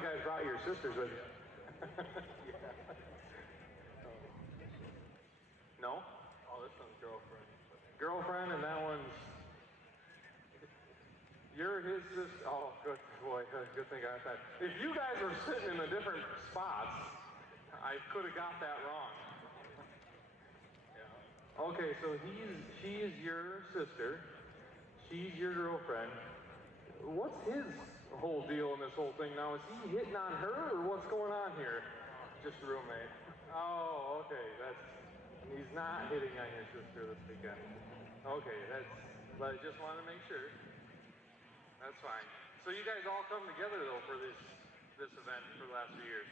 you guys brought your sisters with you. No? Oh, this one's girlfriend. Girlfriend, and that one's... You're his sister. Oh, good boy. Good thing I got that. If you guys were sitting in the different spots, I could have got that wrong. Yeah. Okay, so she is your sister. She's your girlfriend. What's his whole deal in this whole thing now? Is he hitting on her, or what's going on here? Just a roommate. Oh, okay. He's not hitting on your sister this weekend. Okay, but I just want to make sure. That's fine. So you guys all come together though for this event for the last few years.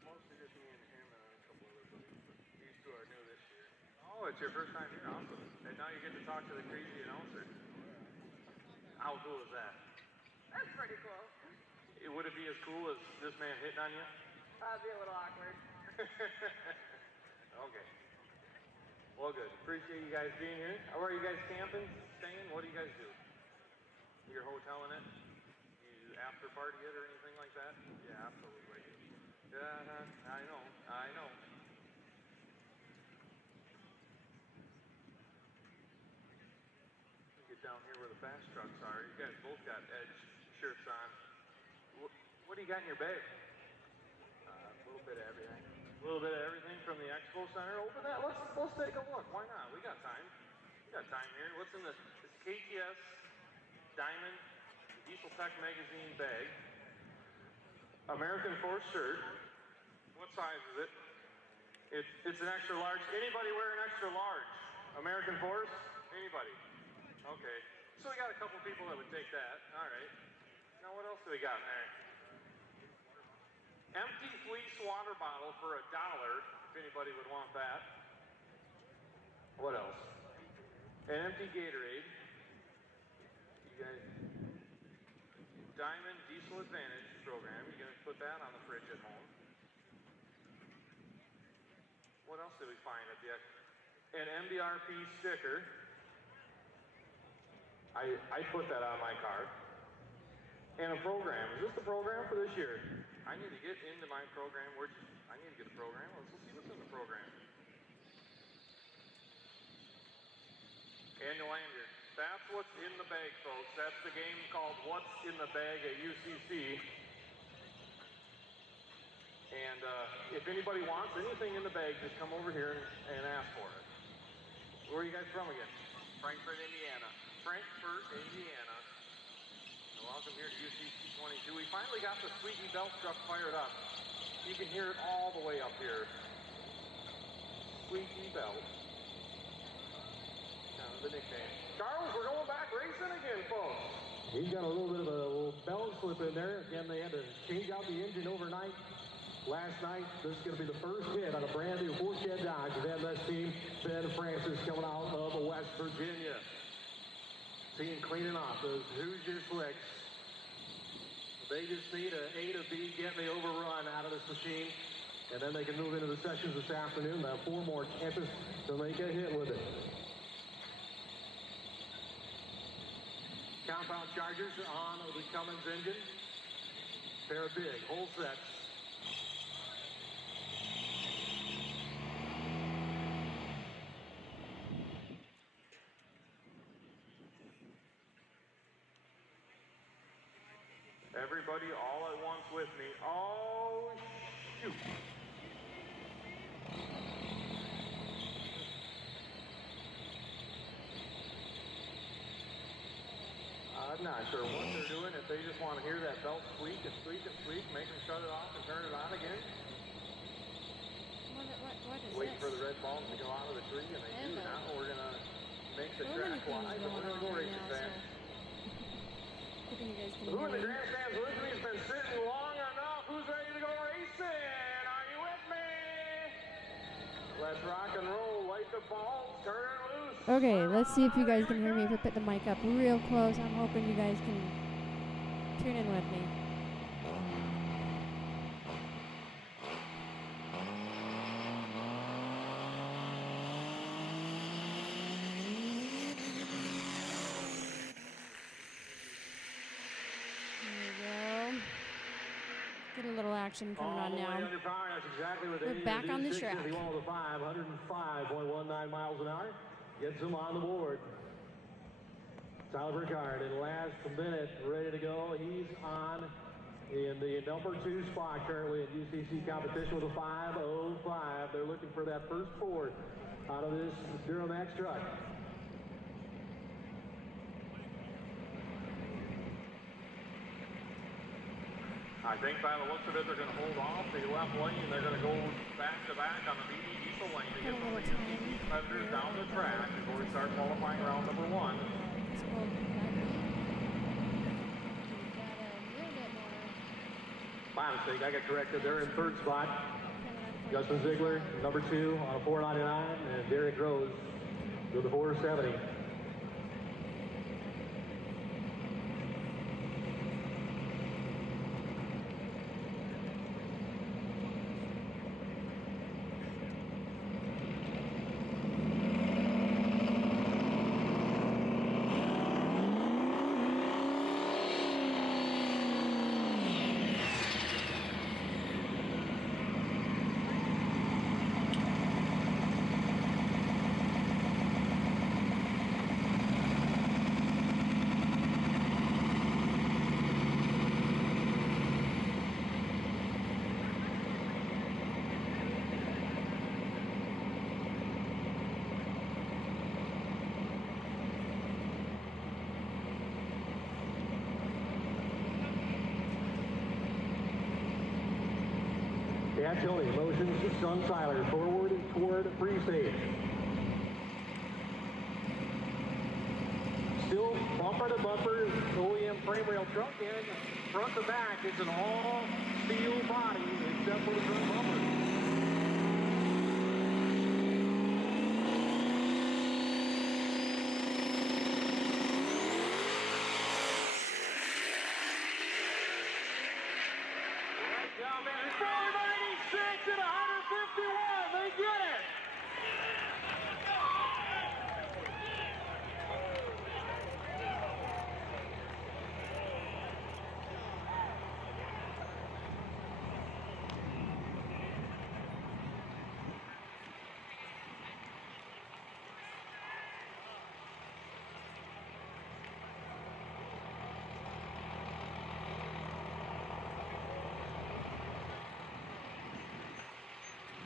Mostly just me and him and a couple other buddies, but these two are new this year. Oh, it's your first time here, awesome. And now you get to talk to the crazy announcer. How cool is that? That's pretty cool. Would it be as cool as this man hitting on you? That'd be a little awkward. Okay. Well, good. Appreciate you guys being here. Where are you guys camping, staying? What do you guys do? You're hoteling it? You after party it or anything like that? Yeah, absolutely. Yeah, I know. Get down here where the fast trucks are. You guys both got Edge shirts on. What do you got in your bag? A little bit of everything. A little bit of everything from the Expo Center. Open that. Let's take a look. Why not? We got time. We got time here. What's in this KTS Diamond Diesel Tech Magazine bag? American Force shirt. What size is it? It's an extra large. Anybody wear an extra large? American Force? Anybody? Okay. So we got a couple people that would take that. All right. Now what else do we got in there? Empty fleece water bottle for $1, if anybody would want that. What else? An empty Gatorade. You guys, Diamond Diesel Advantage program. You're gonna put that on the fridge at home. What else did we find at the An MDRP sticker. I put that on my car. And a program. Is this the program for this year? I need to get into my program. I need to get the program. Let's see what's in the program. Annual lanyard. That's what's in the bag, folks. That's the game called What's in the Bag at UCC. And if anybody wants anything in the bag, just come over here and ask for it. Where are you guys from again? Frankfort, Indiana. Frankfort, Indiana. Welcome here to UCC 22. We finally got the Squeaky Belt truck fired up. You can hear it all the way up here. Squeaky Belt. Kind of the nickname. Charles, we're going back racing again, folks. He's got a little bit of a belt slip in there. Again, they had to change out the engine overnight. Last night, this is going to be the first hit on a brand new four-shed Dodge with MS team. Ben Francis coming out of West Virginia. Seeing cleaning off those Hoosier slicks. They just need an A to B, get me overrun out of this machine. And then they can move into the sessions this afternoon. They have 4 more chances to make a hit with it. Compound chargers on the Cummins engine. Pair of big whole sets. Everybody all at once with me. Oh, shoot. I'm not sure what they're doing. If they just want to hear that belt squeak and squeak and squeak, make them shut it off and turn it on again. What is Waiting this? for the red balls to go out of the tree, and they do. Hello. Now we're going to make the So many track things live, and we're going going on to go right racing now, fast. Hoping you guys can Who in the hear me. grandstands with me has been sitting long enough? Who's ready to go racing? Are you with me? Let's rock and roll. Light the balls. Turn her loose. Okay, let's see if you guys can hear me. If I put the mic up real close, I'm hoping you guys can tune in with me. There we go. Get a little action coming All on the way now. under power. That's exactly what they We're need back to do. on the 650 track. one with a 5, 105.19 miles an hour. Gets him on the board. Tyler Burkhardt in the last minute, ready to go. He's on in the number 2 spot currently in UCC competition with a 5:05. They're looking for that first 4 out of this Duramax truck. I think by the looks of it, they're going to hold off the left lane. They're going to go back to back on the BD diesel lane to get some of the UCC competitors down the track before we start qualifying round number 1. My mistake, I got corrected. They're in 3rd spot. Justin Ziegler, number 2 on a 499, and Derek Rose with a 470. Tony motions Sean Tyler forward toward free stage. Still bumper to bumper OEM frame rail truck, and front to back it's an all steel body except for the front bumper.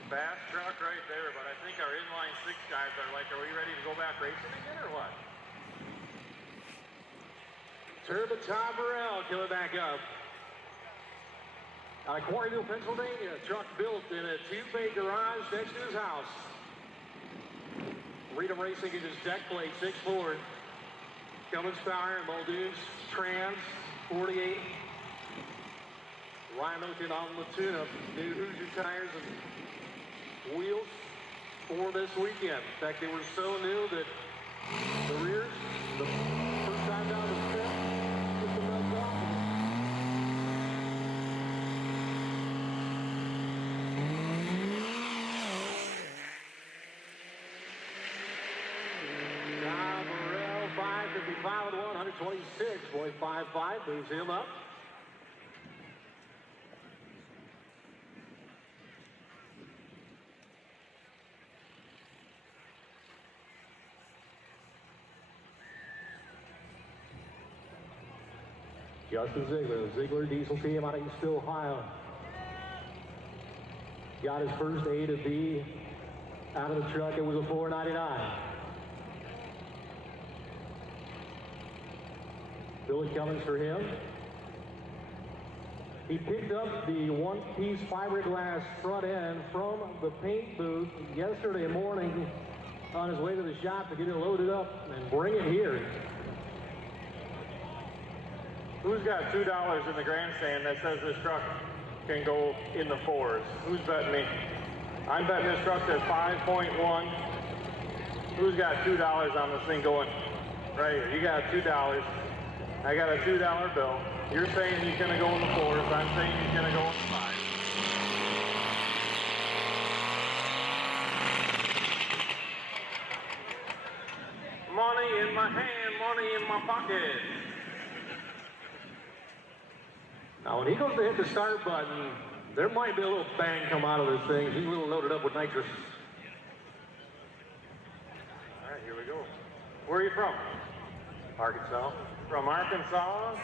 Fast truck right there, but I think our inline 6 guys are like, are we ready to go back racing again or what? Turbo Tom Burrell coming back up. Out of Quarryville, Pennsylvania, truck built in a 2-bay garage next to his house. Freedom Racing is his deck plate, 6'4". Cummins Power, Muldoon's Trans, 48. Ryan Oaken on the tune-up, new Hoosier tires and wheels for this weekend. In fact, they were so new that the rears, the first time down the strip, just the nuts off. Tom Burrell, 555 at 126.55, moves him up. Justin Ziegler, Ziegler Diesel Team out of East Ohio. Got his first A to B out of the truck. It was a 499. Billy Cummins for him. He picked up the one-piece fiberglass front end from the paint booth yesterday morning on his way to the shop to get it loaded up and bring it here. Who's got $2 in the grandstand that says this truck can go in the 4s? Who's betting me? I'm betting this truck says 5.1. Who's got $2 on this thing going? Right here. You got $2. I got a $2 bill. You're saying he's going to go in the 4s. I'm saying he's going to go in the 5s. Money in my hand, money in my pocket. Now, when he goes to hit the start button, there might be a little bang come out of this thing. He's a little loaded up with nitrous. All right, here we go. Where are you from? Arkansas. From Arkansas?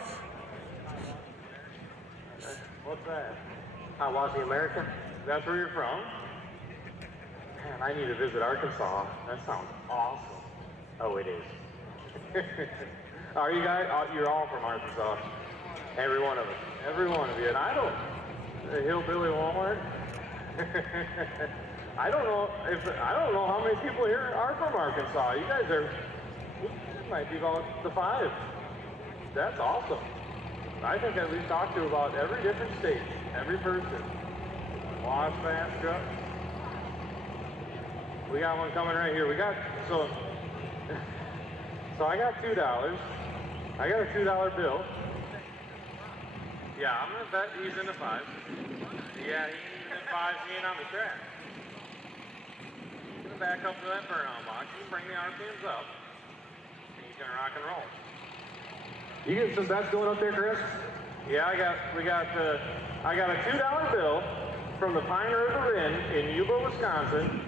What's that? Hiawassee, America. That's where you're from? Man, I need to visit Arkansas. That sounds awesome. Oh, it is. Are you guys? You're all from Arkansas. Every one of us. Every one of you. And I don't. The hillbilly Walmart. I don't know how many people here are from Arkansas. You guys are. You might be about the 5. That's awesome. I think that we've talked to about every different state, every person. Wash fast truck. We got one coming right here. So I got $2. I got a $2 bill. Yeah, I'm gonna bet he's in the 5. Yeah, he's in 5. He ain't on the track. He's gonna back up to that burnout box. You bring the RPMs up, and he's gonna rock and roll. You get some bets going up there, Chris? Yeah, I got a $2 bill from the Pine River Inn in Yuba, Wisconsin.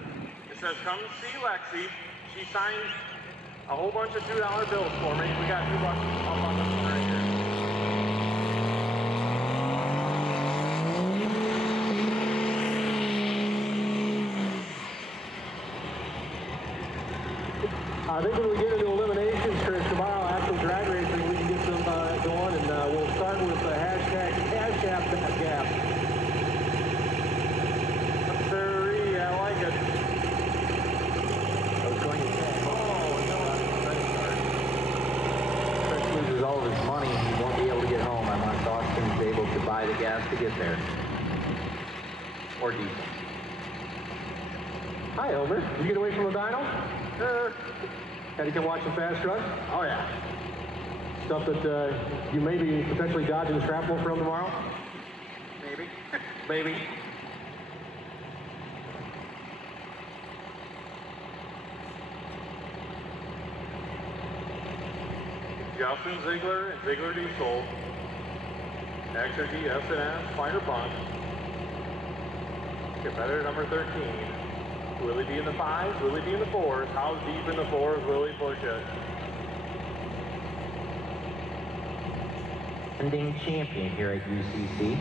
It says, come see Lexi. She signed a whole bunch of $2 bills for me. We got $2 up on this one right here. I think when we get into eliminations, Chris, tomorrow after drag racing, we can get some going, and we'll start with the hashtag Cash App that gap. 3, I like it. I was going to say, Chris loses all of his money, he won't be able to get home unless Austin's able to buy the gas to get there. Or diesel. Hi, Elmer. Did you get away from the dyno? Had to come watch the fast truck? Oh, yeah. Stuff that you may be potentially dodging shrapnel from tomorrow? Maybe. Maybe. Justin Ziegler and Ziegler Diesel. XRG S&S Fighter Punk. Competitor number 13. Will he be in the 5s? Will he be in the 4s? How deep in the 4s will he push it? Defending champion here at UCC.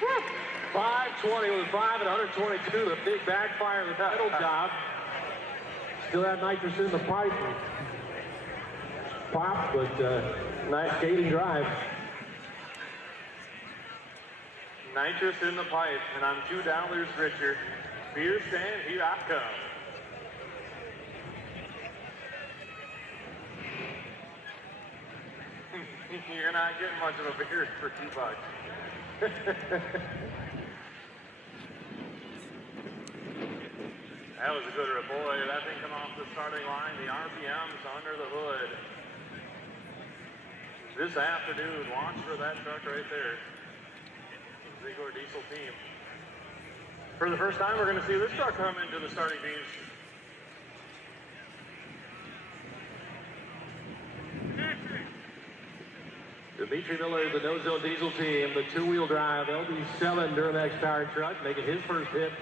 Woo! 520 with 5 and 122. The big backfire of the pedal job. Still had nitrous in the pipe. Pop, but nice skating drive. Nitrous in the pipe, and I'm $2 richer. Beer stand, here I come. You're not getting much of a beer for $2. That was a good rip, boy. That thing come off the starting line. The RPMs under the hood. This afternoon, launch for that truck right there. The Ziegler Diesel team. For the first time, we're going to see this truck come into the starting teams. Dimitri Miller, the no-zone diesel team, the two-wheel drive LB7 Duramax powered truck, making his first hit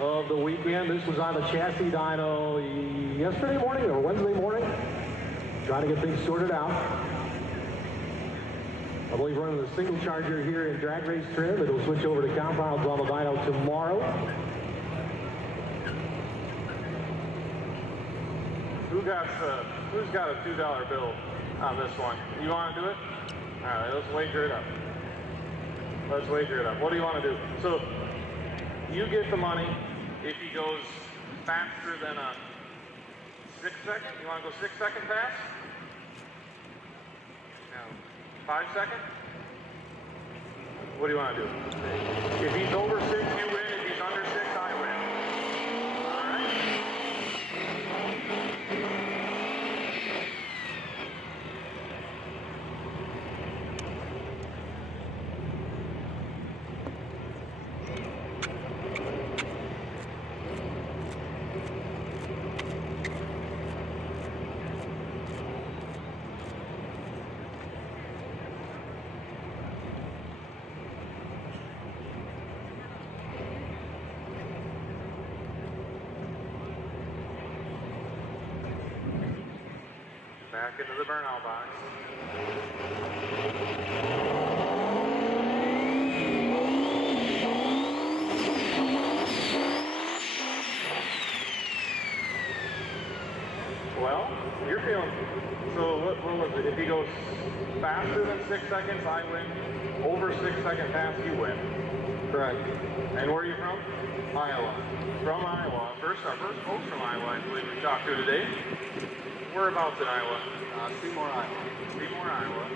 of the weekend. This was on the chassis dyno yesterday morning or Wednesday morning. Trying to get things sorted out. I believe running the single charger here in drag race trim. It'll switch over to compounds on the dyno tomorrow. Who's got a $2 bill on this one? You want to do it? All right, let's wager it up. Let's wager it up. What do you want to do? So you get the money if he goes faster than a 6 second. You want to go 6 second pass? No. 5 second? What do you want to do? If he's over 6, you win. If he's under 6, I win. All right. Back into the burnout box. Well, you're feeling, so what was it? If he goes faster than 6 seconds, I win. Over 6 second pass, you win. Correct. And where are you from? Iowa. From Iowa. Our first folks from Iowa, I believe we talked to today. Whereabouts in Iowa? Seymour, Iowa. Seymour, Iowa.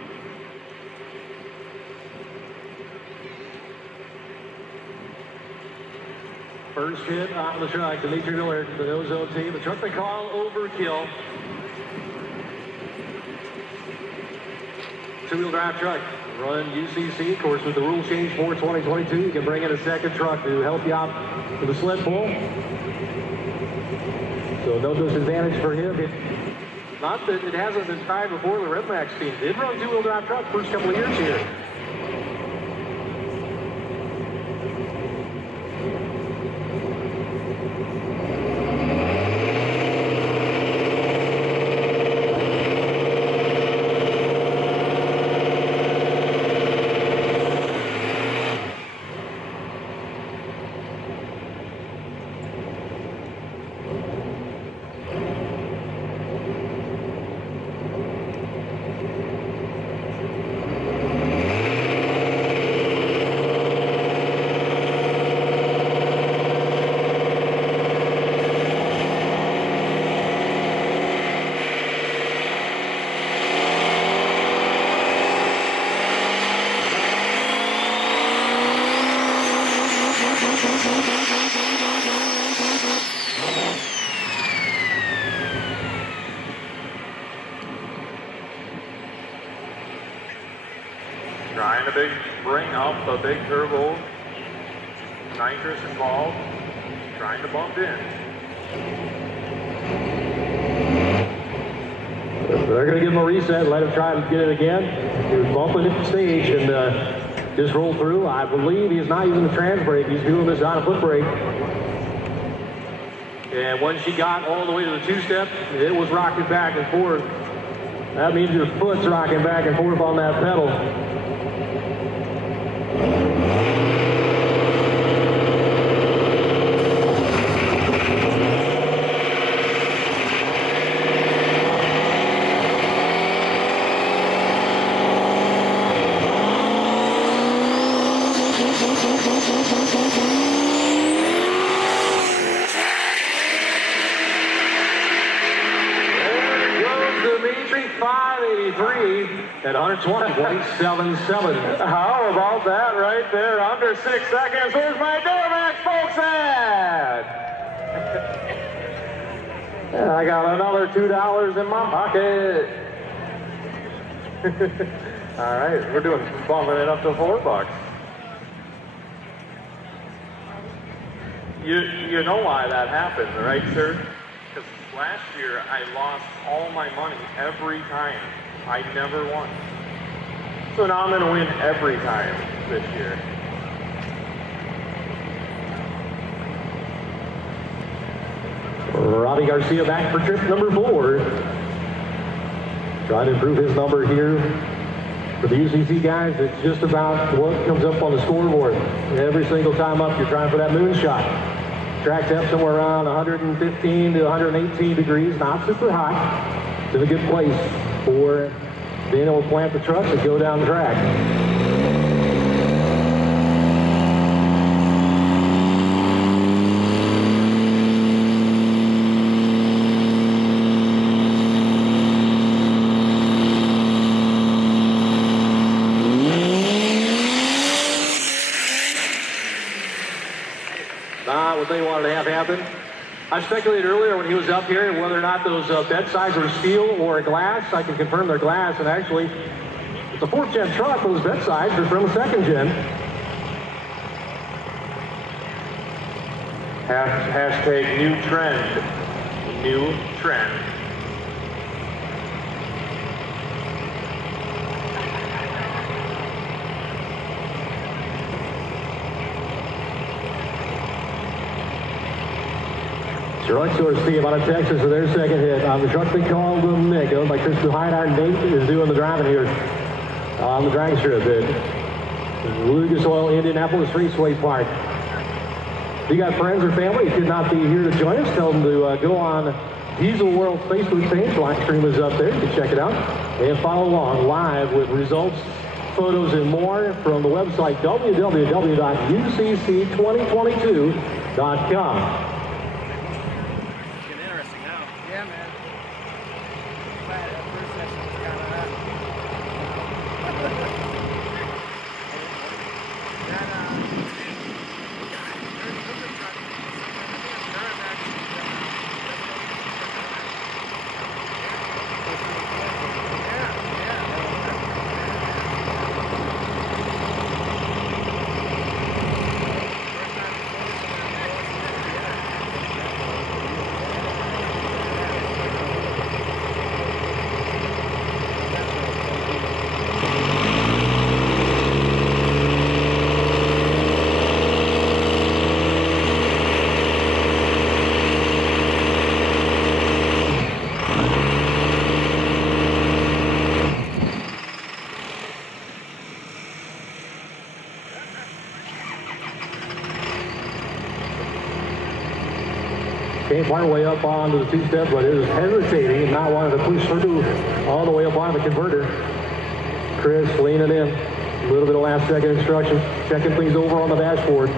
First hit on the truck, Dimitri Miller, the no-zone team. The truck they call Overkill. Two-wheel drive truck, run UCC. Of course, with the rule change for 2022, you can bring in a second truck to help you out with the sled pull. So no disadvantage for him. Not that it hasn't been tried before. The Red Max team did run two-wheel drive truck first couple of years here. Trying to bring up the big turbo, nitrous involved, trying to bump in. They're going to give him a reset, let him try to get it again. He was bumping at the stage and just rolled through. I believe he's not using the trans brake. He's doing this on a foot brake. And once she got all the way to the two-step, it was rocking back and forth. That means your foot's rocking back and forth on that pedal. Dimitri, 583 at 120.77. How about that right there? Under 6 seconds. Where's my Duramax folks at? And I got another $2 in my pocket. All right, we're bumping it up to $4. You know why that happened, right, sir? Because last year I lost all my money every time. I never won. So now I'm going to win every time this year. Robbie Garcia back for trip number 4. Trying to improve his number here. For the UCC guys, it's just about what comes up on the scoreboard. Every single time up, you're trying for that moonshot. Track temp somewhere around 115 to 118 degrees, not super hot. It's in a good place for being able to plant the trucks and go down the track. Not what they wanted to have happen. I speculated earlier when he was up here whether or not those bed sides were steel or glass. I can confirm they're glass, and actually, it's a 4th gen truck. Those bed sides are from a 2nd gen. Hashtag new trend. New trend. Drug Source team out of Texas for their second hit. On the truck they call the Nick, owned by Chris behind our Nate is doing the driving here on the drag strip at Lucas Oil Indianapolis Raceway Park. If you got friends or family who could not be here to join us, tell them to go on Diesel World Facebook page. Live stream is up there. You can check it out and follow along live with results, photos, and more from the website www.ucc2022.com. Yeah, man. Glad that first session was kind of that. Came our way up onto the two-step, but it was hesitating and not wanting to push through all the way up on the converter. Chris leaning in. A little bit of last-second instruction. Checking things over on the dashboard.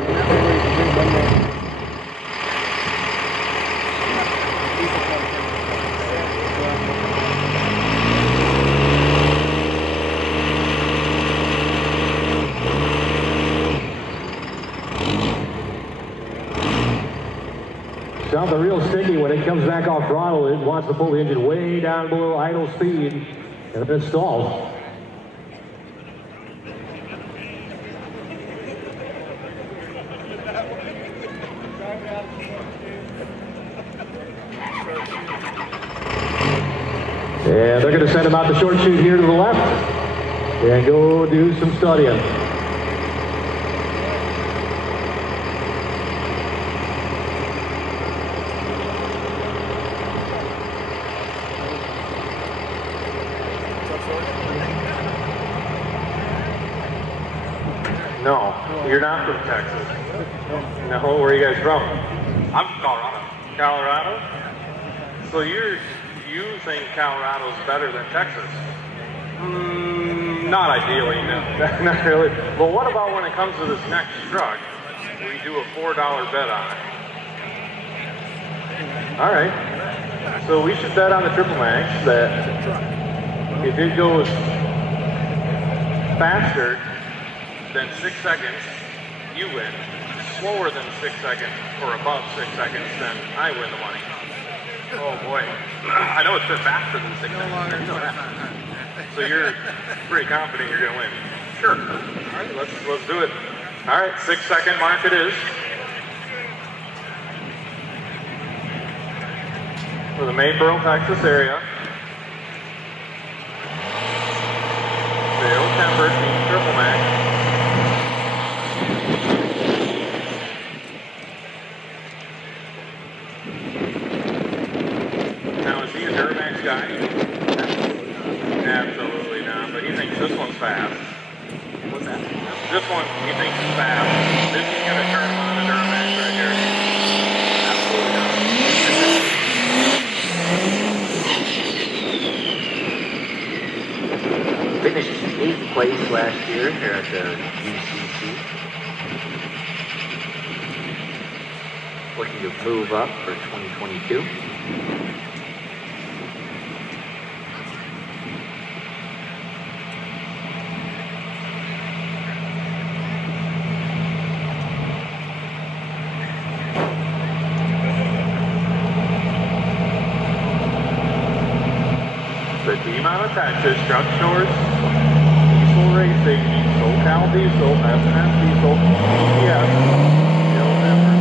Something real sticky when it comes back off throttle. It wants to pull the engine way down below idle speed and then stall. And they're going to send him out the short chute here to the left and go do some studying. No, you're not from Texas. No, where are you guys from? I'm from Colorado. Colorado? So you think Colorado's better than Texas? Not ideally, no. Not really. But what about when it comes to this next truck? We do a $4 bet on it. All right. So we should bet on the Triple Max that if it goes faster than 6 seconds, you win. Slower than 6 seconds or above 6 seconds, then I win the money. Oh boy. I know it's a bit faster than 6 seconds. I know that. So you're pretty confident you're gonna win. Sure. All right, let's do it. All right, 6 second mark it is. For the Maypearl, Texas area. Bill Temper, Team Triple Max. Now, is he a Duramax guy? Absolutely not, but he thinks this one's fast. What's that? This one, he thinks is fast. This is going to turn him on a Duramax right here. Absolutely not. Finished 8th place last year here at the UCC. Looking to move up for 2022. The team out of Texas, Truck Stores, Diesel Racing, SoCal Diesel, S&S Diesel, EPS, Bill Temper.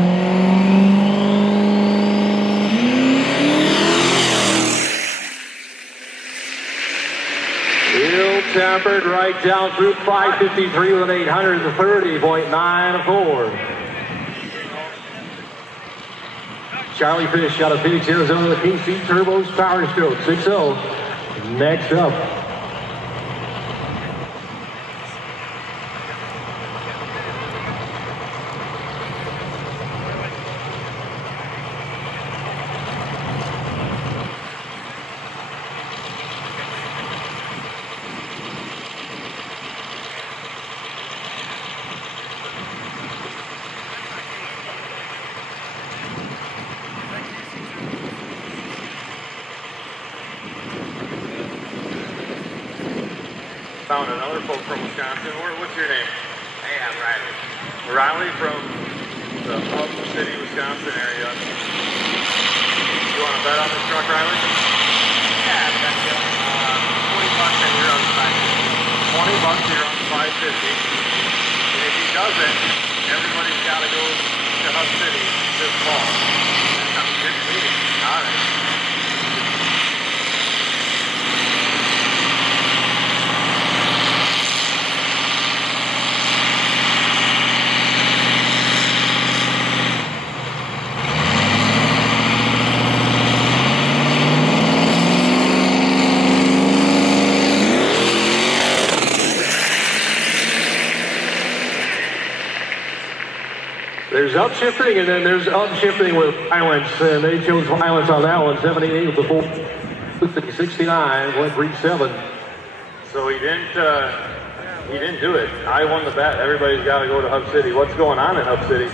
Ill-tempered right down through 553 with an 830.94. Charlie Fish out of Phoenix, Arizona, the KC Turbos Power Stroke 6-0. Next up. Found another folk from Wisconsin. What's your name? Hey, I'm Riley. Riley from the Hub City, Wisconsin area. You want to bet on this truck, Riley? Yeah, that's it. $20 and you're on 550. $20 you're on 550. And if he doesn't, everybody's got to go to Hub City this fall. That sounds good to me. All right. There's upshifting, and then there's upshifting with violence, and they chose violence on that one. 78 with the full 69, went 3-7. So he didn't do it. I won the bet. Everybody's got to go to Hub City. What's going on in Hub City?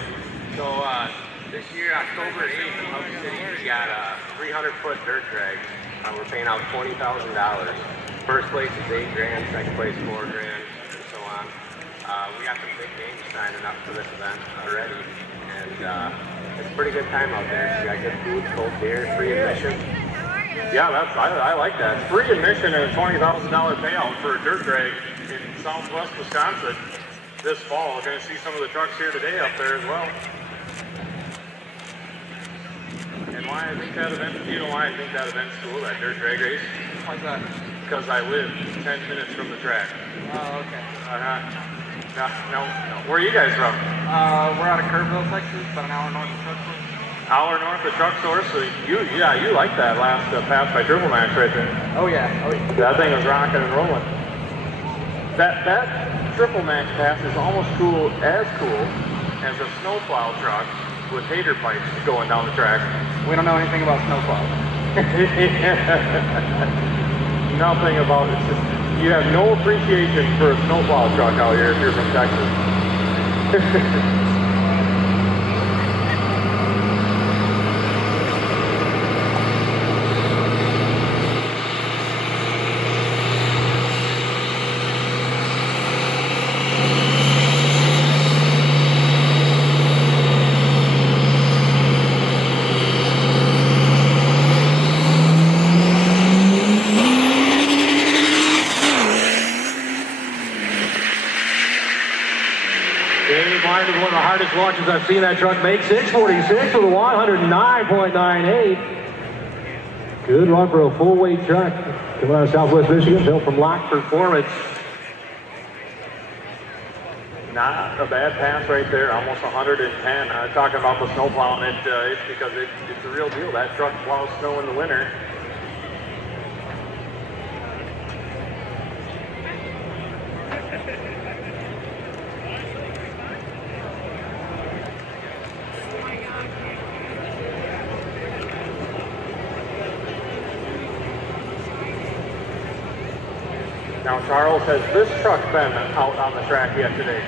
So this year, October 8th, in Hub City, we got a 300-foot dirt drag. We're paying out $20,000. First place is $8,000, second place $4,000, and so on. We got some big names signing up for this event already, and it's a pretty good time out there. We got good food, cold beer, free admission. Yeah, I like that. Free admission and a $20,000 payout for a dirt drag in southwest Wisconsin this fall. We're going to see some of the trucks here today up there as well. And why I think that event, you know why I think that event's cool, that dirt drag race? Why's that? Because I live 10 minutes from the track. Oh, okay. No. Where are you guys from? We're out of Kerrville, Texas, about an hour north of Truck Source. Hour north of Truck Source. So you like that last pass by Triple Max right there. Oh, yeah. That thing was rocking and rolling. That Triple Max pass is almost as cool as a snowplow truck with hater pipes going down the track. We don't know anything about snowplows. Nothing about it. You have no appreciation for a snowplow truck out here if you're from Texas. One of the hardest launches I've seen that truck make. 646 with a 109.98. Good run for a full weight truck. Coming out of Southwest Michigan, built from Lock Performance. Not a bad pass right there, almost 110. Talking about the snow plowing, it's because it's a real deal. That truck plows snow in the winter. Now, Charles, has this truck been out on the track yet today?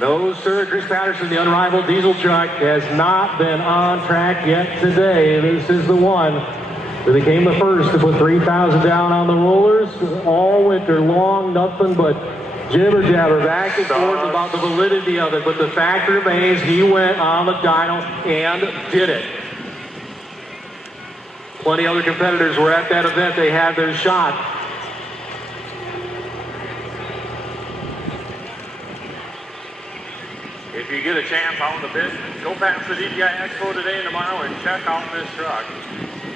No, sir. Chris Patterson, the unrivaled diesel truck, has not been on track yet today. This is the one that became the first to put 3,000 down on the rollers all winter long. Nothing but jibber jabber back and forth about the validity of it. But the fact remains, he went on the dyno and did it. Plenty of other competitors were at that event. They had their shot. If you get a chance out in the pit, go past the DPI Expo today and tomorrow and check out this truck.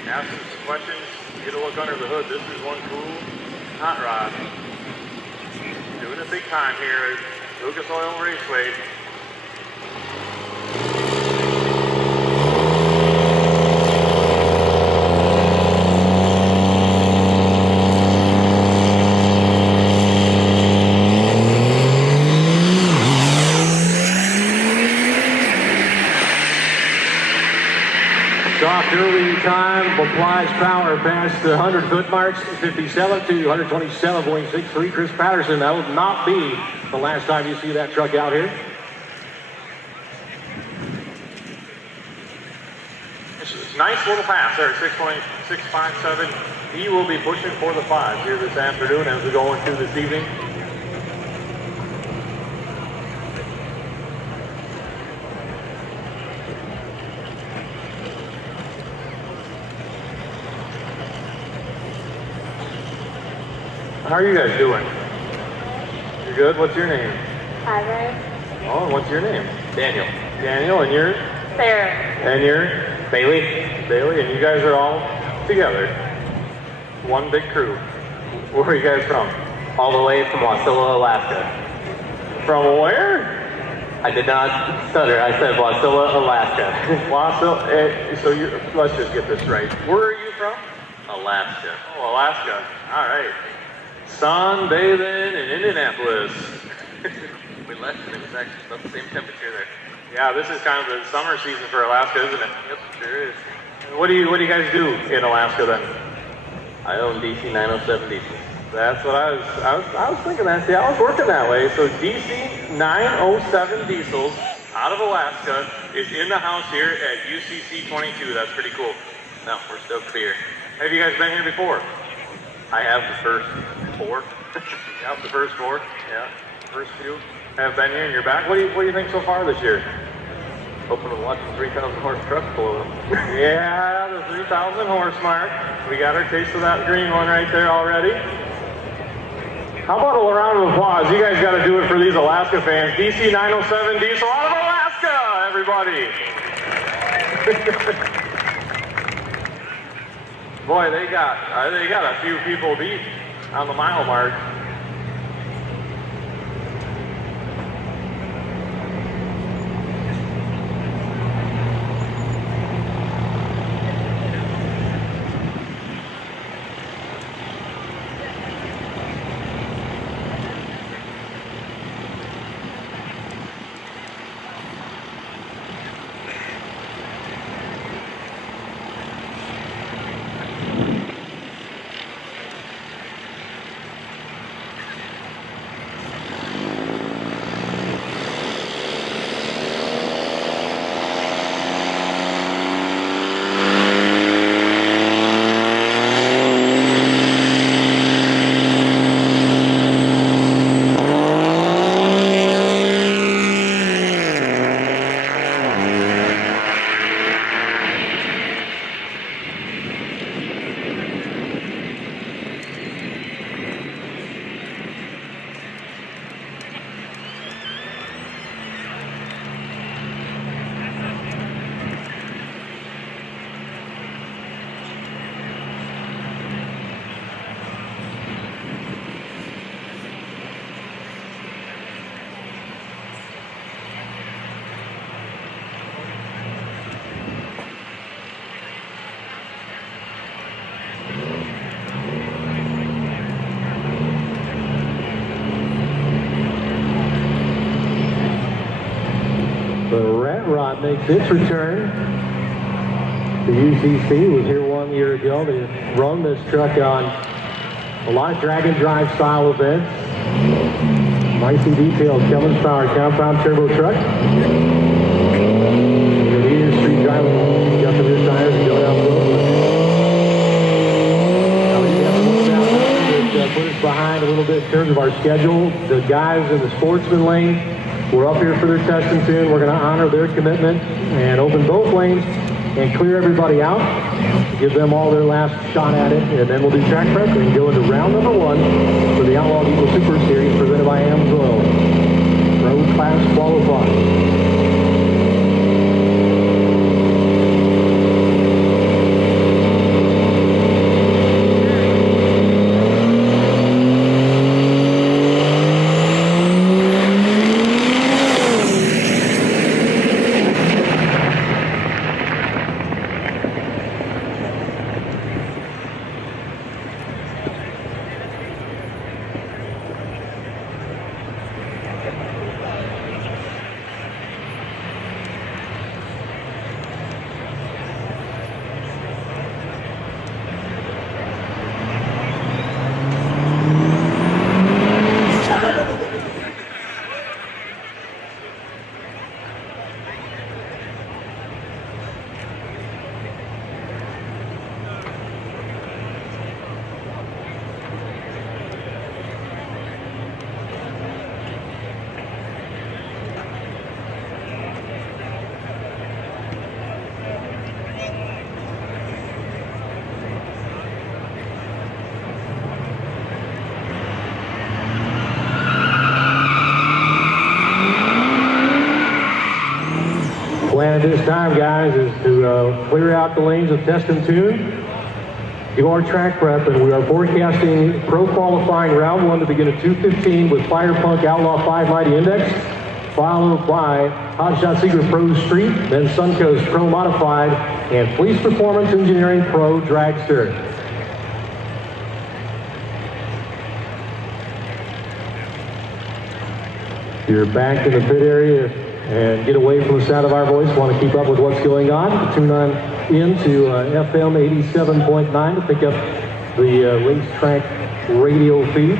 Ask some questions, get a look under the hood. This is one cool hot rod. Doing it big time here at Lucas Oil Raceway. Early time applies power past the 100-foot marks, 57 to 127.63. Chris Patterson, that will not be the last time you see that truck out here. Nice little pass there, 6.657. He will be pushing for the 5 here this afternoon as we go into this evening. How are you guys doing? You're good? What's your name? Heather. Oh, and what's your name? Daniel. Daniel, and yours? Sarah. And you're? Bailey. Bailey, and you guys are all together. One big crew. Where are you guys from? All the way from Wasilla, Alaska. From where? I did not stutter. I said Wasilla, Alaska. So let's just get this right. Where are you from? Alaska. Oh, Alaska. All right. Sunbathing in Indianapolis. We left and it was actually about the same temperature there. Yeah, this is kind of the summer season for Alaska, isn't it? Yep, sure is. What do you guys do in Alaska then? I own DC 907 diesels. That's what I was thinking that. See, I was working that way. So DC 907 diesels out of Alaska is in the house here at UCC 22. That's pretty cool. No, we're stoked to be here. Have you guys been here before? I have the first 4. Yep, the first 4. Yeah, first few have been here, and you're back. What do you think so far this year? Hoping to watch the 3,000 horse truck pull up. Yeah, the 3,000 horse mark. We got our taste of that green one right there already. How about a round of applause? You guys got to do it for these Alaska fans. DC 907 diesel out of Alaska, everybody. Boy, they got a few people beat on the mile mark. Makes its return. The UCC was here 1 year ago. They run this truck on a lot of drag and drive style events. Nicely detailed Cummins powered compound turbo truck. The leader street driving, got the rear tires and go down the road. Now we have to look down, put us behind a little bit in terms of our schedule. The guys in the sportsman lane, we're up here for their testing soon. We're going to honor their commitment and open both lanes and clear everybody out, give them all their last shot at it, and then we'll do track prep and go into round number 1 for the Outlaw Diesel Super Series presented by Amsoil. Road class qualified. this time, guys, is to clear out the lanes of test and tune, do our track prep, and we are forecasting pro qualifying round 1 to begin at 2:15 with Fire Punk Outlaw 590 Index, followed by Hot Shot Secret Pro Street, then Suncoast Pro Modified, and Police Performance Engineering Pro Dragster. You're back in the pit area and get away from the sound of our voice. Want to keep up with what's going on? Tune on into FM 87.9 to pick up the Links Track radio feed.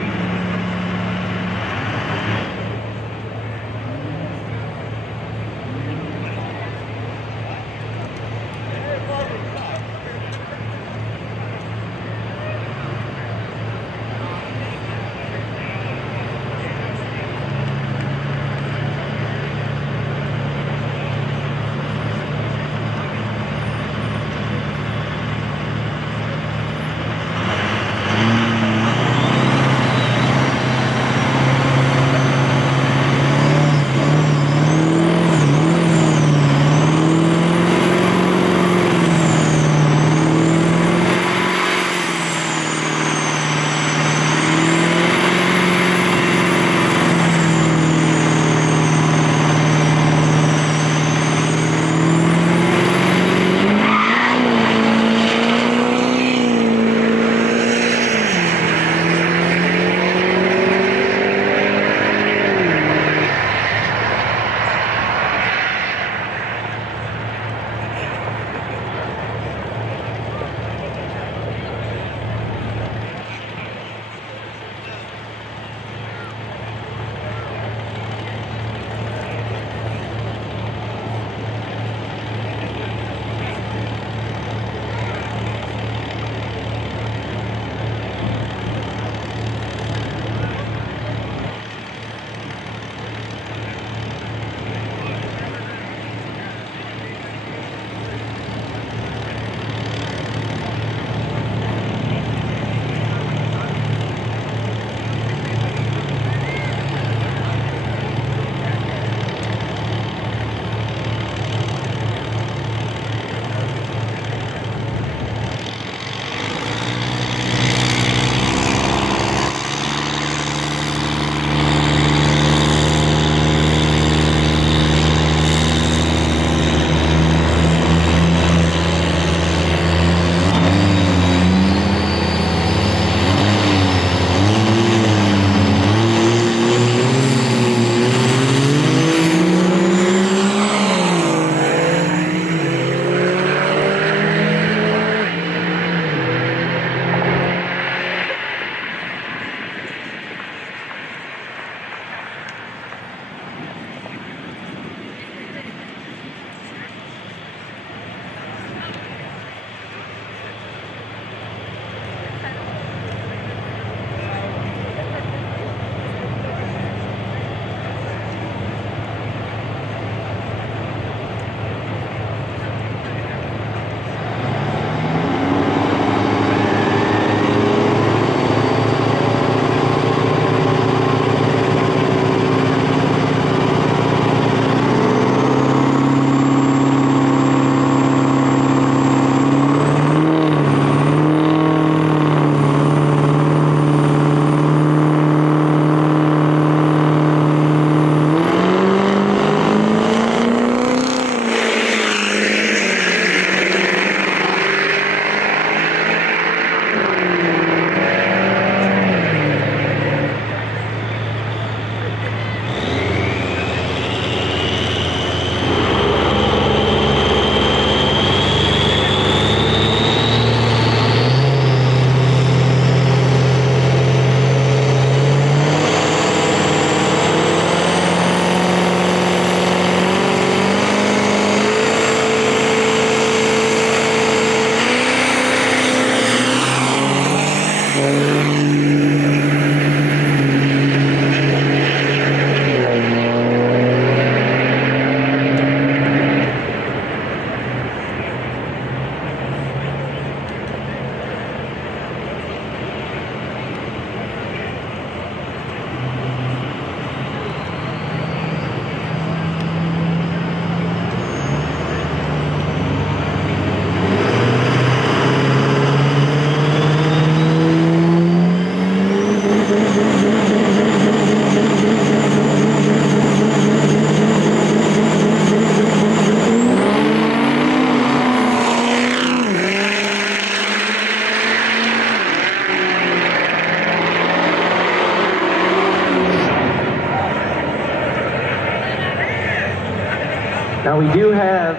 Now we do have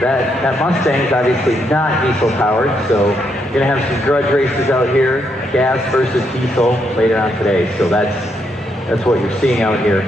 that Mustang's obviously not diesel powered, so we're gonna have some grudge races out here, gas versus diesel later on today. So that's what you're seeing out here.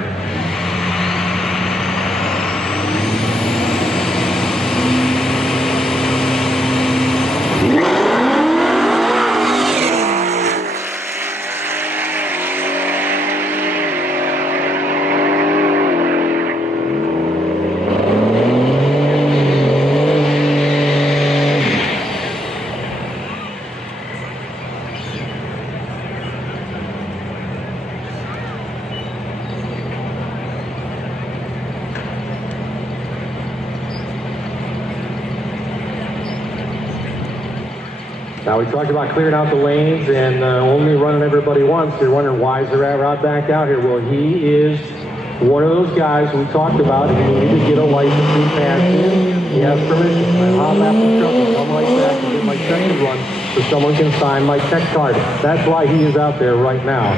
Now we talked about clearing out the lanes and only running everybody once. You're wondering why is the rat rod back out here? Well, he is one of those guys we talked about. He needed to get a license to pass in. He has permission. I hop out the truck and come right back and get my second run so someone can sign my tech card. That's why he is out there right now.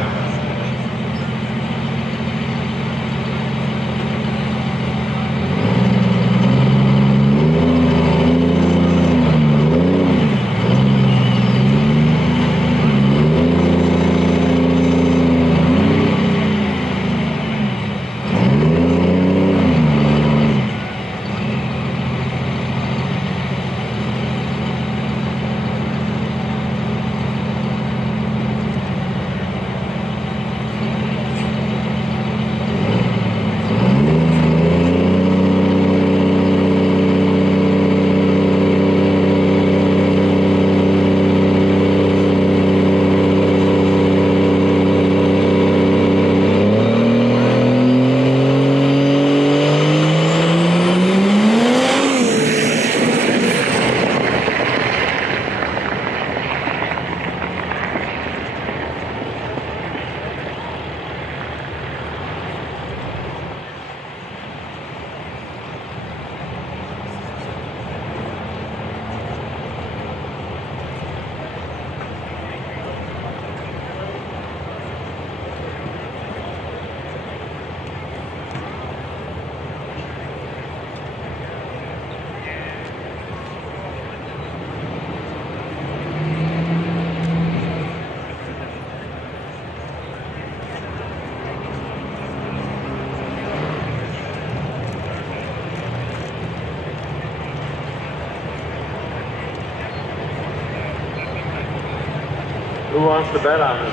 Who wants to bet on this?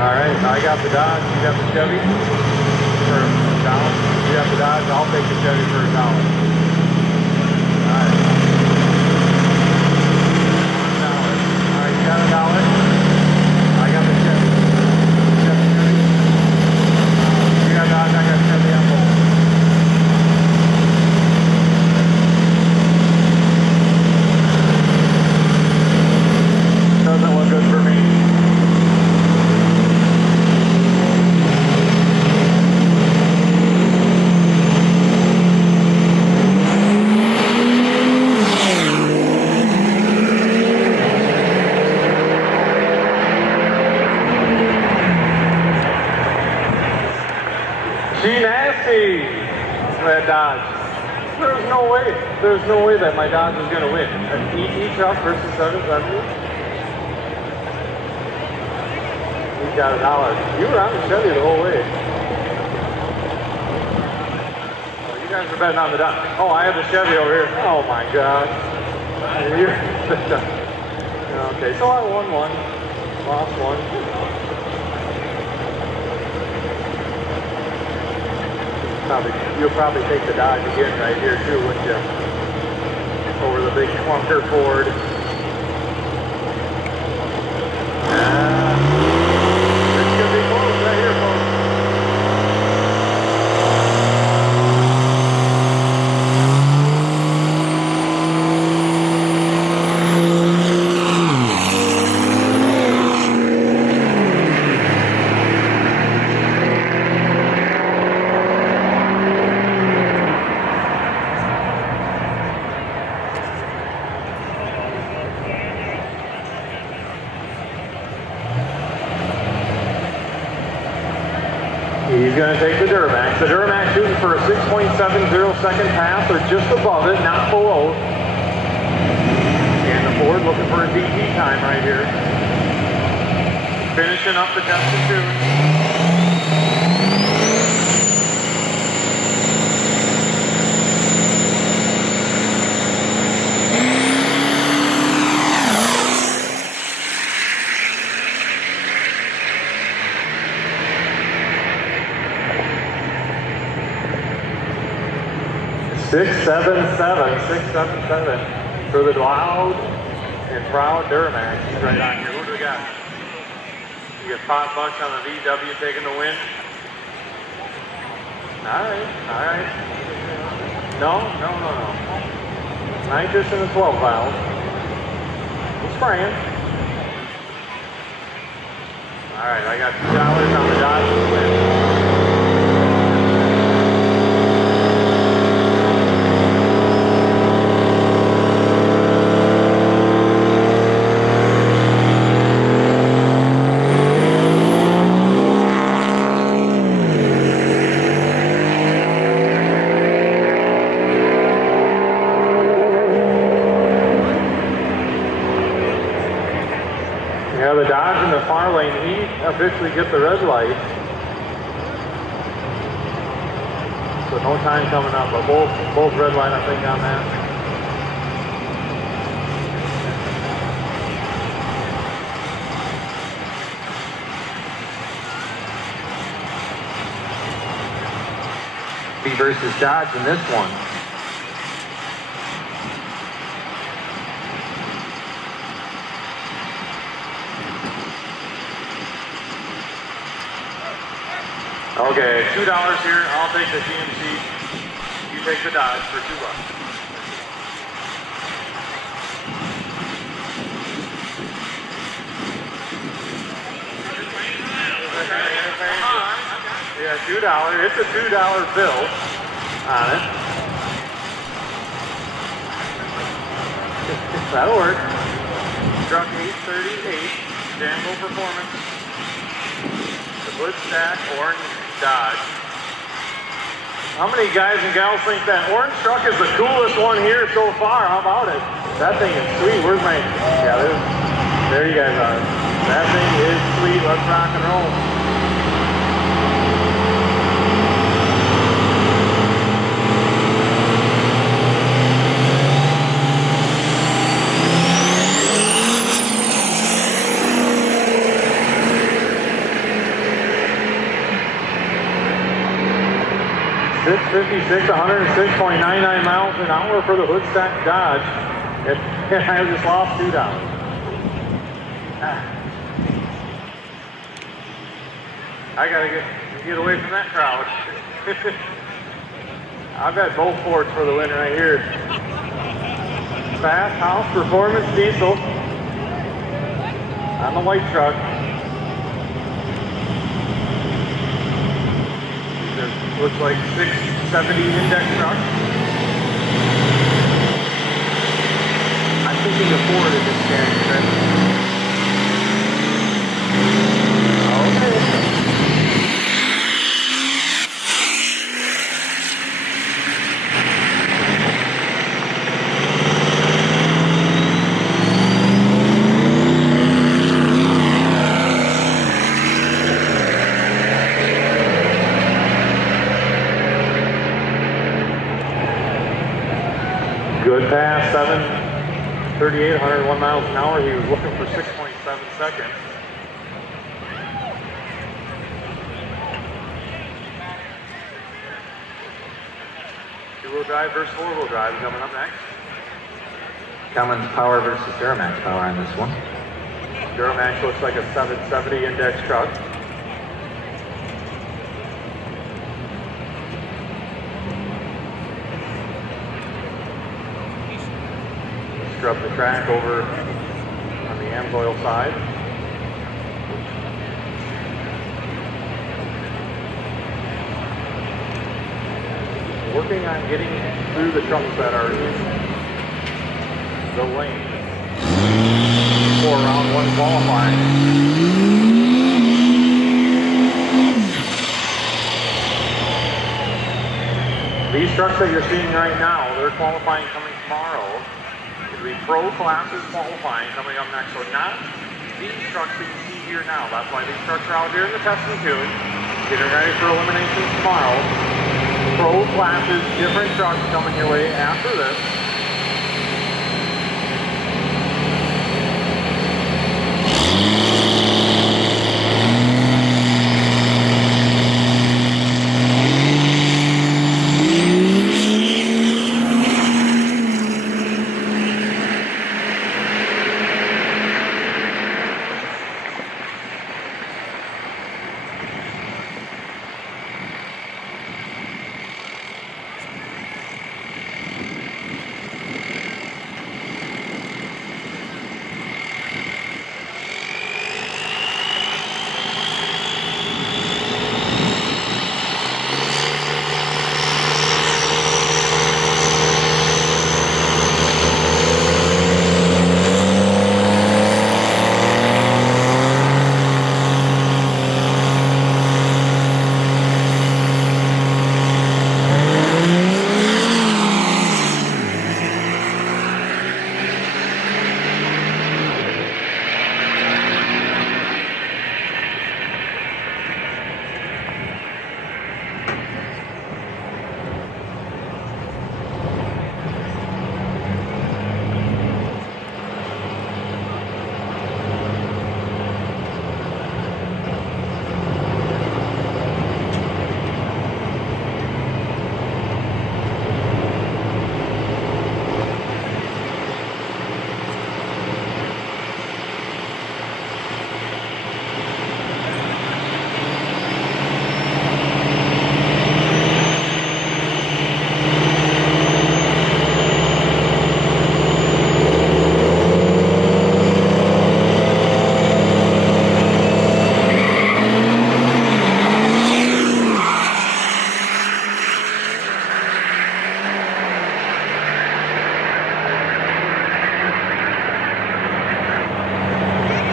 All right, I got the Dodge, you got the Chevy for $1. You got the Dodge, I'll take the Chevy for $1. All right. $1. All right, you got $1. I got the Chevy. Chevy. You got Dodge, I got Chevy on both. Doesn't look good for me. She nasty, that Dodge. There's no way that my Dodge is going to win. An ET truck versus 770. He got $1. You were on the Chevy the whole way. Oh, you guys are betting on the Dodge. Oh, I have the Chevy over here. Oh my God. Okay, so I won one, lost one. You'll probably take the Dodge again right here too, wouldn't you? Over the big clunker Ford. This could be close right here, folks. He's going to take the Duramax. The Duramax shooting for a 6.70 second pass, or just above it, not below. And the Ford looking for a DT time right here. Finishing up the test and tune. Six, seven, for the loud and proud Duramax. He's right on here. Who do we got? You got Pop Bucks on the VW taking the win. All right. No. Nitrous in the 12 valve. He's spraying. All right, I got $2 on the Dodge to win. Yeah, the Dodge in the far lane, he officially gets the red light. So no time coming up, but both red light, I think, on that. B versus Dodge in this one. Okay, $2 here. I'll take the GMC. You take the Dodge for $2. Yeah, $2. It's a $2 bill on it. That'll work. Truck 838, Danville Performance. The Hood Stack Orange Dodge. How many guys and gals think that orange truck is the coolest one here so far? How about it? That thing is sweet. Where's my... Yeah, there you guys are. That thing is sweet. Let's rock and roll. .656, 106.99 miles an hour for the Hood Stack Dodge. And I just lost $2. I gotta get away from that crowd. I've got both Fords for the win right here. Fast House Performance Diesel on the white truck. Looks like 670 index truck. I'm thinking of Ford as a steering trip. Okay. Good pass, 738, 101 miles an hour. He was looking for 6.7 seconds. Two-wheel drive versus four-wheel drive coming up next. Cummins Power versus Duramax Power on this one. Duramax looks like a 770 index truck. Scrub the track over on the Amsoil side. Working on getting through the trucks that are in the lane for round one qualifying. These trucks that you're seeing right now, they're qualifying coming tomorrow. It'll be pro classes qualifying coming up next. So not these trucks that you see here now. That's why these trucks are out here in the testing tune, getting ready for eliminations tomorrow. Pro classes, different trucks coming your way after this.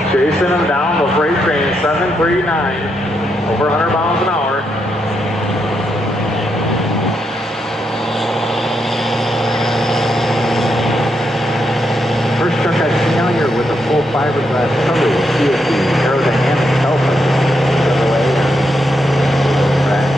Chasing them down the freight train 739, over 100 miles an hour. First truck I've seen out here with a full fiberglass cover. We'll see if the aerodynamics help us the other way. Right.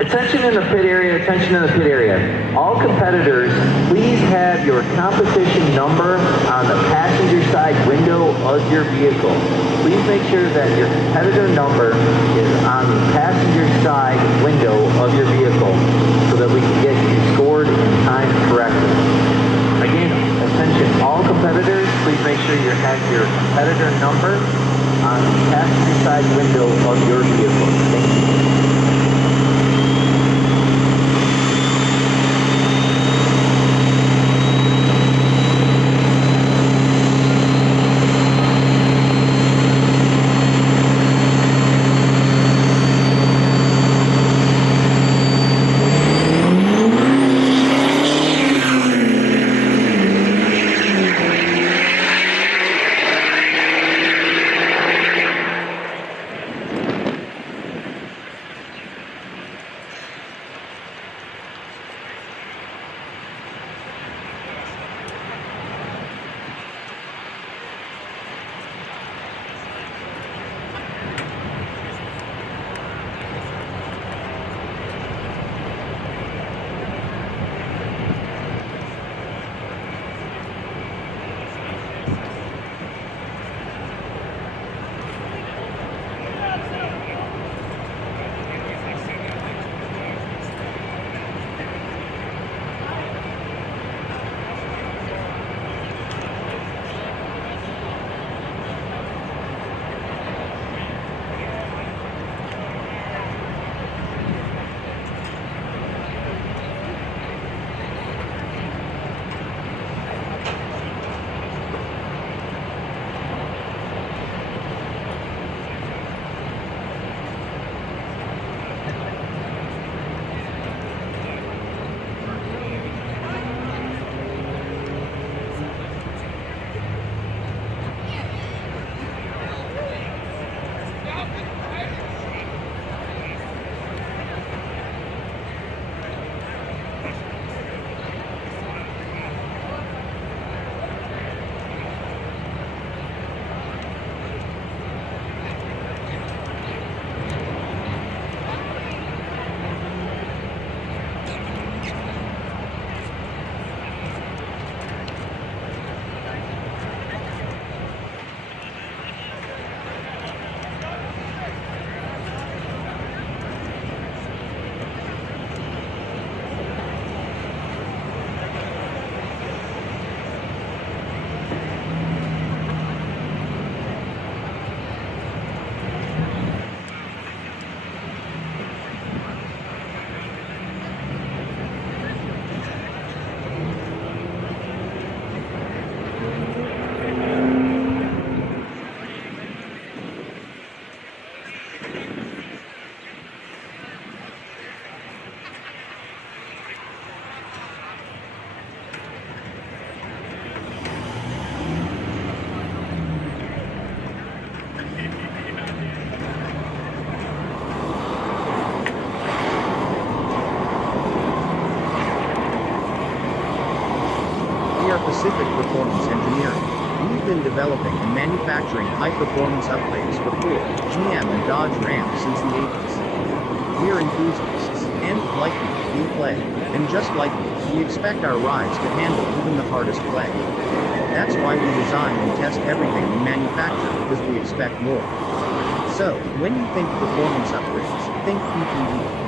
Attention in the pit area, attention in the pit area. All competitors, please have your competition number on the passenger side window of your vehicle. Please make sure that your competitor number is on the passenger side window of your vehicle so that we can get you scored and timed correctly. Again, attention all competitors, please make sure you have your competitor number on the passenger side window of your vehicle. Thank you. specific performance engineering. We've been developing and manufacturing high-performance upgrades for Ford, GM, and Dodge Ram since the 80s. We're enthusiasts, and, like you play. And just like you, we expect our rides to handle even the hardest play. That's why we design and test everything we manufacture, because we expect more. So, when you think performance upgrades, think PPE.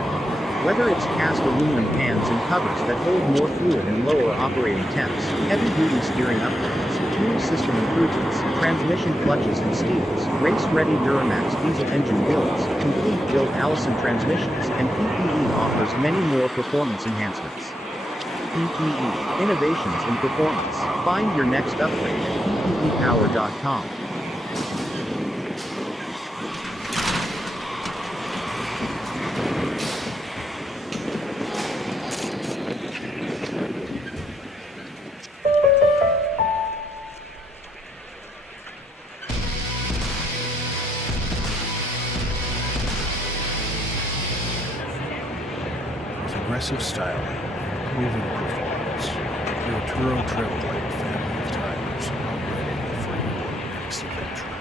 Whether it's cast aluminum pans and covers that hold more fluid and lower operating temps, heavy-duty steering upgrades, fuel system improvements, transmission clutches and steels, race-ready Duramax diesel engine builds, complete built Allison transmissions, and PPE offers many more performance enhancements. PPE, innovations in performance. Find your next upgrade at ppepower.com. Aggressive styling, proven performance. The Arturo Trailblade family of tires are ready for your next adventure.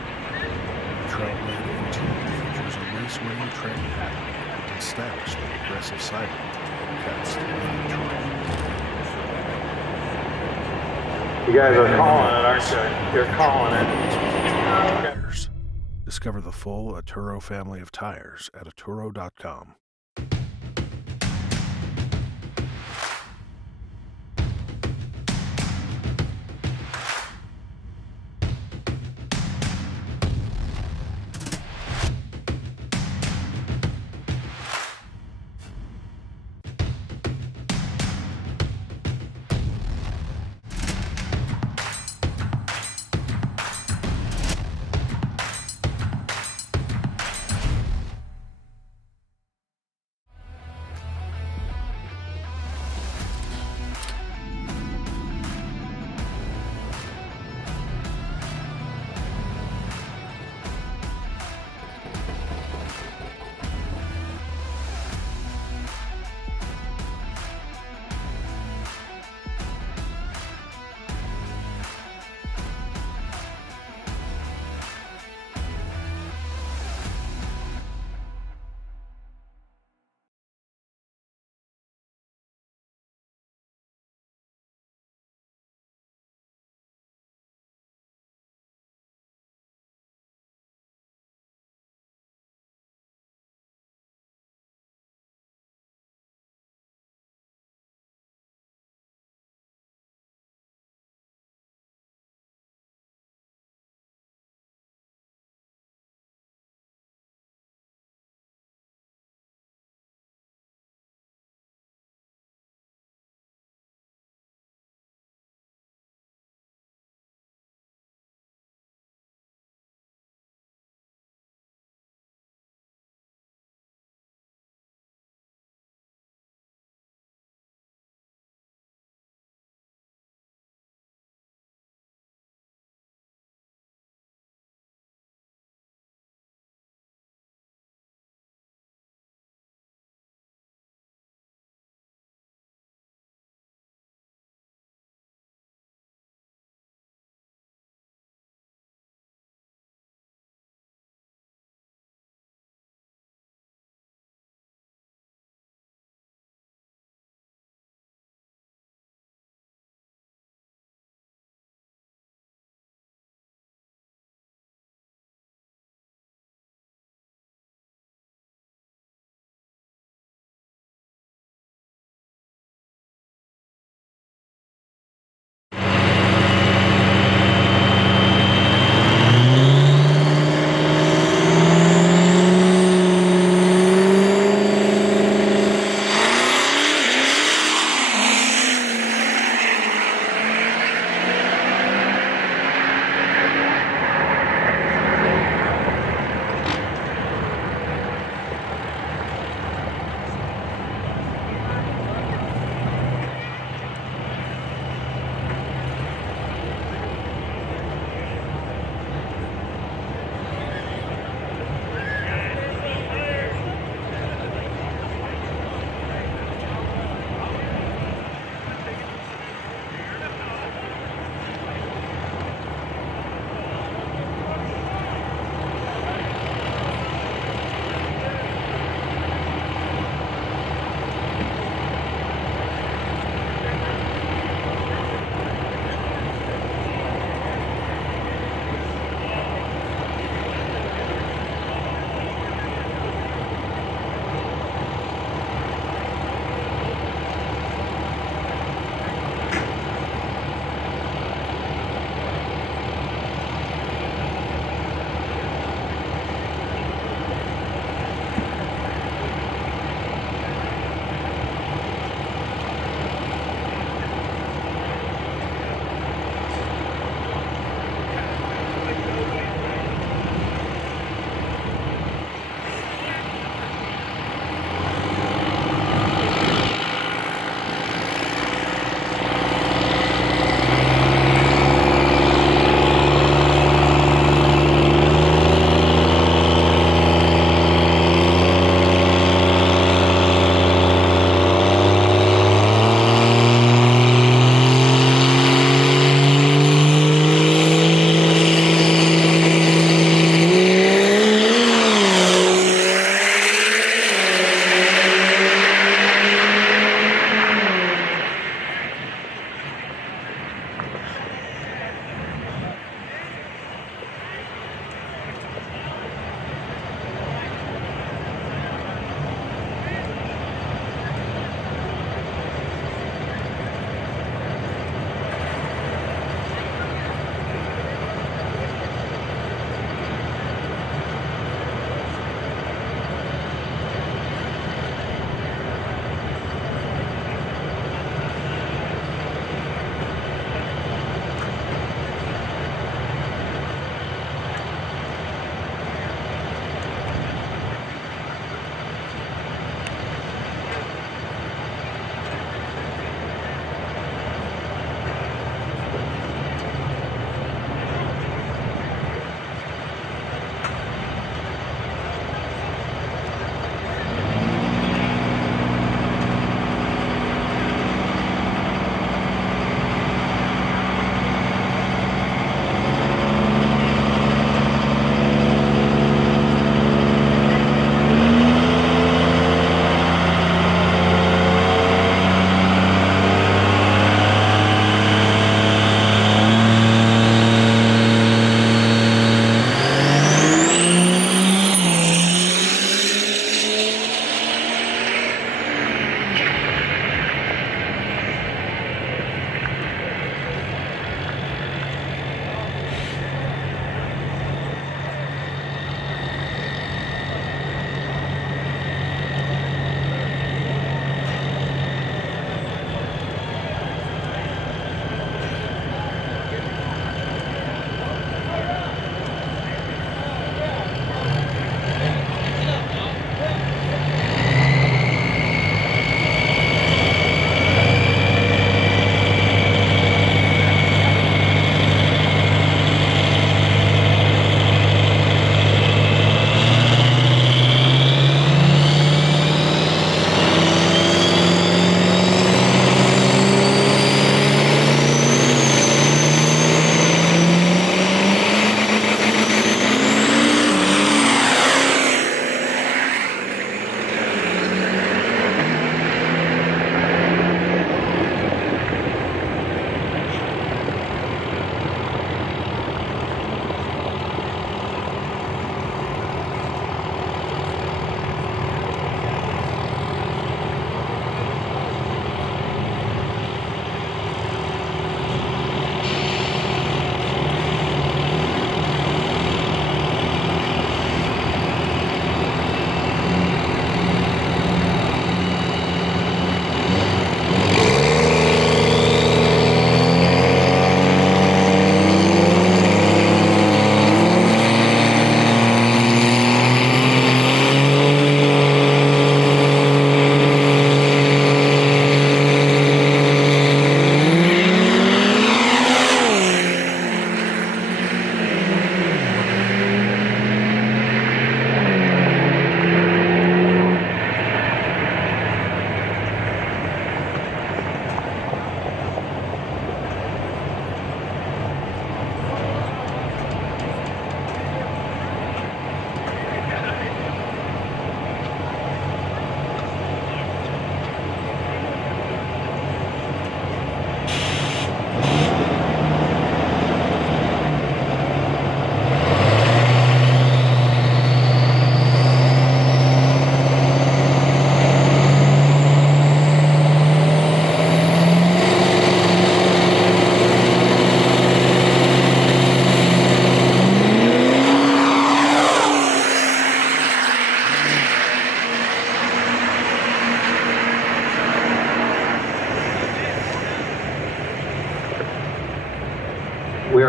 The Trailblade interior features a race-winning tread pattern and stylishly aggressive siding that cuts through any terrain. You guys are calling it, aren't you? You're calling it. Tires. Discover the full Arturo family of tires at Arturo.com.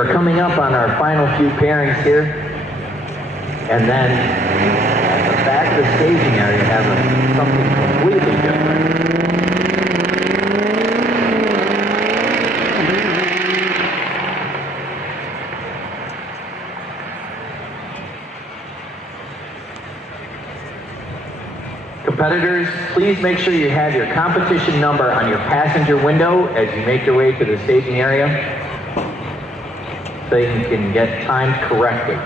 are coming up on our final few pairings here. And then at the back of the staging area have something completely different. Competitors, please make sure you have your competition number on your passenger window as you make your way to the staging area so you can get timed correctly.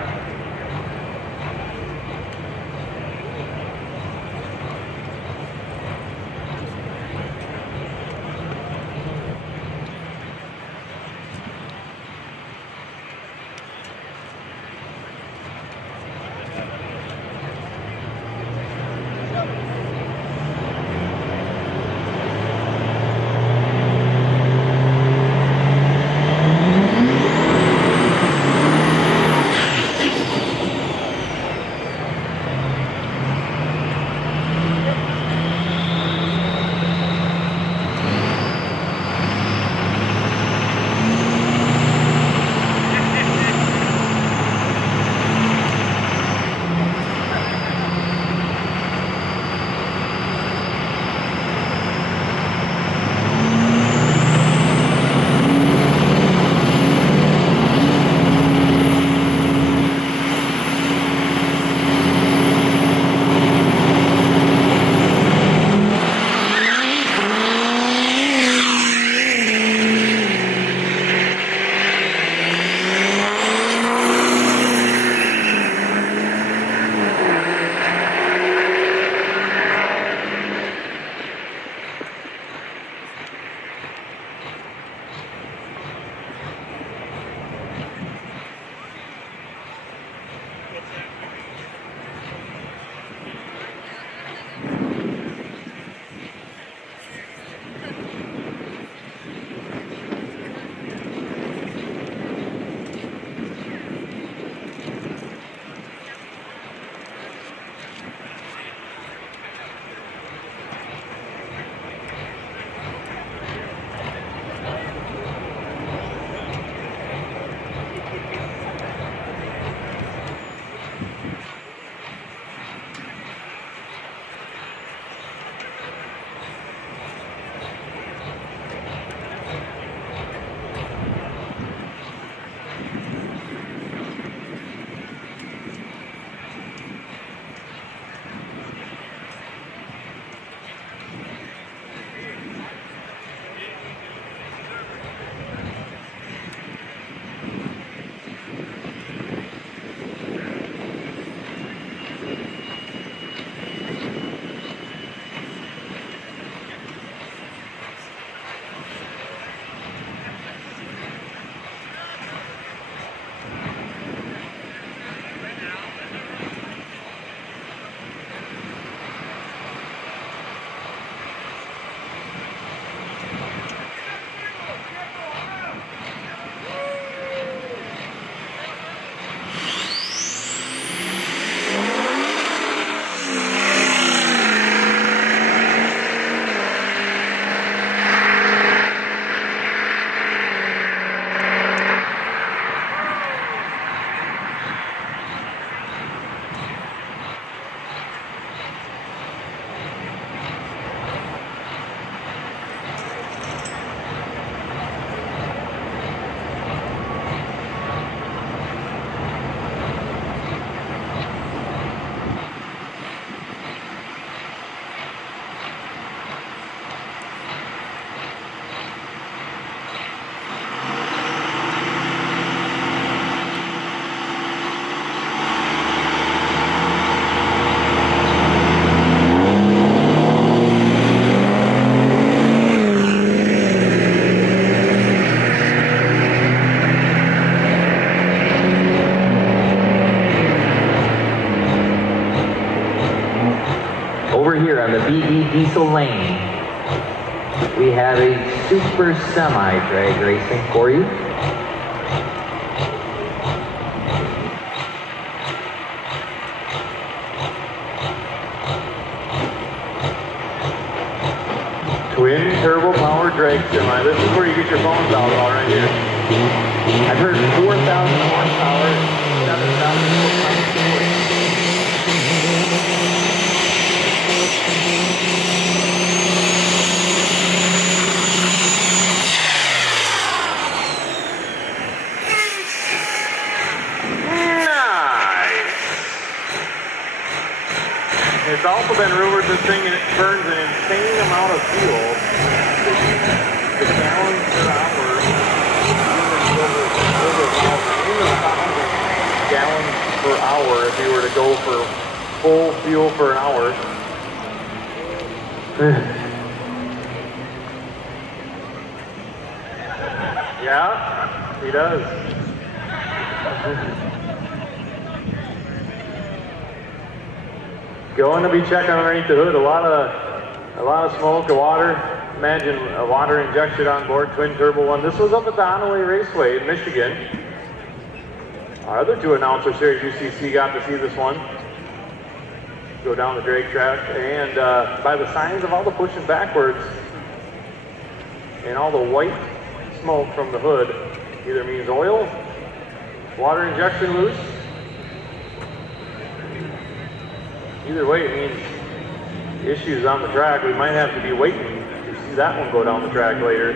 Here on the BD Diesel Lane, we have a super semi drag racing for you. Twin turbo powered drag semi. This is where you get your phones out all right here. I've heard 4,000 horsepower, 7,000 foot-pounds of torque. It's also been rumored this thing burns an insane amount of fuel. The gallons per hour, over 1,000 gallons per hour if you were to go for full fuel for an hour. Yeah, he does. Going to be checking underneath the hood. A lot of smoke, the water. Imagine a water injection on board, twin turbo one. This was up at the Onaway Raceway in Michigan. Our other two announcers here at UCC got to see this one go down the drag track, and by the signs of all the pushing backwards and all the white smoke from the hood, either means oil, water injection loose. Either way, it means issues on the track. We might have to be waiting to see that one go down the track later.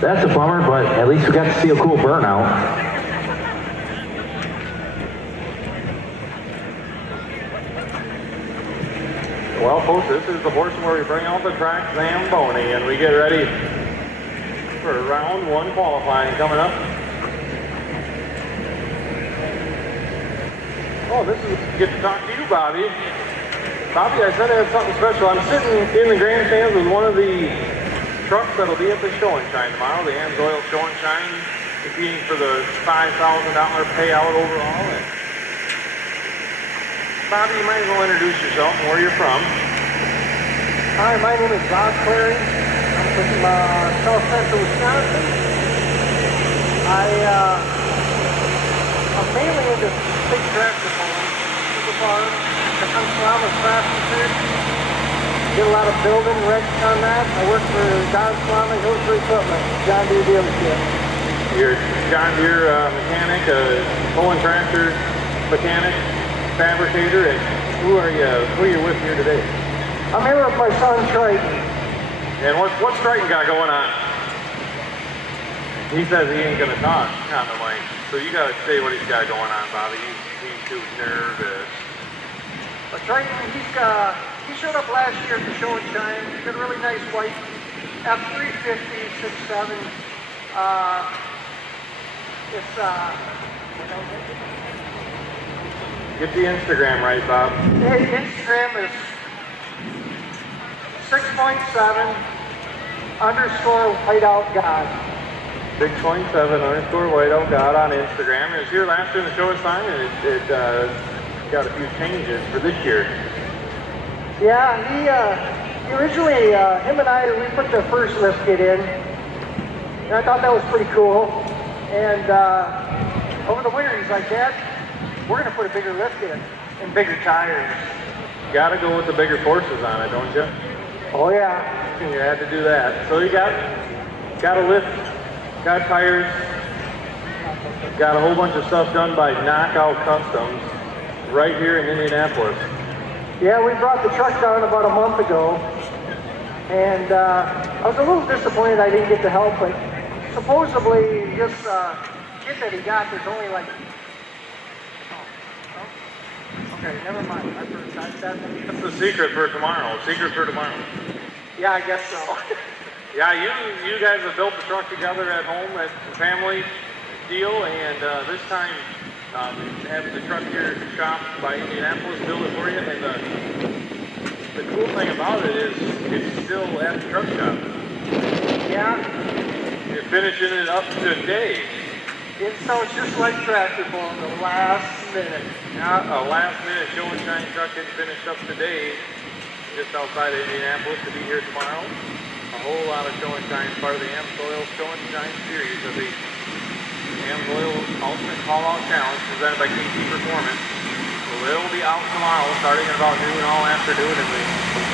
That's a bummer, but at least we got to see a cool burnout. Well, folks, this is the portion where we bring out the track Zamboni and we get ready for round one qualifying coming up. Oh, this is get to talk to you, Bobby. Bobby, I said I had something special. I'm sitting in the grandstands with one of the trucks that'll be at the Show and Shine tomorrow, the AMSOIL Show and Shine, competing for the $5,000 payout overall. And Bobby, you might as well introduce yourself and where you're from. Hi, my name is Bob Clary. I'm from South Central Wisconsin. I'm mainly into big tractor pulling, super farm, the Consulama Craftsmanship. Did a lot of building, wrecks on that. I work for Consulama Hillsbury Equipment, John Deere dealership. You're John Deere mechanic, pulling tractor mechanic, fabricator, and who are you with here today? I'm here with my son Triton. And what's Triton got going on? He says he ain't gonna talk on the mic, so you gotta say what he's got going on, Bobby. He's too nervous. But Triton, he showed up last year at the Show and Shine. He's got a really nice white F350 6.7. Get the Instagram right, Bob. His Instagram is 6.7_whiteout_God. 6.7_whiteout_God on Instagram. It was here last year in the Show and Shine, and it got a few changes for this year. Yeah, he originally, him and I, we put the first lift kit in, and I thought that was pretty cool. And over the winter, he's like, Dad, we're going to put a bigger lift in and bigger tires. Got to go with the bigger forces on it, don't you? Oh yeah. You had to do that. So you got a lift, got tires, got a whole bunch of stuff done by Knockout Customs right here in Indianapolis. Yeah, we brought the truck down about a month ago, and I was a little disappointed I didn't get to help, but supposedly this kit that he got, there's only like, okay, never mind. That's the secret for tomorrow. Secret for tomorrow. Yeah, I guess so. Yeah, you guys have built the truck together at home at the family deal, and this time having the truck here shopped by Indianapolis build it for you. And the cool thing about it is it's still at the truck shop. Yeah. You're finishing it up today. It sounds just like tractor pulling the last minute. Yeah, a last minute Show and Shine truck getting finished up today, just outside of Indianapolis to be here tomorrow. A whole lot of Show and Shine, part of the AMSOIL Show and Shine series of the AMSOIL Ultimate Call-Out Challenge presented by KT Performance. So it'll be out tomorrow starting at about noon all afternoon, and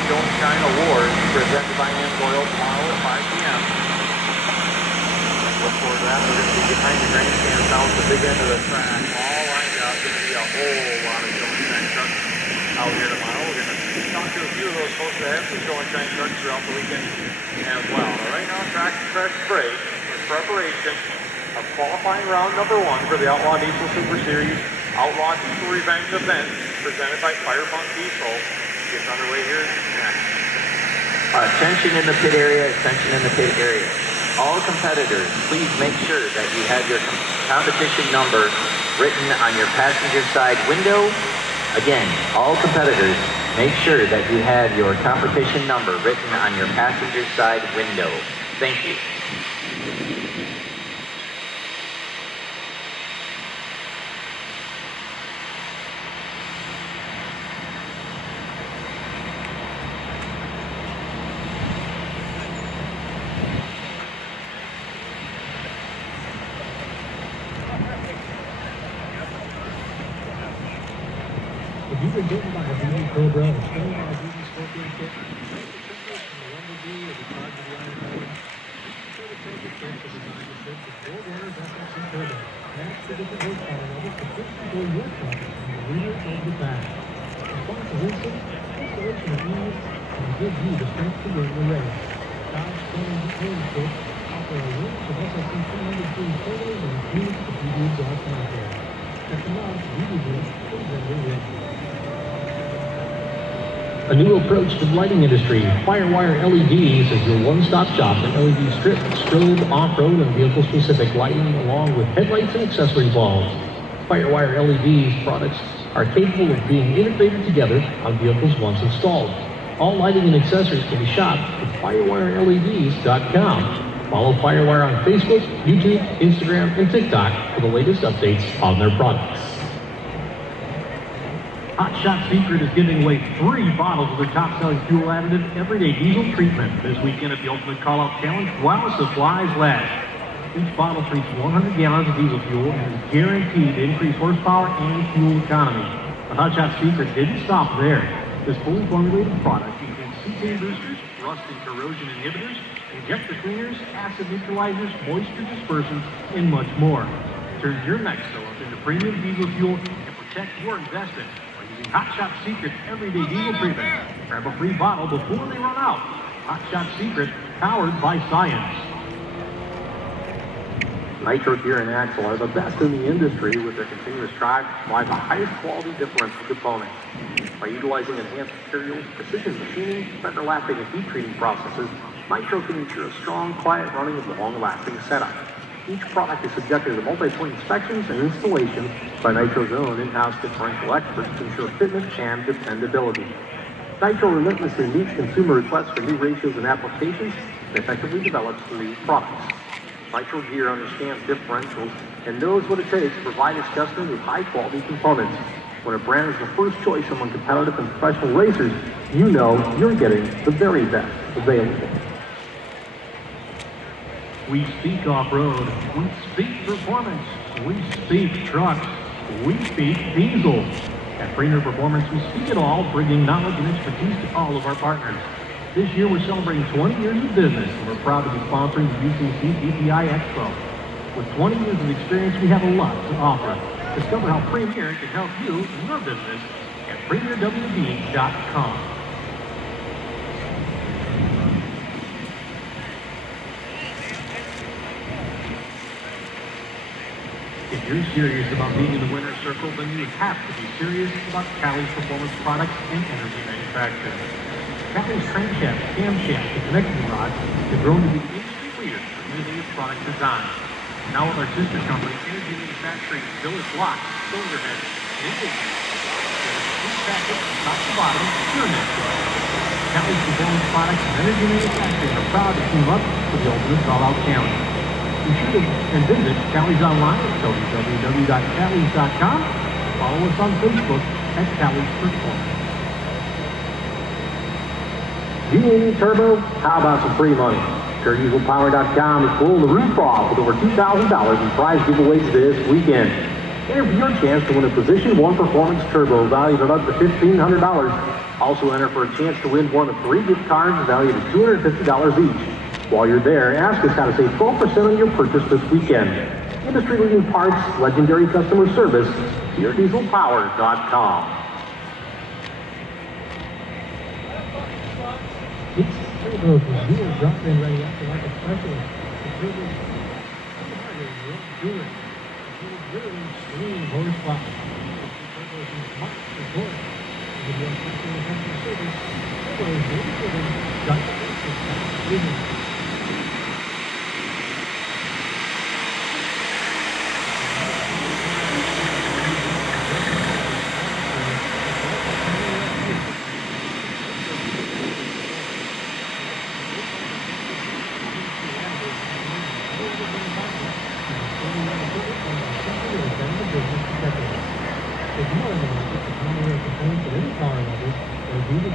Don't Shine Awards presented by Amsoil tomorrow at 5 p.m. Look forward to that. We're going to be behind the grandstand down at the big end of the track. All lined up. Going to be a whole lot of Show and Shine trucks out here tomorrow. We're going to talk to a few of those folks that have some Show and Shine trucks throughout the weekend as well. Right now, track fresh break in preparation of qualifying round number 1 for the Outlaw Diesel Super Series Outlaw Diesel Revenge event presented by Firepunk Diesel. Gets underway here next. Attention in the pit area, attention in the pit area. All competitors, please make sure that you have your competition number written on your passenger side window. Again, all competitors, make sure that you have your competition number written on your passenger side window. Thank you. If you've been bitten by a BB Cobra or stung by a BB Scorpion tick, take the templates from the Lumberjee or the Charge of the Iron Island. Be sure to take the kits are designed to fit the 4-runner FX and Turbo. Match the different horsepower levels to fit for your truck from the rear over the back. Responsive instance, installation of ease, and gives you the strength to win the race. Dodge Stone Home Kit offer a range of SSC 300 series photos and units to BB exhaust manifold. Check them out at BB.com. A new approach to the lighting industry. Firewire LEDs is your one-stop shop for LED strip, strobe, off-road, and vehicle-specific lighting, along with headlights and accessory bulbs. Firewire LEDs products are capable of being integrated together on vehicles once installed. All lighting and accessories can be shopped at firewireleds.com. Follow Firewire on Facebook, YouTube, Instagram, and TikTok for the latest updates on their products. Hot Shot Secret is giving away 3 bottles of their top-selling fuel additive, Everyday Diesel Treatment, this weekend at the Ultimate Call-Out Challenge while supplies last. Each bottle treats 100 gallons of diesel fuel and is guaranteed to increase horsepower and fuel economy. But Hot Shot Secret didn't stop there. This fully formulated product includes cetane boosters, rust and corrosion inhibitors, injector cleaners, acid neutralizers, moisture dispersants, and much more. Turn your next fill-up into premium diesel fuel and protect your investment. Hot Shot Secret Everyday Diesel Treatment. Grab a free bottle before they run out. Hot Shot Secret, powered by science. Nitro Gear and Axle are the best in the industry with their continuous drive to provide the highest quality differential components. By utilizing enhanced materials, precision machining, better lapping, and heat treating processes, Nitro can ensure a strong, quiet running of the long-lasting setup. Each product is subjected to multi-point inspections and installation by Nitro's own in-house differential experts to ensure fitment and dependability. Nitro relentlessly meets consumer requests for new ratios and applications and effectively develops new products. Nitro Gear understands differentials and knows what it takes to provide its customers with high-quality components. When a brand is the first choice among competitive and professional racers, you know you're getting the very best available. We speak off-road, we speak performance, we speak trucks, we speak diesel. At Premier Performance, we speak it all, bringing knowledge and expertise to all of our partners. This year, we're celebrating 20 years of business, and we're proud to be sponsoring the UCC DPI Expo. With 20 years of experience, we have a lot to offer. Discover how Premier can help you in your business at premierwb.com. If you're serious about being in the winner's circle, then you have to be serious about Callie's Performance Products and Energy Manufacturing. Callie's crankshaft, camshaft, and connecting rods have grown to be the industry leader for innovative product design. Now with our sister company, Energy Manufacturing, billet blocks, cylinder heads, and engines. Get a complete package from top to bottom to your next level. Callie's Performance Products and Energy Manufacturing are proud to team up for the Ultimate Call-Out Challenge. Be sure to visit Callie's online at www.callies.com. Follow us on Facebook at Callie's Performance. Do you need a turbo? How about some free money? PureDieselPower.com is blowing the roof off with over $2,000 in prize giveaways this weekend. Enter for your chance to win a Position 1 Performance Turbo valued at up to $1,500. Also enter for a chance to win one of 3 gift cards valued at $250 each. While you're there, ask us how to save 12% on your purchase this weekend. Industry-leading parts, legendary customer service, PureDieselPower.com. Those wheels drop in ready after like a specialist. The previous doing really extreme horsepower. Those monster torque. With your customer service, those really got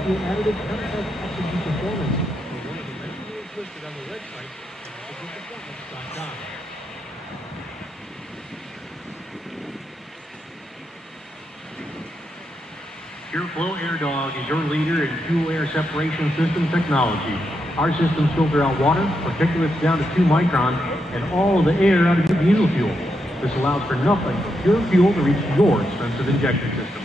the additive chemical oxygen performance is one of the many names listed on the website oxygenperformance.com. PureFlow Air Dog is your leader in fuel air separation system technology. Our systems filter out water, particulates down to 2 microns, and all of the air out of your diesel fuel. This allows for nothing but pure fuel to reach your expensive injection system.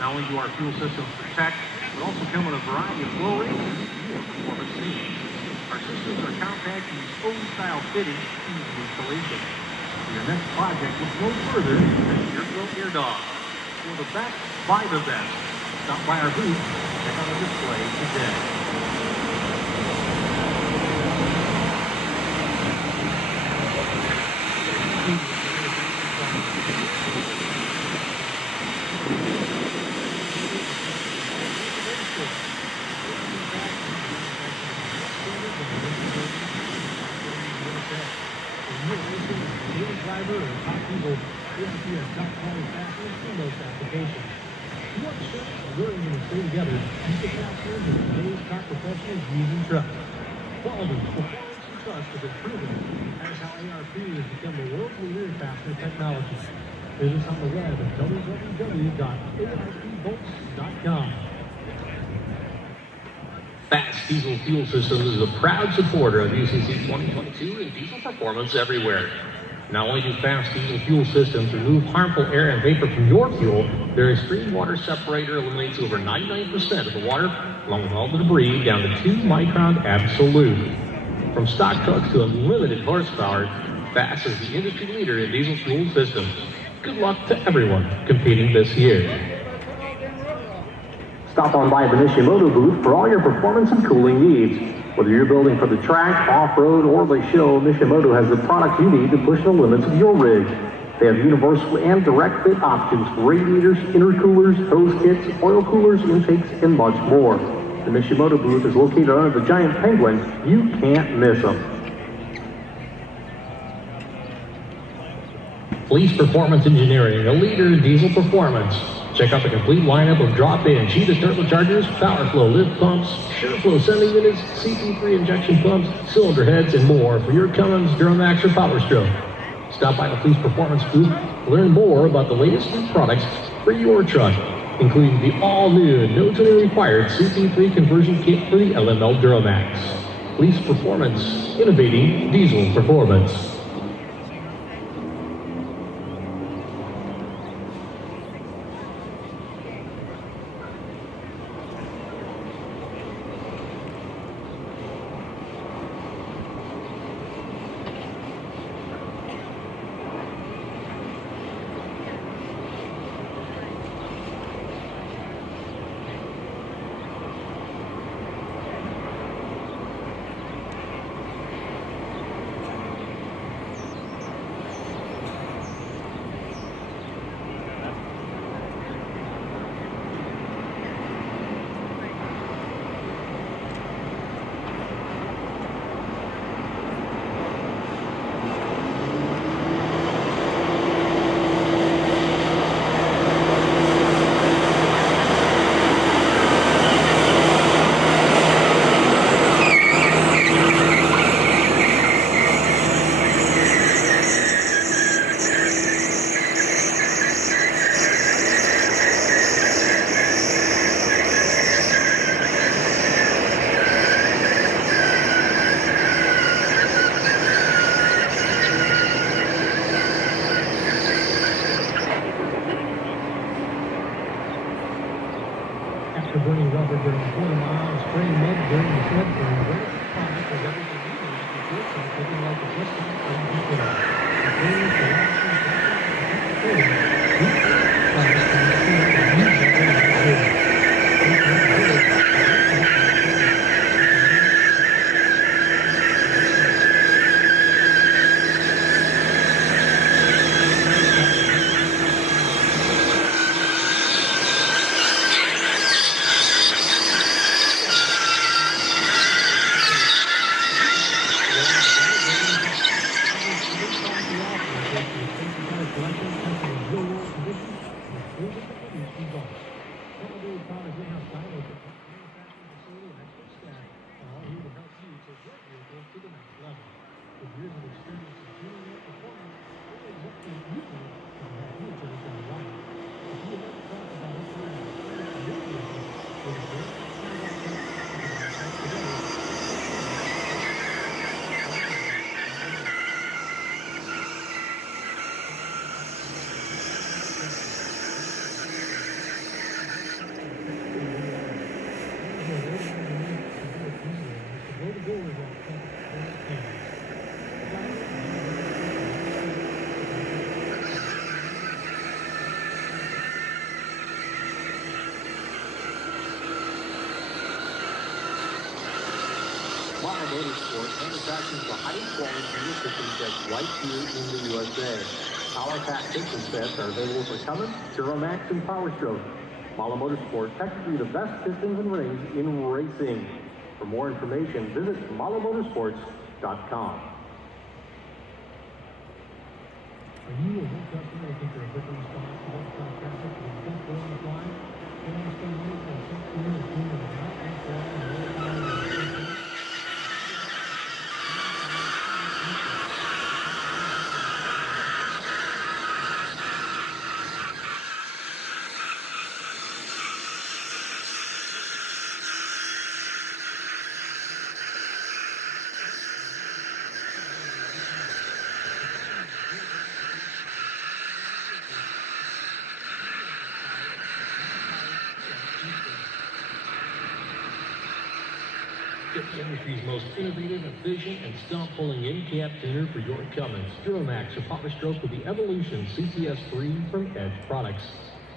Not only do our fuel systems protect, but also come in a variety of flow rates and performance needs. Our systems are compact and use old-style fitting, easy installation. For your next project, look no further than PureFlow Air Dog. For the best, buy the best. Stop by our booth, check out the display today. Driver or top people guarantee a top quality fasteners in most applications. If you want to service and your engine to stay together, use the fasteners that today's top professionals use and trust. Quality, performance, and trust have been proven. That's how ARP has become the world's leader in fastener technology. Visit us on the web at www.arpbolts.com. Fast Diesel Fuel Systems is a proud supporter of UCC 2022 and diesel performance everywhere. Not only do Fast Diesel Fuel Systems remove harmful air and vapor from your fuel, their extreme water separator eliminates over 99% of the water, along with all the debris, down to 2 micron absolute. From stock trucks to unlimited horsepower, Fast is the industry leader in diesel fuel systems. Good luck to everyone competing this year. Stop on by the Nishimoto booth for all your performance and cooling needs. Whether you're building for the track, off-road, or the show, Nishimoto has the products you need to push the limits of your rig. They have universal and direct fit options for radiators, intercoolers, hose kits, oil coolers, intakes, and much more. The Nishimoto booth is located under the giant penguin. You can't miss them. Police Performance Engineering, a leader in diesel performance. Check out the complete lineup of drop-in Cheetah turbochargers, power flow lift pumps, SureFlow sending units, CP3 injection pumps, cylinder heads, and more for your Cummins, Duramax, or Power Stroke. Stop by the Police Performance booth to learn more about the latest new products for your truck, including the all-new, no-tuning required CP3 conversion kit for the LML Duramax. Police Performance, innovating diesel performance. to burning rubber during the quarter mile, spraying mud during the sled burn. The greatest product is everything you need to be good and taking like a distance and keep it up. The cleanest, the last Motorsport manufactures the highest quality fuel system sets right here in the USA. Power pack system sets are available for Cummins, Duramax, and Powerstroke. Mala Motorsport, technically the best systems and rings in racing. For more information, visit malamotorsports.com. Are you a work customer looking for a quicker response to work traffic with the best on the fly? You want to spend money for a 6-year or 2 year not and fly and low power and safety? Get the industry's most innovative, efficient, and stump-pulling in-cab tuner for your Cummins, Duramax, or Powerstroke with the Evolution CTS3 from Edge Products.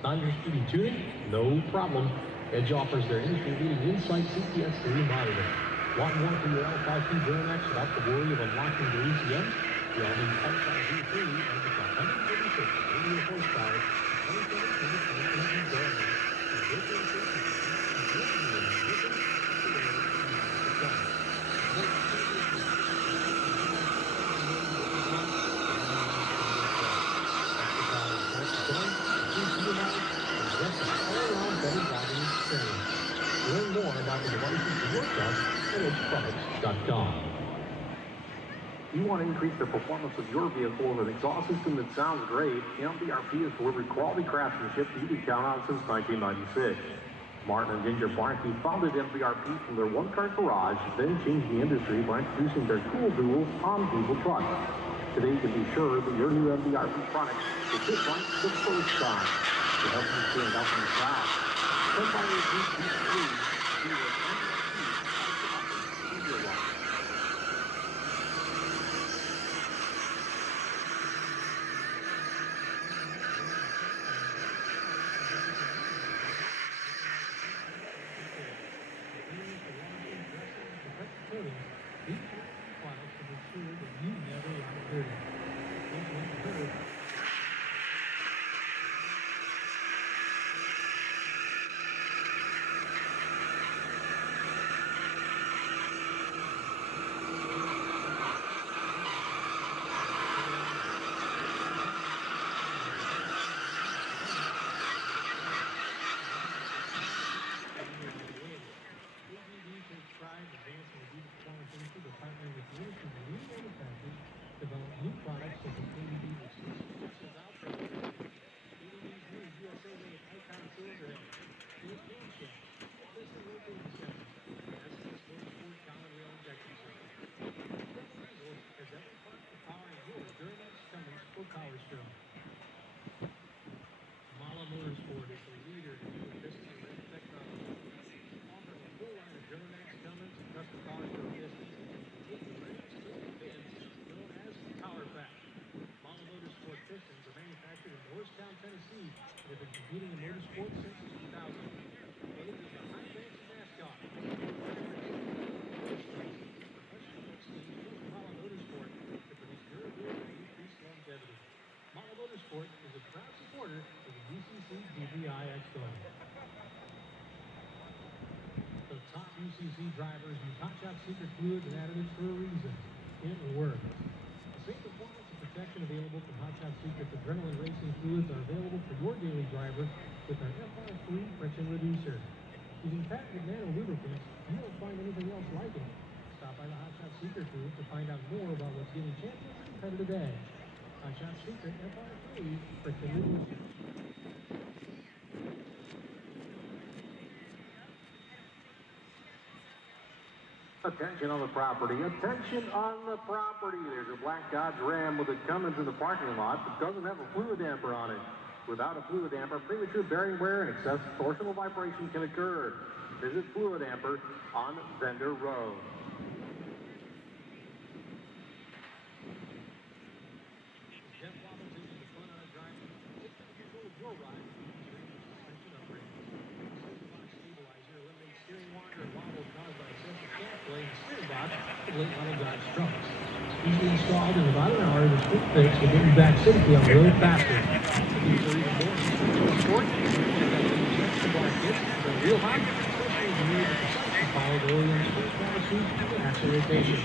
Non-disputing tuning? No problem. Edge offers their industry-leading Insight CTS3 monitor. Want more for your L5P Duramax without the worry of unlocking the ECM? The all-new L5 V3 has a 136 radio horsepower, 27 Duramax, and virtual safety. Learn more about the devices for your truck at edgeproducts.com. You want to increase the performance of your vehicle with an exhaust system that sounds great? MVRP has delivered quality craftsmanship you can count on since 1996. Martin and Ginger Barnke founded MVRP from their one-car garage, then changed the industry by introducing their cool duals on diesel trucks. Today, you can be sure that your new MVRP products will fit right the first time to help you stand out from the crowd. Come by your DP3 to your MVRP in your life. UCC drivers use Hot Shot Secret fluids and additives for a reason. It works. The same performance and protection available from Hot Shot Secret's adrenaline racing fluids are available for your daily driver with our FR-free friction reducer. Using patented nano lubricants, you won't find anything else like it. Stop by the Hot Shot Secret booth to find out more about what's giving champions a competitive edge. Hot Shot Secret FR-free friction reducer. Attention on the property. Attention on the property. There's a black Dodge Ram with a Cummins in the parking lot that doesn't have a fluid damper on it. Without a fluid damper, premature bearing wear and excessive torsional vibration can occur. Visit Fluid Damper on Vendor Road. Jeff Wobble taking the fun out of driving. Take back control of your ride. Featuring suspension upgrades. Box stabilizer eliminates steering wander and wobbles caused by excessive cat play and steering box of late model Dodge trucks. Easily installed in about an hour, this quick fix will get you back safely on the road faster. Looking for even more sport? Real hot, especially if you need the precise follow the OEM sports policy and axle rotation.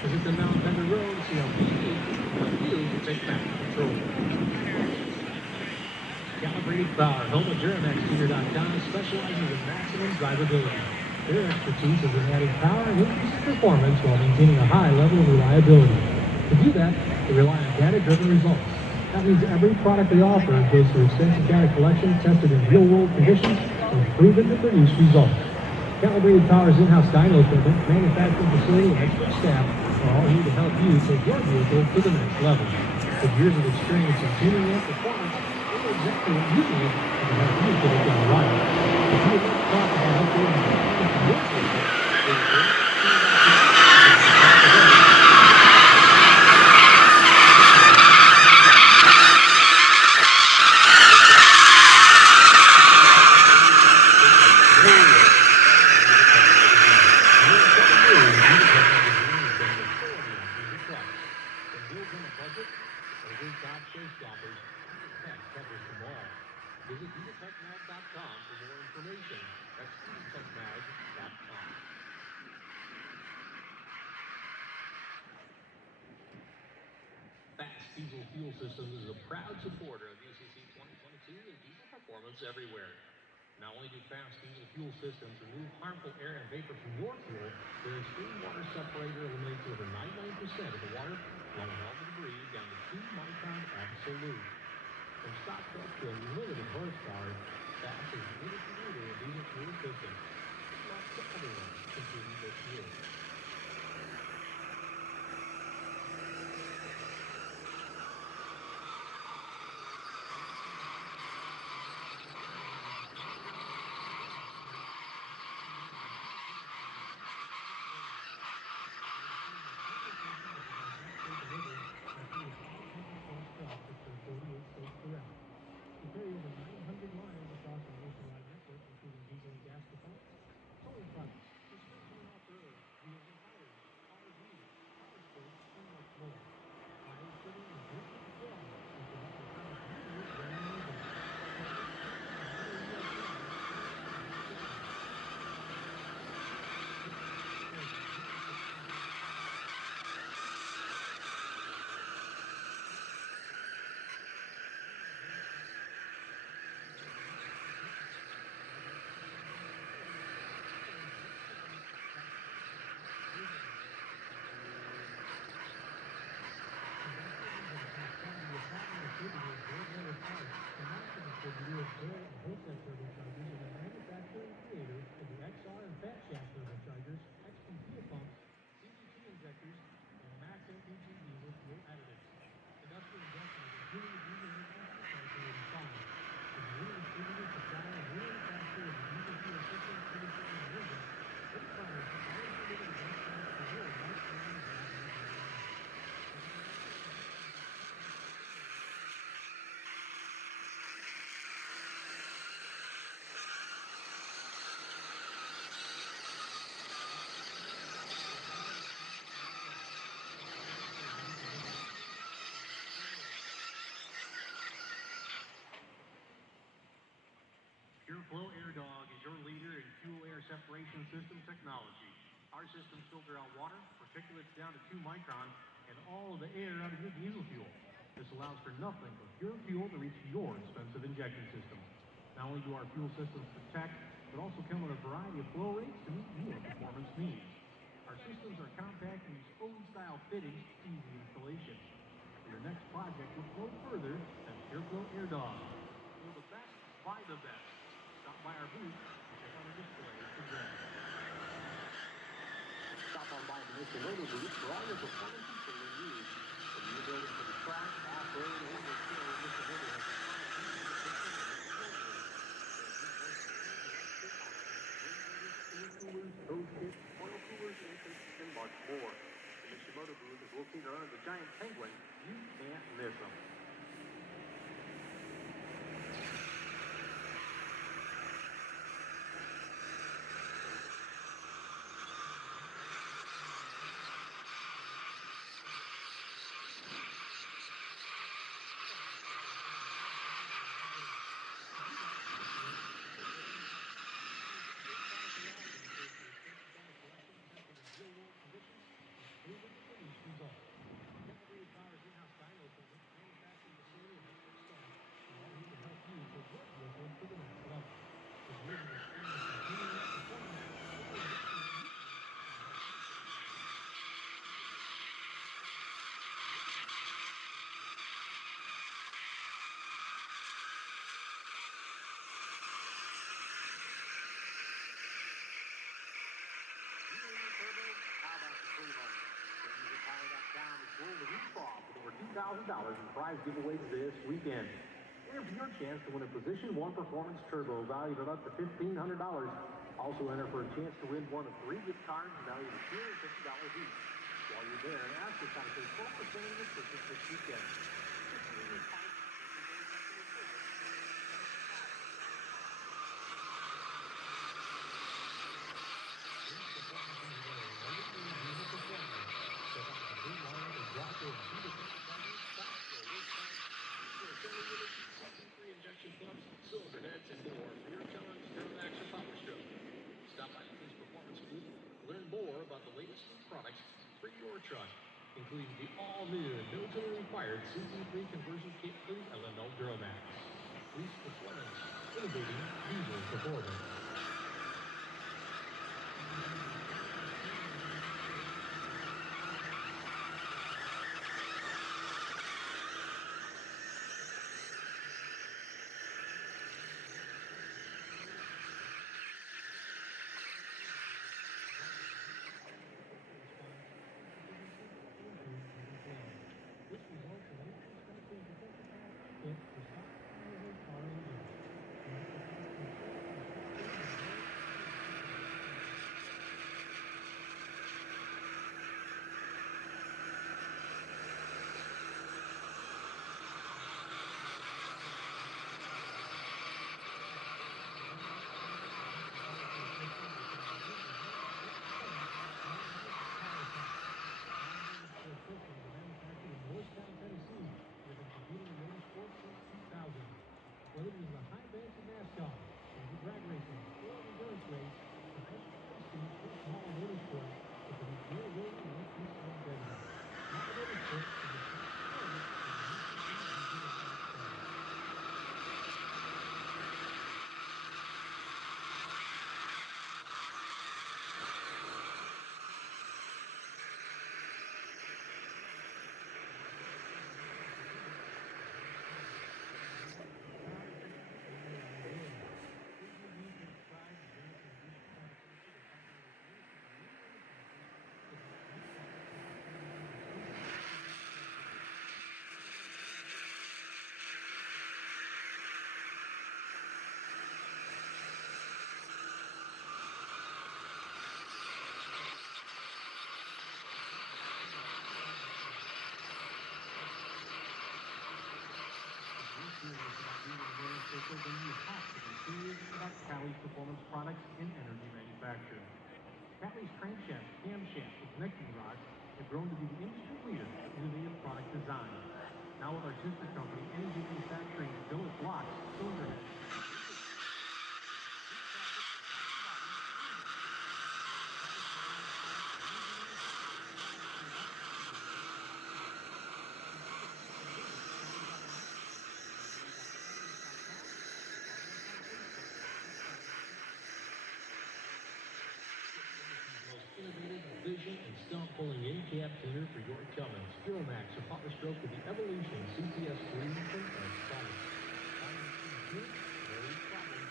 Visit them now on Vendor Road to see how we help you take back control. Calibrated Power, home of DuramaxTuner.com, specializes in maximum drivability. Their expertise is in adding power and increasing performance while maintaining a high level of reliability. To do that, they rely on data-driven results. That means every product they offer goes through extensive data collection, tested in real-world conditions, and proven to produce results. Calibrated Power's in-house dyno equipment, manufacturing facility, and expert staff are all here to help you take your vehicle to the next level. With years of experience in tuning and performance, they know exactly what you need to help you get it done right. If you would like to talk about upgrading your vehicle, visit dieseltechmag.com for more information. That's dieseltechmag.com. Fast Diesel Fuel Systems is a proud supporter of UCC 2022 and diesel performance everywhere. Not only do Fast Diesel Fuel Systems remove harmful air and vapor from your fuel, their extreme water separator eliminates over 99% of the water, blowing all the debris down to 2 micron absolute. From stock truck to unlimited horsepower, Fast is the industry leader in diesel fuel systems. Lots of everyone competing this year. We carry over 900 miles across our nationwide network, including diesel and gas air separation system technology. Our systems filter out water, particulates down to 2 microns, and all of the air out of your diesel fuel. This allows for nothing but pure fuel to reach your expensive injection system. Not only do our fuel systems protect, but also come with a variety of flow rates to meet your performance needs. Our systems are compact and use old-style fittings, easy installation. For your next project, look no further than PureFlow Air Dog. Feel the best, buy the best. Stop by our booth and check out our displays today. Stop on by the Mr. Motor booth for all your performance and tooling needs. From your building to the track, off-road, or overkill, Mr. Motor has a coolers, hose kits, oil coolers, intakes, and much more. The Mishimoto booth is located under the giant penguin. You can't miss them. $2,000 in prize giveaways this weekend. Enter for your chance to win a Position 1 Performance Turbo valued at up to $1,500. Also enter for a chance to win one of 3 gift cards valued at $250 each. While you're there, ask us how to save 12% of your purchase this weekend. Injection pumps, cylinder heads, and more for your John Duramax or Power Stroke. Stop by the Police Performance booth. Learn more about the latest new products for your truck, including the all-new military-required CP3 conversion kit for the L&L Duramax. Police Performance, innovating diesel performance. Whether it is the high banks of NASCAR, or the drag racing, or the endurance race, professional racing or small motorsport, it can be your way to make this one better. Small motorsport is the first service of the UCC. Callie's Performance Products in Energy Manufacturing. Callie's crankshaft, camshaft, and connecting rods have grown to be the industry leader in innovative product design. Now with our sister company, Energy Manufacturing, billet blocks, cylinder heads, innovative vision and stump pulling in-cab tuner for your Cummins. Duramax, a power stroke with the Evolution CTS 3 from Edge Products. Very problem.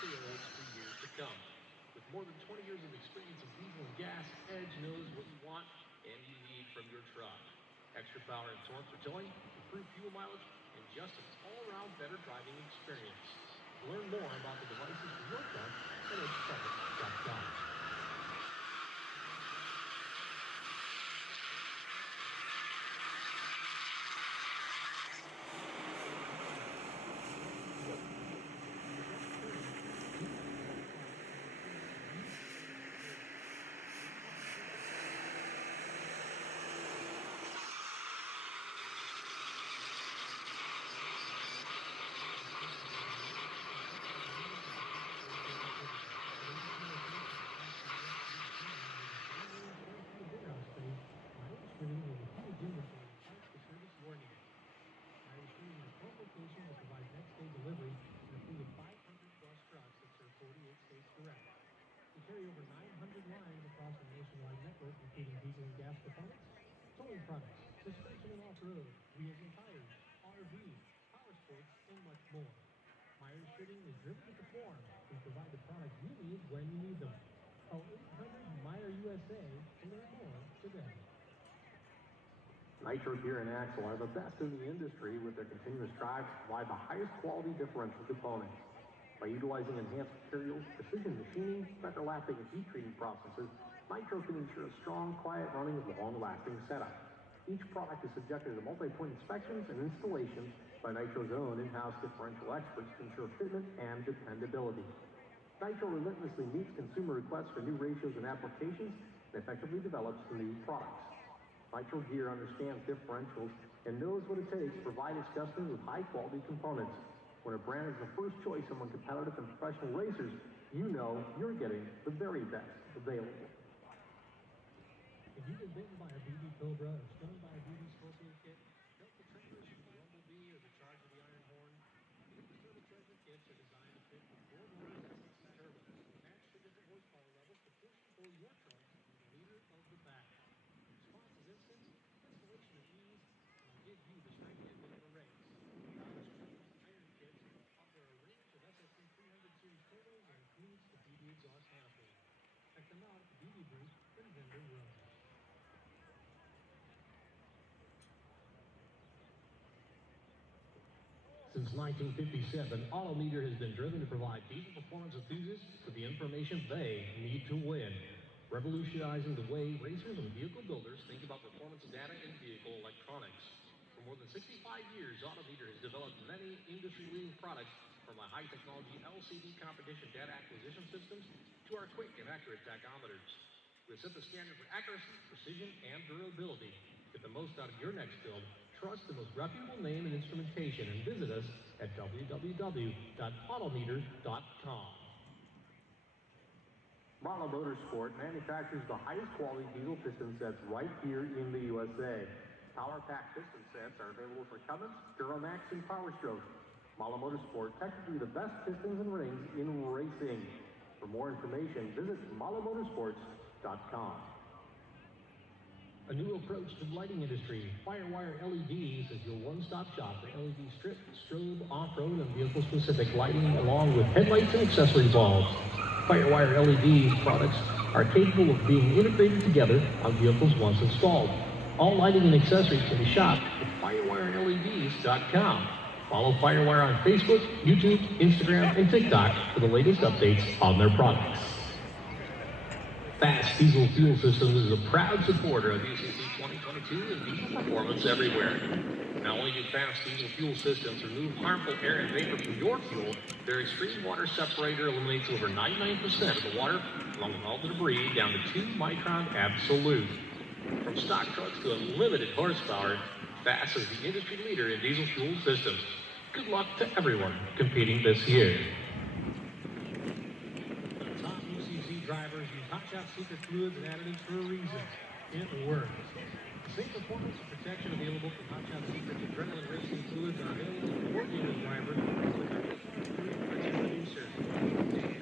For years to come. With more than 20 years of experience in diesel and gas, Edge knows what you want and you need from your truck. Extra power and torque for towing, improved fuel mileage, and just an all-around better driving experience. Learn more about the devices for your truck at edgeproducts.com. Carry over 900 lines across the nationwide network, including diesel and gas components, towing products, suspension and off-road, wheels and tires, RV, power sports, and much more. Myers Fitting is driven to perform. We provide the products you need when you need them. Call 800-MYER USA to learn more today. Nitro Gear and Axle are the best in the industry with their continuous drive to provide the highest quality differential components. By utilizing enhanced materials, precision machining, better lapping, and heat treating processes, Nitro can ensure a strong, quiet running, long-lasting setup. Each product is subjected to multi-point inspections and installations by Nitro's own in-house differential experts to ensure fitment and dependability. Nitro relentlessly meets consumer requests for new ratios and applications and effectively develops new products. Nitro Gear understands differentials and knows what it takes to provide its customers with high-quality components. When a brand is the first choice among competitive and professional racers, you know you're getting the very best available. If you've been bitten by a BB Cobra or stung by a BB Scorpion kit, built the tremors from the Rumblebee or the charge of the Iron Horn, BB Turbo Treasure kits are designed to fit with 4 motors and 6 turbos, matched to different horsepower levels to push and pull your truck to the leader of the pack. Response is instant, installation is ease, and will give you the strength you need in a race. Dodge Treasure Iron Kits offer a range of SSC 300 series turbos and includes the BB exhaust manifold. Check them out at the BB booth in Vendor Row. Since 1957, Autometer has been driven to provide diesel performance enthusiasts with the information they need to win. Revolutionizing the way racers and vehicle builders think about performance data in vehicle electronics. For more than 65 years, Autometer has developed many industry-leading products, from our high-technology LCD competition data acquisition systems to our quick and accurate tachometers. We set the standard for accuracy, precision, and durability. Get the most out of your next build. Trust the most reputable name in instrumentation and visit us at www.autometer.com. Mala Motorsport manufactures the highest quality diesel piston sets right here in the USA. Power pack piston sets are available for Cummins, Duramax, and Power Stroke. Mala Motorsport, technically the best pistons and rings in racing. For more information, visit malamotorsports.com. A new approach to the lighting industry. Firewire LEDs is your one-stop shop for LED strip, strobe, off-road, and vehicle-specific lighting, along with headlights and accessory bulbs. Firewire LED products are capable of being integrated together on vehicles once installed. All lighting and accessories can be shopped at FirewireLEDs.com. Follow Firewire on Facebook, YouTube, Instagram, and TikTok for the latest updates on their products. Fast Diesel Fuel Systems is a proud supporter of UCC 2022 and diesel performance everywhere. Not only do Fast Diesel Fuel Systems remove harmful air and vapor from your fuel, their extreme water separator eliminates over 99% of the water, along with all the debris, down to 2-micron absolute. From stock trucks to unlimited horsepower, Fast is the industry leader in diesel fuel systems. Good luck to everyone competing this year. The top UCC driver Hot Shot Secret fluids and additives for a reason. It works. The same performance and protection available from Hot Shot Secret's adrenaline racing fluids are available from your dealer driver with their producer.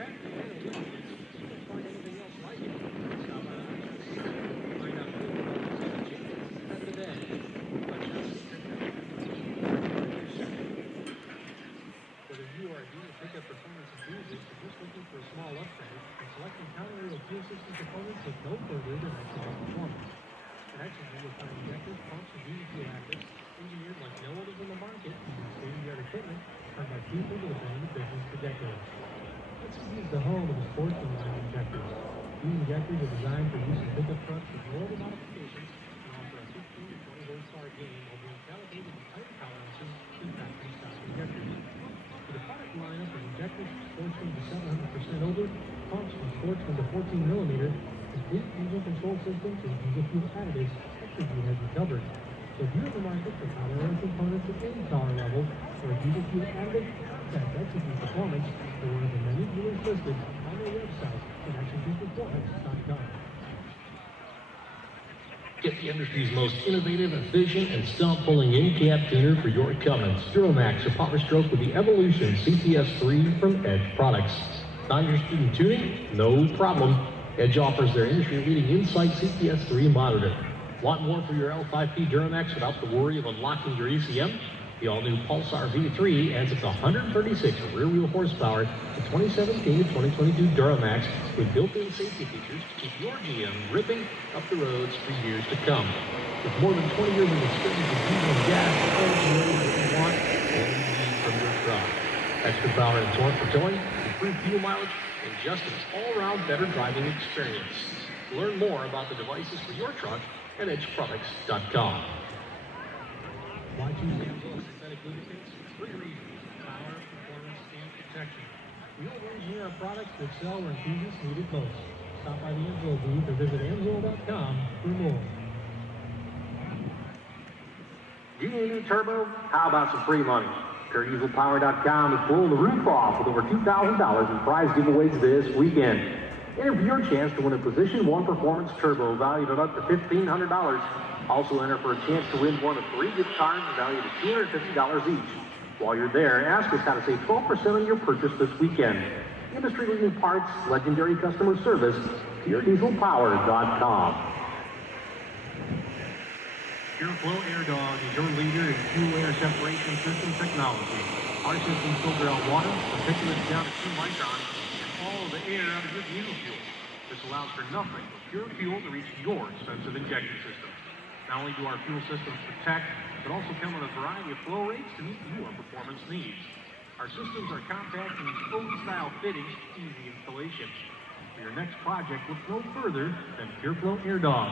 Patented and eliminated, you won't find anything else like it. Stop by the Hot Shot Secret and find out more about the changes of the day. Hot Shot Secret. Whether you are a dealer pickup performance enthusiast or just looking for a small upgrade, and selecting counter-wheel fuel system components with no further than excellent performance. At XG, you'll find injectors, pumps, and diesel fuel additives engineered like no others in the market using state-of-the-art equipment run by people that have been in the business for decades. XG is the home of the sportsman line injectors. These injectors are designed for use in pickup trucks with no other modifications and offer a 15 to 20 horsepower gain while being calibrated with tighter tolerances than factory stock injectors. For the product lineup of injectors from Sportsman to 700% over, pumps from Sportsman to 14 millimeter, complete diesel control systems and diesel fuel additives, XG has you covered. So if you're in the market for power components at any power level or a diesel fuel additive, contact XG Performance or one of the many dealers listed on their website at xgperformance.com. Get the industry's most innovative, efficient, and stump-pulling in-cab tuner for your Cummins Duramax or Power Stroke with the Evolution CTS3 from Edge Products. Not interested in tuning? No problem. Edge offers their industry-leading Insight CTS3 monitor. Want more for your L5P Duramax without the worry of unlocking your ECM? The all-new Pulsar V3 adds up to 136 rear-wheel horsepower to 2017 to 2022 Duramax with built-in safety features to keep your GM ripping up the roads for years to come. With more than 20 years of experience in diesel and gas, all the ways that you want and you need from your truck. Extra power and torque for towing, improved fuel mileage, and just an all-around better driving experience. Learn more about the devices for your truck at edgeproducts.com. Why choose Amsoil synthetic lubricants? 3 reasons: power, performance, and protection. We over-engineer our products to excel where enthusiasts need it most. Stop by the Amsoil booth or visit Amsoil.com for more. Do you need a new turbo? How about some free money? PureDieselPower.com is blowing the roof off with over $2,000 in prize giveaways this weekend. Enter for your chance to win a Position 1 Performance Turbo valued at up to $1,500. Also enter for a chance to win one of 3 gift cards valued at $250 each. While you're there, ask us how to save 12% on your purchase this weekend. Industry-leading parts, legendary customer service, PureDieselPower.com. PureFlow Air Dog is your leader in fuel air separation system technology. Our systems filter out water, particulates down to 2 microns, and all of the air out of your diesel fuel. This allows for nothing but pure fuel to reach your expensive injection system. Not only do our fuel systems protect, but also come with a variety of flow rates to meet your performance needs. Our systems are compact and use old-style fittings, easy installation. For your next project, look no further than PureFlow Air Dog.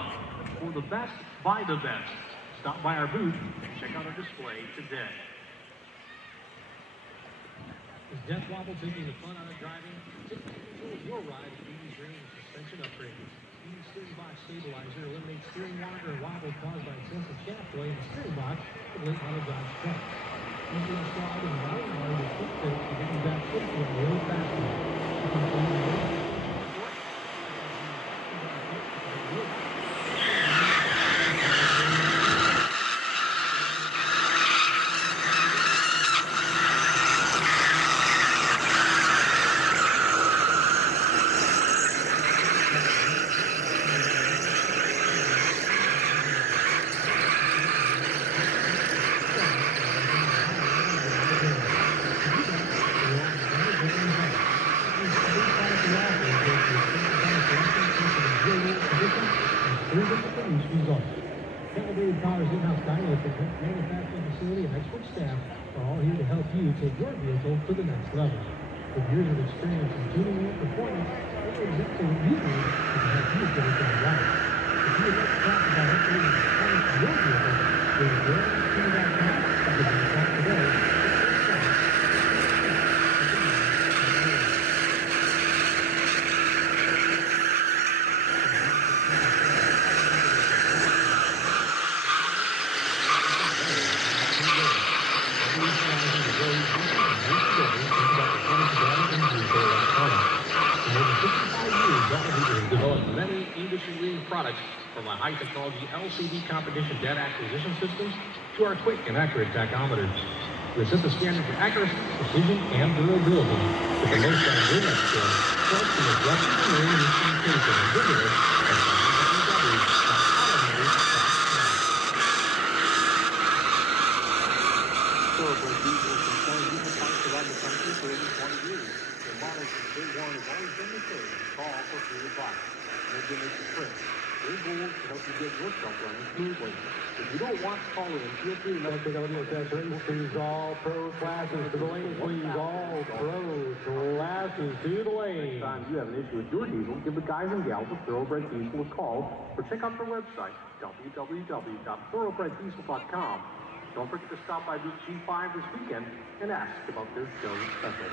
For the best, buy the best. Stop by our booth and check out our display today. Is Death Wobble taking the fun out of driving? Take control of your ride with EV's range of suspension upgrades. EV's steering box stabilizer eliminates steering water and wobble caused by excessive shaft play in the steering box of late model Dodge trucks. Easy installed and volume motor with quick fix to get you back quickly on the road faster. Calibrated Power's in-house dyno manufacturing facility and expert staff are all here to help you take your vehicle to the next level. With years of experience in tuning and performance, they know exactly what you need to help you get it done right. If you would like to talk about upgrading the performance of your vehicle, go to GaryTuning.com and give them a call today. Developed industry-leading products from our high-technology LCD competition data acquisition systems to our quick and accurate tachometers. We set the standard for accuracy, precision, and durability with the most dynamic skin, plus the most revolutionary instrumentation and vigorous at Thoroughbred diesel has been selling diesel parts around the country for over 20 years. Their motto since day one has always been the same: call for free advice. Make your trip. Their goal is to help you get your truck running smoothly. If you don't want to call in, feel free to message WSS Rings, please all pro classes to the lane, please all pro classes to the lane. Next time you have an issue with your diesel, give the guys and gals of Thoroughbred Diesel a call or check out their website, www.thoroughbreddiesel.com. Don't forget to stop by Booth G5 this weekend and ask about their show special.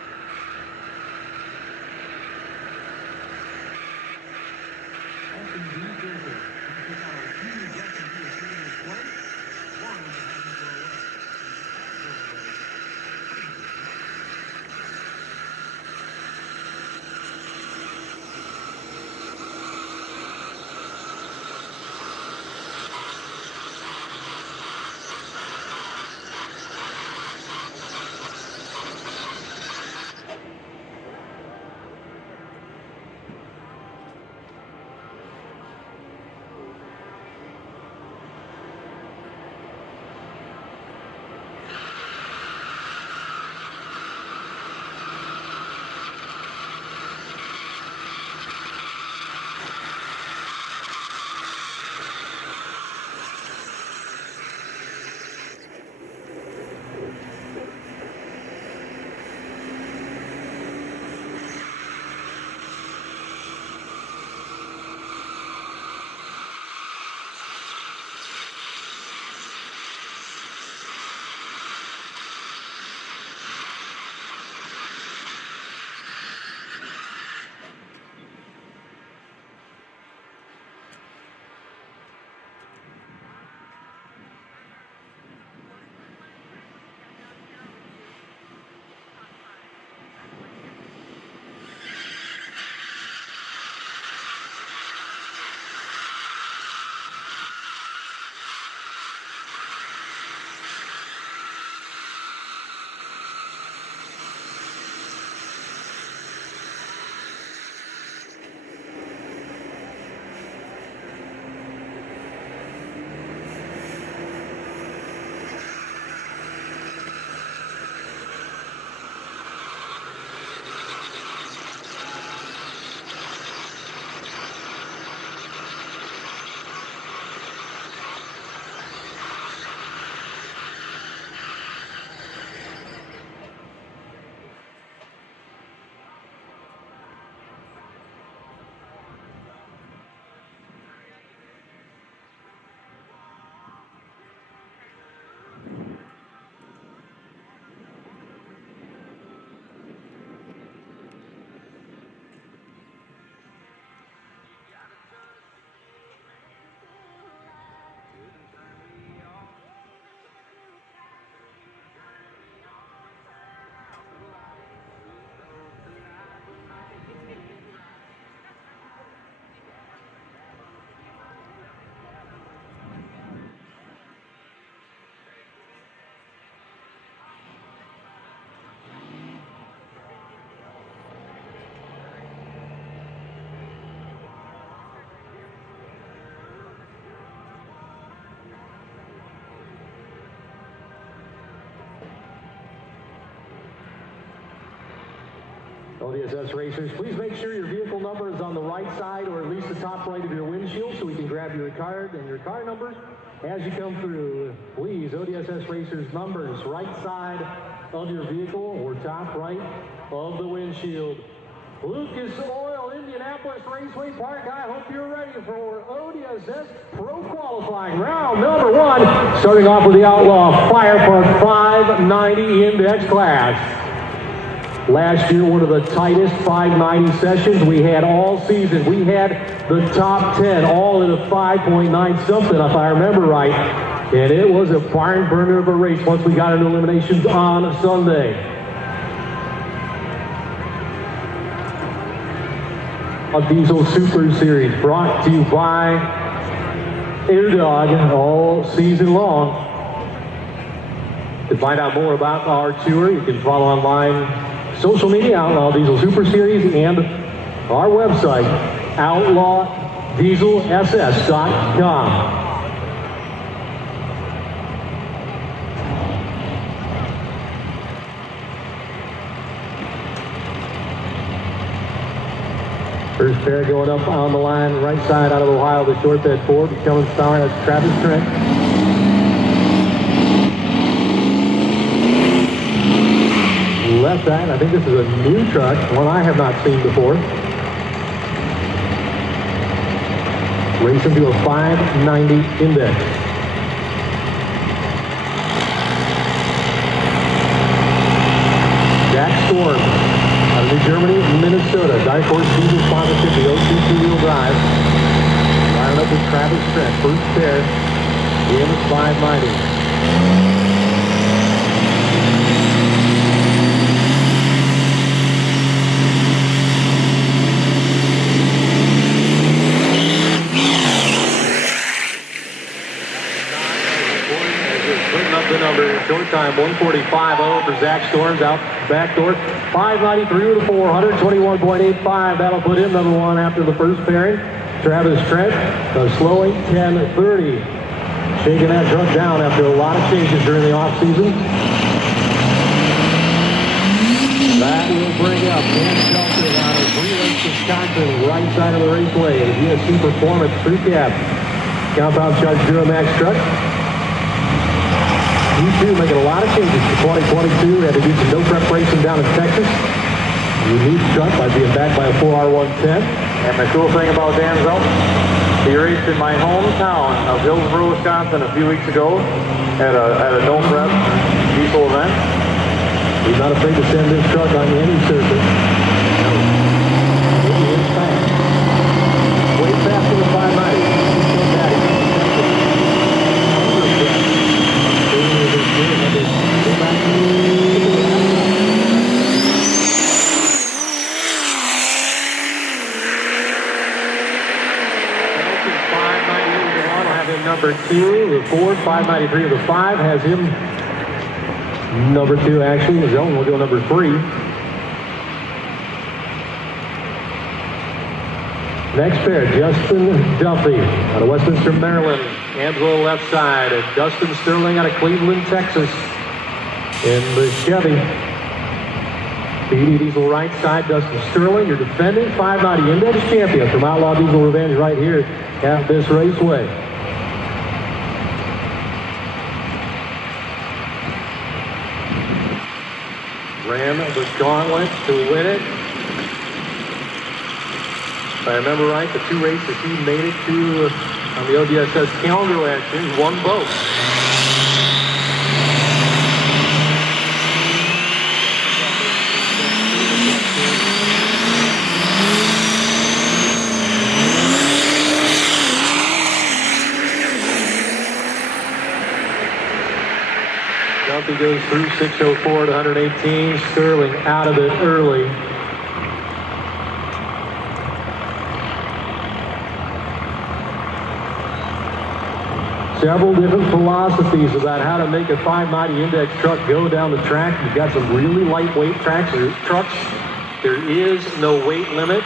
ODSS racers, please make sure your vehicle number is on the right side or at least the top right of your windshield so we can grab your card and your car numbers as you come through. Please, ODSS racers, numbers right side of your vehicle or top right of the windshield. Lucas Oil, Indianapolis Raceway Park. I hope you're ready for ODSS Pro Qualifying round number one. Starting off with the Outlaw Fire Park 590 Index class. Last year, one of the tightest 590 sessions we had all season. We had the top 10 all in a 5.9 something, if I remember right. And it was a barn burner of a race once we got into eliminations on Sunday. a Diesel Super Series brought to you by AirDog all season long. To find out more about our tour, you can follow online social media, Outlaw Diesel Super Series, and our website, outlawdieselss.com. First pair going up on the line, right side out of Ohio, the short bed Ford, becoming star, that's Travis Trent. Left side, I think this is a new truck, one I have not seen before. Racing to a 590 index. Jack Storm, out of New Germany, Minnesota. Dark Horse Diesel sponsorship, the OC two-wheel drive. Lining up with Travis Trent, first pair, in 590. The number, short time 1:45.0 for Zach Storms out back door. 593 with a 4, 121.85. That'll put him number one after the first pairing. Travis Trent, slowing 10:30. Shaking that truck down after a lot of changes during the offseason. That will bring up Dan Shelton out of Green Lake, Wisconsin, right side of the raceway. The UCC Performance Crew Cab compound charge Duramax truck. U2 making a lot of changes for 2022. They had to do some no-prep racing down in Texas. Unique truck by being backed by a 4R110. And the cool thing about Danzo, he raced in my hometown of Hillsboro, Wisconsin a few weeks ago at a no-prep diesel event. He's not afraid to send this truck on any surface. He is fast. Way faster than 590. Number 2, the Ford 593 of the 5 has him number 2 actually. The zone will go number 3. Next pair, Justin Duffy out of Westminster, Maryland. Angelo left side. Dustin Sterling out of Cleveland, Texas. In the Chevy. PD Diesel right side, Dustin Sterling, your defending 590 Index champion from Outlaw Diesel Revenge right here at this raceway. Ran the gauntlet to win it. If I remember right, the 2 races he made it to on the ODSS calendar last year, he won both. Duffy goes through 6:04 to 118. Sterling out of it early. Several different philosophies about how to make a 590 Index truck go down the track. You've got some really lightweight trucks. There is no weight limit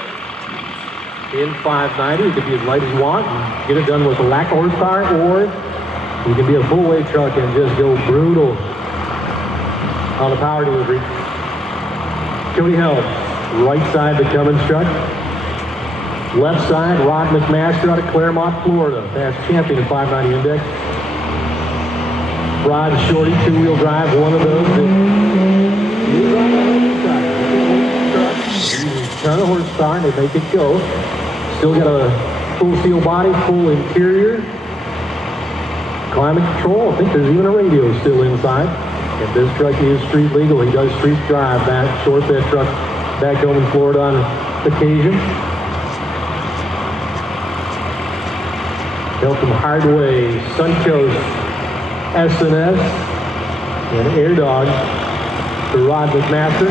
in 590. You can be as light as you want and get it done with a lack of horsepower, or you can be a full weight truck and just go brutal on the power delivery. Cody Helms, right side the Cummins truck. Left side, Rod McMaster out of Claremont, Florida. Fast champion of 590 Index. Rod Shorty, 2-wheel drive, one of those. He's on the other side. Using a ton of horsepower, they make it go. Still got a full steel body, full interior. Climate control, I think there's even a radio still inside. And this truck is street legal. He does street drive that short bed truck back home in Florida on occasion. Hilton Hardway, Suncoast, S&S, and AirDog for Rod McMaster.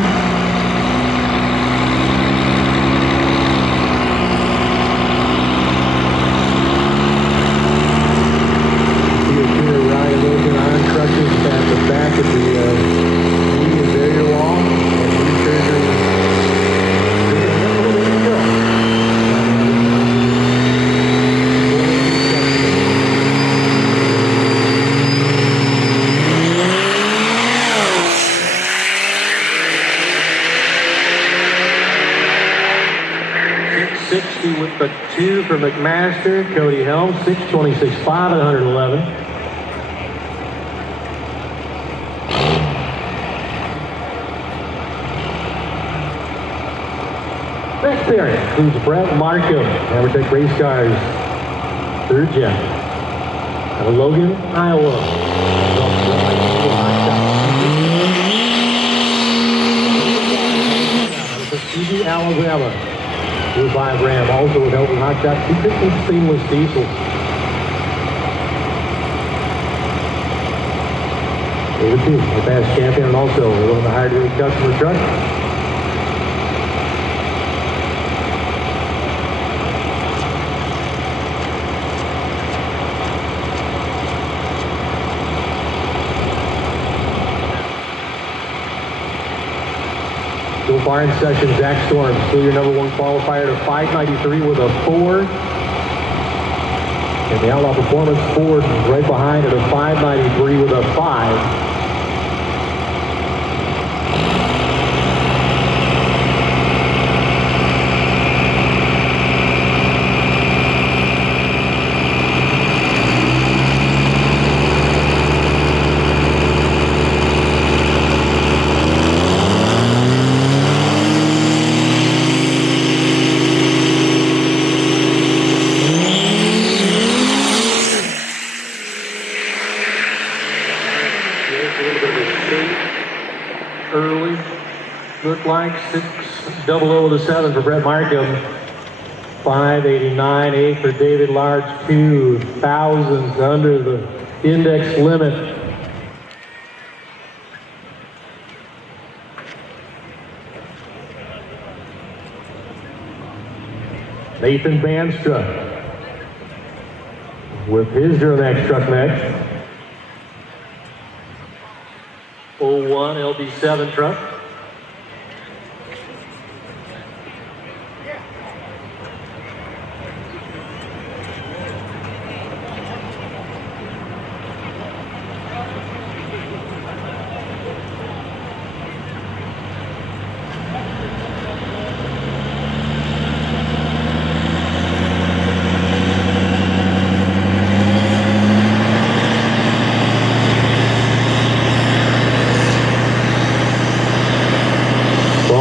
6:60 with the 2 for McMaster. Cody Helms, 6:26.5 at 111. Next pairing includes Brett Markham, Avertech Race Cars, third gen. Out of Logan, Iowa. Tuskegee, Alabama. Blue 5 Ram, also with help with Hot Shot Secret and Stainless Diesel. David Two, the past champion, and also one of the hired wheel customer truck. So far in session, Zach Storm, still your number 1 qualifier to 593 with a 4. And the Outlaw Performance Ford right behind at a 593 with a 5. Early, looked like 6:00 to 7 for Brett Markham. 589, 8 for David Large, 2 thousandths under the index limit. Nathan Banstra with his Duramax truck next. 01 LB7 truck.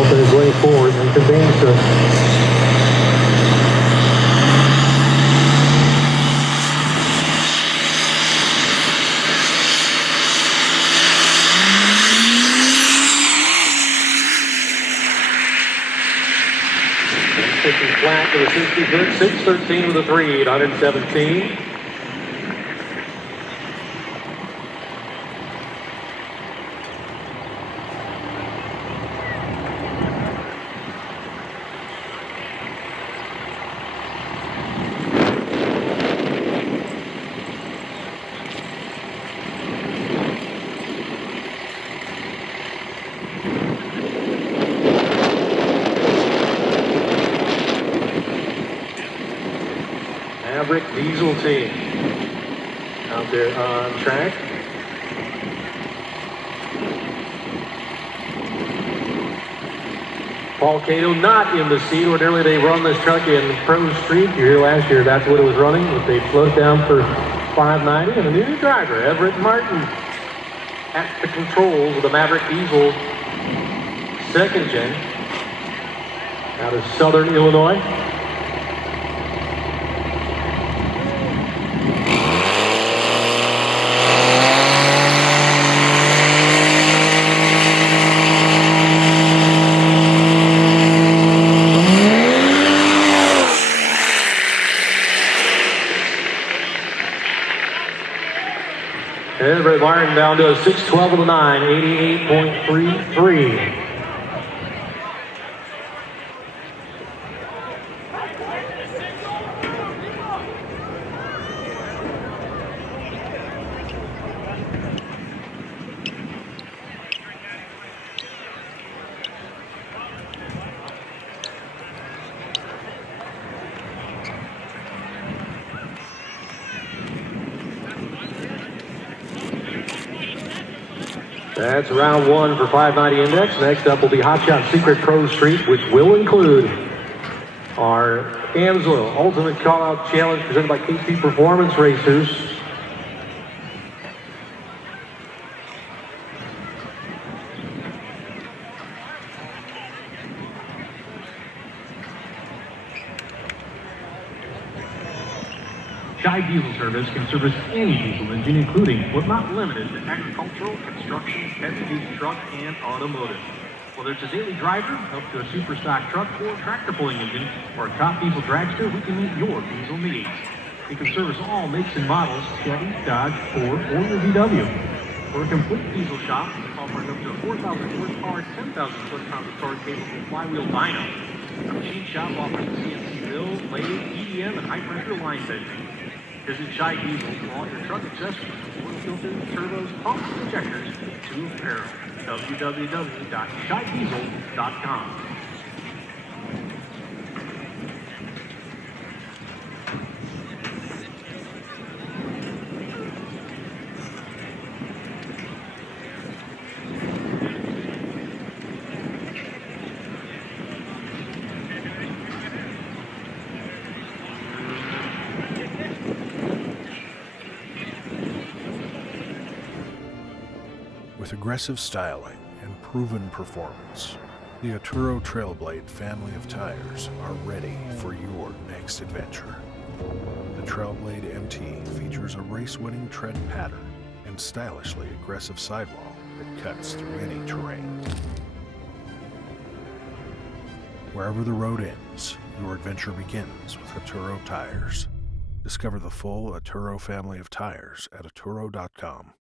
His way forward and convenes to flat to the 60 foot, 613 with a 3, 117. Diesel team out there on track. Paul Cato not in the seat. Ordinarily they run this truck in Pro Street. You're here last year, that's what it was running, but they slowed down for 590. And a new driver, Everett Martin, at the controls of the Maverick Diesel second gen out of Southern Illinois. Everett Martin down to a 6:12 of the 9, 88.33. That's round 1 for 590 index. Next up will be Hot Shot Secret Pro Street, which will include our AMSOIL Ultimate Callout Challenge presented by KP Performance Racers. Shy Diesel Service can service any diesel engine, including, but not limited to agricultural, construction, heavy-duty truck, and automotive. Whether it's a daily driver, up to a super stock truck, or tractor pulling engine, or a top diesel dragster, we can meet your diesel needs. We can service all makes and models, Chevy, Dodge, Ford, or your VW. We're a complete diesel shop, offering up to a 4,000 horsepower, 10,000 foot-pounds of torque capable flywheel dyno. Our machine shop offers CNC mills, lathe, EDM, and high-pressure line bending. Visit Shy Diesel for all your truck accessories, oil filters, turbos, pumps, and injectors, to apparel. www.shydiesel.com. With aggressive styling and proven performance, the Arturo Trailblade family of tires are ready for your next adventure. The Trailblade MT features a race-winning tread pattern and stylishly aggressive sidewall that cuts through any terrain. Wherever the road ends, your adventure begins with Arturo tires. Discover the full Arturo family of tires at Arturo.com.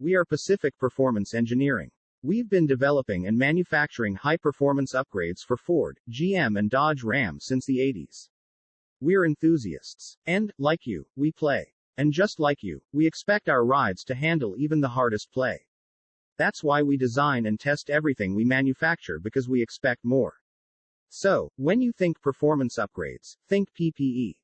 We are Pacific Performance Engineering. We've been developing and manufacturing high-performance upgrades for Ford, GM and Dodge Ram since the 80s. We're enthusiasts. And, like you, we play. And just like you, we expect our rides to handle even the hardest play. That's why we design and test everything we manufacture, because we expect more. So, when you think performance upgrades, think PPE.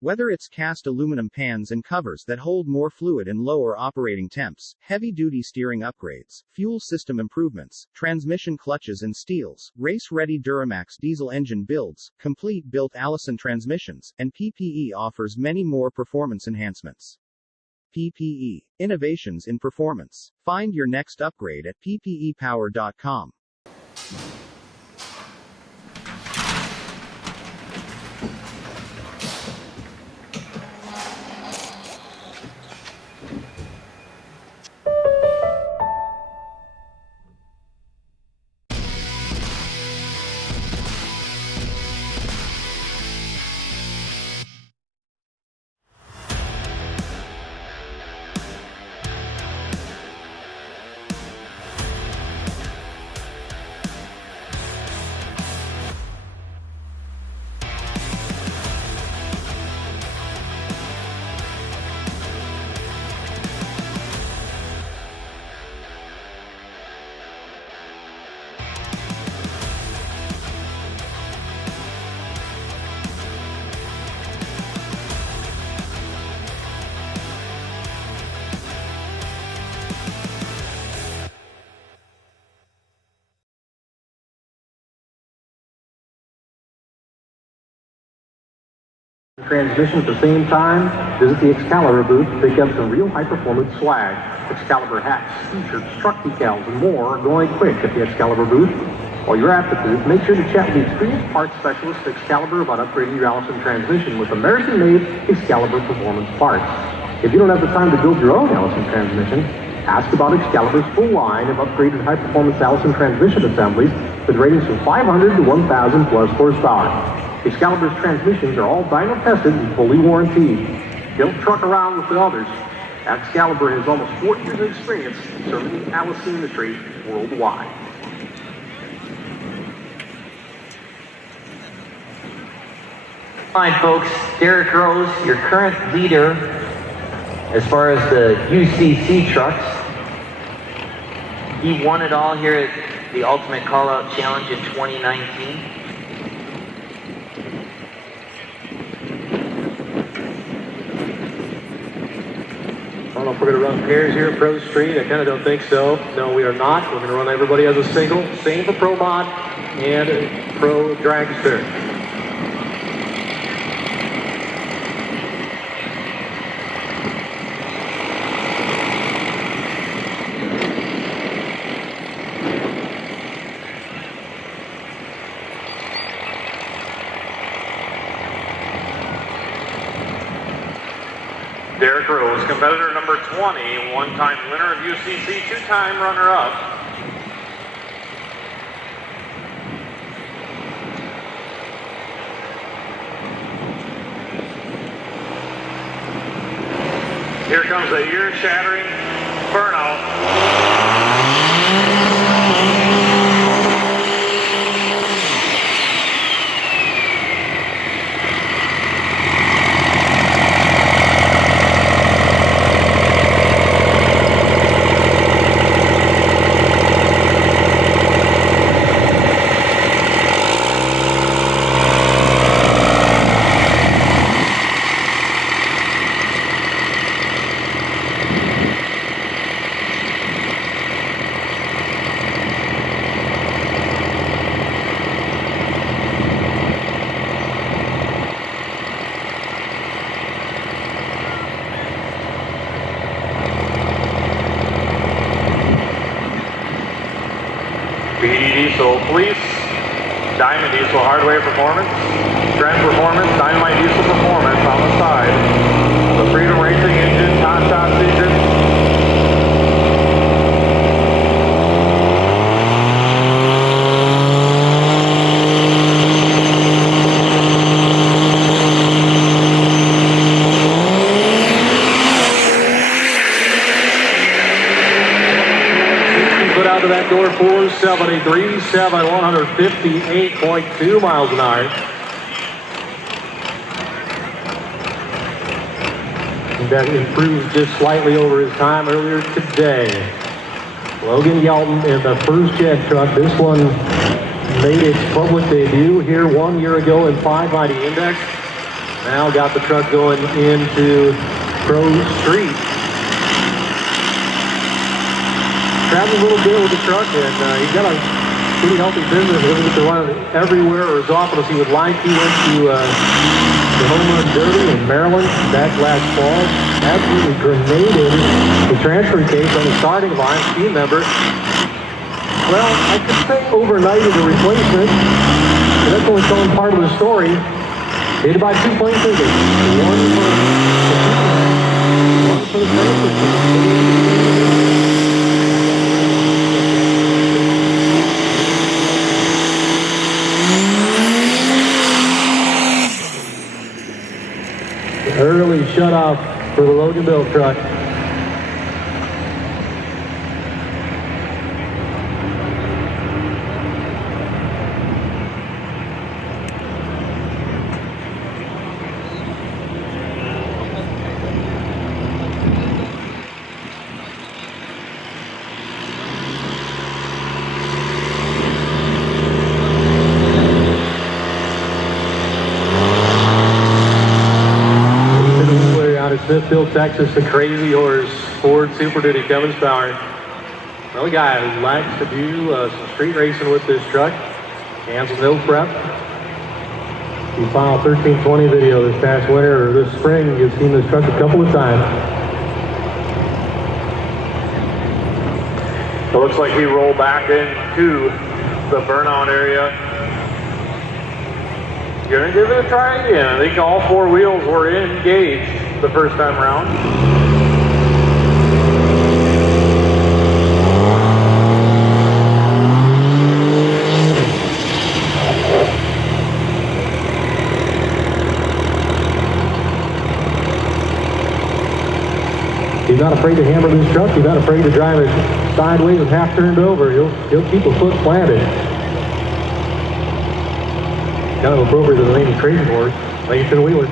Whether it's cast aluminum pans and covers that hold more fluid and lower operating temps, heavy-duty steering upgrades, fuel system improvements, transmission clutches and steels, race-ready Duramax diesel engine builds, complete built Allison transmissions, and PPE offers many more performance enhancements. PPE. Innovations in performance. Find your next upgrade at ppepower.com. Transmission at the same time, visit the Excalibur booth to pick up some real high-performance swag. Excalibur hats, t-shirts, truck decals, and more are going quick at the Excalibur booth. While you're at the booth, make sure to chat with the experienced parts specialist at Excalibur about upgrading your Allison transmission with American-made Excalibur performance parts. If you don't have the time to build your own Allison transmission, ask about Excalibur's full line of upgraded high-performance Allison transmission assemblies with ratings from 500 to 1,000 plus horsepower. Excalibur's transmissions are all dyno tested and fully warranted. Don't truck around with the others. Excalibur has almost 40 years of experience serving the Allison industry worldwide. Fine, folks. Derek Rose, your current leader as far as the UCC trucks. He won it all here at the Ultimate Callout Challenge in 2019. I don't know if we're going to run pairs here at Pro Street. I kind of don't think so. No, we are not. We're going to run everybody as a single. Same for Pro Mod and Pro Dragster. Derek Rose, competitor number 20, one-time winner of UCC, two-time runner-up. Here comes a ear-shattering burnout. Diesel Police, Diamond Diesel Hardware Performance, Trend Performance, Dynamite Diesel Performance on the side. The Freedom Racing engine, Top Secret. Out of that door, 473, 158.2 miles an hour. And that improves just slightly over his time earlier today. Logan Yelton in the first jet truck. This one made its public debut here 1 year ago in 590 Index. Now got the truck going into Pro Street. Traveled a little bit with the truck, and he's got a pretty healthy business. He doesn't get to run everywhere or as often as he would like. He went to the Home Run Derby in Maryland back last fall. Absolutely grenaded the transfer case on the starting line, team member. Well, I could say overnighted the replacement, and that's only telling part of the story. He had to buy 2 plane tickets. One for the transfer case. Early shutoff for the Loganville truck. Smithfield, Texas, the Crazy Horse Ford Super Duty Cummins power. Another guy who likes to do some street racing with this truck. And some no prep. The final 1320 video this past winter or this spring, you've seen this truck a couple of times. It looks like he rolled back into the burnout area. Gonna give it a try again. I think all 4 wheels were engaged the first time around. He's not afraid to hammer this truck. He's not afraid to drive it sideways and half turned over. He'll keep a foot planted. Kind of appropriate to the name of Crazy Horse, Langston Wheeler.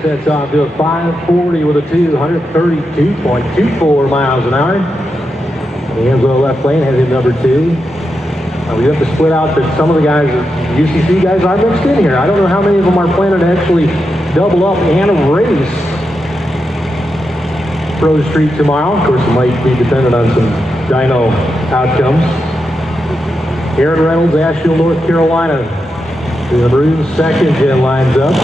Sets off to a 540 with a 132.24 miles an hour. The Answell left lane has him number 2. We have to split out that some of the guys, UCC guys, are mixed in here. I don't know how many of them are planning to actually double up and race Pro Street tomorrow. Of course, it might be dependent on some dyno outcomes. Aaron Reynolds, Asheville, North Carolina. The maroon second gen lines up.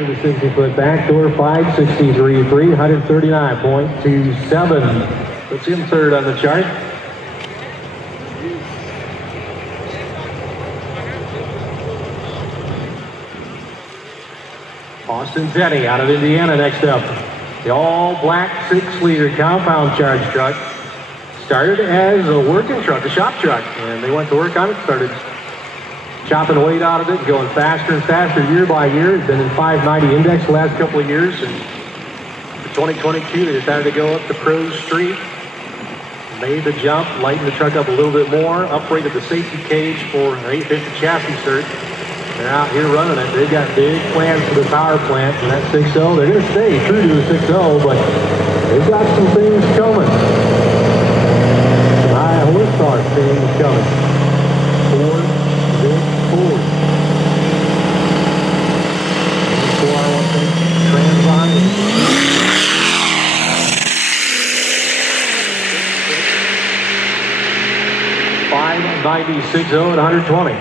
The 60-foot back door, 563, 339.27. Puts him third on the chart. Austin Teddy out of Indiana next up. The all-black 6-liter compound charge truck. Started as a working truck, a shop truck, and they went to work on it, started chopping weight out of it, going faster and faster year by year. It's been in 590 index the last couple of years, and for 2022 they decided to go up to Pro Street. Made the jump, lightened the truck up a little bit more, upgraded the safety cage for an 850 chassis cert. They're out here running it. They've got big plans for the power plant for that 6.0. They're going to stay true to the 6.0, but they've got some things coming. Some high horsepower things coming. Ford, big Ford. 4R1 Transline. 596 at 120.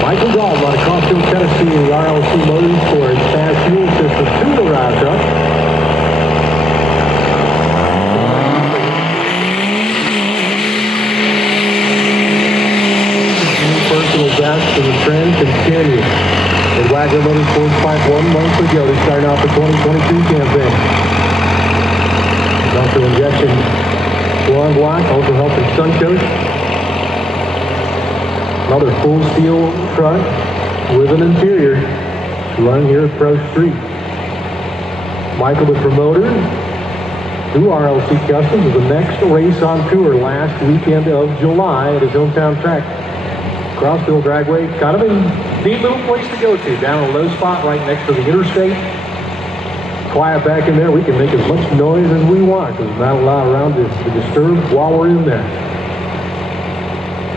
Michael Dalton out of Crossville, Tennessee, the RLC Motorsports fast fuel system two-wheel drive truck. Personal best for the trend continues. The Wagner Motorsports Pipe 1 month ago, they started off the 2022 campaign. Also injection long block, also helping Suncoast. Another full steel truck with an interior running here at Pro Street. Michael, the promoter, through RLC Customs, is the next race on tour last weekend of July at his hometown track. Crossville Dragway, kind of a neat little place to go to, down a low spot right next to the interstate. Quiet back in there, we can make as much noise as we want because there's not a lot around to disturb while we're in there.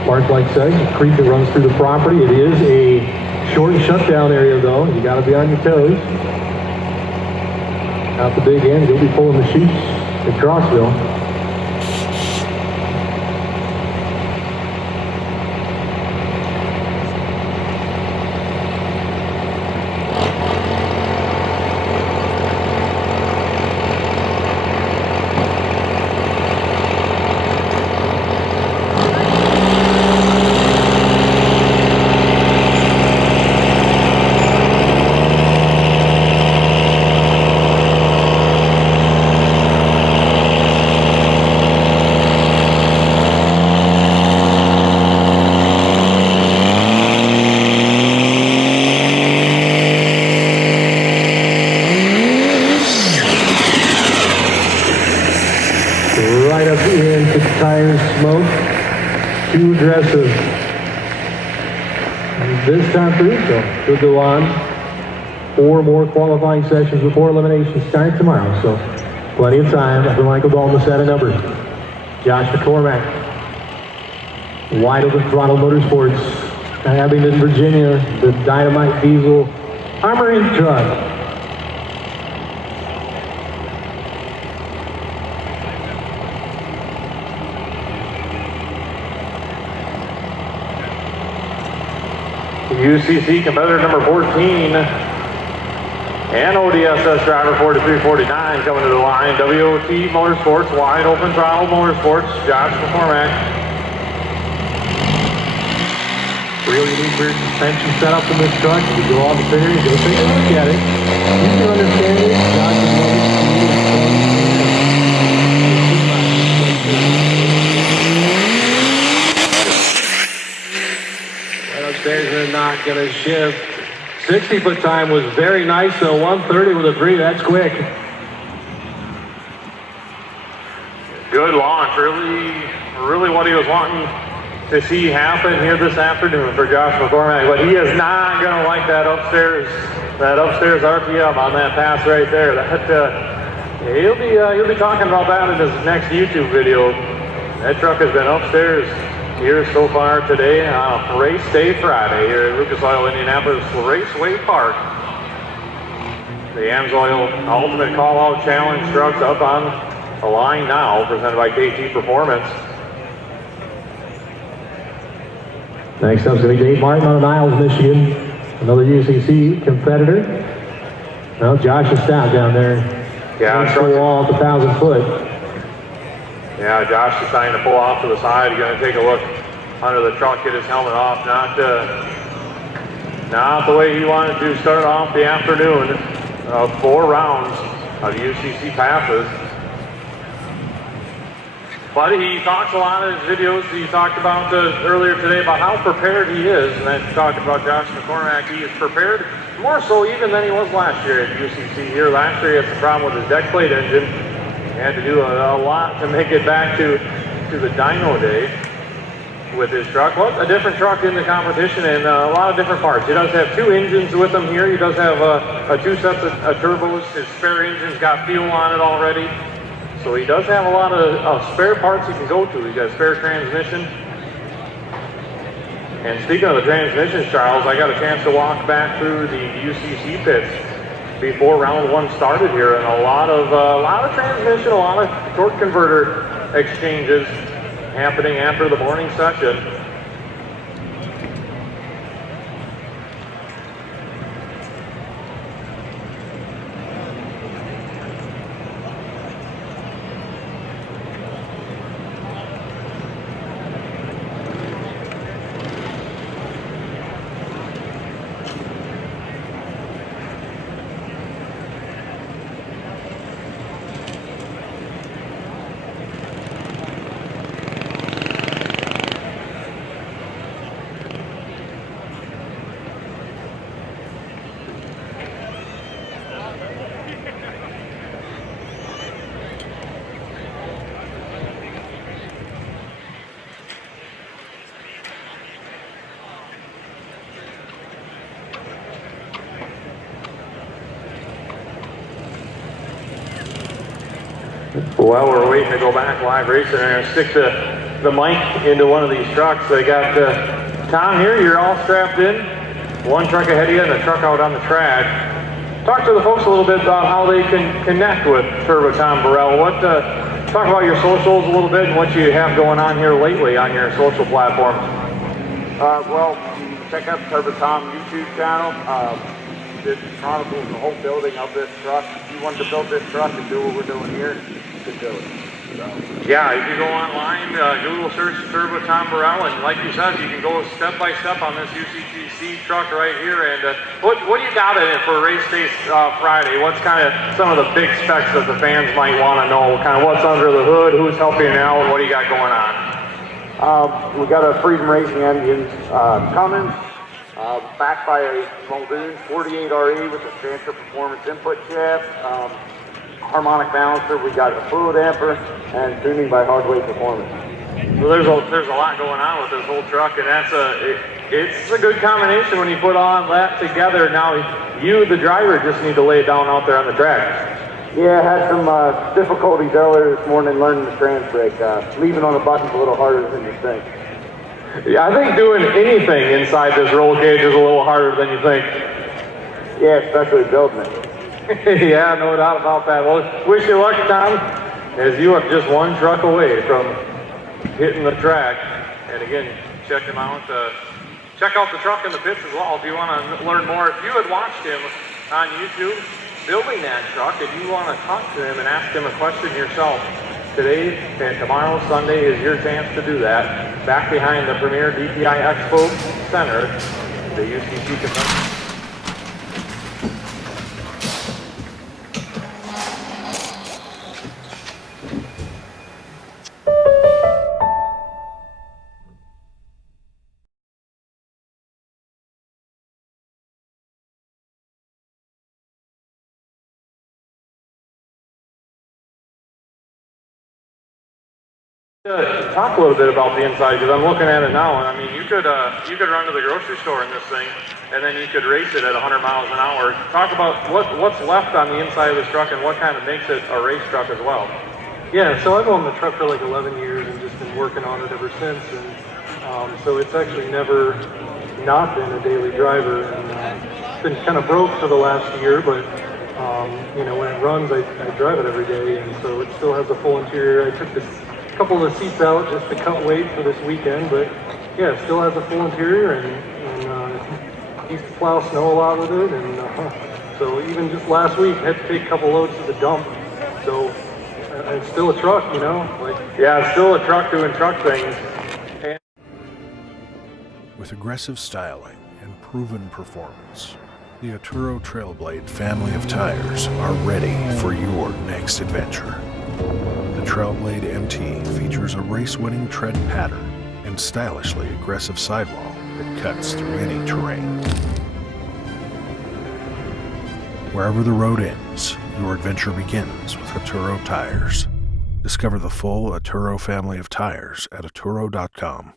Mark, like said, the creek that runs through the property. It is a short shutdown area though. You got to be on your toes. Out the big end, you'll be pulling the chutes at Crossville. too aggressive this time through, so he'll go on 4 more qualifying sessions before elimination start tomorrow. So plenty of time for Michael Dalton to set a number. Josh McCormack, wide open throttle motorsports, Abingdon, Virginia, the Dynamite Diesel Armoring truck. UCC competitor number 14 and ODSS driver 4349 coming to the line. WOT Motorsports, wide open throttle motorsports, Josh McCormack. Real unique rear suspension setup in this truck. You go off the figure, you go take a look at it. You can understand it. Josh is upstairs, they're not going to shift. 60-foot time was very nice, though. 1:30 with a 3, that's quick. Good launch, really what he was wanting to see happen here this afternoon for Josh McCormack, but he is not going to like that upstairs RPM on that pass right there. He'll be talking about that in his next YouTube video. That truck has been upstairs here so far today on race day Friday here at Lucas Oil Indianapolis Raceway Park. The AMSOIL Ultimate Call-Out Challenge trucks up on the line now, presented by KT Performance. Next up is going to be Dave Martin out of Niles, Michigan, another UCC competitor. Well, Josh is down there. Yeah, pull off 1,000 foot. Yeah, Josh deciding to pull off to the side. He's going to take a look under the truck, get his helmet off. Not the way he wanted to start off the afternoon. 4 rounds of UCC passes. But he talks a lot in his videos. He talked about earlier today about how prepared he is. And then talking about Josh McCormack, he is prepared more so even than he was last year at UCC. Here last year he had some problem with his deck plate engine. He had to do a lot to make it back to the dyno day with his truck. Well, a different truck in the competition and a lot of different parts. He does have 2 engines with him here. He does have 2 sets of turbos. His spare engine's got fuel on it already. So he does have a lot of spare parts he can go to. He's got a spare transmission. And speaking of the transmissions, Charles, I got a chance to walk back through the UCC pits before round 1 started here, and a lot of transmission, a lot of torque converter exchanges happening after the morning session. Well, we're waiting to go back live racing. They're going to stick the mic into one of these trucks. They got Tom here. You're all strapped in. 1 truck ahead of you and a truck out on the track. Talk to the folks a little bit about how they can connect with Turbo Tom Burrell. Talk about your socials a little bit and what you have going on here lately on your social platform. Well, check out the Turbo Tom YouTube channel. This chronicles the whole building of this truck. If you wanted to build this truck and do what we're doing here, you could do it. So. Yeah, if you go online, Google search Turbo Tom Burrell, and like you said, you can go step by step on this UCC truck right here. And what do you got in it for race day Friday? What's kind of some of the big specs that the fans might want to know? Kind of what's under the hood, who's helping you out, what do you got going on? We got a Freedom Racing engine coming. Backed by a Muldoon 48RE with a transfer performance input shaft, harmonic balancer. We got a fluid damper and tuning by Hardway Performance. Well, there's a lot going on with this whole truck, and it's a good combination when you put all that together. Now you, the driver, just need to lay it down out there on the track. Yeah, had some difficulties earlier this morning learning the trans brake. Leaving on the button's a little harder than you think. Yeah, I think doing anything inside this roll cage is a little harder than you think. Yeah, especially building it. Yeah, no doubt about that. Well, wish you luck, Tom, as you are just one truck away from hitting the track. And again, check him out. Check out the truck in the pits as well if you want to learn more. If you had watched him on YouTube building that truck and you want to talk to him and ask him a question yourself, today and tomorrow, Sunday, is your chance to do that. Back behind the Premier DPI Expo Center, the UCC Convention. Talk a little bit about the inside, because I'm looking at it now, and I mean, you could run to the grocery store in this thing, and then you could race it at 100 miles an hour. Talk about what's left on the inside of this truck and what kind of makes it a race truck as well. Yeah, so I've owned the truck for like 11 years and just been working on it ever since, and so it's actually never not been a daily driver, and it's been kind of broke for the last year, but you know, when it runs, I drive it every day, and so it still has a full interior. I took this couple of the seats out just to cut weight for this weekend, but yeah, it still has a full interior, and used to plow snow a lot with it, and so even just last week I had to take a couple loads to the dump, so it's still a truck, you know, like, yeah, it's still a truck doing truck things. And with aggressive styling and proven performance, the Atturo Trailblade family of tires are ready for your next adventure. The Trailblade MT features a race-winning tread pattern and stylishly aggressive sidewall that cuts through any terrain. Wherever the road ends, your adventure begins with Atturo tires. Discover the full Atturo family of tires at atturo.com.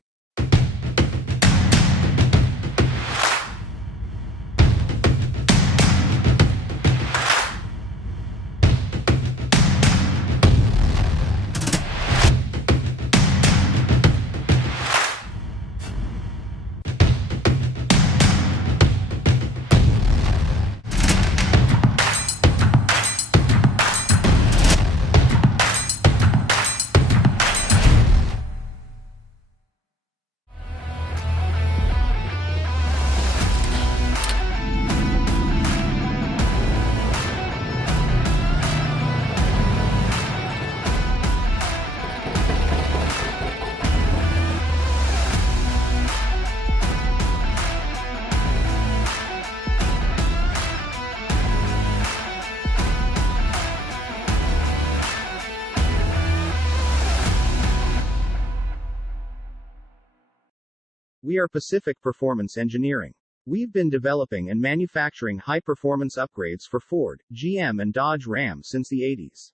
We are Pacific Performance Engineering. We've been developing and manufacturing high-performance upgrades for Ford, GM and Dodge Ram since the 80s.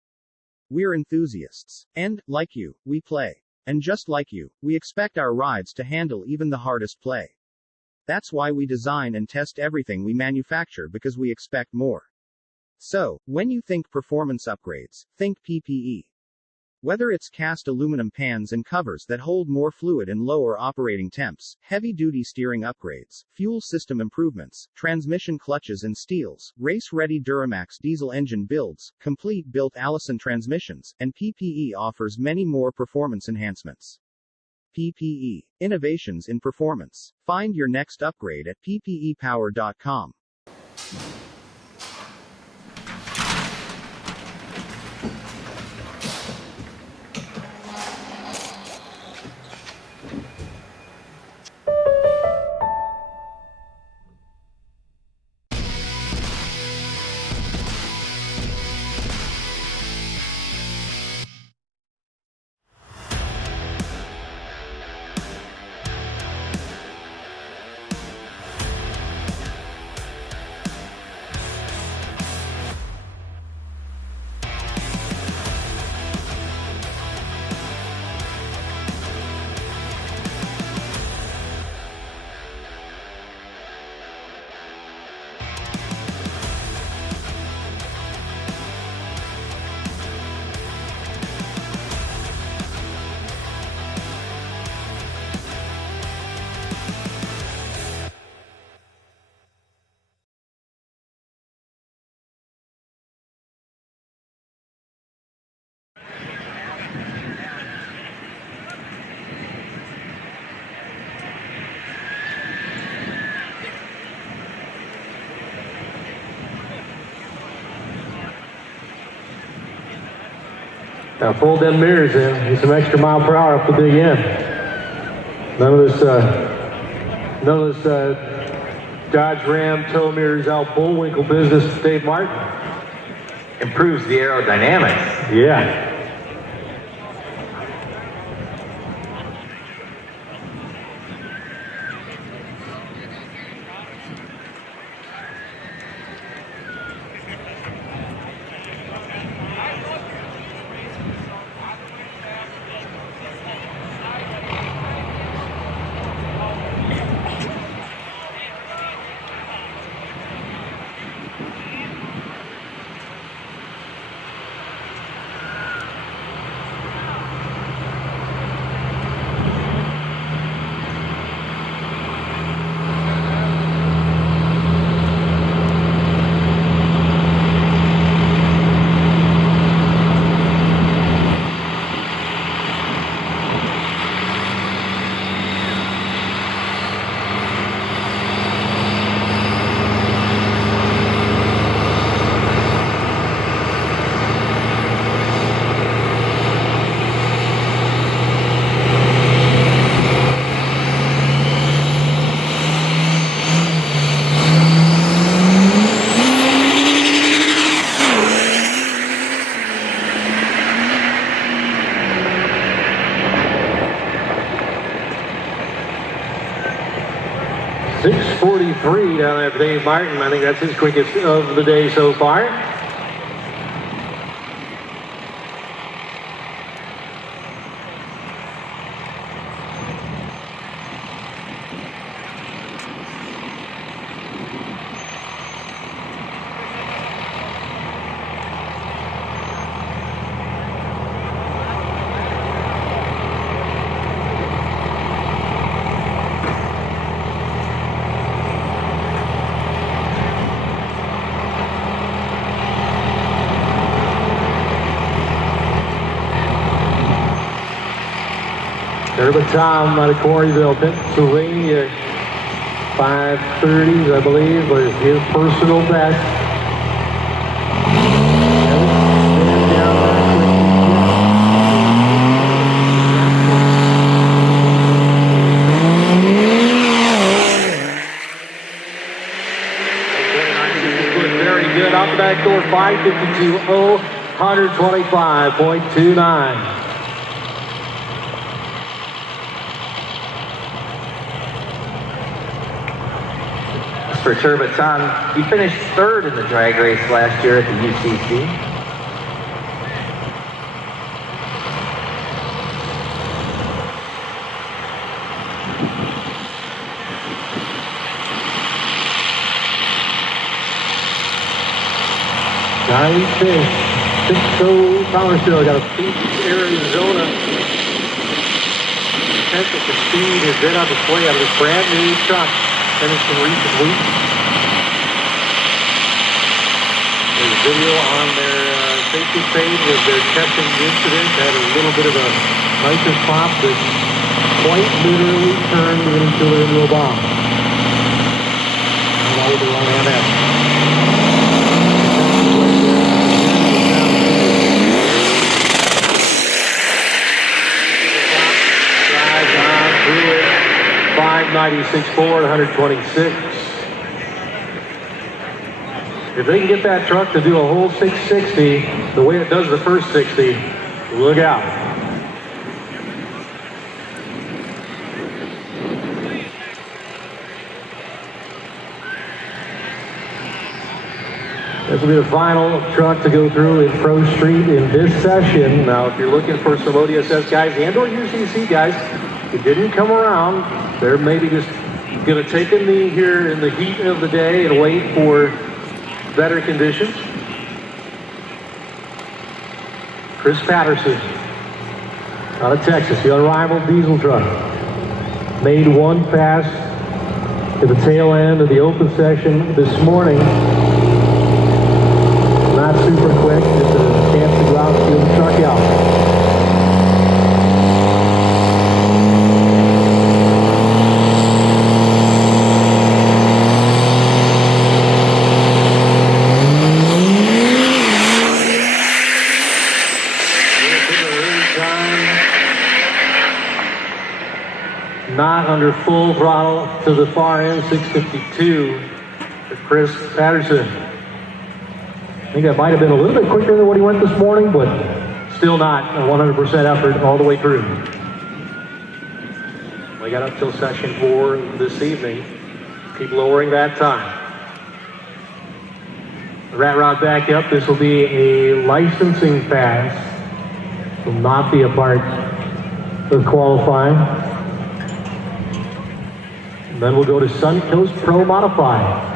We're enthusiasts. And, like you, we play. And just like you, we expect our rides to handle even the hardest play. That's why we design and test everything we manufacture, because we expect more. So, when you think performance upgrades, think PPE. Whether it's cast aluminum pans and covers that hold more fluid and lower operating temps, heavy-duty steering upgrades, fuel system improvements, transmission clutches and steels, race-ready Duramax diesel engine builds, complete built Allison transmissions, and PPE offers many more performance enhancements. PPE. Innovations in performance. Find your next upgrade at ppepower.com. Now fold them mirrors in, get some extra mile per hour up the big end. None of this Dodge Ram tow mirrors out Bullwinkle business, Dave Martin. Improves the aerodynamics. Yeah. .643 down there for Dave Martin. I think that's his quickest of the day so far. Urban Tom out of Quarryville, Pennsylvania, 5:30s, I believe, was his personal best. Very good, out the back door, 5:52.0, 125.29. For Turboton, he finished third in the drag race last year at the UCC. Johnny Fish, 6-0 power still, got a Phoenix, Arizona. Potential for speed has been on display out of this brand new truck. Finished in recent weeks. There's video on their Facebook page of their testing incident. Had a little bit of a nitrous pop that quite literally turned into a bomb. And all the wrong hand out. Drives on through it. 596.4 at 126. If they can get that truck to do a whole 660 the way it does the first 60, look out. This will be the final truck to go through in Pro Street in this session. Now, if you're looking for some ODSS guys and or UCC guys who didn't come around, they're maybe just going to take a knee here in the heat of the day and wait for better conditions. Chris Patterson out of Texas, the unrivaled diesel truck. Made one pass at the tail end of the open session this morning. Not super quick, just a chance to go out and feel the truck out. under full throttle to the far end, 6:52 for Chris Patterson. I think that might have been a little bit quicker than what he went this morning, but still not a 100% effort all the way through. We got up till session 4 this evening. Keep lowering that time. The rat rod back up. This will be a licensing pass. Will not be a part of qualifying. And then we'll go to Suncoast Pro Modified.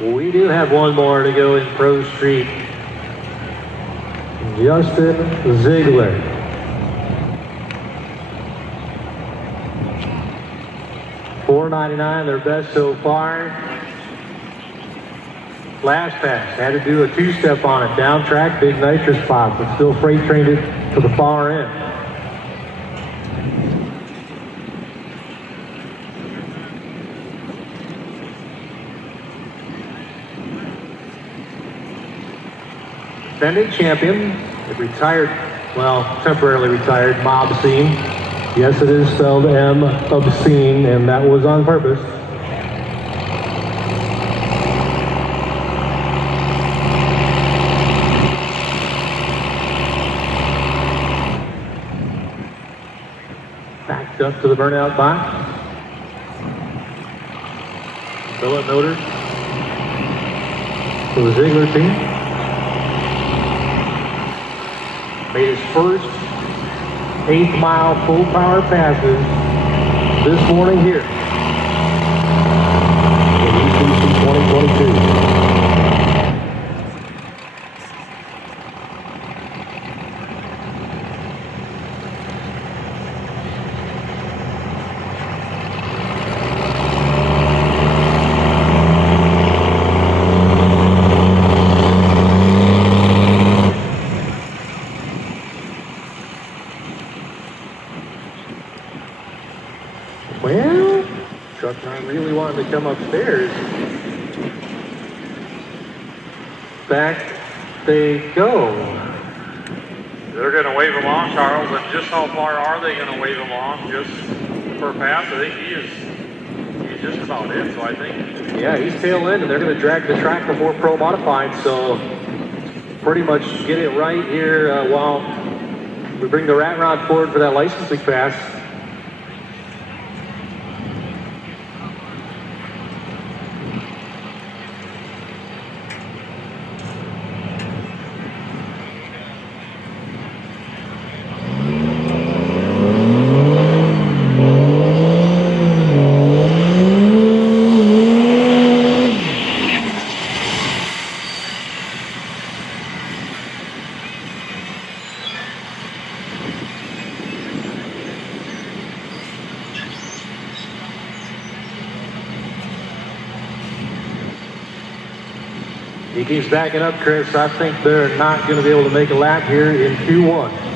We do have one more to go in Pro Street. Justin Ziegler. $4.99, their best so far. Last pass, had to do a two-step on it. Down track, big nitrous pop, but still freight trained it to the far end. Defending champion, retired, well, temporarily retired, Mobscene. Yes, it is spelled M obscene, and that was on purpose. Backed up to the burnout box. Billet noter for the Ziegler team. Made his first 8th mile full power passes this morning here in UCC 2022. Well, truck not really wanting to come upstairs. Back they go. They're going to wave him off, Charles, and just how far are they going to wave him off? Just for a pass? I think he's just about it, so I think. Yeah, he's tail end, and they're going to drag the track before Pro Modified, so pretty much get it right here while we bring the rat rod forward for that licensing pass. team's backing up, Chris. I think they're not going to be able to make a lap here in Q1.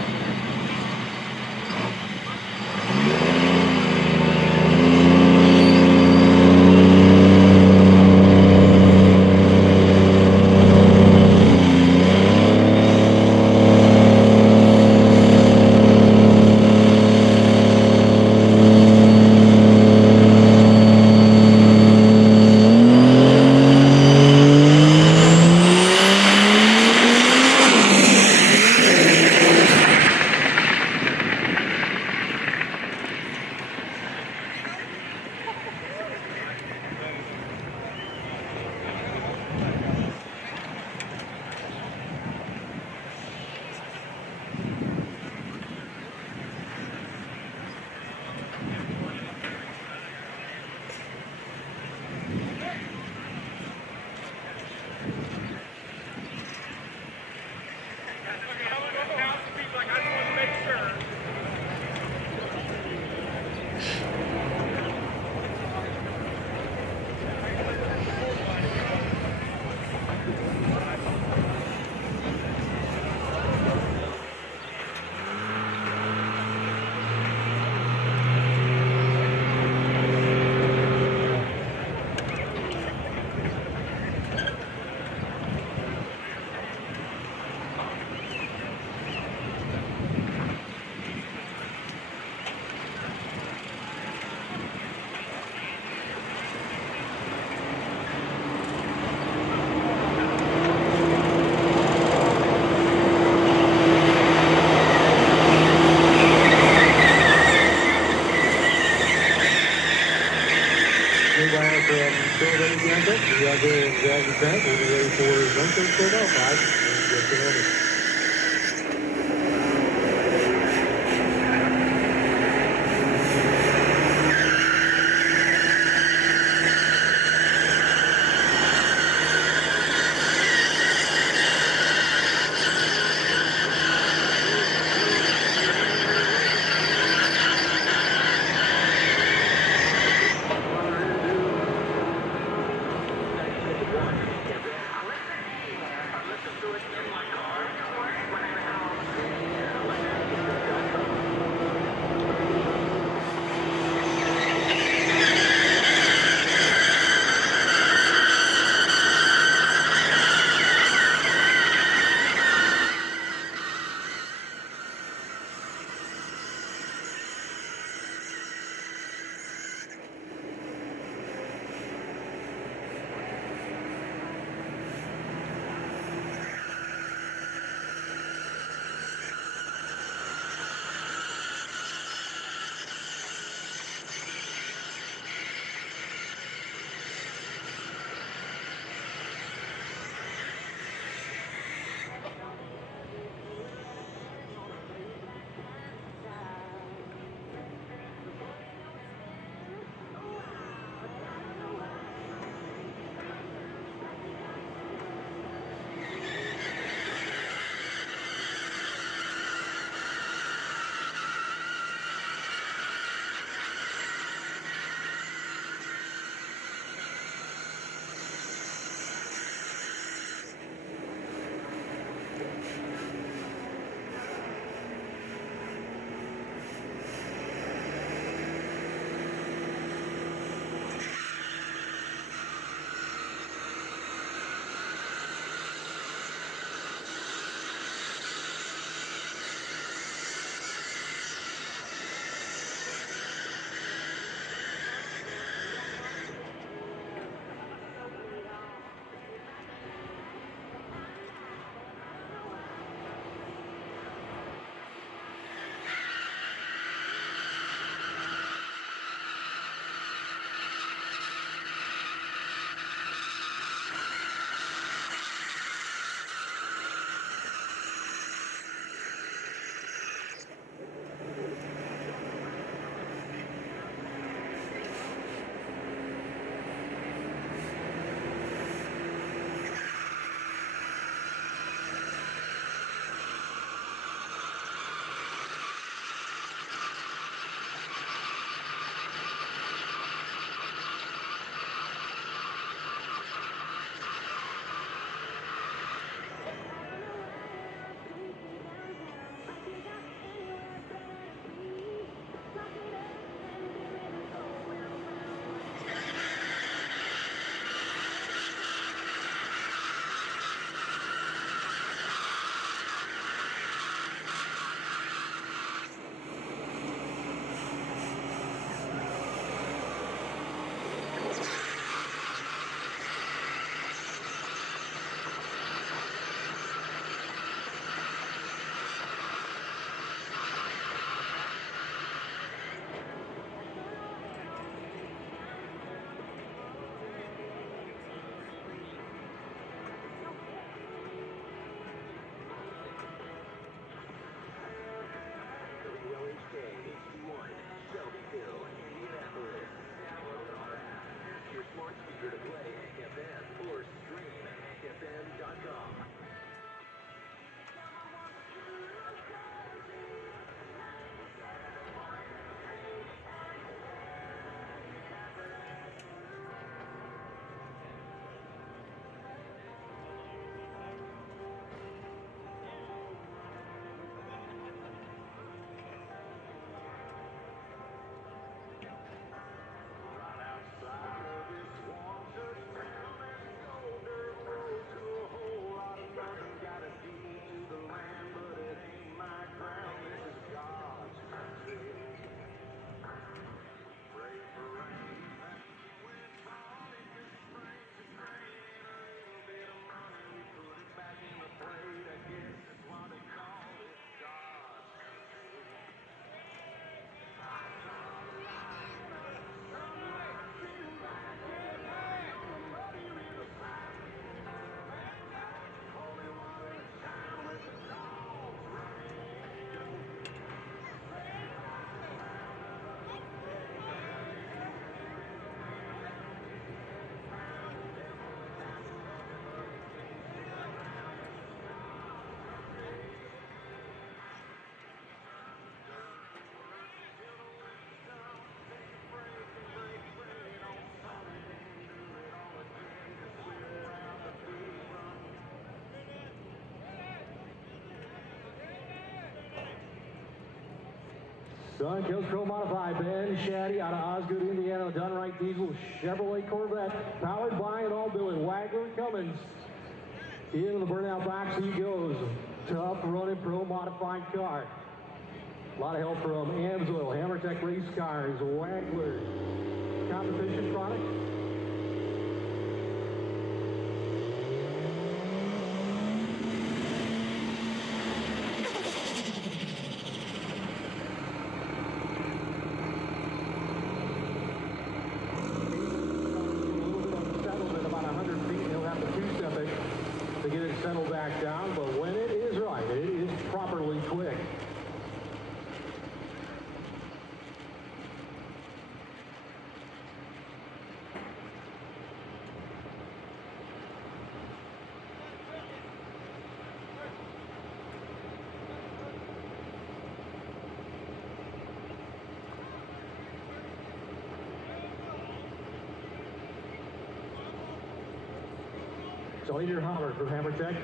Done Coast Pro Modified, Ben Shaddy out of Osgood, Indiana, done right diesel Chevrolet Corvette, powered by and all Billy Wagler Cummins. Into the burnout box he goes. Tough running Pro Modified car. A lot of help from Amsoil, Hammertech Race Cars, Wagler Competition Products. To get it settled back down, but when it is right, it is properly quick. Sawyer Holler from Hammertech,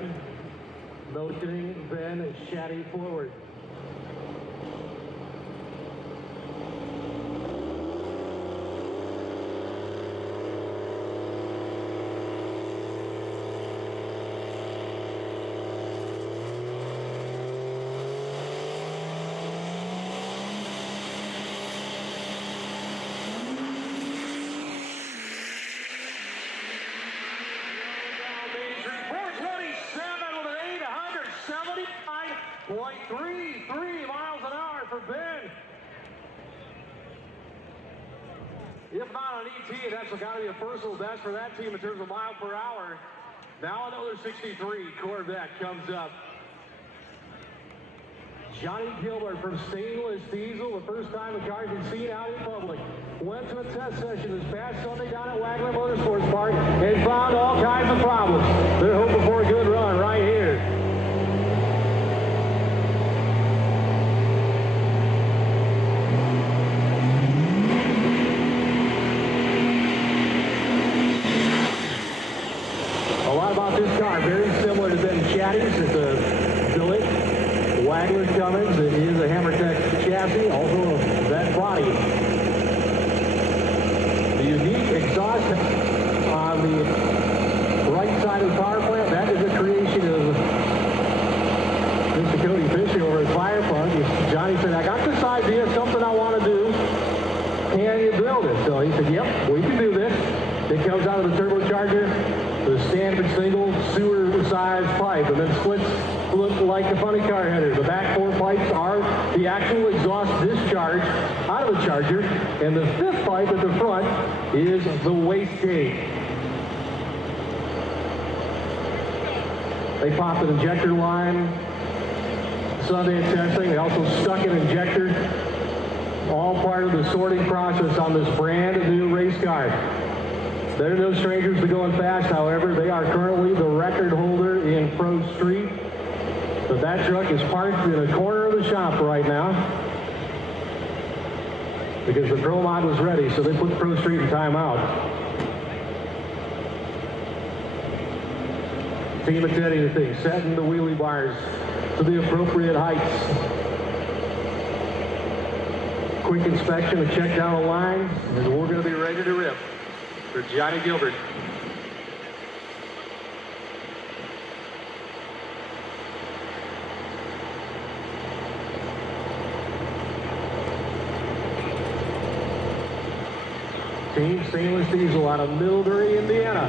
motioning Ben Shaddy forward. .33 miles an hour for Ben. If not on ET, that's got to be a personal best for that team in terms of mile per hour. Now another 63 Corvette comes up. Johnny Gilbert from Stainless Diesel, the first time the car's been seen out in public. Went to a test session this past Sunday down at Wagler Motorsports Park and found all kinds of problems. They're hoping for a good run right here. A lot about this car, very similar to Ben Shaddy's. It's a billet, Wagler Cummins. It is a Hammertech chassis, also a Vette body. The unique exhaust on the right side of the power plant, that is a creation of Mr. Cody Fisher over at Fire Punk. Johnny said, I got this idea, something I want to do. Can you build it? So he said, yep, we can do this. It comes out of the turbocharger, the standard single sewer-sized pipe, and then splits look like the funny car header. The back four pipes are the actual exhaust discharge out of the charger, and the fifth pipe at the front is the wastegate. They popped an injector line Sunday at testing. They also stuck an injector, all part of the sorting process on this brand new race car. They're no strangers to going fast, however. They are currently the record holder in Pro Street. But that truck is parked in a corner of the shop right now because the Pro Mod was ready, so they put Pro Street in timeout. Team attending the thing, setting the wheelie bars to the appropriate heights. Quick inspection and check down the lines, and we're going to be ready to rip for Johnny Gilbert. Team Stainless Diesel out of Millbury, Indiana.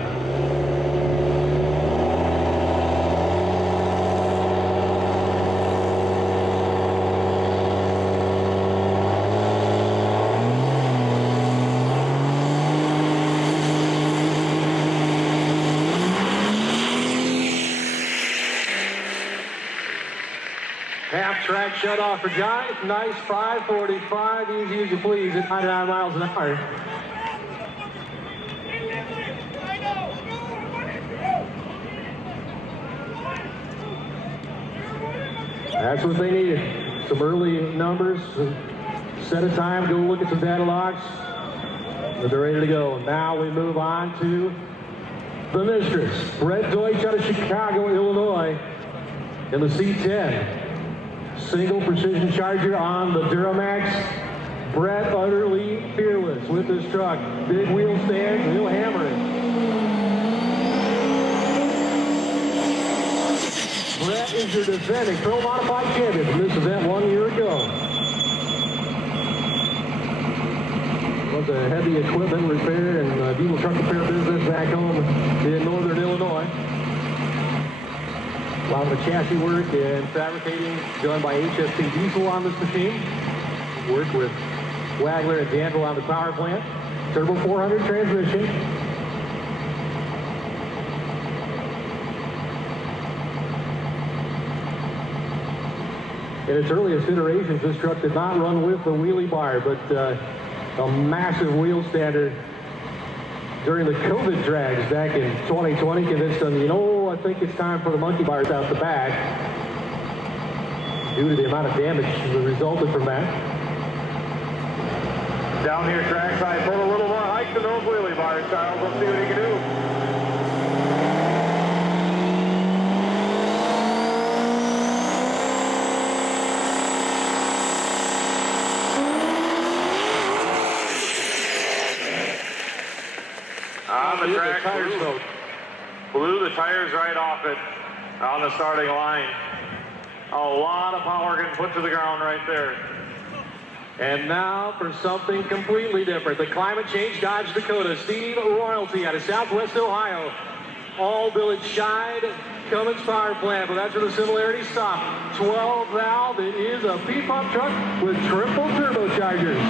Half track shut off for Johnny. Nice 545, easy as you please at 99 miles an hour. That's what they needed. Some early numbers, set a time, go look at some data logs. They're ready to go. Now we move on to the mistress, Brett Deutsch out of Chicago, Illinois, in the C10. Single precision charger on the Duramax. Brett utterly fearless with this truck. Big wheel stand, he'll hammer it. Brett is your defending Pro Modified champion from this event 1 year ago. Was a heavy equipment repair and diesel truck repair business back home in northern Illinois. A lot of the chassis work and fabricating done by HSP Diesel on this machine. Worked with Wagler and Danville on the power plant. Turbo 400 transmission. In its earliest iterations, this truck did not run with the wheelie bar, but a massive wheel standard during the COVID drags back in 2020 convinced them, you know, I think it's time for the monkey bars out the back due to the amount of damage that resulted from that. Down here trackside, put a little more hike to those wheelie bars, Charles. Let's see what he can do. On the track, blew the tires right off it on the starting line. A lot of power getting put to the ground right there. And now for something completely different. The Climate Change Dodge Dakota, Steve Royalty out of Southwest Ohio. All billet shied, Cummins power plant, but that's where the similarities stop. 12 valve, it is a P-pump truck with triple turbochargers.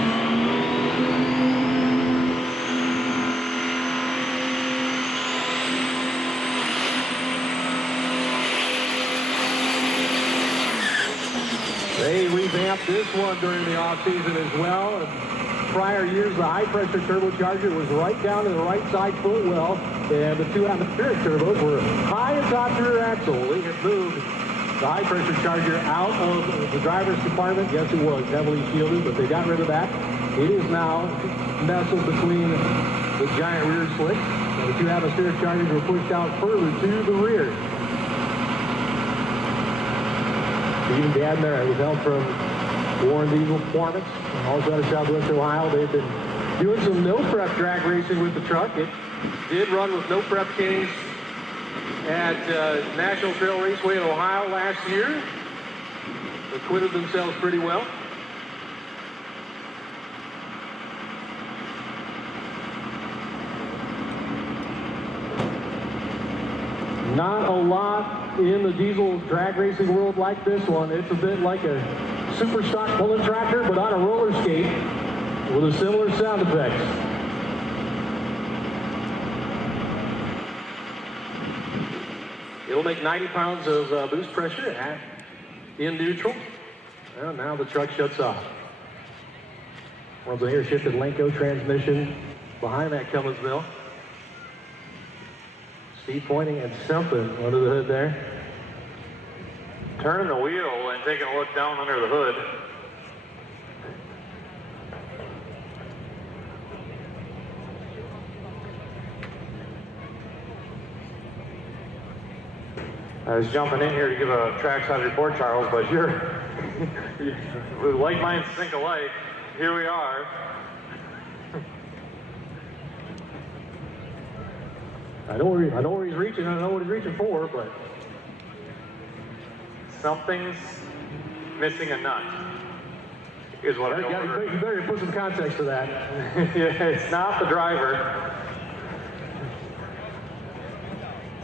They revamped this one during the off-season as well. In prior years, the high-pressure turbocharger was right down to the right side foot well, and the two atmospheric turbos were high atop the rear axle. They had moved the high-pressure charger out of the driver's compartment. Yes, it was heavily shielded, but they got rid of that. It is now nestled between the giant rear slicks, and the two atmospheric chargers were pushed out further to the rear. Even Dad there with help from Warren Diesel Performance, also out of Southwest Ohio. They've been doing some no-prep drag racing with the truck. It did run with no-prep canes at National Trail Raceway in Ohio last year. Acquitted themselves pretty well. Not a lot in the diesel drag racing world like this one. It's a bit like a super stock pulling tractor, but on a roller skate with a similar sound effects. It'll make 90 pounds of boost pressure in neutral. Well, now the truck shuts off. Runs an air-shifted Lenco transmission behind that Cummins mill. Steve pointing at something under the hood there. Turning the wheel and taking a look down under the hood. I was jumping in here to give a trackside report, Charles, but like minds think alike. Here we are. I know where he's reaching. I don't know what he's reaching for, but something's missing a nut. Is what I know. You better put some context to that. Yeah, it's not the driver.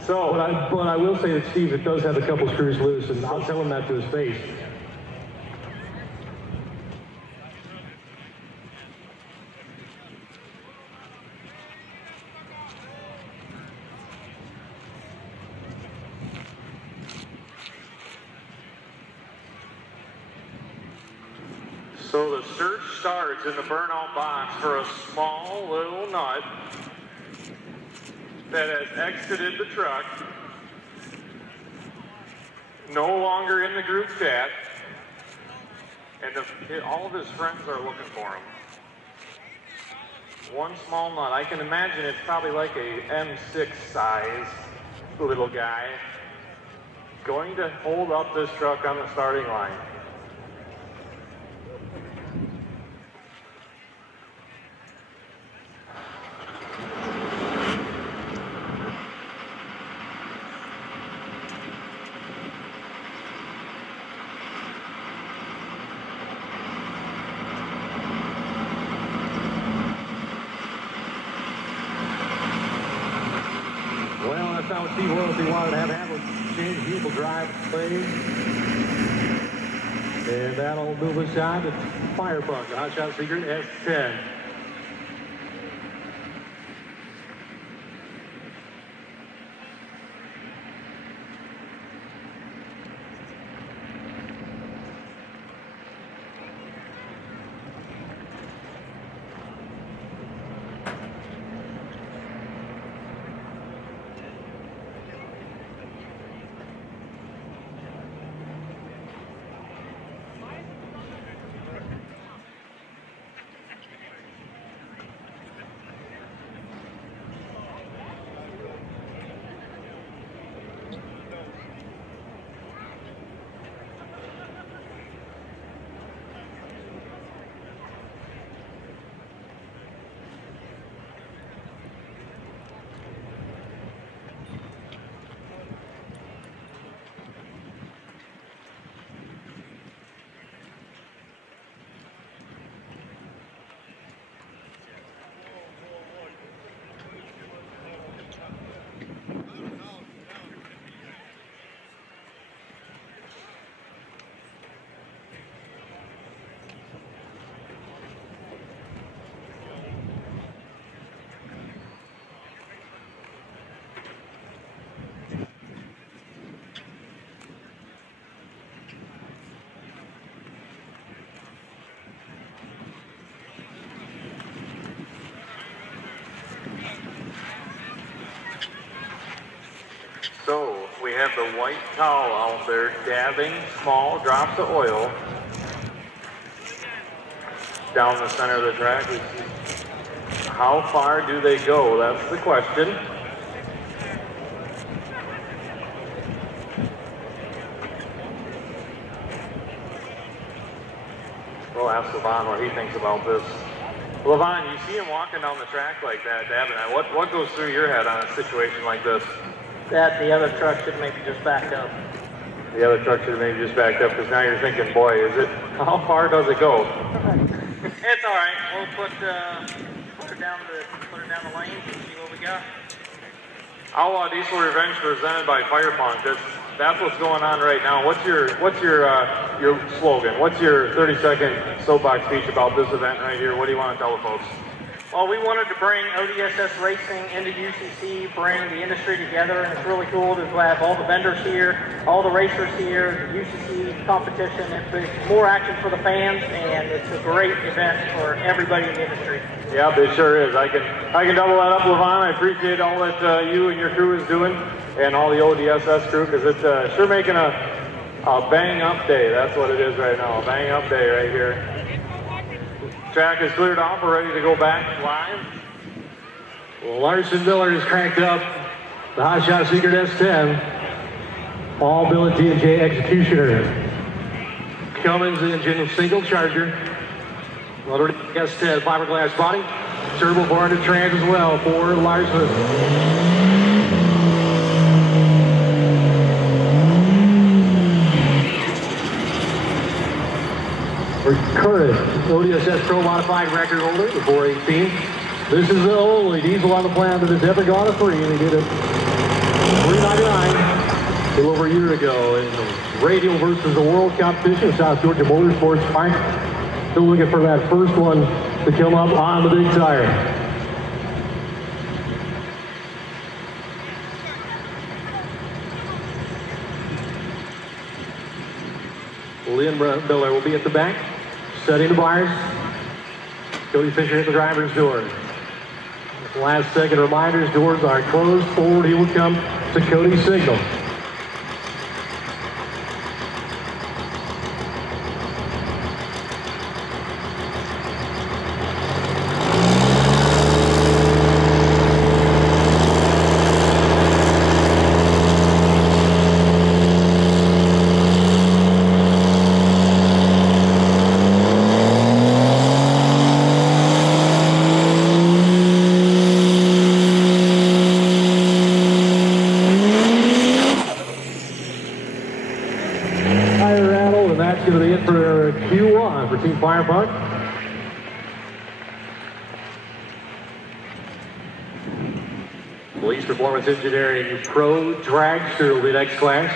So, but I will say that Steve, it does have a couple screws loose, and I'll tell him that to his face. So the search starts in the burnout box for a small little nut that has exited the truck, no longer in the group chat, and all of his friends are looking for him. One small nut. I can imagine it's probably like a M6 size little guy going to hold up this truck on the starting line. Steve Oil, if they wanted to have Hamlet change, people drive play. And that'll move us on to Firebug, the Hot Shot Secret S10. So we have the white towel out there dabbing small drops of oil down the center of the track. How far do they go? That's the question. We'll ask Levon what he thinks about this. Levon, you see him walking down the track like that, dabbing that. What goes through your head on a situation like this? That the other truck should maybe just back up. The other truck should have maybe just backed up, because now you're thinking, boy, how far does it go? It's all right. We'll put her down the lanes and see what we got. Outlaw Diesel Revenge presented by Fire Punk. That's what's going on right now. What's your slogan? What's your 30-second soapbox speech about this event right here? What do you want to tell the folks? Well, we wanted to bring ODSS racing into UCC, bring the industry together, and it's really cool to have all the vendors here, all the racers here, the UCC competition. It's more action for the fans, and it's a great event for everybody in the industry. Yeah, it sure is. I can double that up, Levon. I appreciate all that you and your crew is doing, and all the ODSS crew, because it's sure making a bang-up day. That's what it is right now, a bang-up day right here. Track is cleared off. We're ready to go back live. Larson Miller has cranked up the Hot Shot Secret S10. All billet D&J Executioner. Cummins engine single charger. Motor S10 fiberglass body. Turbo 400 trans as well for Larson. Current ODSS Pro Modified record holder, the 418. This is the only diesel on the planet that has ever gone a free. They did it $3.99 a little over a year ago in the Radial versus the World competition, South Georgia Motorsports Park. Still looking for that first one to come up on the big tire. Lynn Miller will be at the back, setting the bars. Cody Fisher at the driver's door. Last second reminders, doors are closed. Forward, he will come to Cody's signal. Fire Punk. Police Performance Engineering Pro Dragster will be next class.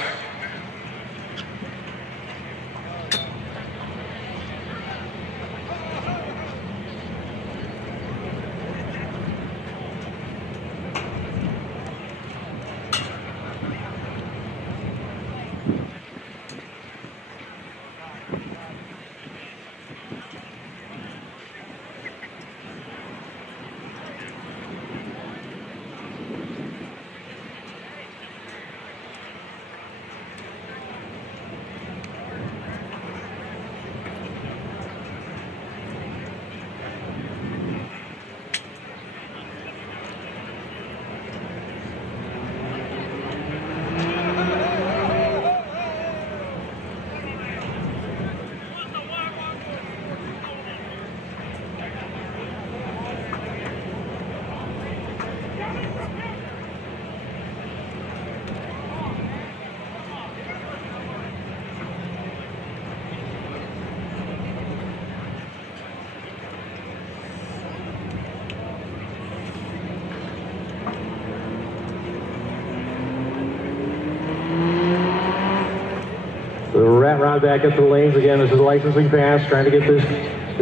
The rat rod back up to the lanes again. This is a licensing pass, trying to get this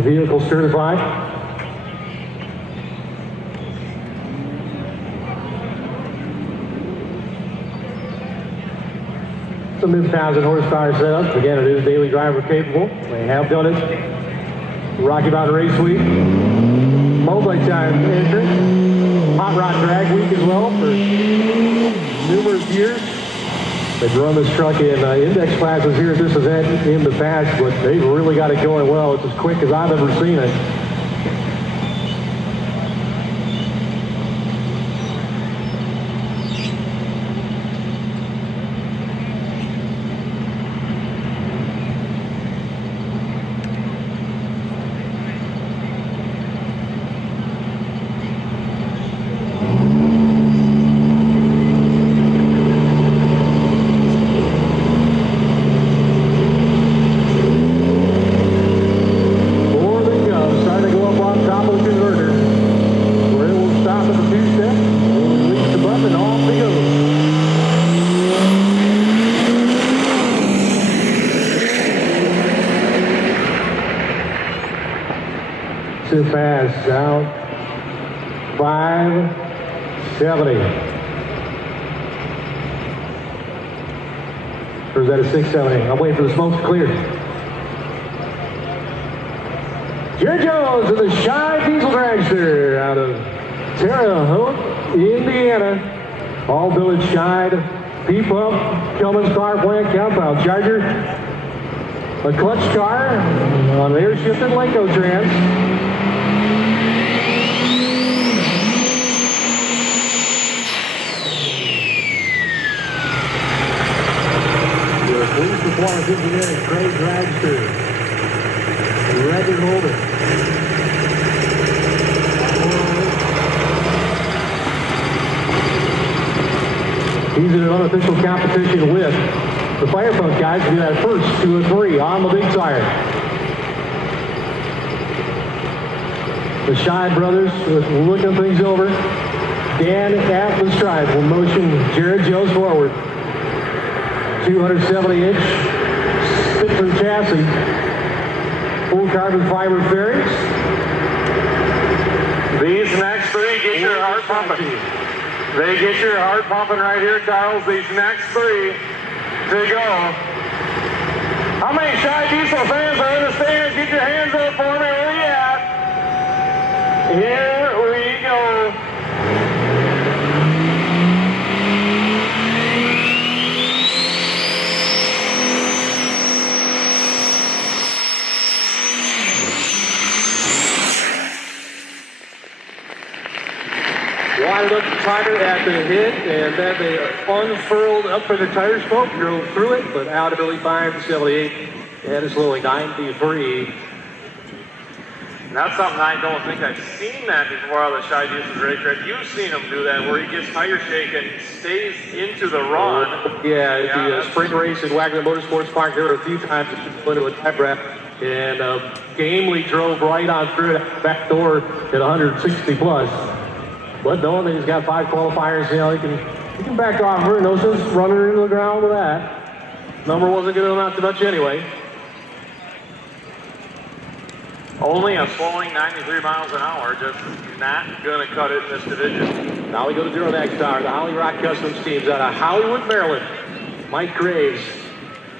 vehicle certified. It's a mid-1,000 horsepower setup. Again, it is daily driver capable. They have done it. Rocky Mountain Race Week, multi-time entrant, Hot Rod Drag Week as well for numerous years. They've run this truck in index classes here at this event in the past, but they've really got it going well. It's as quick as I've ever seen it. To pass out 570. Or is that a 670? I'm waiting for the smoke to clear. Jerry Jones in the Shy Diesel Dragster out of Terre Haute, Indiana. All village shied, P-Pump, Cummins Car Plant Compound Charger. A clutch car on air shift and Lenco trans. Police Performance Engineering Pro Dragster. Record holder. He's in an unofficial competition with the Fire Pump guys to do that first 2 and 3 on the big tire. The Shine brothers looking things over. Dan at the stripe will motion Jared Jones forward. 270-inch Spitzer chassis, full carbon fiber fairings. These next 3 get your heart pumping. They get your heart pumping right here, Charles. These next 3 to go. How many Shy Diesel fans are in the stands? Get your hands up for me. Where you at? Here we go. Wide up the tire at the hit, and then they unfurled up for the tire smoke, drove through it, but out of Billy 578, and it's slowly 93. And that's something I don't think I've seen that before on the Shy Diesel racetrack. You've seen him do that, where he gets tire shake and stays into the run. Yeah, the spring race at Wagner Motorsports Park, there were a few times into a tire wrap, and gamely drove right on through that back door at 160 plus. But knowing that he's got 5 qualifiers, he can back off her. No sense running her into the ground with that. Number wasn't going to amount to much anyway. Only a flowing 93 miles an hour, just not going to cut it in this division. Now we go to Duramax Tower, the Holly Rock Customs teams out of Hollywood, Maryland. Mike Graves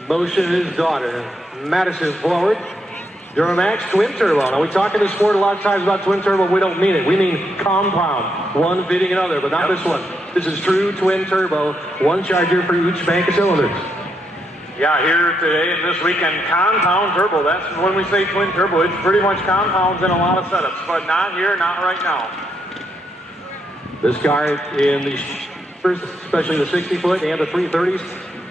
motioning his daughter, Madison, forward. Duramax twin turbo. Now we talk in the sport a lot of times about twin turbo. We don't mean it. We mean compound, one fitting another, but not this one. This is true twin turbo, one charger for each bank of cylinders. Yeah, here today and this weekend, compound turbo. That's when we say twin turbo. It's pretty much compounds in a lot of setups, but not here, not right now. This car in the first, especially the 60-foot and the 330s,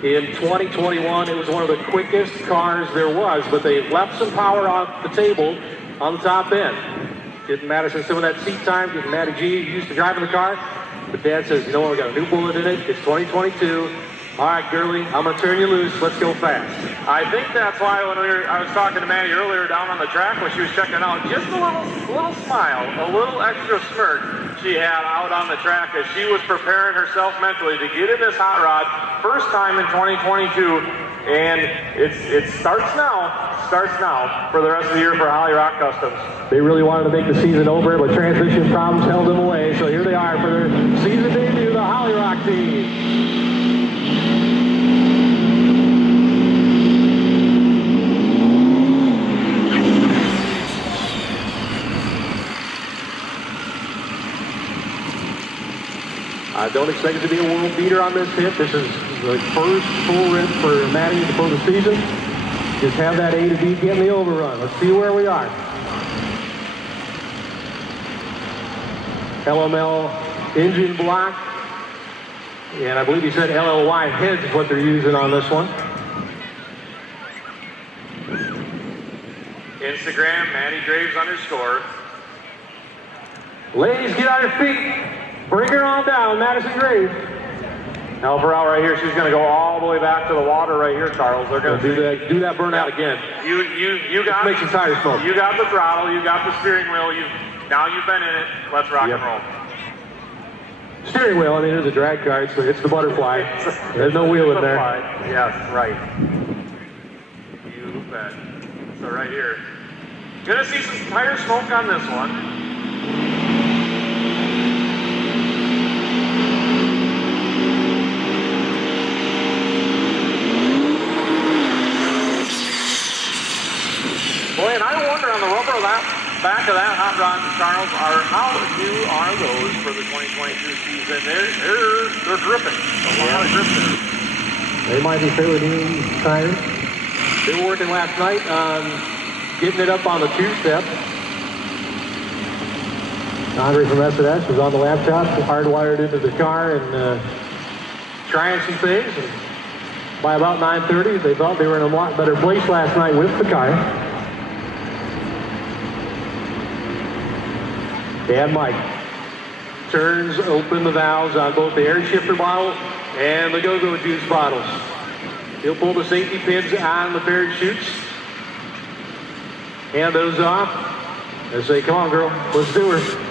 in 2021, it was one of the quickest cars there was, but they left some power on the table on the top end. Getting Madison some of that seat time, getting Matty G used to driving the car. But Dad says, you know what, we got a new bullet in it. It's 2022. All right, girlie, I'm going to turn you loose. Let's go fast. I think that's why when I was talking to Maddie earlier down on the track when she was checking out, just a little smile, a little extra smirk she had out on the track as she was preparing herself mentally to get in this hot rod, first time in 2022, and it starts now for the rest of the year for Holly Rock Customs. They really wanted to make the season over, but transmission problems held them away, so here they are for their season debut, the Holly Rock team. I don't expect it to be a world beater on this hit. This is the first full rip for Maddie before the season. Just have that A to B getting the overrun. Let's see where we are. LML engine block. And I believe he said LLY heads is what they're using on this one. Instagram, Maddie Graves _. Ladies, get on your feet. Bring her on down, Madison Graves. Help her out right here. She's going to go all the way back to the water right here, Charles. They're going to do that burnout again. You got make some tires smoke. You got the throttle. You got the steering wheel. Now you've been in it. Let's rock and roll. Steering wheel. I mean, there's a drag card, so it's the butterfly. There's no wheel in there. Yes, right. You bet. So right here, gonna see some tire smoke on this one. Boy, and I wonder on the rubber of that back of that hot rod, Charles, how new are those for the 2022 season? They're dripping. A lot of grip there. They might be fairly new tires. They were working last night on getting it up on the two-step. Andre from S&S was on the laptop, hardwired into the car and trying some things. And by about 9:30, they thought they were in a lot better place last night with the car. And Mike turns open the valves on both the air shifter bottle and the go-go juice bottles. He'll pull the safety pins on the parachutes. Hand those off and say, come on, girl, let's do her.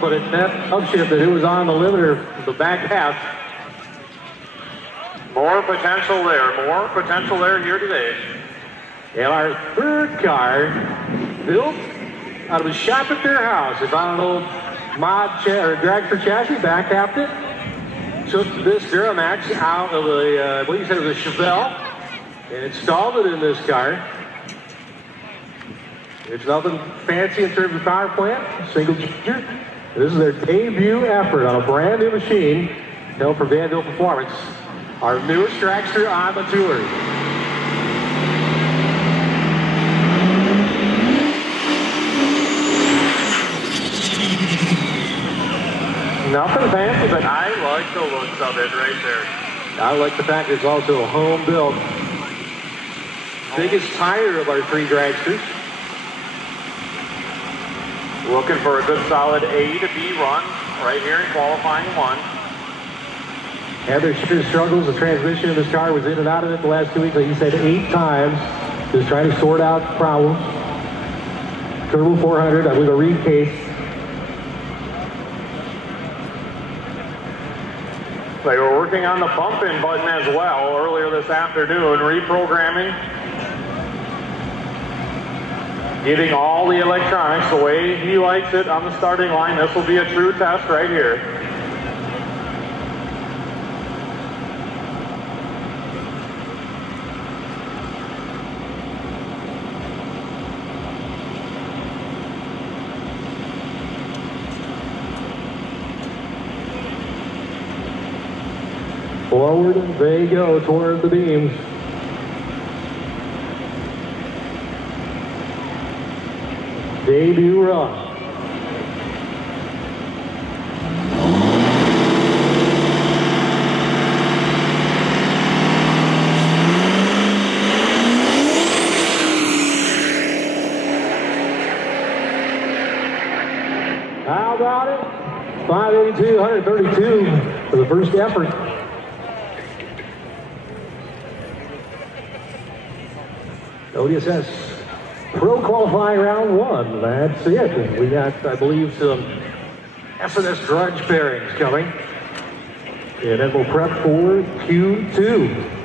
But at that upshift that it was on the limiter, the back half. More potential there here today. And our third car, built out of a shop at their house. If I don't know dragster chassis, back tapped it. Took this Duramax out of the, I believe you said it was a Chevelle, and installed it in this car. It's nothing fancy in terms of power plant, single changer. This is their debut effort on a brand new machine, known for Vanville Performance. Our newest dragster on the tour. Nothing fancy, but I like the looks of it right there. I like the fact it's also a home built. Biggest tire of our three dragsters. Looking for a good solid A to B run right here in qualifying one. Had their share of struggles. The transmission of this car was in and out of it the last 2 weeks. Like you said, 8 times. Just trying to sort out problems. Turbo 400, I believe a reed case. They were working on the bump-in button as well earlier this afternoon, reprogramming, getting all the electronics the way he likes it on the starting line. This will be a true test right here. Forward they go toward the beams. Debut run. How about it? 582, 132 for the first effort. ODSS Pro Qualifying Round 1. That's it. We got, I believe, some S&S drudge pairings coming. And then we'll prep for Q2.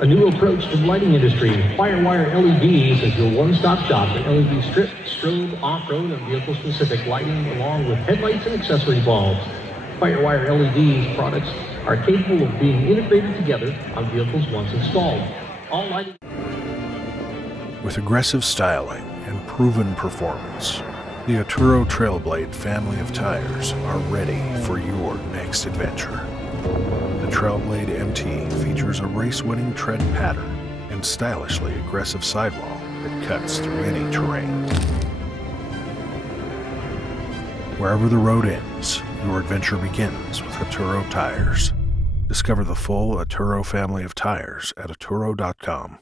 A new approach to the lighting industry. Firewire LEDs is your one-stop shop for LED strip, strobe, off-road, and vehicle-specific lighting, along with headlights and accessory bulbs. Firewire LEDs products are capable of being integrated together on vehicles once installed. All lighting. With aggressive styling and proven performance, the Arturo Trailblade family of tires are ready for your next adventure. The Trailblade MT features a race-winning tread pattern and stylishly aggressive sidewall that cuts through any terrain. Wherever the road ends, your adventure begins with Arturo tires. Discover the full Arturo family of tires at Arturo.com.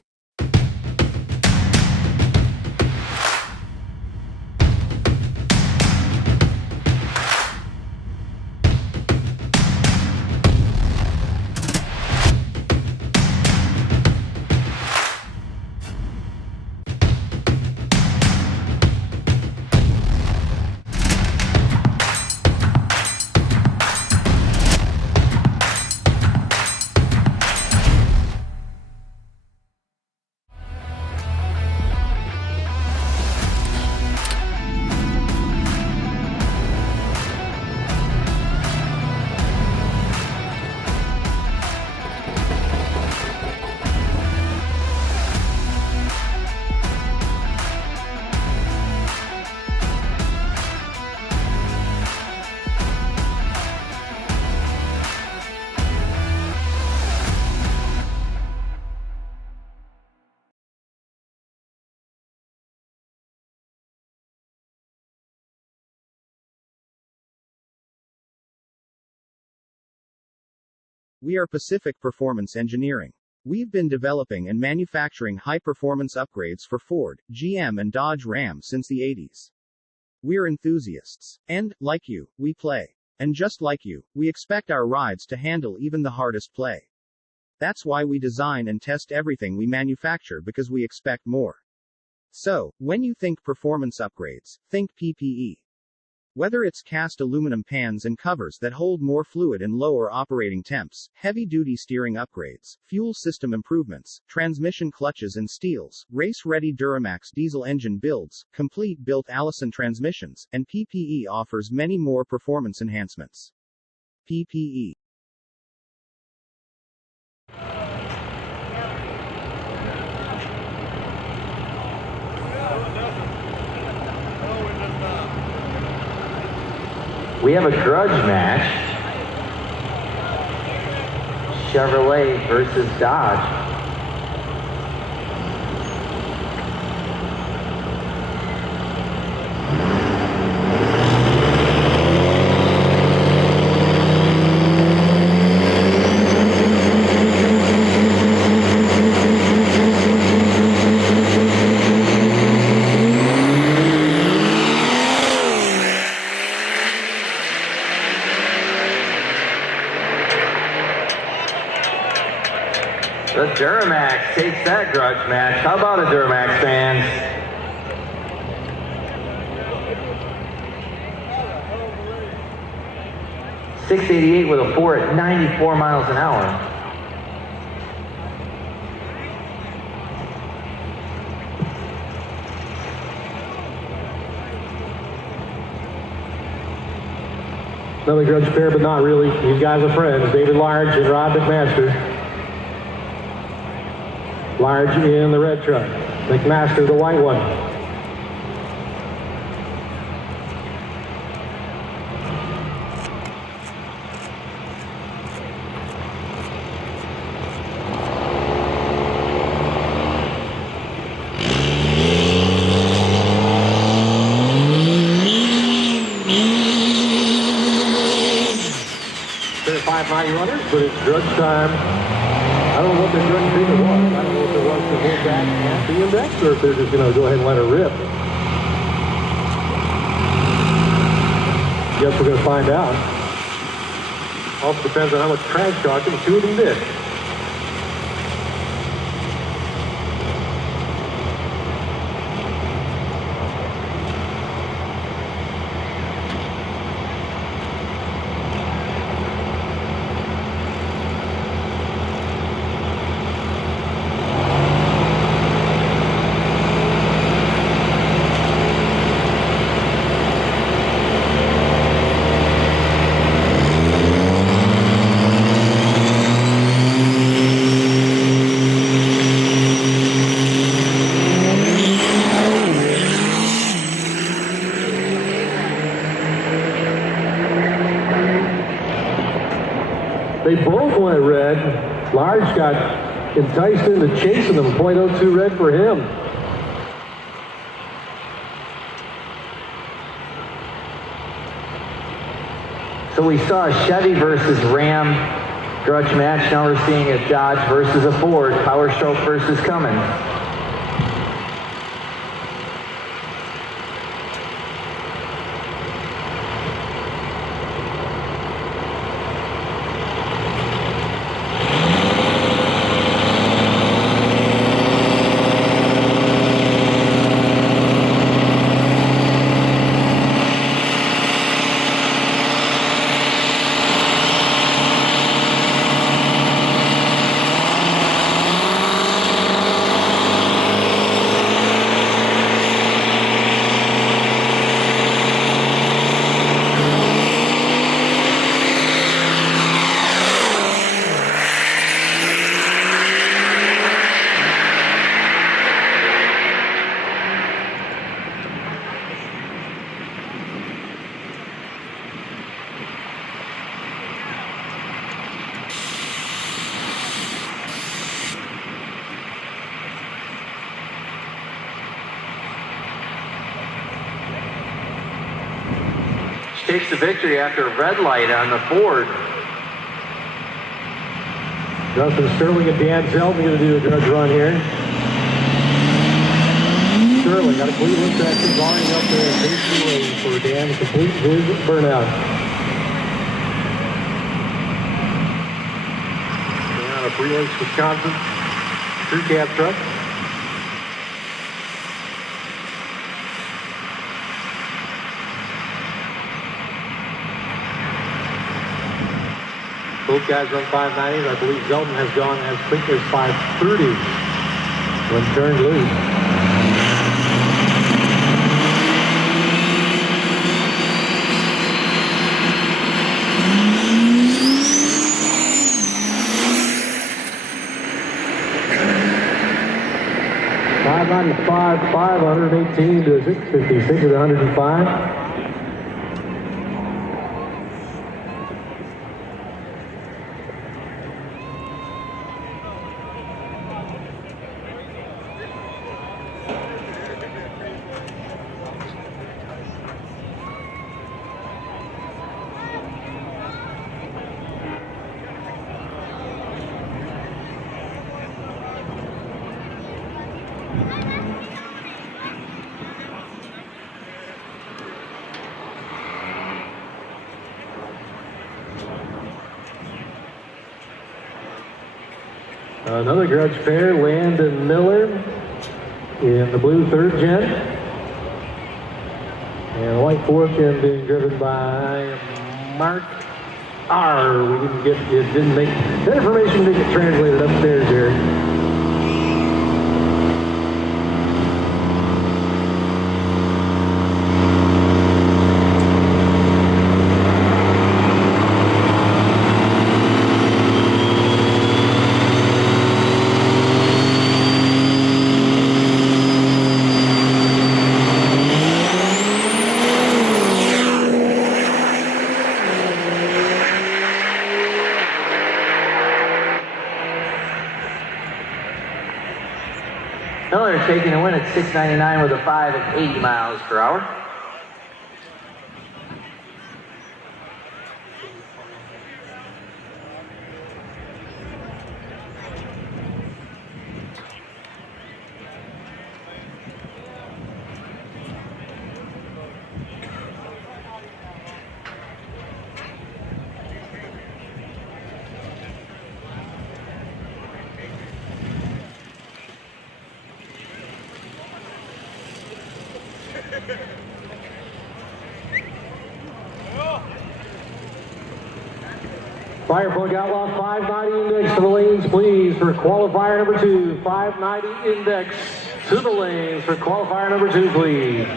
We are Pacific Performance Engineering. We've been developing and manufacturing high-performance upgrades for Ford, GM and Dodge Ram since the 80s. We're enthusiasts. And, like you, we play. And just like you, we expect our rides to handle even the hardest play. That's why we design and test everything we manufacture, because we expect more. So, when you think performance upgrades, think PPE. Whether it's cast aluminum pans and covers that hold more fluid and lower operating temps, heavy-duty steering upgrades, fuel system improvements, transmission clutches and steels, race-ready Duramax diesel engine builds, complete built Allison transmissions, and PPE offers many more performance enhancements. PPE. We have a grudge match. Chevrolet versus Dodge. The Duramax takes that grudge match. How about it, Duramax fans? .688 with a 4 at 94 miles an hour. Another grudge pair, but not really. These guys are friends. David Large and Rod McMaster. Large in the red truck. McMaster, the white one. They're 590 runners, but it's grudge time. I don't know what the grudge figure was. I don't know if it was to hold back at the index or if they're just going to go ahead and let it rip. Guess we're going to find out. Also depends on how much trash talking two of them did. They both went red. Large got enticed into chasing them. 0.02 red for him. So we saw a Chevy versus Ram grudge match. Now we're seeing a Dodge versus a Ford. Power Stroke versus Cummins. Takes the victory after a red light on the Ford. Justin Sterling and Dan Zeldin going to do a grudge run here. Sterling got a Cleveland section line up there in Casey Lane for Dan to complete his burnout. Coming out of Free Lakes, Wisconsin, crew cab truck. Both guys run 590s. I believe Zeldin has gone as quick as 530 when turned loose. .595, 518 to 656 at 105. Another grudge pair, Landon Miller in the blue third gen. And the white fourth gen being driven by Mark R. We didn't get, it didn't make, that information didn't get translated upstairs here. Miller taking a win at 699 with a 5 at 80 miles per hour. Fireplug Outlaw 590 index to the lanes, please, for qualifier number 2. 590 index to the lanes for qualifier number 2, please.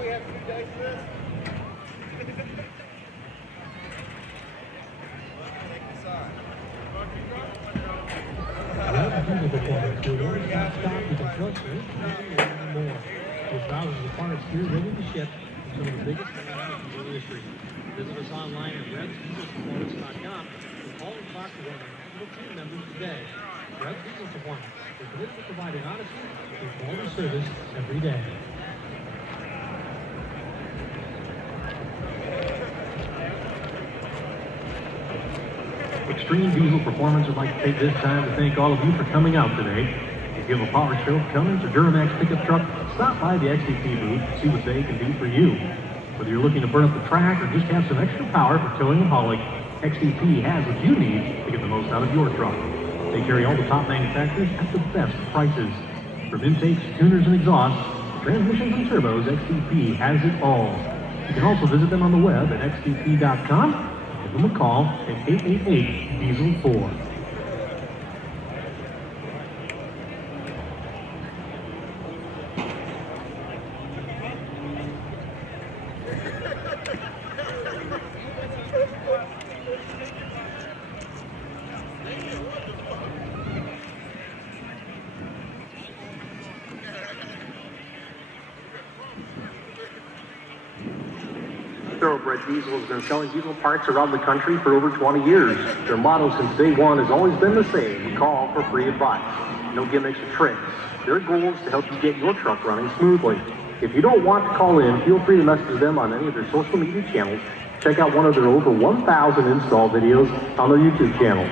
we have 2 dice for this? Take this on. With thousands of parts here ready to ship, some of the biggest names in the industry. Visit us online at redsdieselsperformance.com and call and talk to one of our national team members today. Red Diesel Performance. We're committed to providing honesty and quality service every day. Extreme Diesel Performance would like to take this time to thank all of you for coming out today. If you have a Power Stroke, Cummins, or Duramax pickup truck, stop by the XDP booth and see what they can do for you. Whether you're looking to burn up the track or just have some extra power for towing and hauling, XDP has what you need to get the most out of your truck. They carry all the top manufacturers at the best prices. From intakes, tuners, and exhausts, transmissions, and turbos, XDP has it all. You can also visit them on the web at xdp.com. Give them a call at 888-DIESEL-4. Thoroughbred Diesel has been selling diesel parts around the country for over 20 years. Their motto since day one has always been the same: call for free advice. No gimmicks or tricks. Their goal is to help you get your truck running smoothly. If you don't want to call in, feel free to message them on any of their social media channels. Check out one of their over 1,000 install videos on their YouTube channel.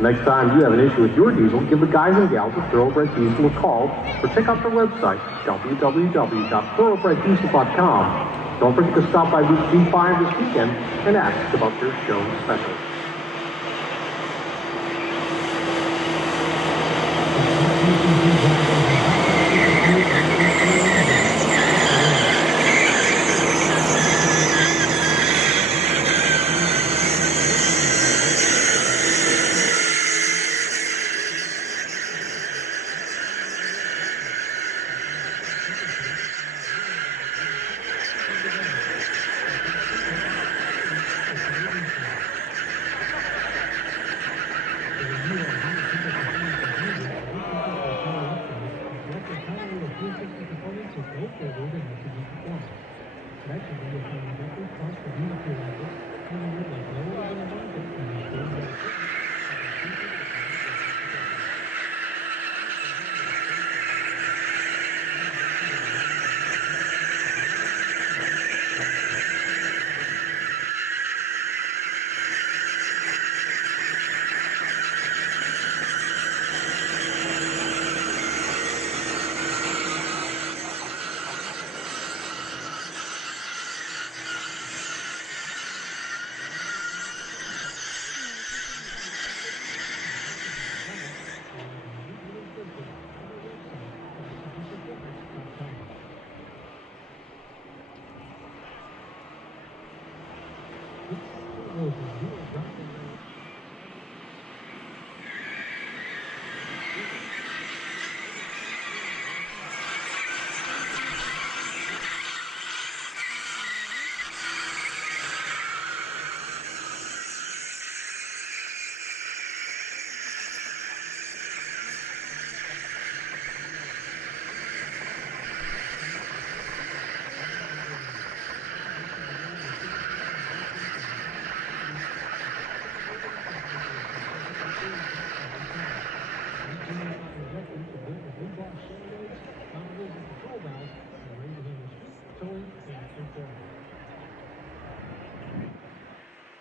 Next time you have an issue with your diesel, give the guys and gals at Thoroughbred Diesel a call or check out their website, www.thoroughbreddiesel.com. Don't forget to stop by booth G5 this weekend and ask about their show special.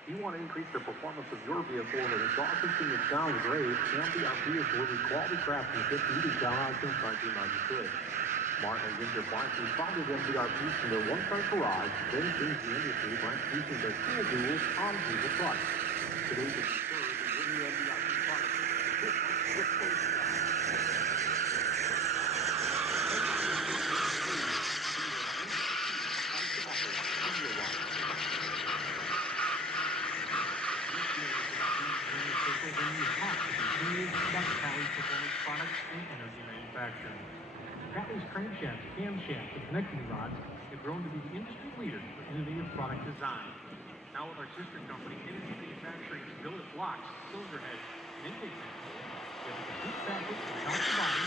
You want to increase the performance of your vehicle with an exhaust system that sounds great? MBRP has delivered quality craftsmanship you can count on since 1993. Martin and Ginger Blankey founded MBRP from their one-car garage, then changed the industry by introducing their cool duels on diesel trucks. Today, the third is in the MBRP product. Performance products and energy manufacturing. Patley's crankshaft, camshaft, and connecting rods have grown to be the industry leader for innovative product design. Now with our sister company, Energy Manufacturing's billet blocks, cylinder heads, and intake controls, we have a complete package from top to bottom.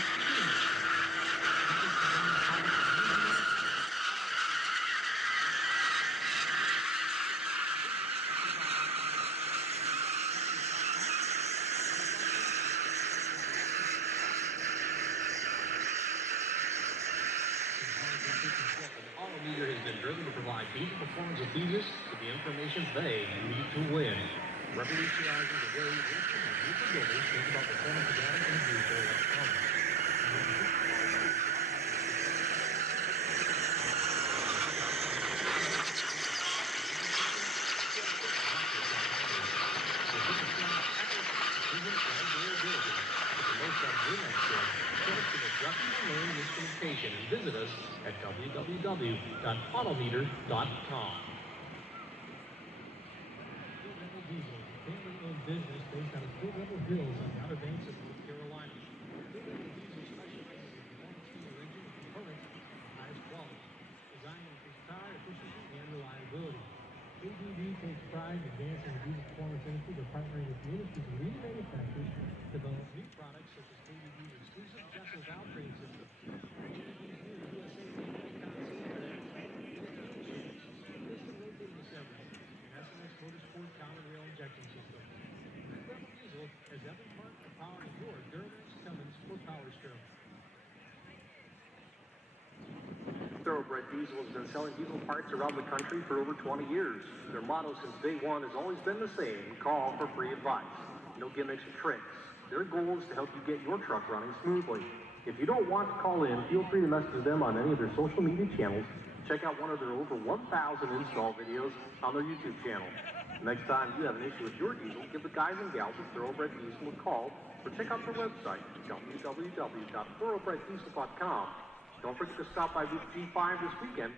Autometer has been driven to provide diesel performance enthusiasts with the information they need to win. Revolutionizing the way racing and vehicle builders think about performance data and vehicle electronics. And visit us at www.autometer.com. Diesel, family-owned business based out of Steel Rebel Hills on the Outer Banks of North Carolina. Steel Rebel Diesel specializes in performance fuel engine components of the highest quality, designed to increase power, efficiency, and reliability. ABB takes pride in advancing the diesel performance industry by partnering with the industry's leading manufacturers to develop new products such as ABB's exclusive Jessel's Valtrain system, ABB's new USA piston rotating assembly, and SMS Motorsport common rail injection system. Rebel Diesel has every part of powering your Duramax Cummins or Power Stroke. Thoroughbred Diesel has been selling diesel parts around the country for over 20 years. Their motto since day one has always been the same: call for free advice. No gimmicks or tricks. Their goal is to help you get your truck running smoothly. If you don't want to call in, feel free to message them on any of their social media channels. Check out one of their over 1,000 install videos on their YouTube channel. Next time you have an issue with your diesel, give the guys and gals at Thoroughbred Diesel a call or check out their website, www.thoroughbreddiesel.com. Don't forget to stop by booth G5 this weekend.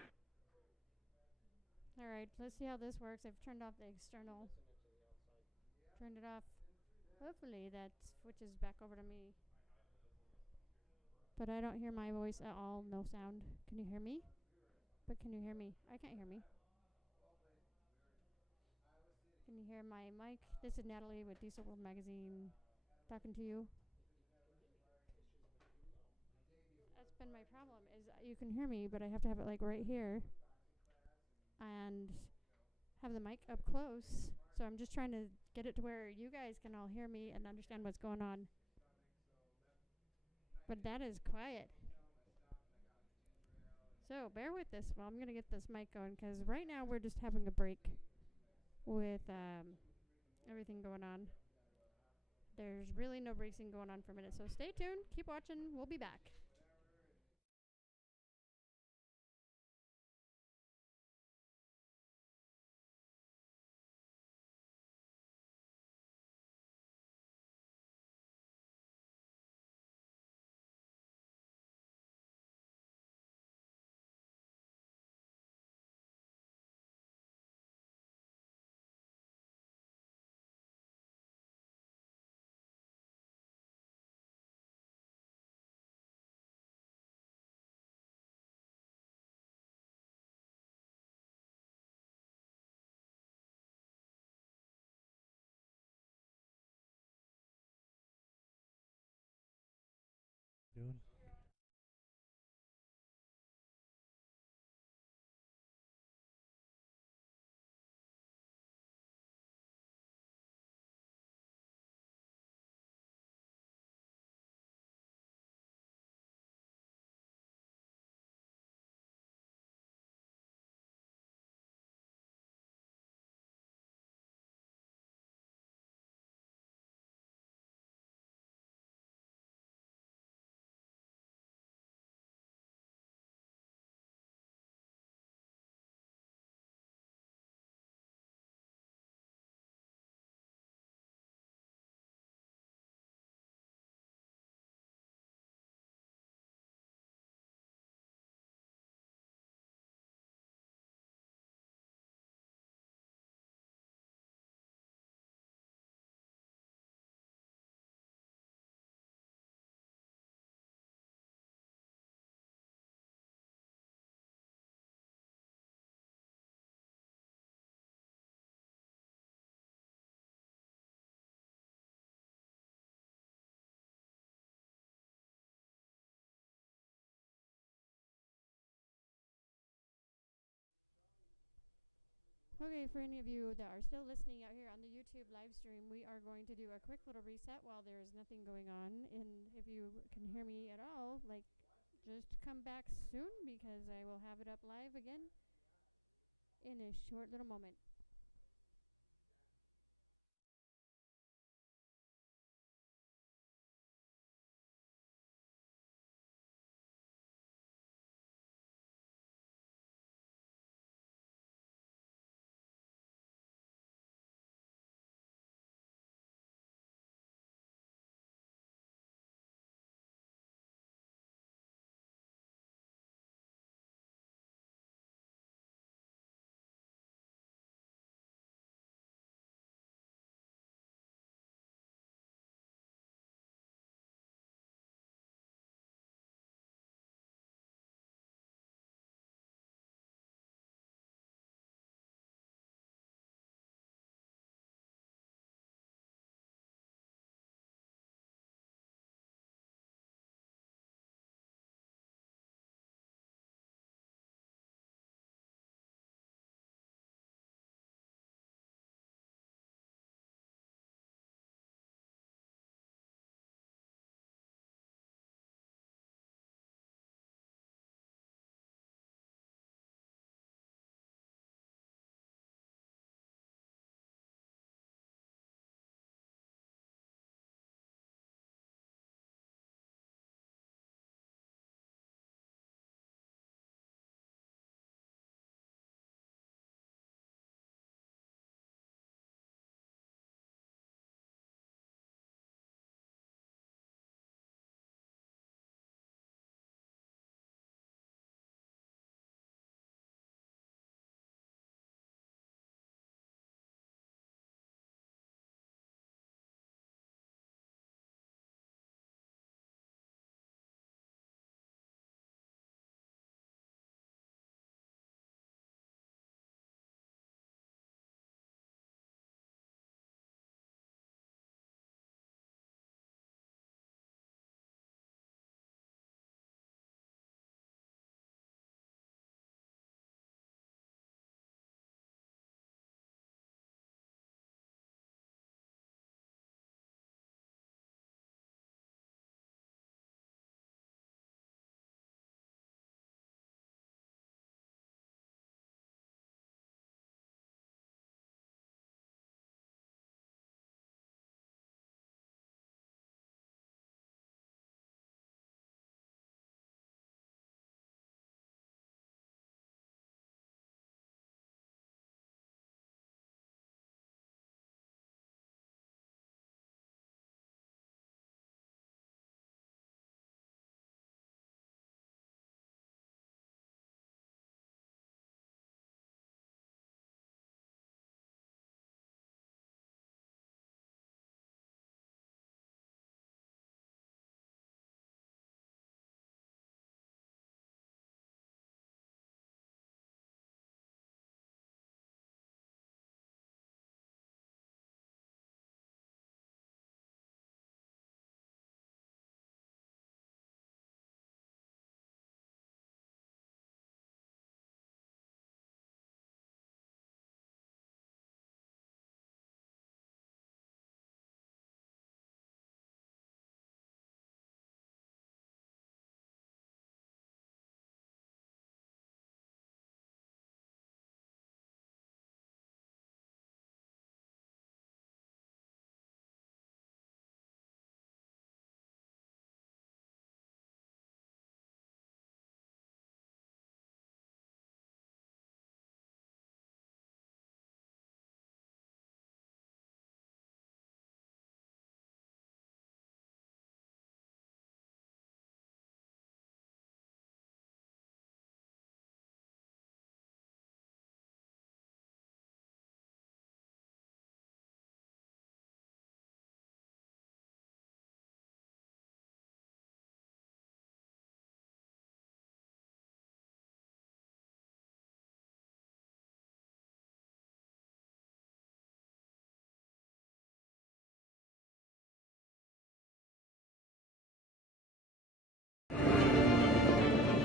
Alright, let's see how this works. I've turned off the external. Turned it off. Hopefully that switches back over to me. But I don't hear my voice at all. No sound. Can you hear me? But can you hear me? I can't hear me. Can you hear my mic? This is Natalie with Diesel World Magazine talking to you. That's been my problem, is you can hear me, but I have to have it like right here and have the mic up close. So I'm just trying to get it to where you guys can all hear me and understand what's going on. But that is quiet. So bear with this while I'm going to get this mic going, because right now we're just having a break with everything going on. There's really no racing going on for a minute. So stay tuned. Keep watching. We'll be back. Doing?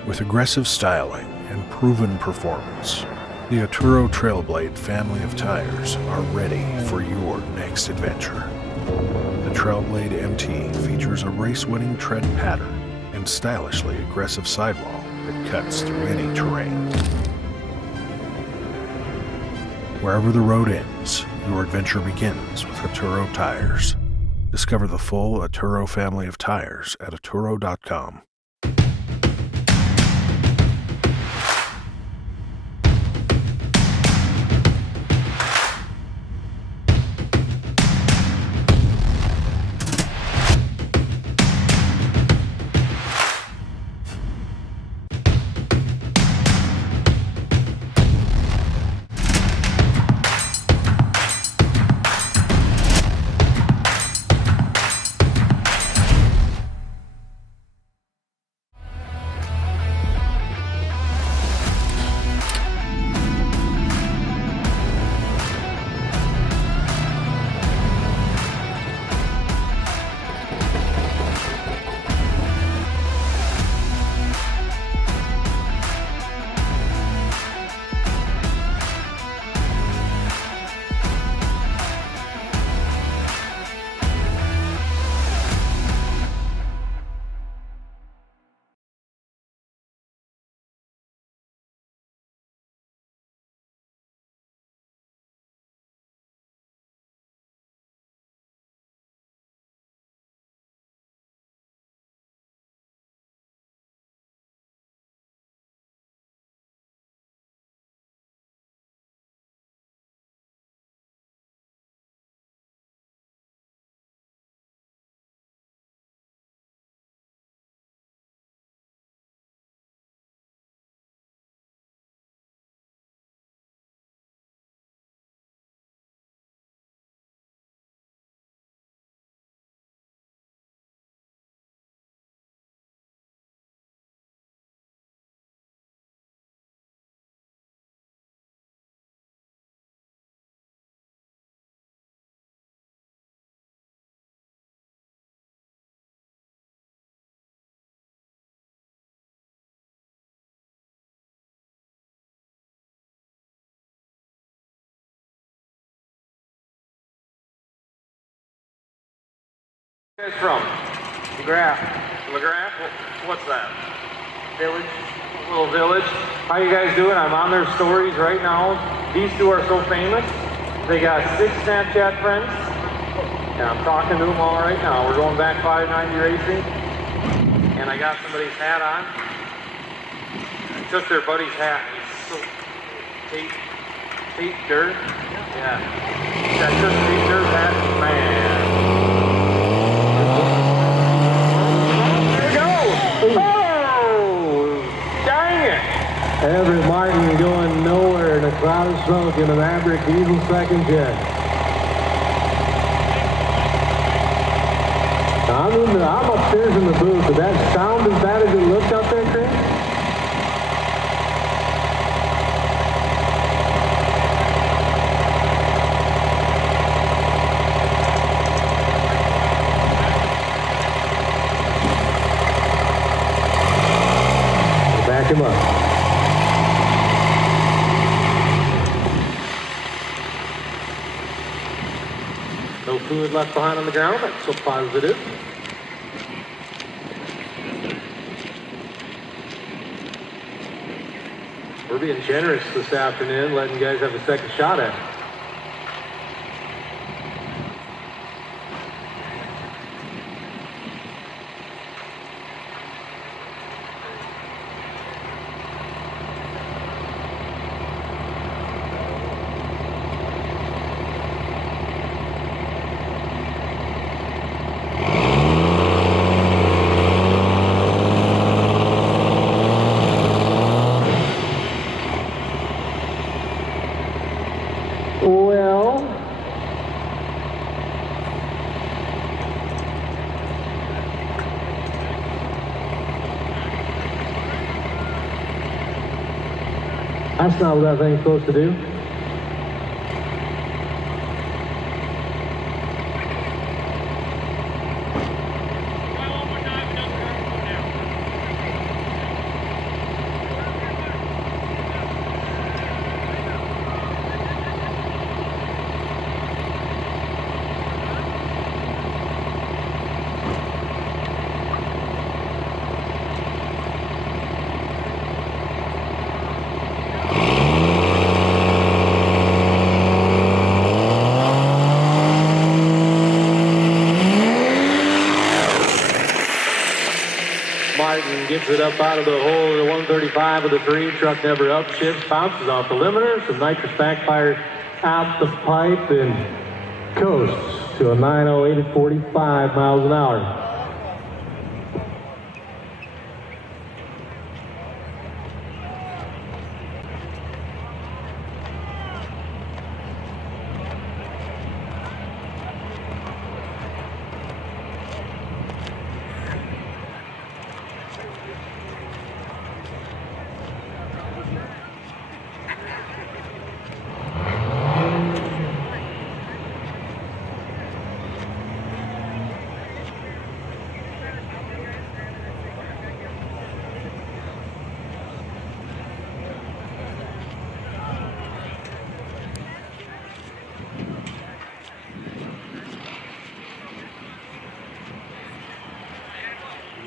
With aggressive styling and proven performance, the Arturo Trailblade family of tires are ready for your next adventure. The Trailblade MT features a race-winning tread pattern and stylishly aggressive sidewall that cuts through any terrain. Wherever the road ends, your adventure begins with Arturo tires. Discover the full Arturo family of tires at Arturo.com. Where are you guys from? McGrath. McGrath? What's that? Village. A little village. How you guys doing? I'm on their stories right now. These two are so famous. They got 6 Snapchat friends. And I'm talking to them all right now. We're going back 590 racing. And I got somebody's hat on. It's just their buddy's hat. He's so Tate Dirt. Yeah. That's just Tate Dirt's hat. Man. Everett Martin going nowhere in a cloud of smoke in the Maverick diesel second gen. I'm upstairs in the booth. Did that sound as bad as it looked out there, Chris? Back him up. No fluid left behind on the ground. That's so positive. We're being generous this afternoon, letting you guys have a second shot at it. That's not what that thing's supposed to do. Slides it up out of the hole of the 135 of the green. Truck never upshifts, bounces off the limiter. Some nitrous backfire out the pipe and coasts to a 908 at 45 miles an hour.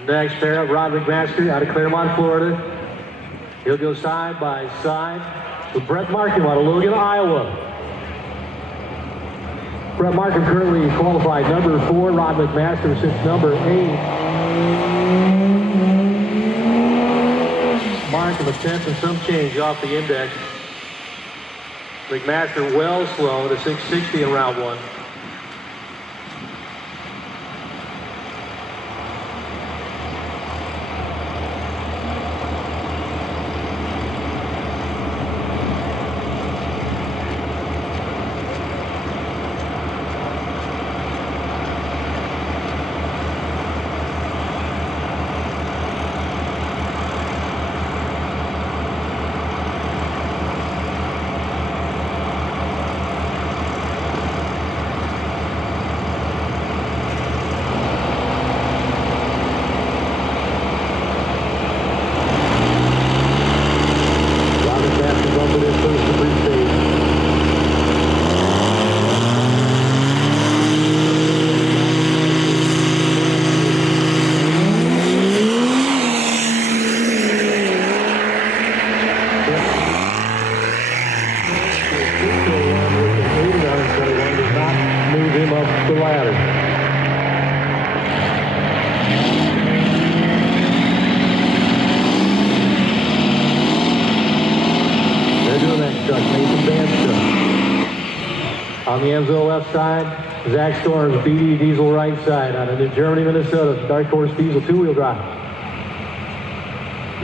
Next pair up, Rod McMaster out of Claremont, Florida. He'll go side by side with Brett Markham out of Logan, Iowa. Brett Markham currently qualified number 4. Rod McMaster sits number 8. Markham a 10th and some change off the index. McMaster well slow to 660 in round 1. On the Enzo left side, Zach Storms, BD Diesel right side. On the New Germany, Minnesota, Dark Horse Diesel 2-wheel drive.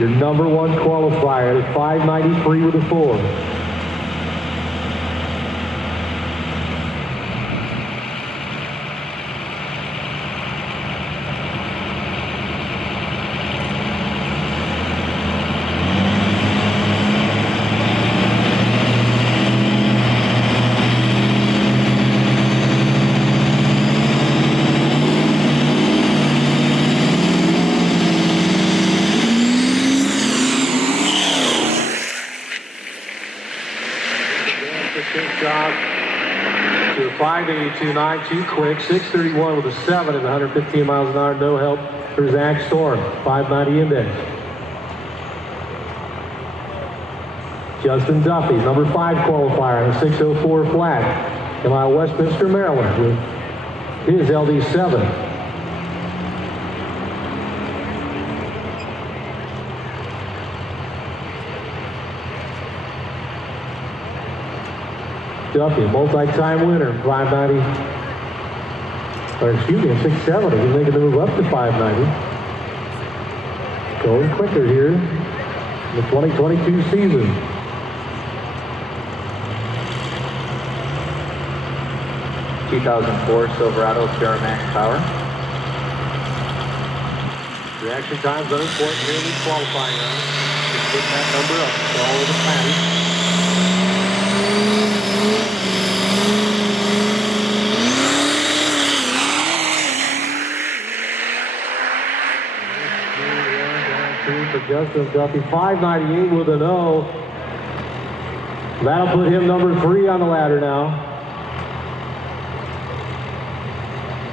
Your number 1 qualifier at 593 with a 4. To a 582.9, too quick. 631 with a 7 at 115 miles an hour. No help for Zach Storm. 590 index. Justin Duffy, number 5 qualifier on a 604 flat. Come out of Westminster, Maryland with his LD7. Duffy, multi-time winner, 590, or excuse me, 670. He's making the move up to 590. Going quicker here in the 2022 season. ...2004 Silverado Duramax Power. Reaction time's unimportant here in these qualifying rounds. Just putting that number up. It's all over the patty. For Justin Duffy, 598 with an O. That'll put him number 3 on the ladder now.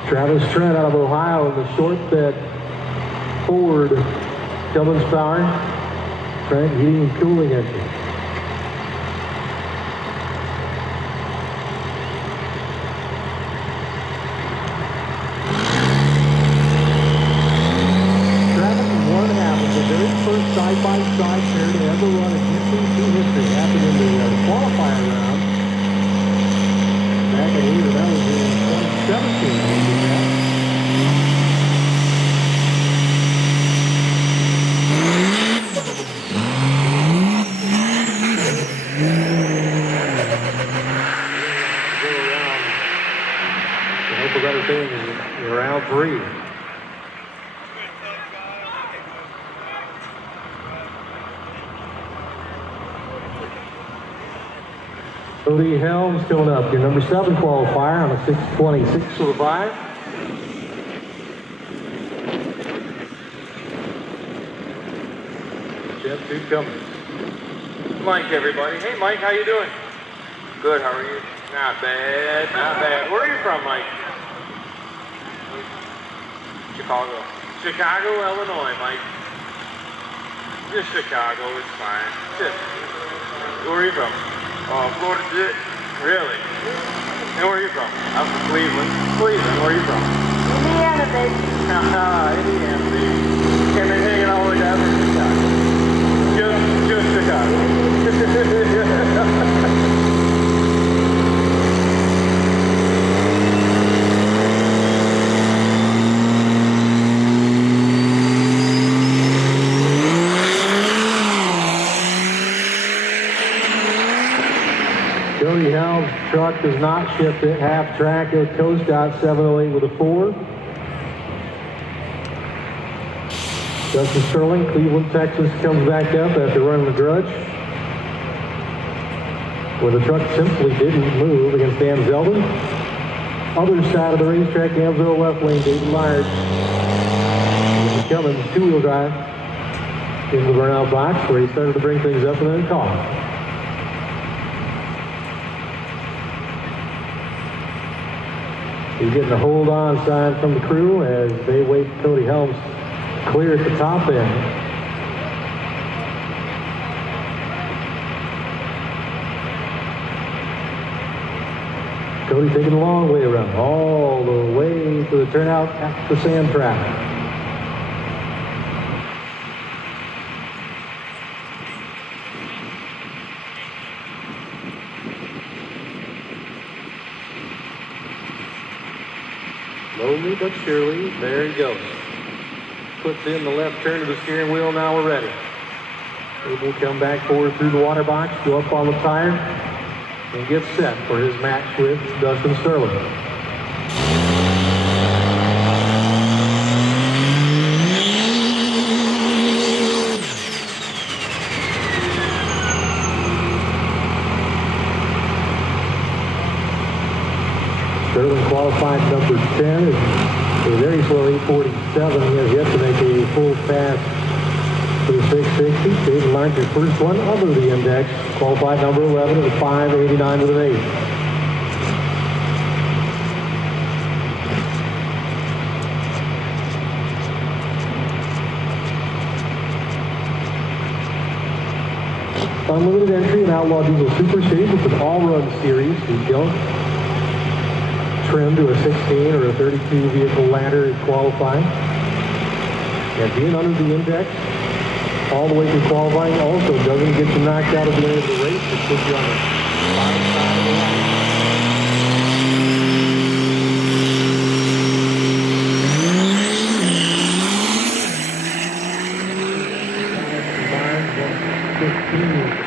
Travis Trent out of Ohio in the short bed Ford Cummins power. Trent heating and cooling engine. Travis is 1.5 of the history. Happened in the qualifier round. Back in here, that was in 2017. When we did that. Go around. I hope we got our thing in round 3. Cody Helms coming up, your number 7 qualifier on a 6:26 for the 5. Jeff 2 coming. Mike, everybody. Hey, Mike, how you doing? Good, how are you? Not bad, not bad. Where are you from, Mike? Chicago. Chicago, Illinois, Mike. Just Chicago, it's fine. Just, where are you from? Florida. Really? And where are you from? I'm from Cleveland. Cleveland, where are you from? Indiana, baby. Indiana, baby. And then hanging all the way down to Chicago. Just Chicago. Cody Helms' truck does not shift at half track. He'll coast out 7:08 with a 4. Justin Sterling, Cleveland, Texas, comes back up after running the grudge, where the truck simply didn't move against Dan Zeldin. Other side of the racetrack, Amsoil left lane, David Myers. Cummins, 2-wheel drive in the burnout box, where he started to bring things up and then caught. He's getting a hold on sign from the crew as they wait for Cody Helms clear at the top end. Cody taking a long way around, all the way to the turnout at the sand track. Slowly but surely, there he goes. Puts in the left turn of the steering wheel, now we're ready. Able to come back forward through the water box, go up on the tire, and get set for his match with Dustin Sterling. Sterling qualified number 10 is a very slow 8:47. He has yet to make a full pass for the 660. David Larcher's first one under the index. Qualified number 11 at a 5:89 with an 8. Unlimited entry in Outlaw Diesel Super Series with an all-run series. We don't trim to a 16 or a 32 vehicle ladder is qualifying. And being under the index all the way through qualifying also doesn't get you knocked out at the end of the race. It puts you on the bottom side of the line.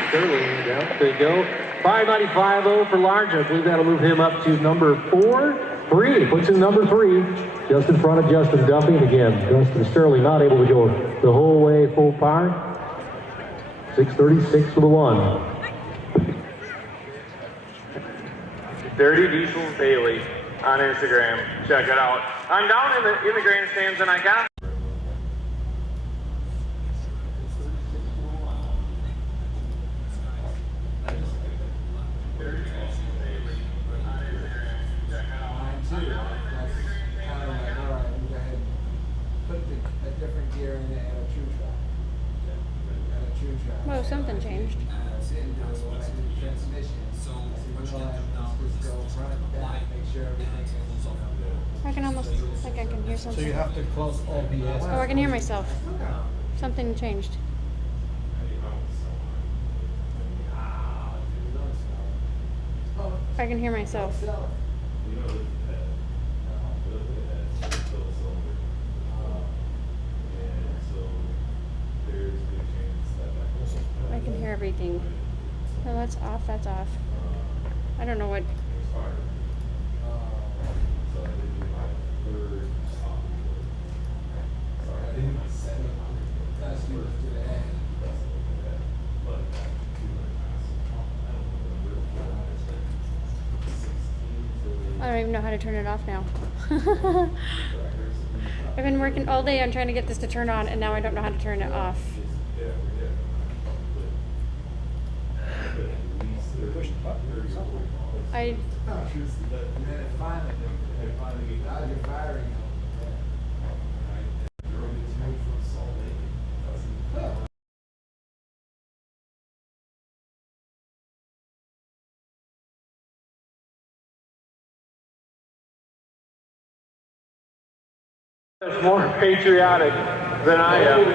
Sterling down. There you go. 595.0 for Large. I believe that'll move him up to number 3. Puts in number 3, just in front of Justin Duffy. And again, Justin Sterling not able to go the whole way full power. 6:36 for the 1. Dirty Diesels Daily on Instagram. Check it out. I'm down in the grandstands and I got Well, something changed. I can almost, like I can hear something. So you have to close OBS. Oh, I can hear myself. Something changed. I can hear myself. I can hear everything. No, that's off, that's off. I don't know what. I don't even know how to turn it off now. I've been working all day on trying to get this to turn on, and now I don't know how to turn it off. That's more patriotic than I am.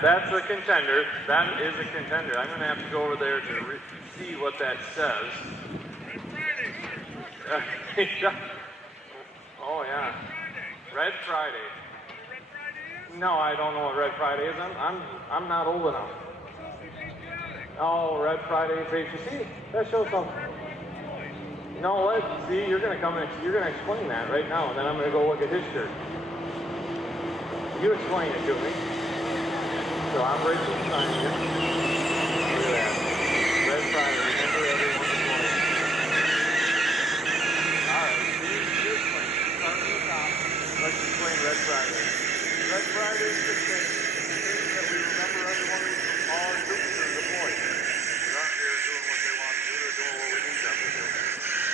That's a contender. That is a contender. I'm going to have to go over there to see what that says. Oh yeah, Red Friday. No, I don't know what Red Friday is. I'm not old enough. Oh, Red Friday patriot. See, that shows something. No, let's see. You're going to come and you're going to explain that right now, and then I'm going to go look at his shirt. You explain it to me. So I'm ready to sign here. Look at that. Red Friday. Remember everyone's voice. All right. You explain. Start from the top. Let's explain Red Friday. Red Friday is the thing that we remember everyone from all our troops are deployed. They're out here doing what they want to do. They're doing what we need them to do.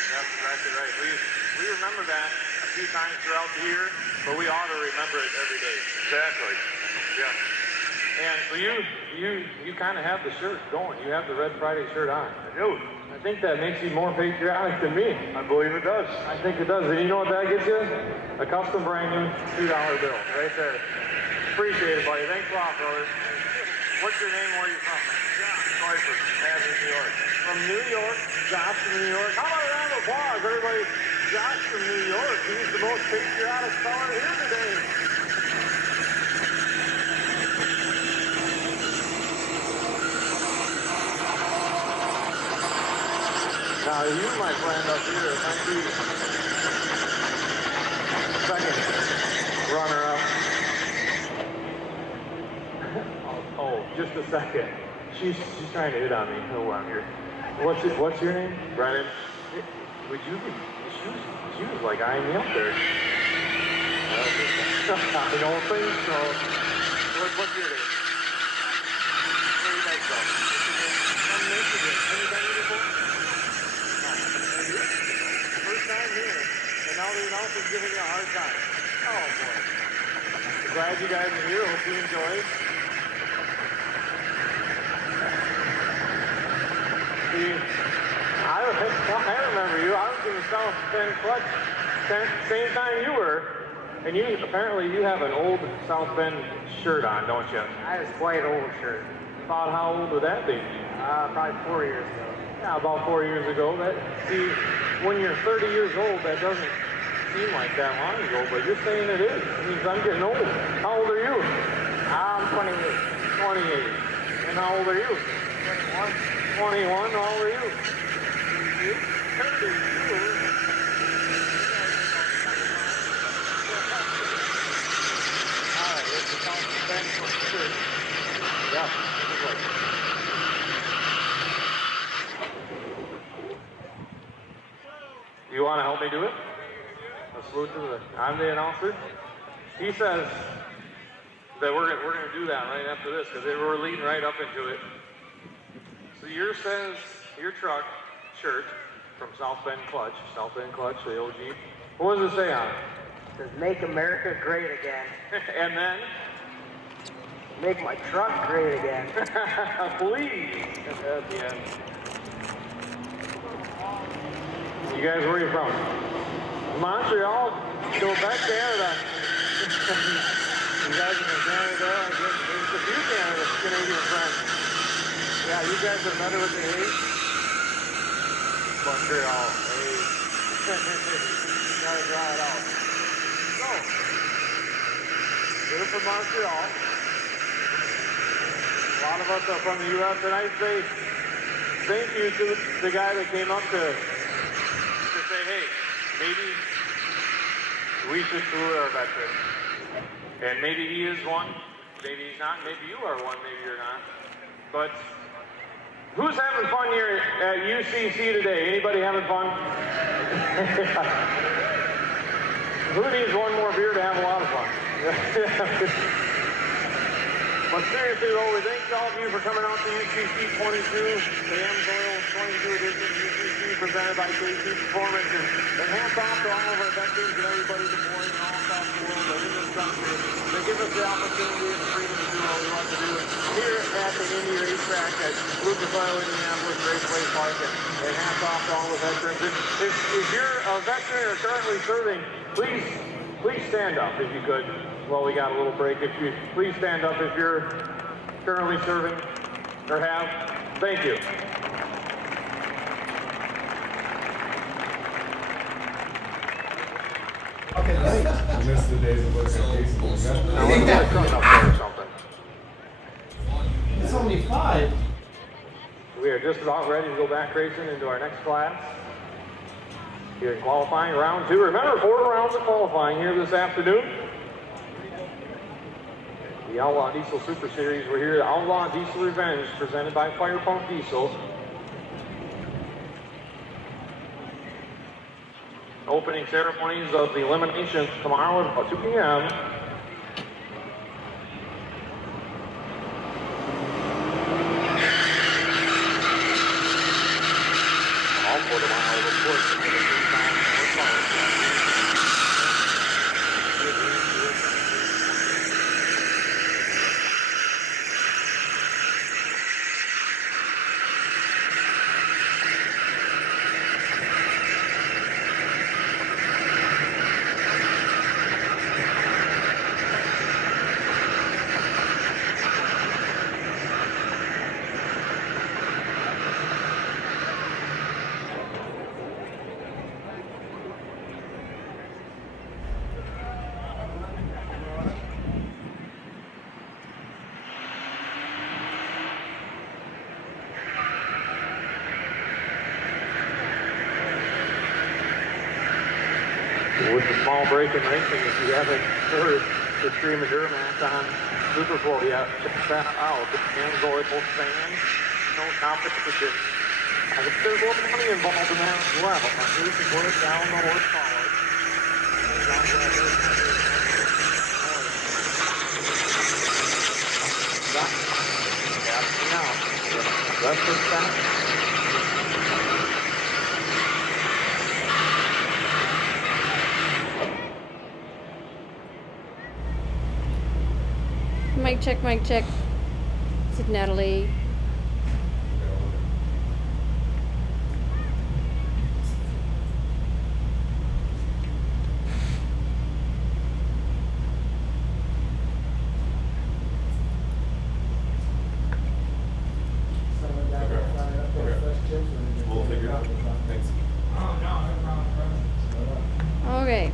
That's exactly right. We remember that a few times throughout the year, but we ought to remember it every day. Exactly. Yeah. And so you kind of have the shirt going. You have the Red Friday shirt on. I do. I think that makes you more patriotic than me. I believe it does. I think it does. And you know what that gets you? A custom brand new $2 bill right there. Appreciate it, buddy. Thanks a lot, brother. What's your name? Where are you from? Josh. From New York. From New York. Josh from New York. How about a round of applause, everybody? Josh from New York. He's the most patriotic fella here today. Now you, my friend, up here, might be second runner-up. Oh, just a second. She's trying to hit on me. Oh, I'm here. What's your name? Brennan. Would you be shoes like eyeing me up there? I don't think so. What's your name? Where do you guys go? From Michigan. Have you been here before? First time here, and now the announcer's giving you a hard time. Oh boy. Glad you guys are here. Hope you enjoyed. See, I remember you. I was in the South Bend Clutch same time you were, and apparently you have an old South Bend shirt on, don't you? I have quite an old shirt. About how old would that be? Probably 4 years ago. Yeah, about 4 years ago. See, when you're 30 years old, that doesn't seem like that long ago, but you're saying it is. It means I'm getting old. How old are you? I'm 28. 28. And how old are you? 21. 21. How old are you? 32. All right, it's the South Bend shirt. Yeah, this way. You want to help me do it? A salute to I'm the announcer. He says that we're going to do that right after this because we're leading right up into it. So yours says, your truck shirt from South Bend Clutch, the OG. What does it say on it? It says, "Make America Great Again." And then? Make my truck great again. Please. At the end. You guys, where are you from? Montreal. Go back to Canada. You guys are from Canada. There's a few Canadian friends. Yeah, you guys are better with the age. Montreal. Hey. Gotta draw it out. So, you're from Montreal. A lot of us are from the U.S. and I say thank you to the guy that came up to say, hey, maybe we should salute our veterans. And maybe he is one, maybe he's not, maybe you are one, maybe you're not. But who's having fun here at UCC today? Anybody having fun? Who needs one more beer to have a lot of fun? But seriously though, we thank all of you for coming out to UCC 22, the AMSOIL 22 edition UCC presented by KC Performance. And hats off to all of our veterans and everybody deployed all across the world and in this country. They give us the opportunity and the freedom to do what we want to do here at the Indy racetrack at Lucas Oil, Indianapolis Raceway Park. And hats off to all the veterans. If you're a veteran or currently serving, please stand up if you could. Well, we got a little break. If you please stand up if you're currently serving or have. Thank you. I missed the days of looking at cases. Now, let's get a truck up there or something. It's only 5. We are just about ready to go back racing into our next class. Here in qualifying, round 2. Remember, 4 rounds of qualifying here this afternoon. The Outlaw Diesel Super Series. We're here at Outlaw Diesel Revenge, presented by Fire Pump Diesel. Opening ceremonies of the eliminations tomorrow at about 2 p.m. All quarter mile of course. With the small break in racing, if you haven't heard the Extreme Endurance on Superflow yet, check that out. The AMSOIL fan, no competition. I think there's a little money involved in that as well. Here's the word down the horsepower. Now, left foot back. Mic check, mic check. This is Natalie. We'll figure it out. Thanks. Okay.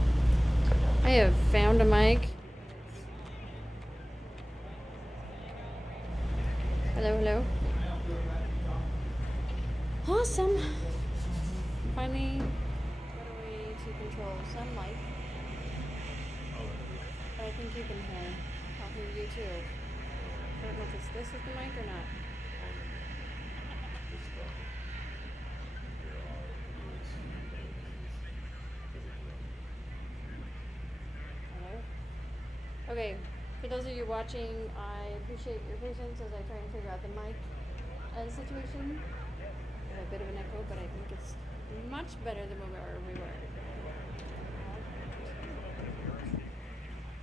I have found a mic. Hello, hello. Awesome. Finally got a way to control sunlight. But I think you can hear. I'll hear you too. I don't know if this is the mic or not. Hello? Okay. For those of you watching, I appreciate your patience as I try and figure out the mic situation. I have a bit of an echo, but I think it's much better than where we were.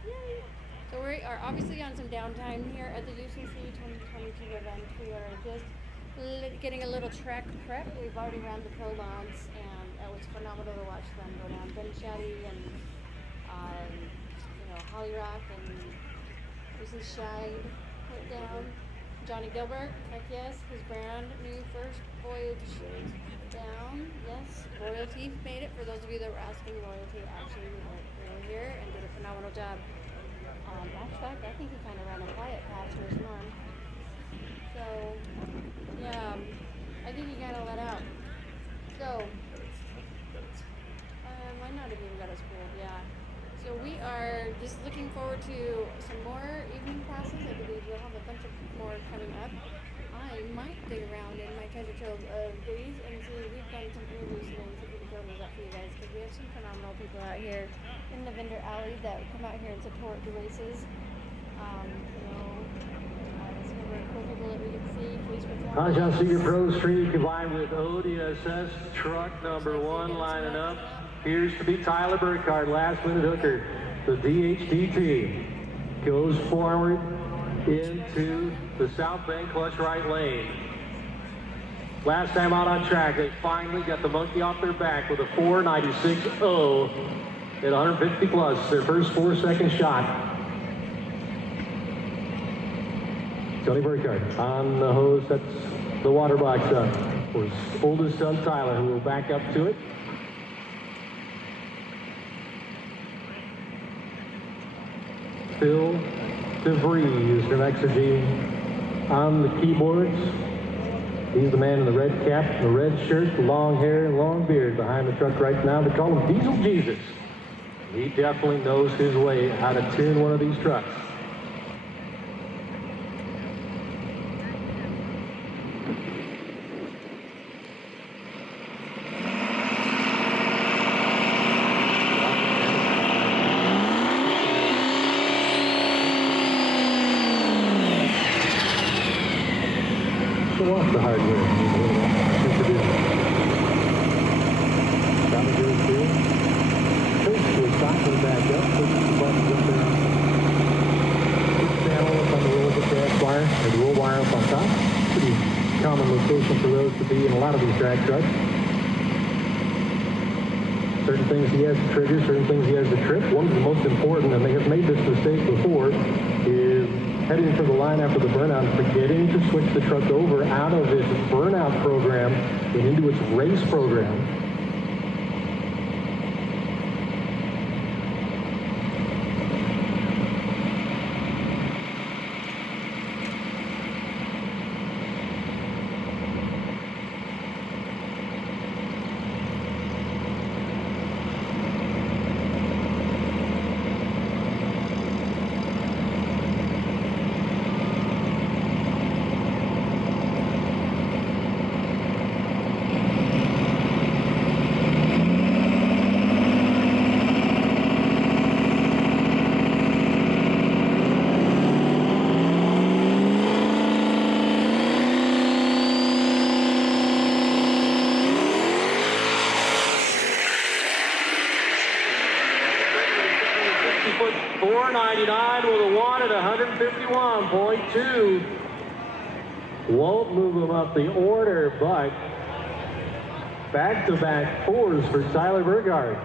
Yay! So we are obviously on some downtime here at the UCC 2022 event. We are just getting a little track prep. We've already ran the pro mounts, and it was phenomenal to watch them go down. Ben Shetty and Holly Rock and Susan Scheid went down. Johnny Gilbert, heck yes, his brand new first voyage down. Yes, Royalty made it. For those of you that were asking, Royalty actually were here and did a phenomenal job. Matter of fact, I think he kind of ran a quiet pass for his mom. So, yeah, I think he kind of let out. So, might not have even got us pulled, yeah. So we are just looking forward to some more evening classes. I believe we'll have a bunch of more coming up. I might dig around in my treasure trove of goodies and see if we've done some interviews today, see if we can throw those up for you guys, because we have some phenomenal people out here in the vendor alley that come out here and support the races. Some of our cool people that we can see. Police patrol. John Seeger Pro Street combined with ODSS truck number 1 lining up. Appears to be Tyler Burkhardt, last minute hooker. The DHDT goes forward into the South Bank clutch right lane. Last time out on track, they finally got the monkey off their back with a 4.96.0 at 150 plus, their first 4-second shot. Tony Burkhardt on the hose, that's the water box up for his oldest son Tyler, who will back up to it. Phil DeVries from Exergy on the keyboards. He's the man in the red cap, the red shirt, the long hair, long beard behind the truck right now. They call him Diesel Jesus. He definitely knows his way how to tune one of these trucks. The hardware. Back up, push the buttons up there. Push the panel up on the roll of the gas wire, or the roll wire up on top. Pretty common location for those to be in a lot of these drag trucks. Certain things he has to trigger, certain things he has to trip. One of the most important, and they have made this mistake before, is heading for the line after the burnout, forgetting to switch the truck over out of its burnout program and into its race program. With a 1 at 151.2. Won't move him up the order, but back-to-back 4s for Tyler Burkhardt.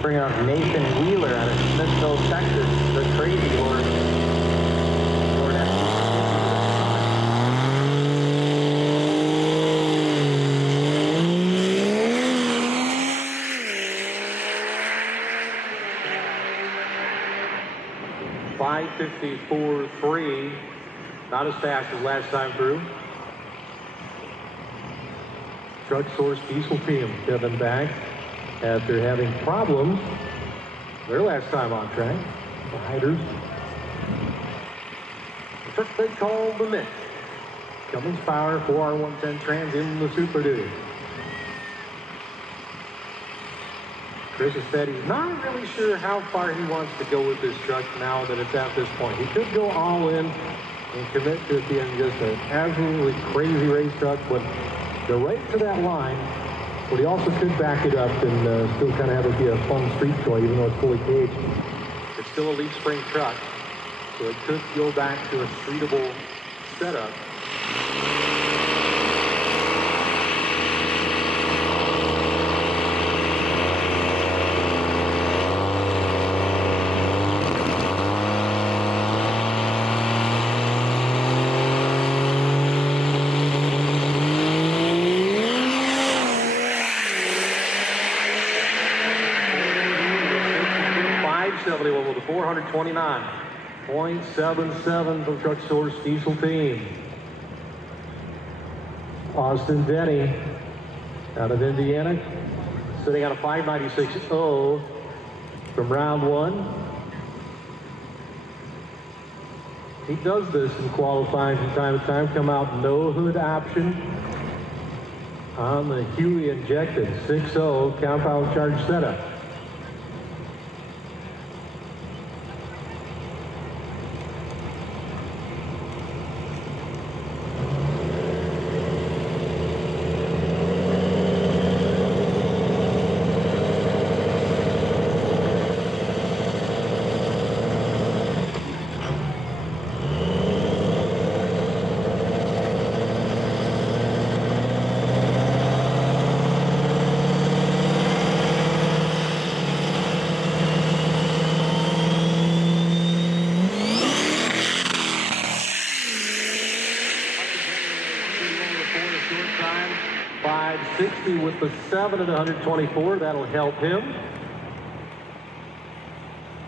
Bring out Nathan Wheeler out of Smithville, Texas, the crazy Lord. .554.3, not as fast as last time through. Truck Source Diesel team coming back after having problems their last time on track. The Hiders. The truck they call the Mint. Cummins Power 4R110 trans in the Super Duty. Chris has said he's not really sure how far he wants to go with this truck now that it's at this point. He could go all in and commit to it being just an absolutely crazy race truck, but the right to that line. But he also could back it up and still kind of have it be a fun street toy, even though it's fully caged. It's still a leaf spring truck, so it could go back to a streetable setup. 129.77 for the Truck Source Diesel team. Austin Denny out of Indiana, sitting on a 596.0 from round one. He does this in qualifying from time to time, come out no hood option on the Huey injected 6.0 compound charge setup. With the 7 at 124, that'll help him.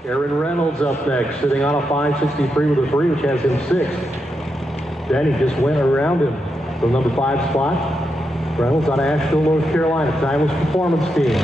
Aaron Reynolds up next, sitting on a 563 with a 3, which has him 6th. Danny just went around him for the number 5 spot. Reynolds out of Asheville, North Carolina, Timeless Performance Team.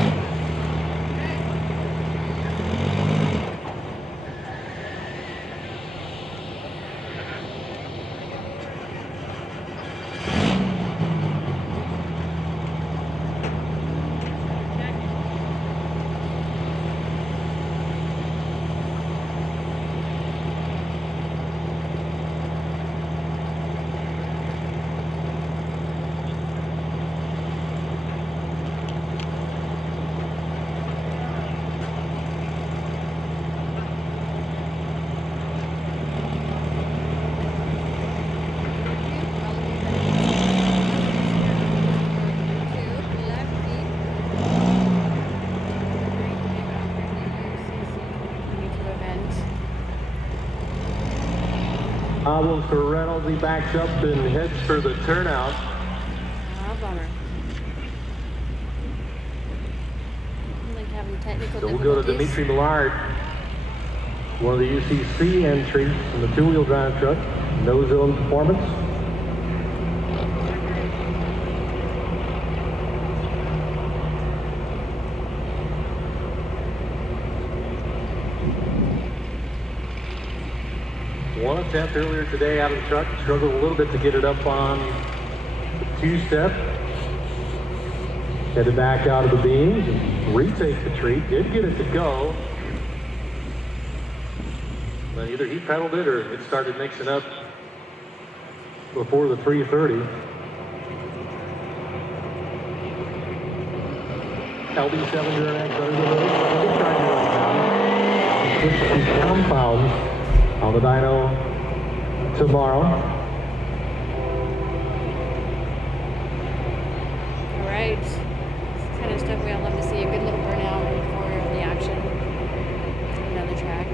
Problems for Reynolds, he backs up and heads for the turnout. Oh, bummer. I'm like having technical So we'll go to Dimitri Millard, one of the UCC entries in the two-wheel drive truck, No Zone Performance. One attempt earlier today out of the truck, struggled a little bit to get it up on the two-step. Had to back out of the beams and retake the treat. Did get it to go. But either he pedaled it or it started mixing up before the 330. LB7 Duramax under the hood. Switch to compounds on the dyno tomorrow. All right. This kind of stuff we all love to see. A good little burnout before the action. Coming down the track.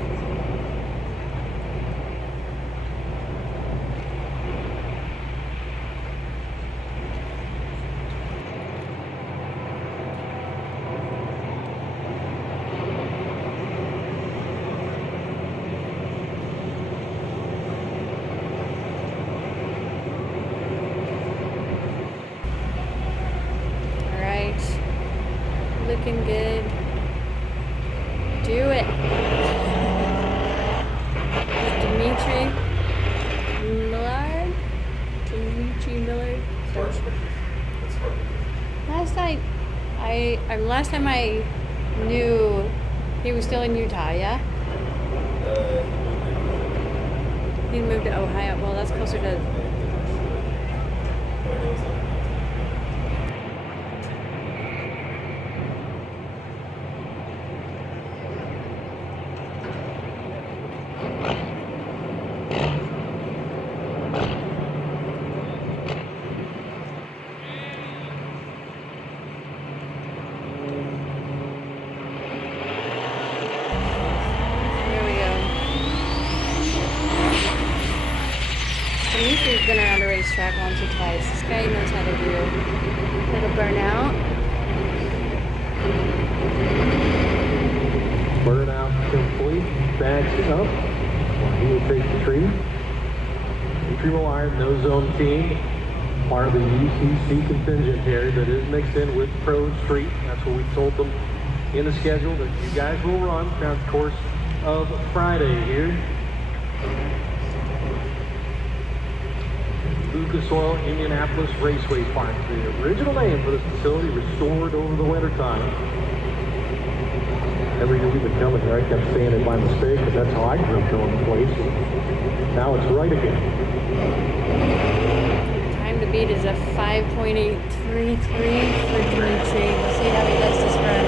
Looking good. Do it. Dimitri Millard. Last time I knew he was still in Utah, yeah? He moved to Ohio. Well, that's closer to. Dimitri's been around a racetrack once or twice. This guy knows how to do a little burnout. Burnout complete. backs up. He will take the tree. Entry Millard, no zone team. Part of the UCC contingent here that is mixed in with Pro Street. That's what we told them in the schedule that you guys will run throughout the course of Friday here. Lucas Oil Indianapolis Raceway Park. The original name for this facility, restored over the winter time. Every year we've been coming here, I kept saying it by mistake, but that's how I grew up going the place. Now it's right again. Time to beat is a 5.833 for Dimitri. We'll see how he does this run.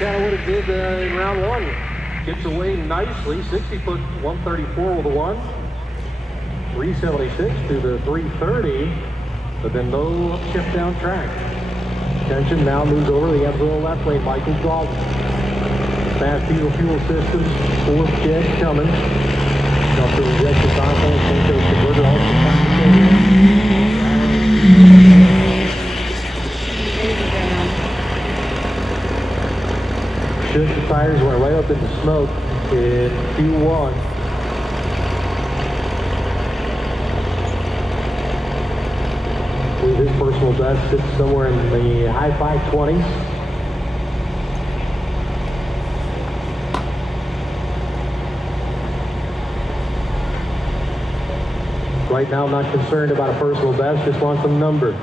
Kind of what it did in round one. Gets away nicely, 60-foot 134 with a 1, 376 to the 330, but then no shift down track. Attention now moves over the end of the left lane. Michael Dalton. Fast diesel fuel system, fourth jet coming. Self injection confidence, Cinco's converter also. The tires went right up into smoke in Q1. His personal best sits somewhere in the high 520s. Right now, I'm not concerned about a personal best, just want some number.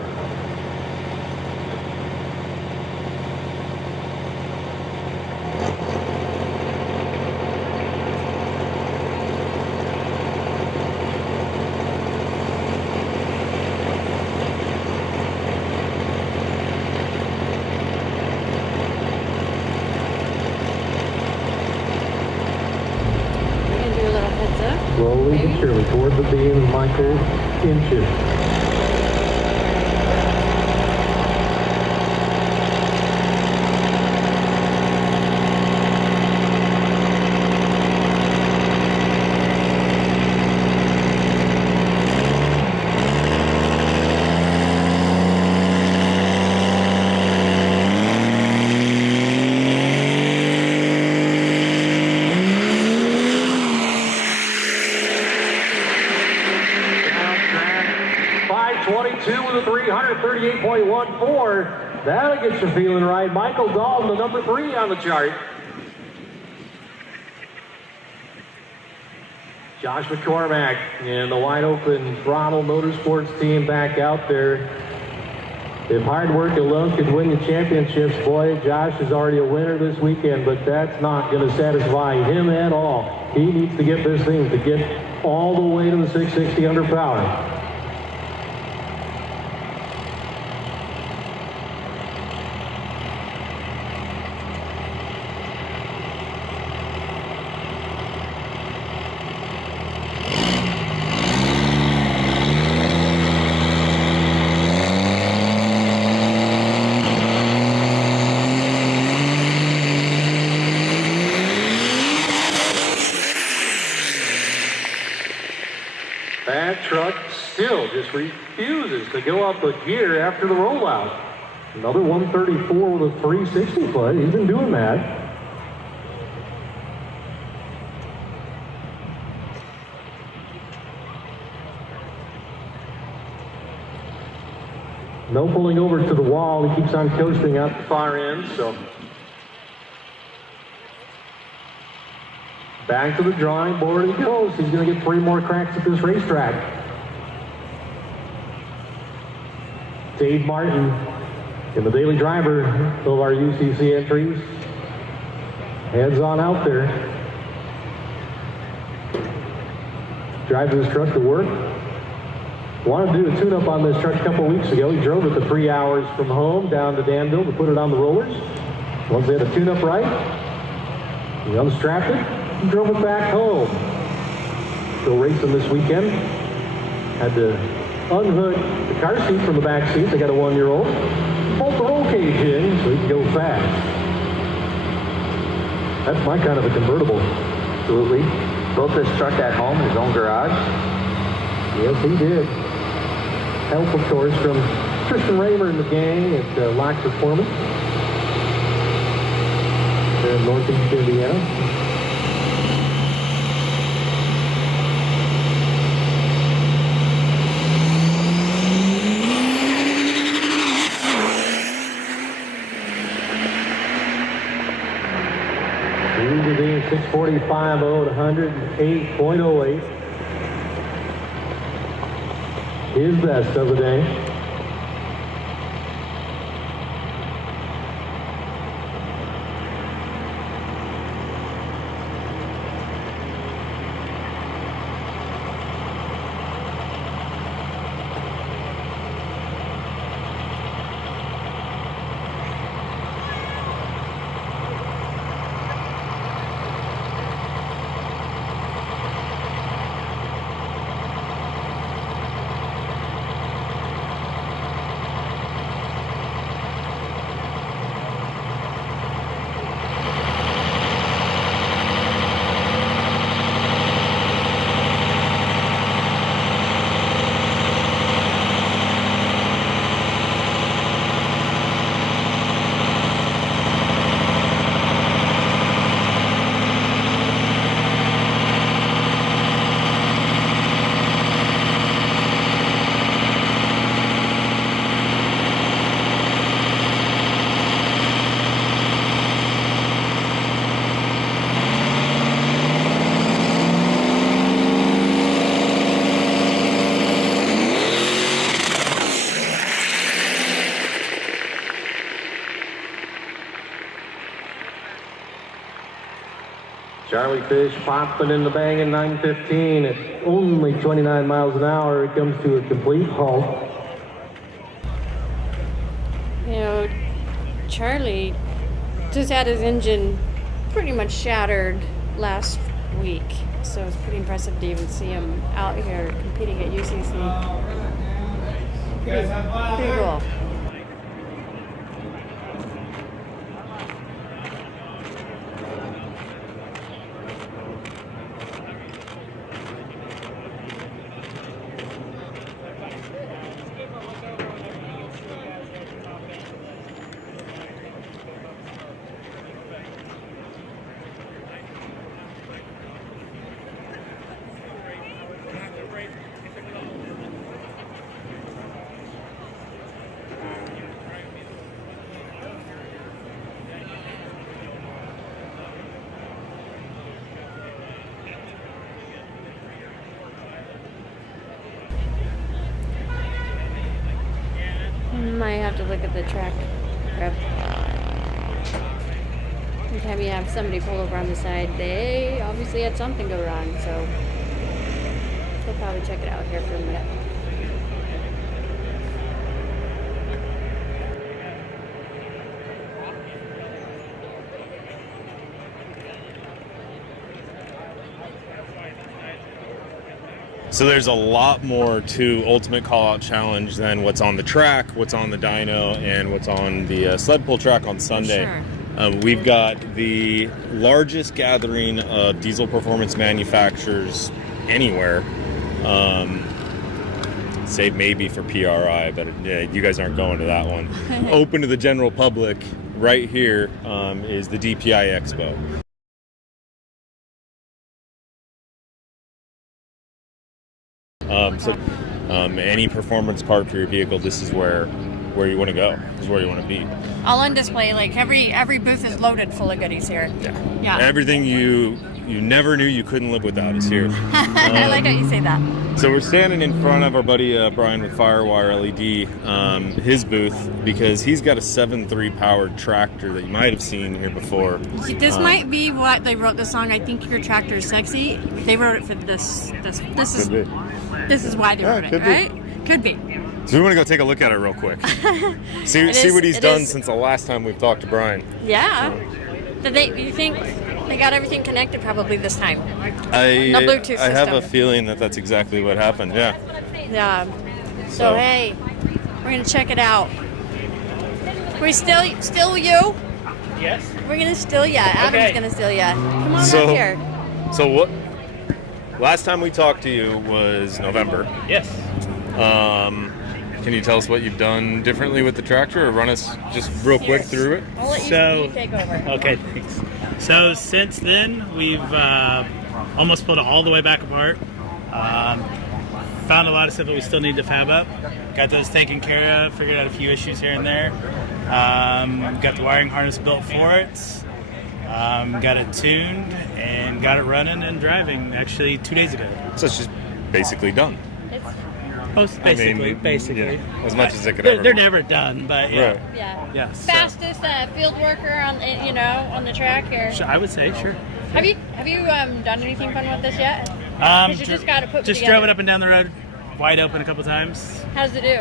Slowly but surely toward the beam, Michael inches. With a 338.14. That'll get you feeling right. Michael Dalton, the number 3 on the chart. Josh McCormack and the wide open Throttle Motorsports team back out there. If hard work alone could win the championships, boy, Josh is already a winner this weekend, but that's not going to satisfy him at all. He needs to get this thing to get all the way to the 660 under power. That truck still just refuses to go up a gear after the rollout. Another 134 with a 360 foot. He's been doing that. No pulling over to the wall. He keeps on coasting out the far end, so. Back to the drawing board he goes. He's going to get 3 more cracks at this racetrack. Dave Martin in the daily driver of our UCC entries. Heads on out there. Drives his truck to work. Wanted to do a tune-up on this truck a couple weeks ago. He drove it the 3 hours from home down to Danville to put it on the rollers. Once they had a tune-up right, he unstrapped it. Drove it back home. Still racing this weekend. Had to unhook the car seat from the back seat. They got a 1-year-old. Bolt the roll cage in so he can go fast. That's my kind of a convertible. Absolutely. Built this truck at home in his own garage. Yes, he did. Help, of course, from Tristan Raymer and the gang at Lock Performance. There in Northeast Indiana. These are being 645.0 to 108.08. His best of the day. Charlie Fish popping in the bang in 9:15 at only 29 miles an hour. It comes to a complete halt. You know, Charlie just had his engine pretty much shattered last week, so it's pretty impressive to even see him out here competing at UCC. Pretty cool. Might have to look at the track prep. Anytime you have somebody pull over on the side, they obviously had something go wrong, so they'll probably check it out here for a minute. So there's a lot more to Ultimate Callout Challenge than what's on the track, what's on the dyno, and what's on the sled pull track on Sunday. Sure. We've got the largest gathering of diesel performance manufacturers anywhere, save maybe for PRI, but you guys aren't going to that one. Open to the general public right here is the DPI Expo. Any performance part for your vehicle, this is where you want to go. This is where you want to be. All on display, like every booth is loaded full of goodies here. Yeah. Everything you never knew you couldn't live without is here. I like how you say that. So we're standing in front of our buddy Brian with Firewire LED, his booth, because he's got a 7.3 powered tractor that you might have seen here before. This might be what they wrote the song, I Think Your Tractor is Sexy. They wrote it for this is why they wrote it, right? Could be. So we want to go take a look at it real quick. see what he's done since the last time we've talked to Brian. Yeah. You think they got everything connected probably this time? I Bluetooth system. I have a feeling that's exactly what happened. Yeah. Yeah. So hey, we're gonna check it out. We still you? Yes. We're gonna steal ya. Adam's Okay. gonna steal ya. Come on So- up here. So what? Last time we talked to you was November. Yes. Can you tell us what you've done differently with the tractor, or run us just real quick through it? I'll let you take over. Okay, thanks. So since then, we've almost pulled it all the way back apart. Found a lot of stuff that we still need to fab up. Got those taken care of. Figured out a few issues here and there. Got the wiring harness built for it. Got it tuned and got it running and driving actually 2 days ago. So it's just basically done. Basically. Yeah, as much as it could They're, ever they're be. never done, but yeah. Right. Yeah. Yeah. so- Fastest field worker on on the track here. I would say, sure. Have you done anything fun with this yet? 'Cause you just got to put Just together. drove it up and down the road, wide open a couple times. How does it do?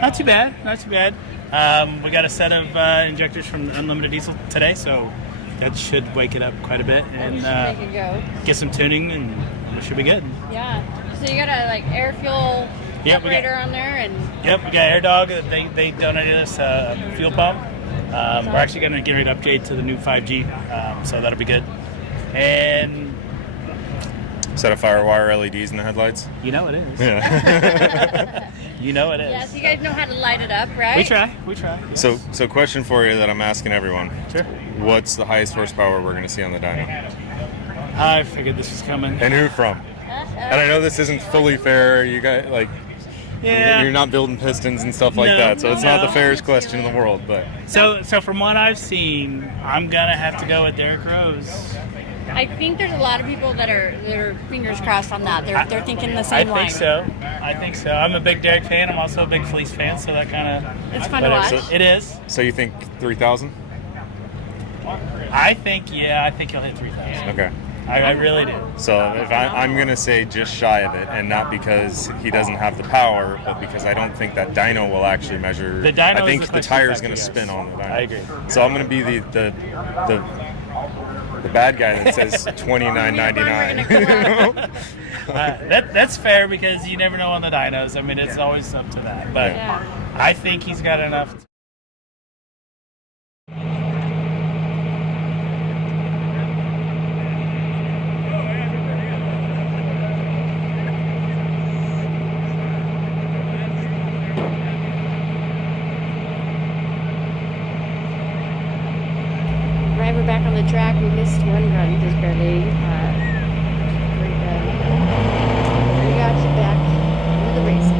Not too bad. Not too bad. We got a set of injectors from Unlimited Diesel today, so that should wake it up quite a bit and Make it go. get some tuning, and it should be good. Yeah. So you got a air fuel Yep, we got- separator on there, and Yep, we got AirDog. They donated us a fuel pump. We're actually going to get ready to upgrade to the new 5G, so that'll be good. And Set of Firewire LEDs in the headlights. you know it is. Yeah. You know it is. yeah. So you guys know how to light it up, right? We try. Yes. So question for you that I'm asking everyone. Sure. What's the highest horsepower we're going to see on the dyno? I figured this was coming. And who from? And I know this isn't fully fair. You guys Yeah. you're not building pistons and stuff like No, that, so it's not no. the fairest question in the world. But So from what I've seen, I'm gonna have to go with Derek Rose. I think there's a lot of people that are fingers crossed on that. They're thinking the I same line. think so. I'm a big Derek fan. I'm also a big Fleece fan, so that kind of It's fun to watch. It is. So you think 3,000? I think he'll hit 3,000. Okay. I really do. So if I'm going to say just shy of it, and not because he doesn't have the power, but because I don't think that dyno will actually measure. The dyno I think is the the question tire's factor, going to yes. spin on the dyno. I agree. So I'm going to be the bad guy that says $29.99. That's fair because you never know on the dynos. I mean, it's always up to that. But Yeah. I think he's got enough. Right, we're back on the track. We missed one run just barely. We got you back into the race.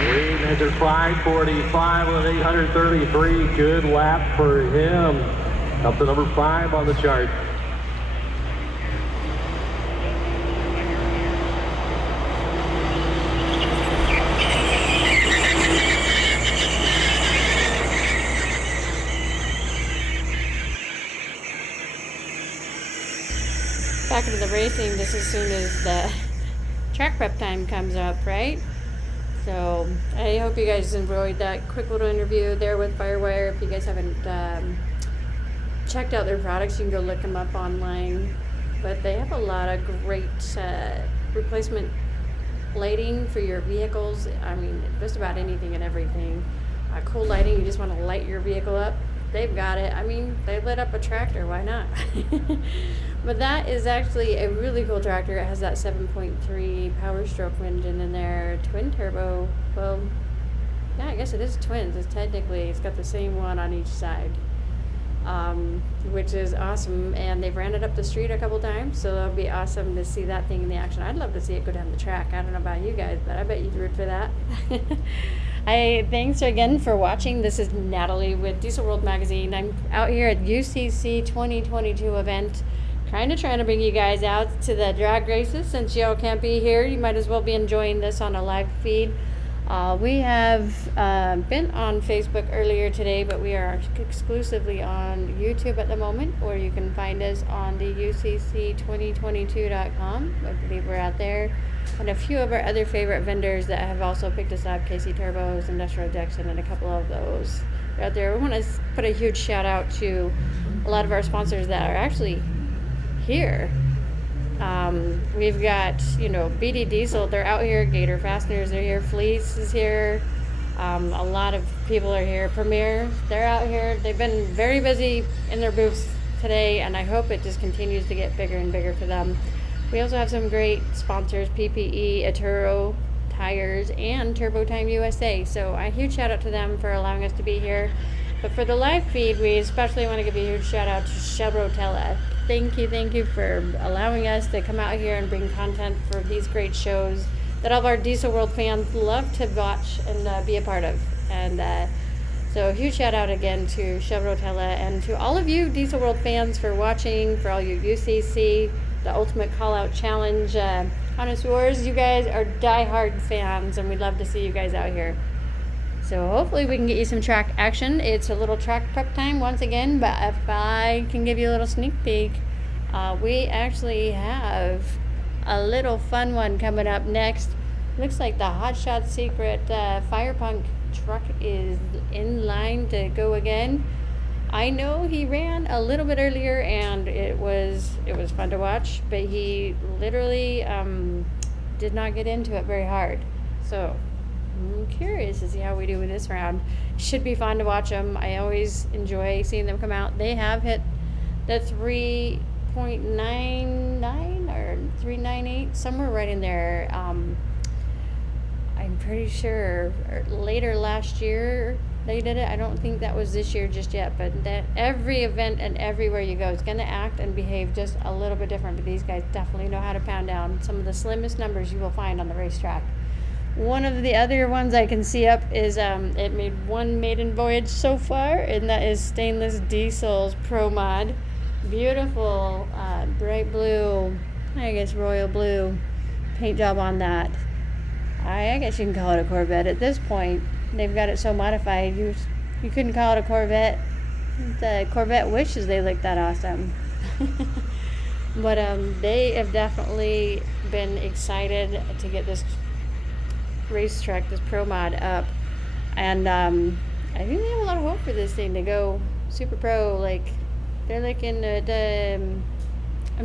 Wade entered 5:45 with 833. Good lap for him. Up to number 5 on the chart. Back into the racing just as soon as the track prep time comes up, right? So I hope you guys enjoyed that quick little interview there with Firewire. If you guys haven't checked out their products, you can go look them up online. But they have a lot of great replacement lighting for your vehicles. I mean, just about anything and everything. Cool lighting, you just want to light your vehicle up, they've got it. I mean, they lit up a tractor, why not? But that is actually a really cool tractor. It has that 7.3 Power Stroke engine in there, twin turbo. Well, yeah, I guess it is twins. It's got the same one on each side, which is awesome. And they've ran it up the street a couple times, so it'll be awesome to see that thing in the action. I'd love to see it go down the track. I don't know about you guys, but I bet you'd root for that. Thanks again for watching. This is Natalie with Diesel World Magazine. I'm out here at UCC 2022 event, trying to bring you guys out to the drag races. Since y'all can't be here, you might as well be enjoying this on a live feed. We have been on Facebook earlier today, but we are exclusively on YouTube at the moment, or you can find us on the UCC2022.com. I believe we're out there. And a few of our other favorite vendors that have also picked us up, KC Turbos, Industrial Jackson, and a couple of those are out there. We want to put a huge shout out to a lot of our sponsors that are actually here We've got, BD Diesel, they're out here. Gator Fasteners are here. Fleece is here. A lot of people are here. Premier, they're out here. They've been very busy in their booths today, and I hope it just continues to get bigger and bigger for them. We also have some great sponsors, PPE, Aturo Tires, and Turbo Time USA. So a huge shout out to them for allowing us to be here. But for the live feed, we especially want to give a huge shout out to Chevrotella. Thank you for allowing us to come out here and bring content for these great shows that all of our Diesel World fans love to watch and be a part of. And so a huge shout out again to Chevrotella and to all of you Diesel World fans for watching, for all you UCC, the Ultimate Call Out Challenge connoisseurs. You guys are diehard fans, and we'd love to see you guys out here. So hopefully we can get you some track action. It's a little track prep time once again, but if I can give you a little sneak peek, we actually have a little fun one coming up next. Looks like the Hot Shot Secret Fire Punk truck is in line to go again. I know he ran a little bit earlier and it was fun to watch, but he literally did not get into it very hard. So I'm curious to see how we do with this round. Should be fun to watch them. I always enjoy seeing them come out. They have hit the 3.99 or 398, somewhere right in there. I'm pretty sure later last year they did it. I don't think that was this year just yet, but that every event and everywhere you go, it's going to act and behave just a little bit different. But these guys definitely know how to pound down some of the slimmest numbers you will find on the racetrack. One of the other ones I can see up is it made one maiden voyage so far, and that is Stainless Diesel's Pro Mod. Beautiful bright blue, I guess royal blue paint job on that. I guess you can call it a Corvette at this point. They've got it so modified, you couldn't call it a Corvette. The Corvette wishes they looked that awesome. But they have definitely been excited to get this racetrack, this Pro Mod up, and I think they have a lot of hope for this thing to go super pro. Like they're looking at I'm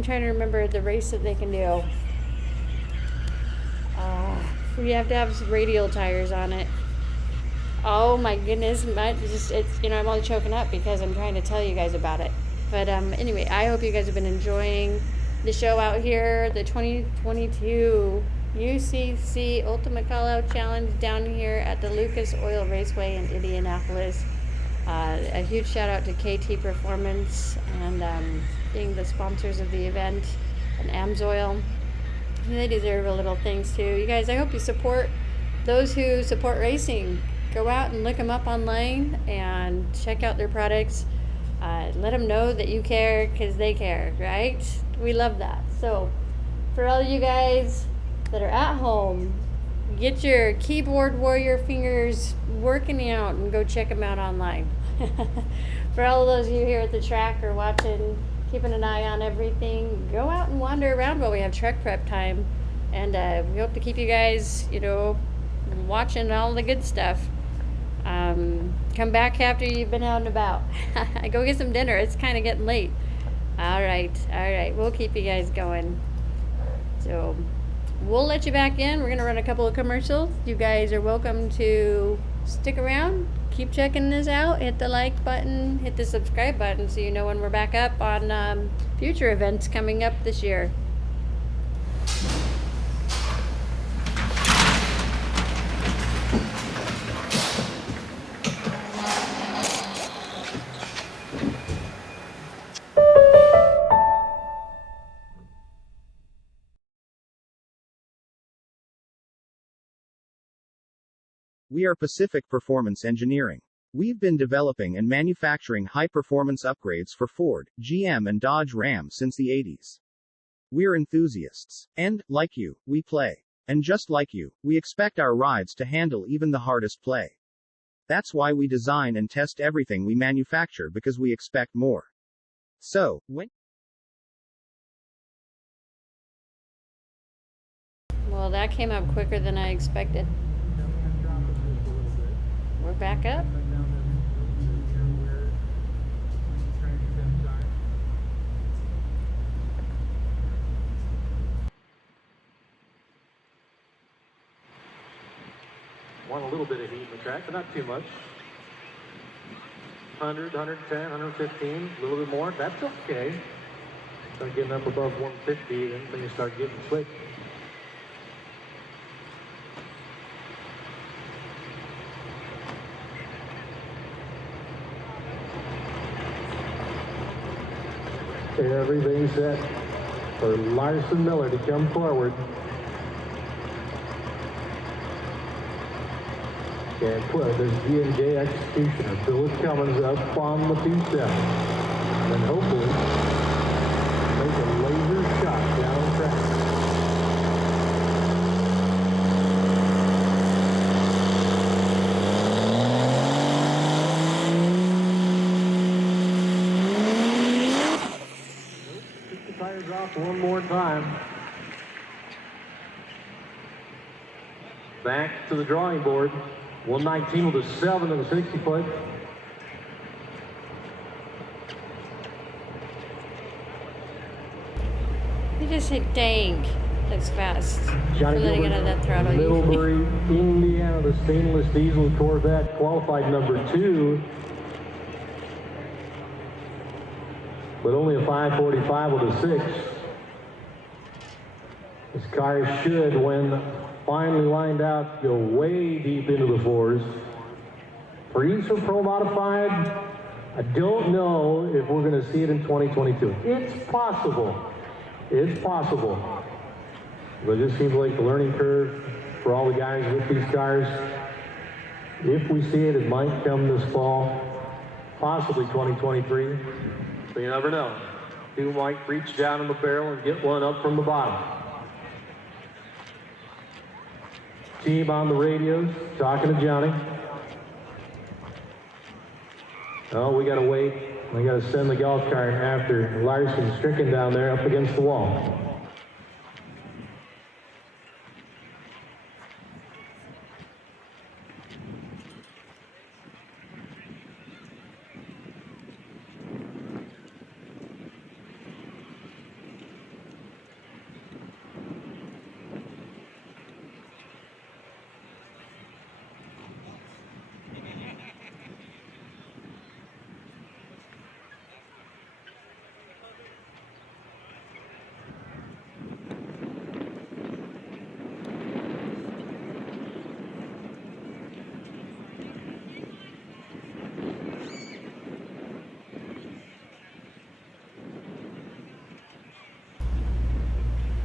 trying to remember the race that they can do. We have to have radial tires on it. Oh my goodness, I'm only choking up because I'm trying to tell you guys about it. But anyway, I hope you guys have been enjoying the show out here, the 2022 UCC Ultimate Call Out Challenge down here at the Lucas Oil Raceway in Indianapolis. A huge shout out to KT Performance and being the sponsors of the event, and AMSOIL. They deserve a little thanks too. You guys, I hope you support those who support racing. Go out and look them up online and check out their products. Let them know that you care because they care, right? We love that. So for all of you guys that are at home, get your keyboard warrior fingers working out and go check them out online. For all of those of you here at the track or watching, keeping an eye on everything, go out and wander around while we have track prep time. And we hope to keep you guys, watching all the good stuff. Come back after you've been out and about. Go get some dinner. It's kind of getting late. All right. We'll keep you guys going. So we'll let you back in. We're going to run a couple of commercials. You guys are welcome to stick around. Keep checking this out. Hit the like button. Hit the subscribe button so you know when we're back up on future events coming up this year. We are Pacific Performance Engineering. We've been developing and manufacturing high-performance upgrades for Ford, GM and Dodge Ram since the 80s. We're enthusiasts. And, like you, we play. And just like you, we expect our rides to handle even the hardest play. That's why we design and test everything we manufacture, because we expect more. So, Well, that came up quicker than I expected. We're back up. Want a little bit of heat in the track, but not too much. 100, 110, 115, a little bit more. That's okay. Start getting up above 150, then you start getting slick. Everything set for Larson Miller to come forward. And put this G&J executioner, Phyllis Cummins, up on the P7. And hopefully make a laser shot down the track. Keep the tires off one more time. Back to the drawing board. 119 with a 7 and a 60 foot. You just hit dang. That's fast. Johnny for letting it out of that throttle. Middlebury, Indiana, the stainless diesel Corvette, qualified number 2. But only a 545 with a 6. This car should, when finally lined out, go way deep into the 4s. For Eastern Pro Modified, I don't know if we're going to see it in 2022. It's possible. It's possible. But it just seems like the learning curve for all the guys with these cars. If we see it, it might come this fall, possibly 2023. But you never know. Who might reach down in the barrel and get one up from the bottom. Team on the radios, talking to Johnny. Oh, we gotta wait. We gotta send the golf cart after Larson stricken down there up against the wall.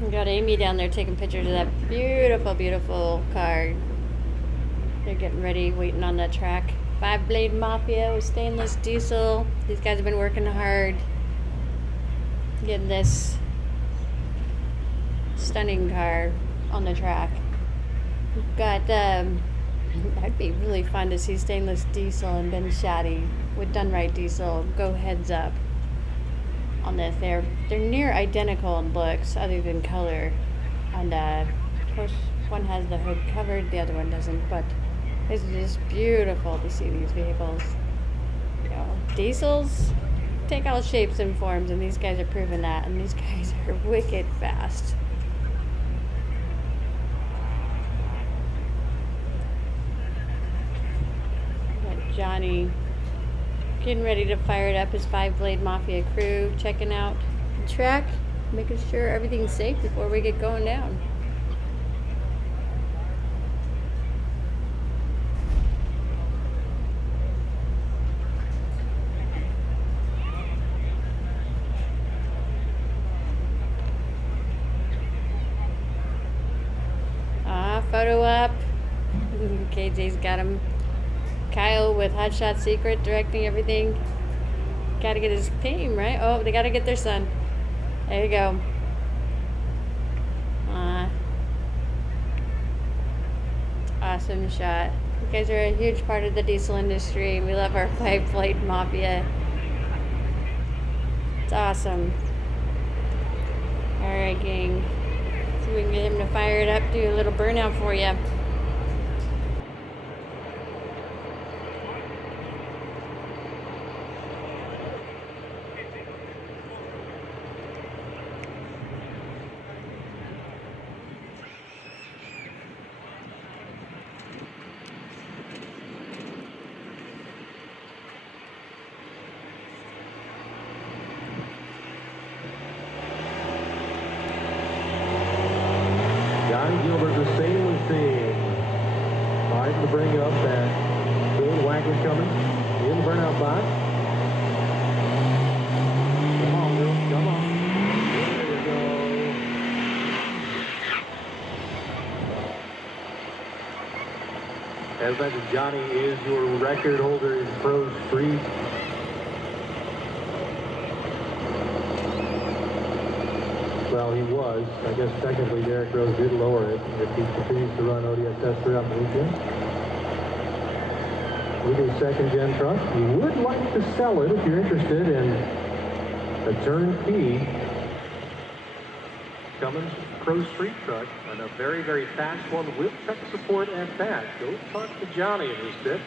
We got Amy down there taking pictures of that beautiful, beautiful car. They're getting ready, waiting on that track. 5-blade Mafia with stainless diesel. These guys have been working hard getting this stunning car on the track. We've got, that'd be really fun to see stainless diesel and Ben Shaddy with Done Right Diesel go heads up on this. They're near identical in looks other than color, and of course one has the hood covered, the other one doesn't, but it's just beautiful to see these vehicles. You know, diesels take all shapes and forms, and these guys are proving that, and these guys are wicked fast. Got Johnny getting ready to fire it up, his 5-blade Mafia crew, checking out the track, making sure everything's safe before we get going down. Photo up. KJ's got him. Kyle with Hot Shot Secret directing everything. Gotta get his team, right? Oh, they gotta get their son. There you go. Awesome shot. You guys are a huge part of the diesel industry. We love our 5-blade Mafia. It's awesome. Alright, gang. So we can get him to fire it up, do a little burnout for you. Johnny Gilbert, the stainless team. Trying to bring up that good Wagner coming in the burnout box. Come on, girl, come on. There you go. As mentioned, Johnny is your record holder in Pro Street. Well, he was. I guess technically Derek Rose did lower it if he continues to run ODSS throughout the weekend. With a second-gen truck, you would like to sell it if you're interested in a turnkey Cummins Pro Street truck and a very, very fast one with tech support at that. Go talk to Johnny in this bit.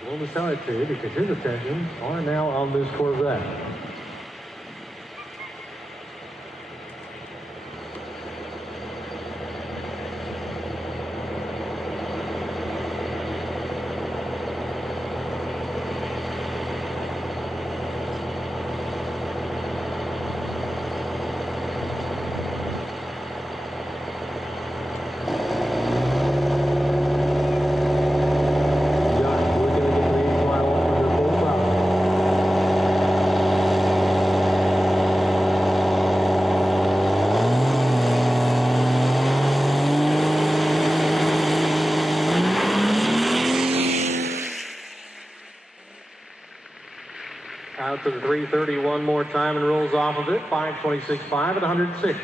He's willing to sell it to you because his attentions are now on this Corvette. Out to the 330 one more time and rolls off of it. 5:26.5 at 106.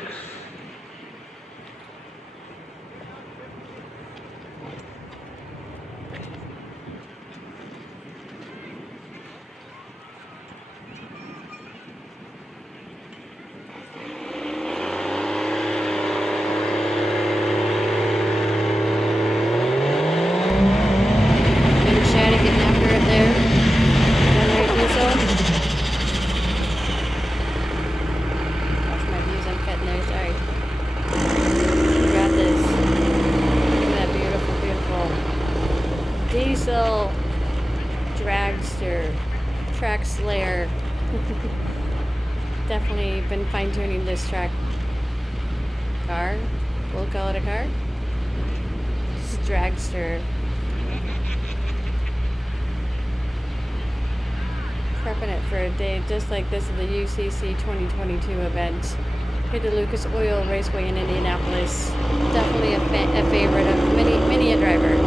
Diesel dragster, track slayer. Definitely been fine-tuning this car. We'll call it a car. This is dragster. Prepping it for a day just like this at the UCC 2022 event. Here at the Lucas Oil Raceway in Indianapolis. Definitely a favorite of many a driver.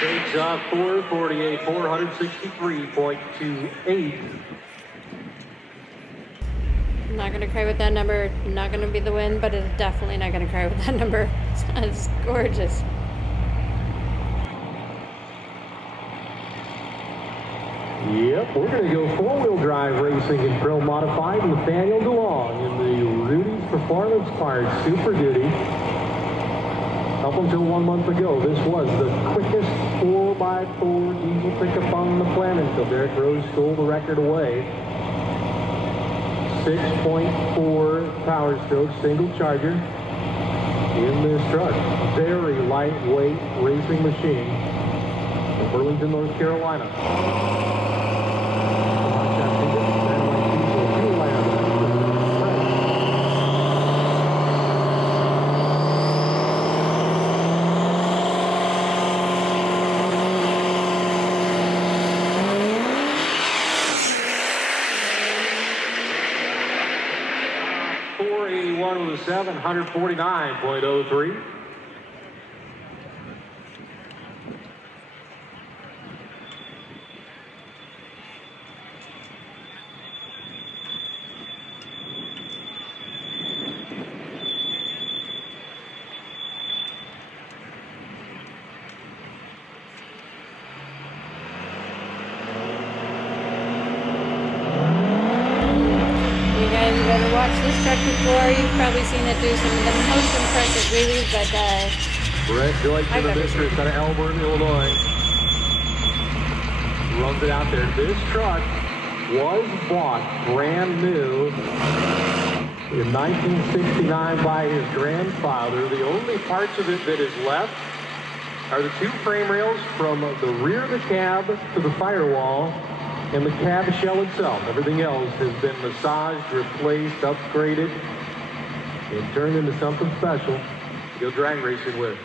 Takes off 448, 463.28. I'm not going to cry with that number. Not going to be the win, but it's definitely not going to cry with that number. It's gorgeous. Yep, we're going to go four-wheel drive racing in Pro Modified. Nathaniel DeLong in the Rudy's Performance Parts Super Duty. Up until 1 month ago, this was the quickest 4x4 diesel pickup on the planet until Derek Rose stole the record away. 6.4 power stroke, single charger in this truck. Very lightweight racing machine from Burlington, North Carolina. 749.03. Before, you've probably seen it do some of the most impressive wheelies, but Brett Joyce to the mistress out of Elburn, Illinois. Runs it out there. This truck was bought brand new in 1969 by his grandfather. The only parts of it that is left are the two frame rails from the rear of the cab to the firewall and the cab shell itself. Everything else has been massaged, replaced, upgraded, and turned into something special to go drag racing with.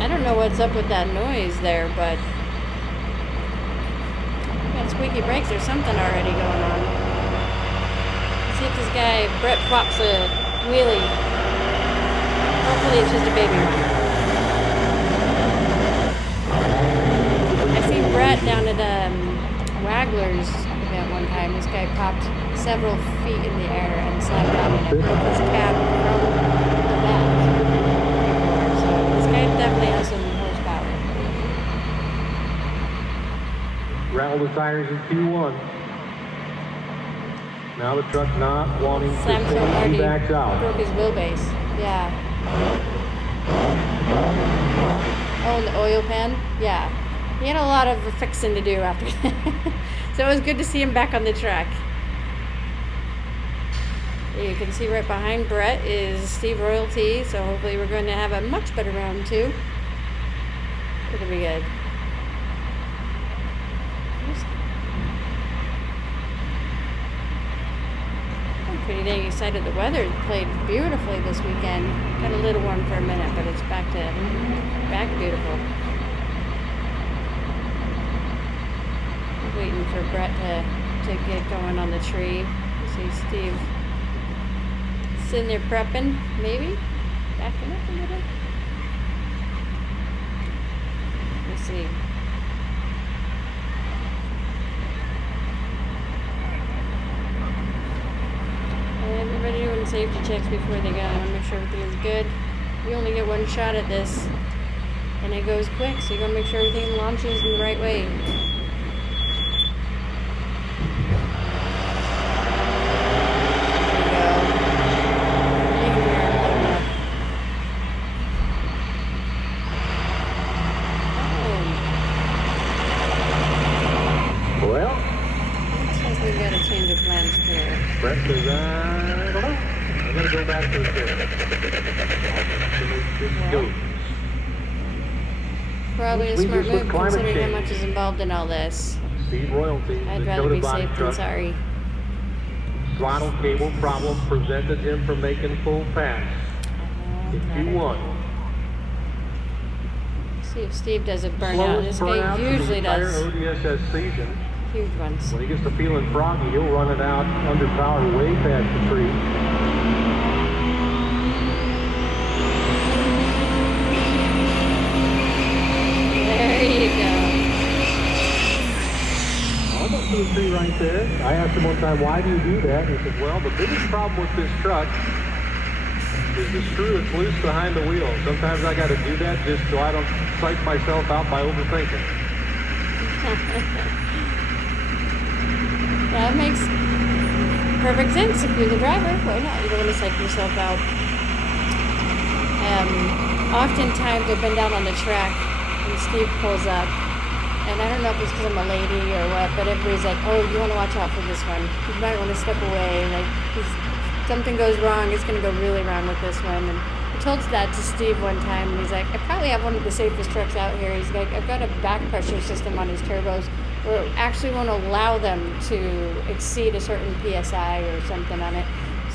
I don't know what's up with that noise there, but got squeaky brakes or something already going on. Let's see if this guy, Brett, pops a wheelie. Hopefully it's just a baby one. I seen Brett down at Wagler's event one time. This guy popped several feet in the air and slammed down and broke his cab from the back. This guy definitely has some horsepower. Rattle the tires in Q1. Now the truck not wanting to Slammed so hard he he backs out. broke his wheelbase. Yeah. Oh, and the oil pan? Yeah. He had a lot of fixing to do after that. So it was good to see him back on the track. You can see right behind Brett is Steve Royalty, so hopefully we're going to have a much better round two. It'll be good. I'm pretty dang excited. The weather played beautifully this weekend. Got a little warm for a minute, but it's back beautiful. Waiting for Brett to get going on the tree. See Steve sitting there prepping, maybe backing up a little. Let's see. Everybody doing safety checks before they go. I want to make sure everything is good. You only get one shot at this, and it goes quick, so you gotta make sure everything launches in the right way. Brett says, I don't know. I'm going to go back to the field. Probably a smart move considering how much is involved in all this. Steve Royalty. I'd rather be safe than sorry. Throttle cable problem prevented him from making full pass. In Q1. See if Steve does a burnout. This guy usually does. ODSS season. Huge ones. When he gets to feeling froggy, he'll run it out under power way past the tree. There you go. I'll go to the tree right there. I asked him one time, why do you do that? He said, well, the biggest problem with this truck is the screw that's loose behind the wheel. Sometimes I got to do that just so I don't psych myself out by overthinking. That makes perfect sense if you're the driver. Why not? You don't want to psych yourself out. Oftentimes I've been down on the track and Steve pulls up, and I don't know if it's because I'm a lady or what, but everybody's like, oh, you want to watch out for this one. You might want to step away. Like, if something goes wrong, it's going to go really wrong with this one. And I told that to Steve one time, and he's like, I probably have one of the safest trucks out here. He's like, I've got a back pressure system on his turbos where it actually won't allow them to exceed a certain PSI or something on it.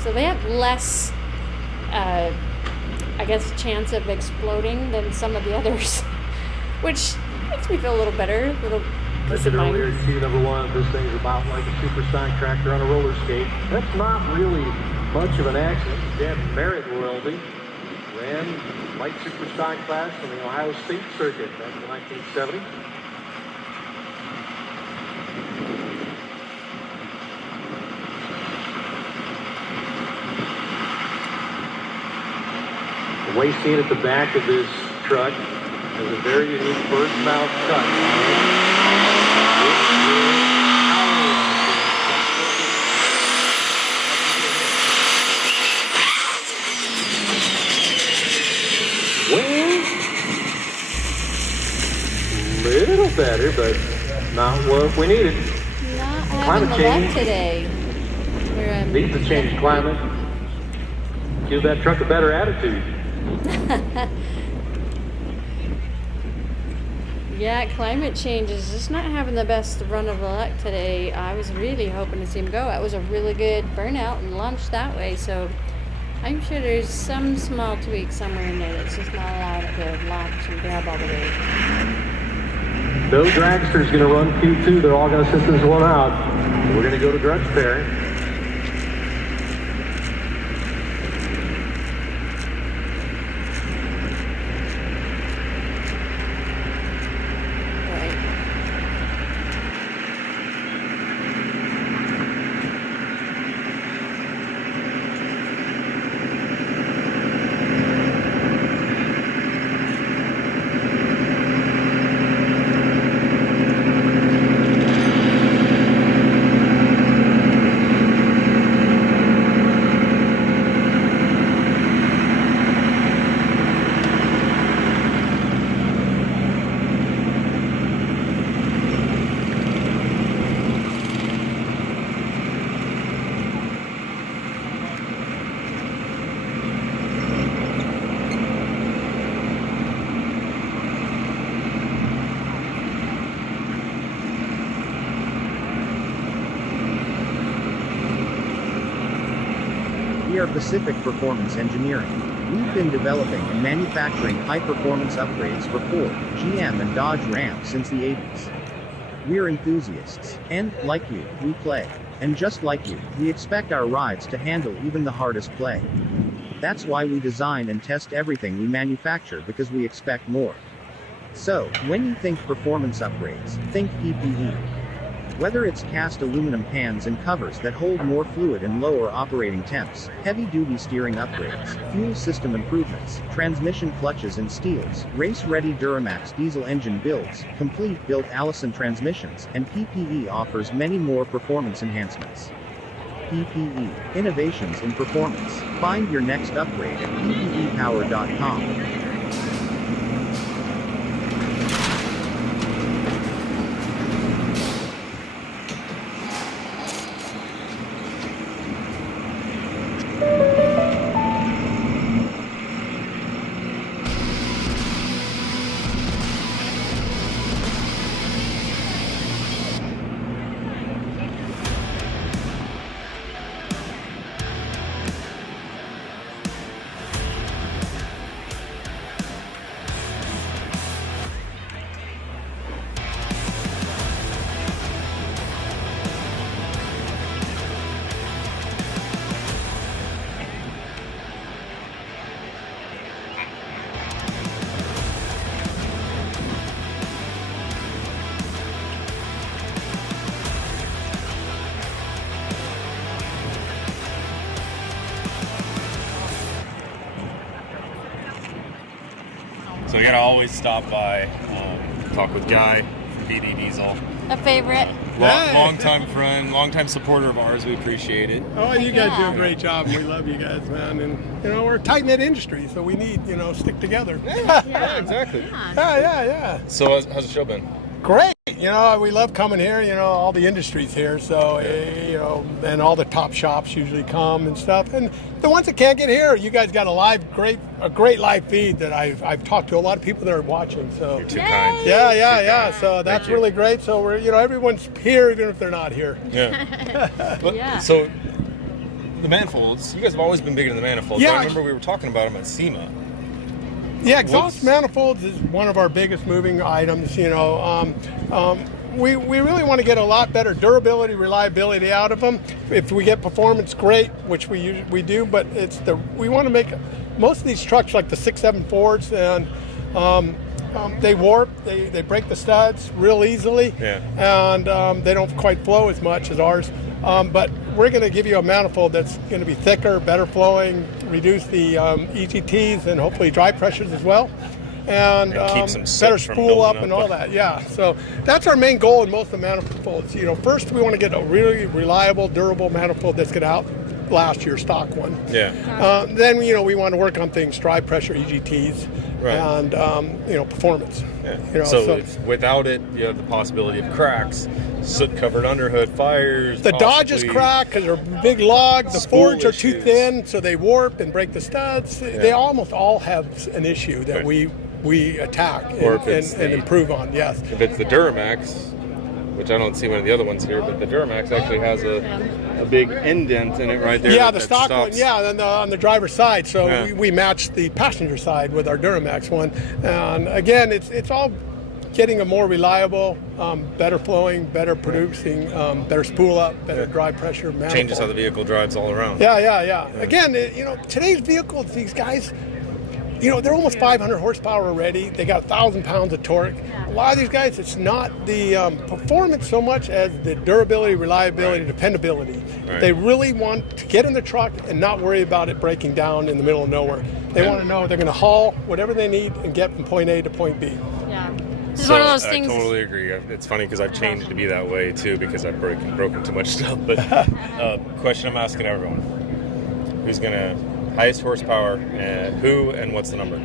So they have less, I guess, chance of exploding than some of the others, which makes me feel a little better, a little peace of mind. Earlier, see, number one, this thing's about like a supersonic tractor on a roller skate. That's not really much of an accident. Dan Merritt royalty ran light supersonic class on the Ohio State circuit back in 1970. The waste gate at the back of this truck has a very unique first valve cut. Little better, but not what we needed. Not having Climate the change luck today. needs to change climate. Give that truck a better attitude. Yeah, climate change is just not having the best run of luck today. I was really hoping to see him go. It was a really good burnout and launch that way, so I'm sure there's some small tweak somewhere in there that's just not allowed it to launch and grab all the way. No dragster's going to run Q2. They're all going to sit this one out. We're going to go to grudge pair. We are Pacific Performance Engineering. We've been developing and manufacturing high-performance upgrades for Ford, GM, and Dodge Ram since the 80s. We're enthusiasts, and, like you, we play. And just like you, we expect our rides to handle even the hardest play. That's why we design and test everything we manufacture, because we expect more. So, when you think performance upgrades, think PPE. Whether it's cast aluminum pans and covers that hold more fluid and lower operating temps, heavy-duty steering upgrades, fuel system improvements, transmission clutches and steels, race-ready Duramax diesel engine builds, complete built Allison transmissions, and PPE offers many more performance enhancements. PPE, innovations in performance. Find your next upgrade at ppepower.com. So we gotta always stop by, talk with Guy from BD Diesel. A favorite. Long-time friend, long-time supporter of ours. We appreciate it. Oh, you guys do a great job. We love you guys, man. And, we're a tight-knit industry, so we need, stick together. Yeah, exactly. Yeah. So how's the show been? Great. We love coming here. All the industry's here, so, and all the top shops usually come and stuff. And the ones that can't get here, you guys got a great live feed that I've talked to a lot of people that are watching. So you're too kind. Yeah. So that's really great. So we're, everyone's here even if they're not here. Yeah. So the manifolds, you guys have always been big in the manifolds. Yeah. I remember we were talking about them at SEMA. Yeah, exhaust manifolds is one of our biggest moving items. We really want to get a lot better durability, reliability out of them. If we get performance, great, which we do. But we want to make most of these trucks like the 6.7 Fords, and they warp, they break the studs real easily, and they don't quite flow as much as ours. But we're going to give you a manifold that's going to be thicker, better flowing, reduce the EGTs and hopefully dry pressures as well. And keep some better soot from spool up building and up. all that. Yeah, so that's our main goal in most of the manifolds. You know, first we want to get a really reliable, durable manifold that's going to outlast your stock one. Yeah. Then we want to work on things, dry pressure, EGTs, and performance. Yeah. You know, so if without it, you have the possibility of cracks, soot-covered underhood, fires. the Dodges crack because they're big logs. The Spool forges are too issues. thin, so they warp and break the studs. They almost all have an issue that we attack Or if it's and the- improve on. Yes. If it's the Duramax, which I don't see one of the other ones here, but the Duramax actually has a big indent in it right there. Yeah, that the stock one. stops. Yeah, on the driver's side. So Yeah. we match the passenger side with our Duramax one. And again, it's all getting a more reliable, better flowing, better producing, better spool up, better dry pressure manifold. Changes how the vehicle drives all around. Yeah. Again, today's vehicles, these guys, they're almost 500 horsepower already. They got 1,000 pounds of torque. A lot of these guys, it's not the performance so much as the durability, reliability, dependability. Right. They really want to get in the truck and not worry about it breaking down in the middle of nowhere. They want to know they're going to haul whatever they need and get from point A to point B. Yeah. So one of those things. I totally agree. It's funny because I've changed to be that way too because I've broken too much stuff. But question I'm asking everyone: who's gonna highest horsepower and who and what's the number?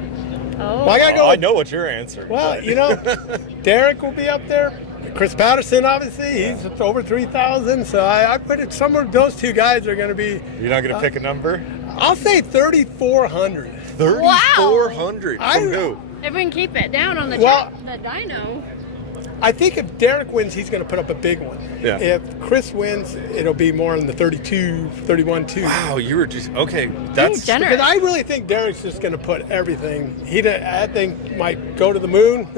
Oh, Well, I gotta go I with- know what you're answering. Well, but- Derek will be up there. Chris Patterson, obviously, he's over 3,000. So I put it somewhere. Those two guys are going to be. You're not gonna pick a number? I'll say 3,400. 3,400 I- from who? If we can keep it down on the Well- the dyno. I think if Derek wins, he's going to put up a big one. Yeah. If Chris wins, it'll be more in the 32, 31, 2. Wow, you were just okay. That's Because I really think Derek's just going to put everything. I think might go to the moon.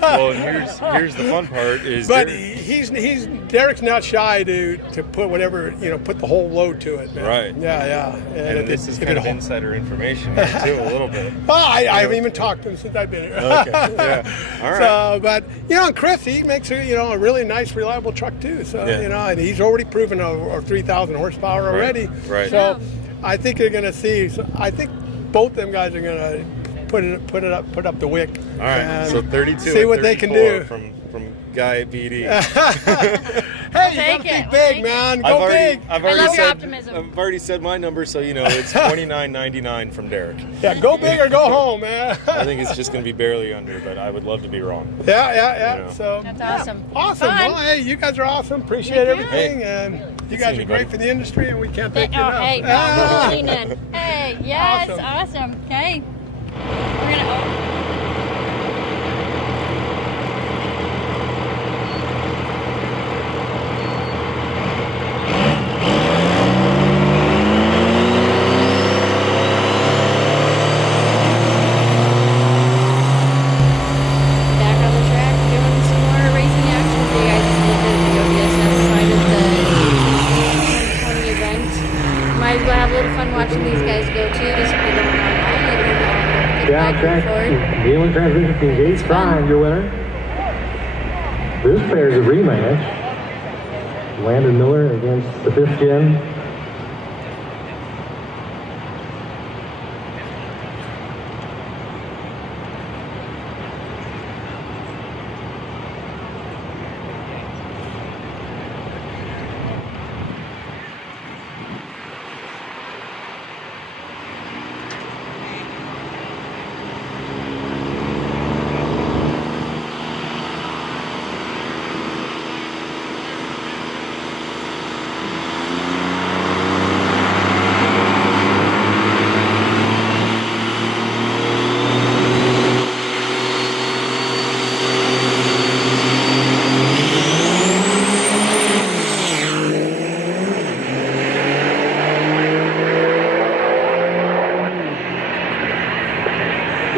well. Here's the fun part is. But Derek- Derek's not shy to put whatever, put the whole load to it, man. Right. Yeah. and this is kind of insider information here too, a little bit. Well, I haven't even talked to him since I've been here. Okay. Yeah. All right. So, but and Chris, he makes a really nice, reliable truck too. So Yeah. and he's already proven over 3,000 horsepower already. Right. So, I think you're going to see. So I think both them guys are going to put up the wick. All right. and So 32. See and what they can 34 do. from Guy at BD. Hey, you got to think big, man. Go big. I've already said my number, so it's $29.99 from Derek. Yeah, go big or go home, man. I think it's just going to be barely under, but I would love to be wrong. Yeah. You know. So That's awesome. awesome. Fun. Well, hey, you guys are awesome. Appreciate Thank you. everything, and you guys see are you, great buddy. for the industry, and we can't thank you enough. Hey, Ah. lean in. Hey, yes, awesome. Okay. We're gonna. Back on the track, doing some more racing action for you guys. The ODSS side of the pony event. Might as well have a little fun watching these guys go too. This will be going on all year long. Get Down back track, and forth. Galen Transmission Team Gates Prime, your winner. This pair is a rematch. Landon Miller against the 5th gen.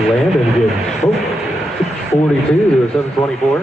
Landon gets 42 to a 724.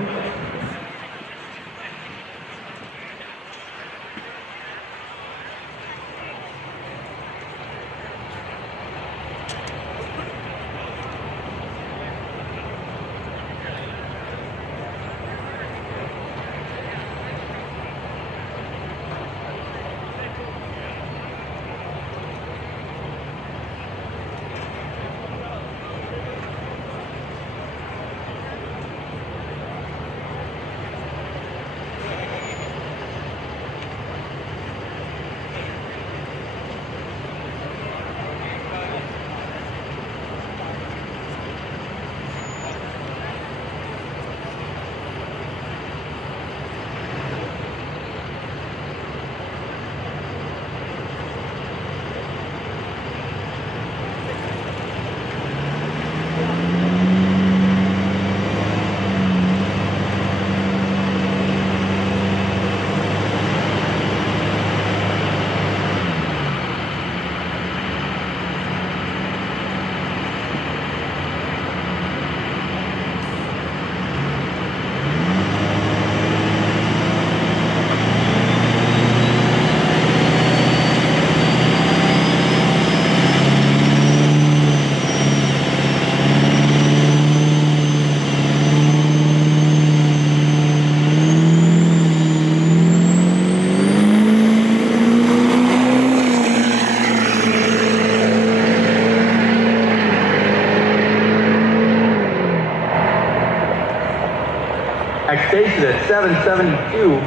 passes at 772,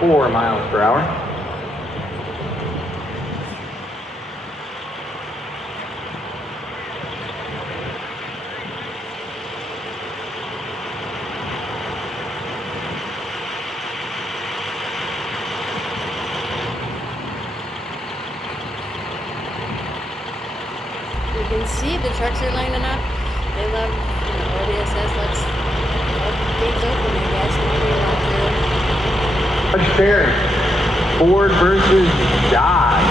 88.4 miles per hour. You can see the trucks are lining up. They love, ODSS lets gates open, I guess. Much fair. Ford versus Dodge.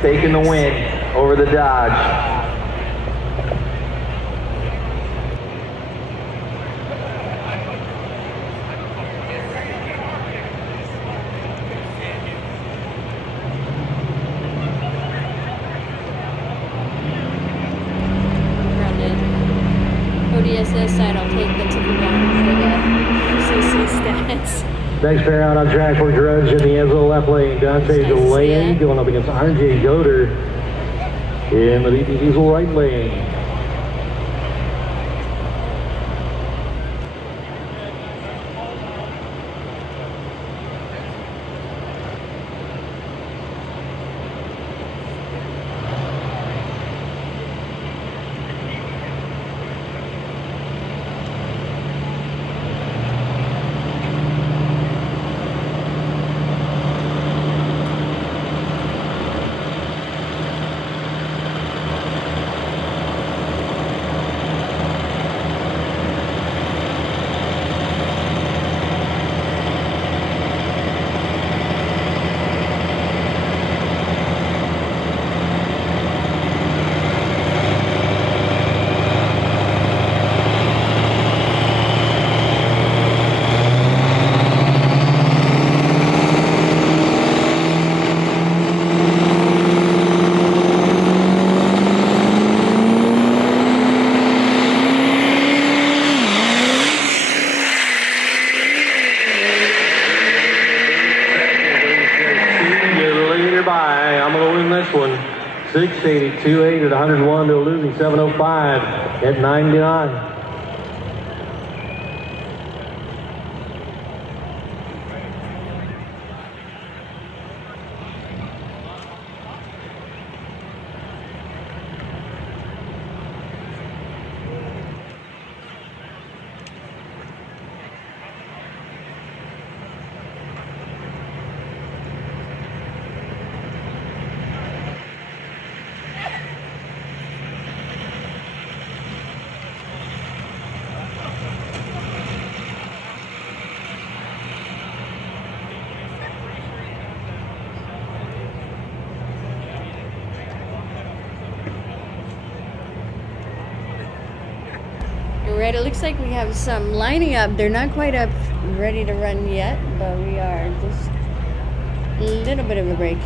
Taking the win over the Dodge. ODSS side, I'll take the ticket down for the UCC stats. Next pair out on track for Grudge in the Enzo left lane. Dante Delaney going up against RJ Yoder in the DP Diesel right lane. I'm going to win this one. 682.8 at 101 to a losing 705 at 99. Alright, it looks like we have some lining up. They're not quite up ready to run yet, but we are just a little bit of a break.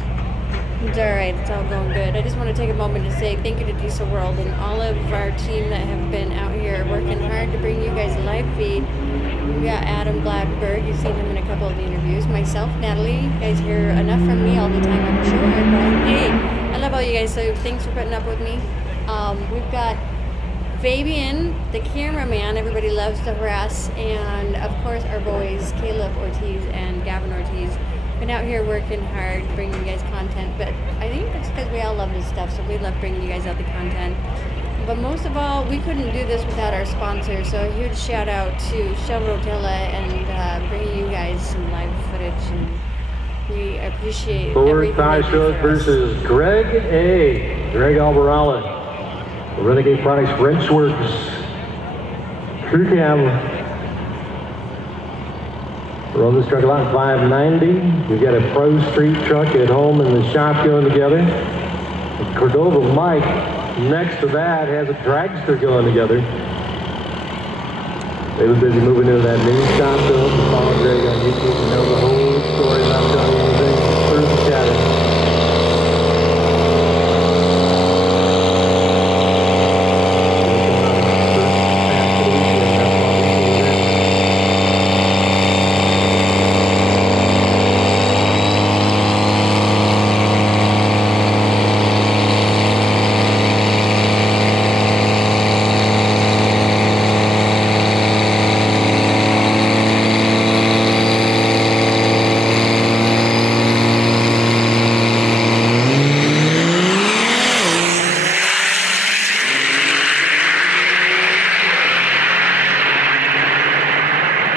It's alright, it's all going good. I just want to take a moment to say thank you to Diesel World and all of our team that have been out here working hard to bring you guys a live feed. We got Adam Blackberg, you've seen him in a couple of the interviews. Myself, Natalie, you guys hear enough from me all the time, I'm sure. But hey, I love all you guys, so thanks for putting up with me. We've got Fabian, the cameraman, everybody loves to harass, and of course our boys, Caleb Ortiz and Gavin Ortiz, been out here working hard, bringing you guys content, but I think it's because we all love this stuff, so we love bringing you guys out the content. But most of all, we couldn't do this without our sponsors, so a huge shout out to Shell Rotella and bringing you guys some live footage, and we appreciate Ford Thigh Stroke versus Greg Alvarado. Renegade Products Wrench Works Crew Cam. We're on this truck about 590. We've got a Pro Street truck at home and the shop going together. The Cordova Mike next to that has a dragster going together. They was busy moving into that new shop build. You follow Greg on YouTube and know the whole story about telling you anything through the chatting.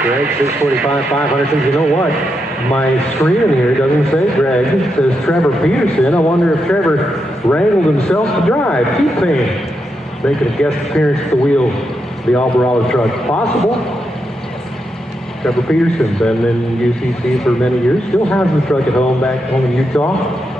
Greg, 645, 500 says, you know what? My screen in here doesn't say Greg. It says Trevor Peterson. I wonder if Trevor wrangled himself to drive. T-Pain making a guest appearance at the wheel of the Alvarado truck. Possible. Trevor Peterson, been in UCC for many years. Still has the truck at home, back home in Utah.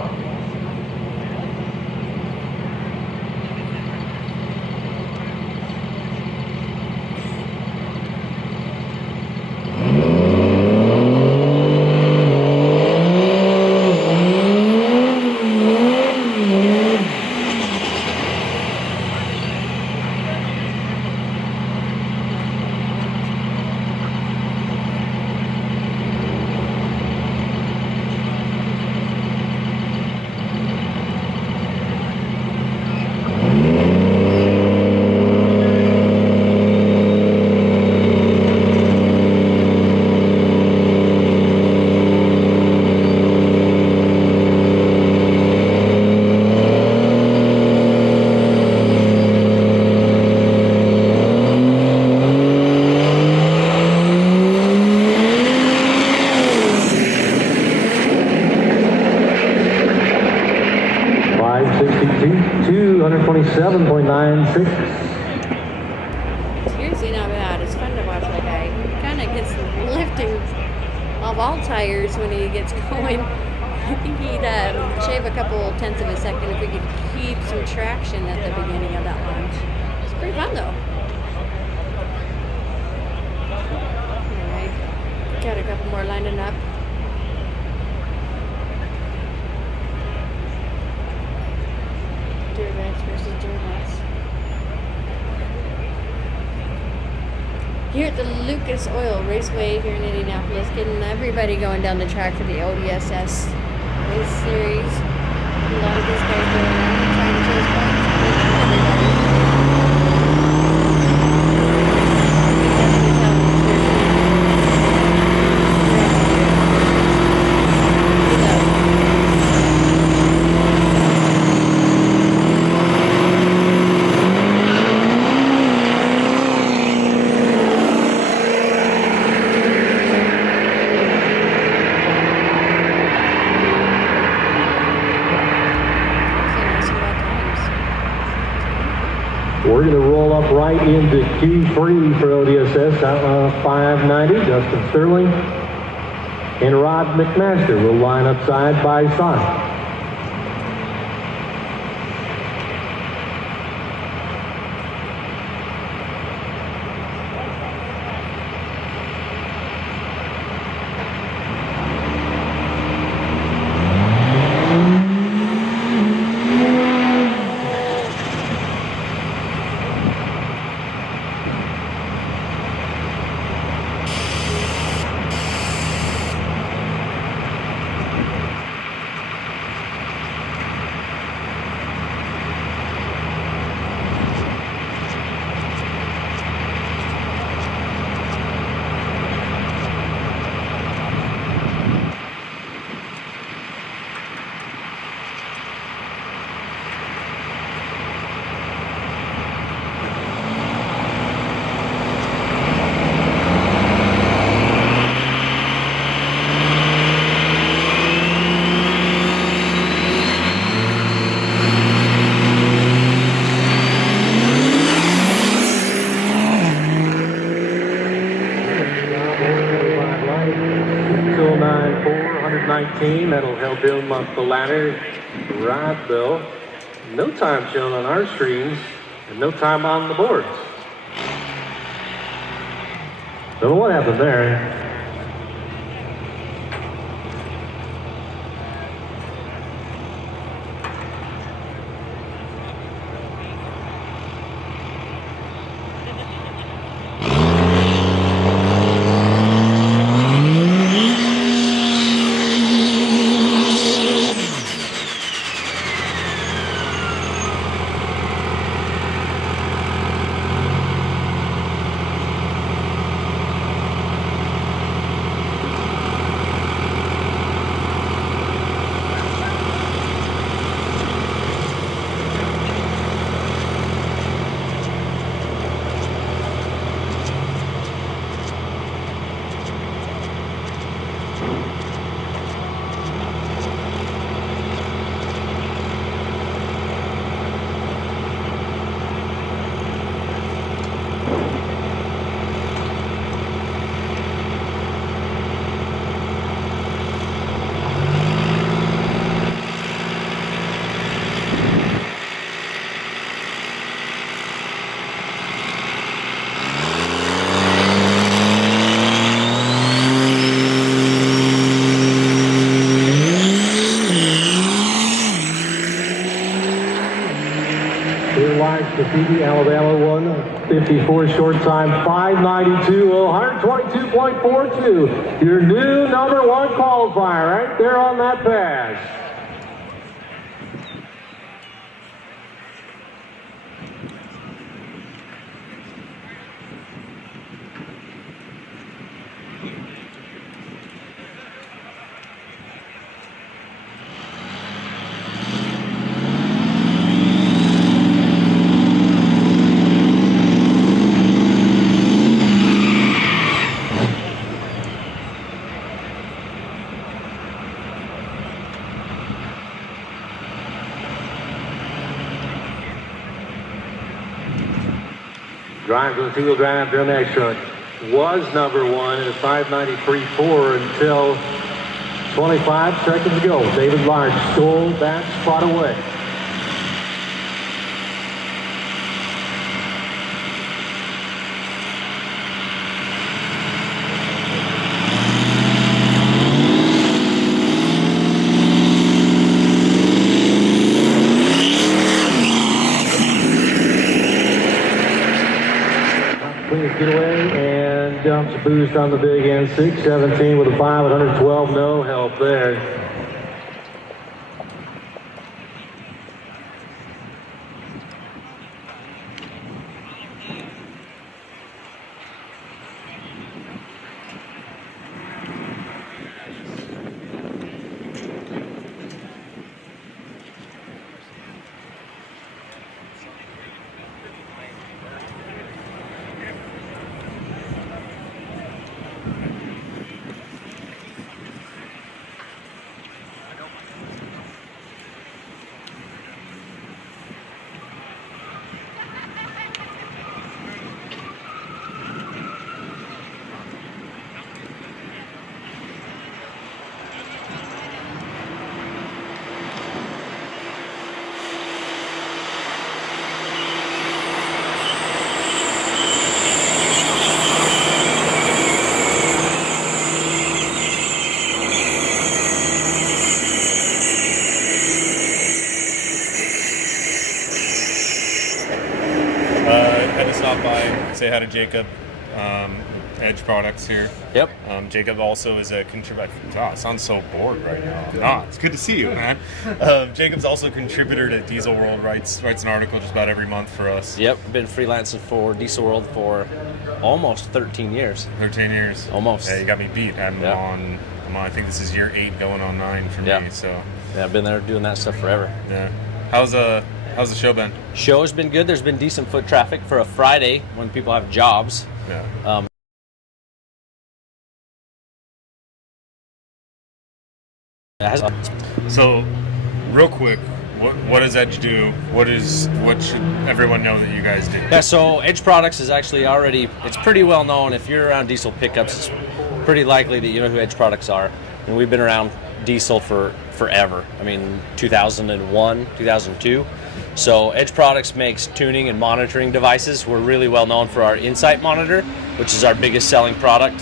Seriously not bad. It's fun to watch that guy. He kind of gets lifting of all tires when he gets going. I think he'd shave a couple tenths of a second if we could keep some traction at the beginning of that launch. It's pretty fun though. Alright, got a couple more lining up. Duramax versus Duramax. Here at the Lucas Oil Raceway here in Indianapolis, getting everybody going down the track for the ODSS race series. A lot of these guys going around trying to chase points. We're going to roll up right into Q3 for ODSS, 590, Justin Sterling and Rod McMaster will line up side by side. That'll help him up the ladder. Rod, though, no time shown on our screens and no time on the boards. Don't know what happened there. Tuskegee, Alabama 154 short time, 592, 122.42. Your new number one qualifier right there on that pass. Drives with a single drive after an extra. Was number one at a 593.4 until 25 seconds ago. David Large stole that spot away. Getaway and dumps a boost on the big end. 617 with a 5 at 112. No help there. Stop by, say hi to Jacob, Edge Products here. Yep. Jacob also is a contributor. God, I sound so bored right now. No, it's good to see you, man. Jacob's also a contributor to Diesel World, writes an article just about every month for us. Yep, been freelancing for Diesel World for almost 13 years. 13 years. Almost. Yeah, you got me beat. I'm on, I think this is year 8 going on 9 for me. So. Yeah, I've been there doing that stuff forever. Yeah. How's the show been? Show's been good. There's been decent foot traffic for a Friday when people have jobs. Yeah. So, real quick, what does Edge do? What should everyone know that you guys do? Yeah, so Edge Products is actually it's pretty well known. If you're around diesel pickups, it's pretty likely that you know who Edge Products are. And we've been around diesel for forever. I mean, 2001, 2002. So Edge Products makes tuning and monitoring devices. We're really well known for our Insight monitor, which is our biggest selling product,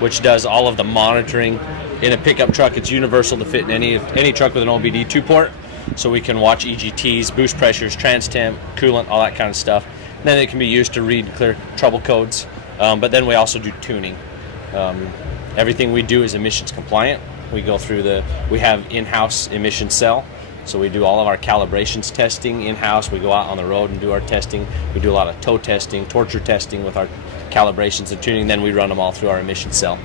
which does all of the monitoring in a pickup truck. It's universal to fit in any truck with an OBD 2-port, so we can watch EGTs, boost pressures, trans temp, coolant, all that kind of stuff. And then it can be used to read clear trouble codes, but then we also do tuning. Everything we do is emissions compliant. We have in-house emission cell, so we do all of our calibrations testing in-house. We go out on the road and do our testing. We do a lot of tow testing, torture testing with our calibrations and tuning, then we run them all through our emission cell.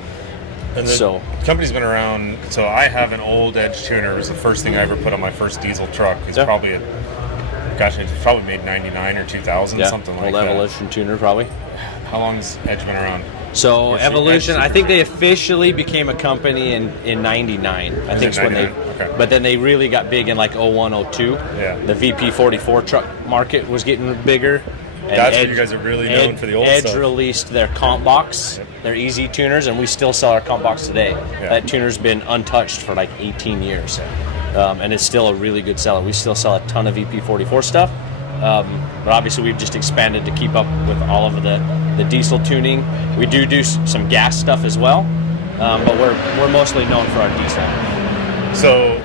And the company's been around, so I have an old Edge tuner. It was the first thing I ever put on my first diesel truck. It's probably made 99 or 2000, something like that. Old Evolution tuner, probably. How long has Edge been around? So Evolution, I think they officially became a company in 99. I think it's when they, but then they really got big in like 01, 02. Yeah. The VP44 truck market was getting bigger. And That's where you guys are really known for the old Edge stuff. released their comp box, their easy tuners, and we still sell our comp box today. Yeah. That tuner's been untouched for like 18 years. And it's still a really good seller. We still sell a ton of VP44 stuff. But obviously we've just expanded to keep up with all of the diesel tuning. We do some gas stuff as well, but we're mostly known for our diesel. So,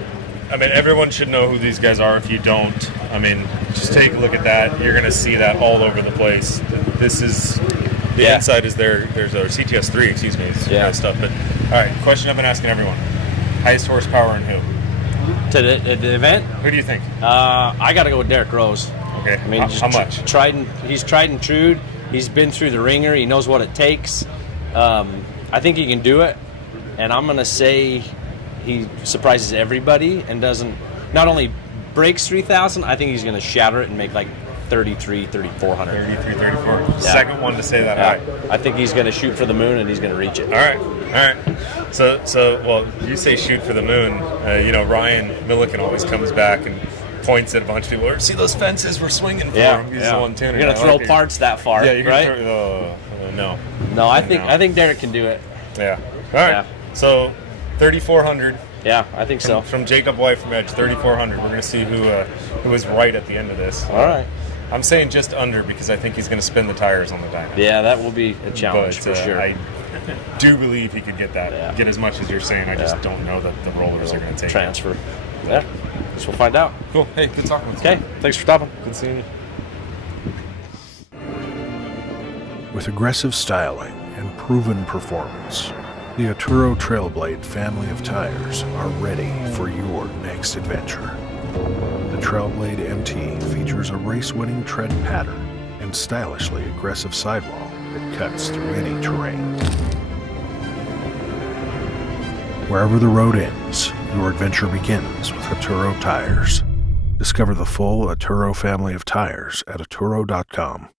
I mean, everyone should know who these guys are. If you don't, I mean, just take a look at that. You're going to see that all over the place. This is the inside is there's our CTS3, excuse me, stuff. But all right, question I've been asking everyone: highest horsepower and who? To the event? Who do you think? I got to go with Derek Rose. Okay. I mean, how much? He's tried and true. He's been through the ringer. He knows what it takes. I think he can do it, and I'm gonna say he surprises everybody and not only breaks 3,000. I think he's gonna shatter it and make like 33, 3,400. 33, 34. Yeah. Second one to say that high. I think he's gonna shoot for the moon and he's gonna reach it. All right. So well, you say shoot for the moon. Ryan Milliken always comes back and points at a bunch of people. See those fences? We're swinging for him. He's the one tuner. You're gonna throw parts that far, you're right? No. No, I think Derek can do it. Yeah. All right. Yeah. So 3,400. Yeah, I think so. From Jacob White from Edge, 3,400. We're gonna see who was right at the end of this. All right. I'm saying just under because I think he's gonna spin the tires on the dyno. Yeah, that will be a challenge for sure. I do believe he could get that. Get as much as you're saying. I just don't know that the rollers are gonna take transfer. Yeah. Guess we'll find out. Cool. Hey, good talking with you. Okay, thanks for stopping. Good seeing you. With aggressive styling and proven performance, the Arturo Trailblade family of tires are ready for your next adventure. The Trailblade MT features a race-winning tread pattern and stylishly aggressive sidewall that cuts through any terrain. Wherever the road ends, your adventure begins with Arturo Tires. Discover the full Arturo family of tires at Arturo.com.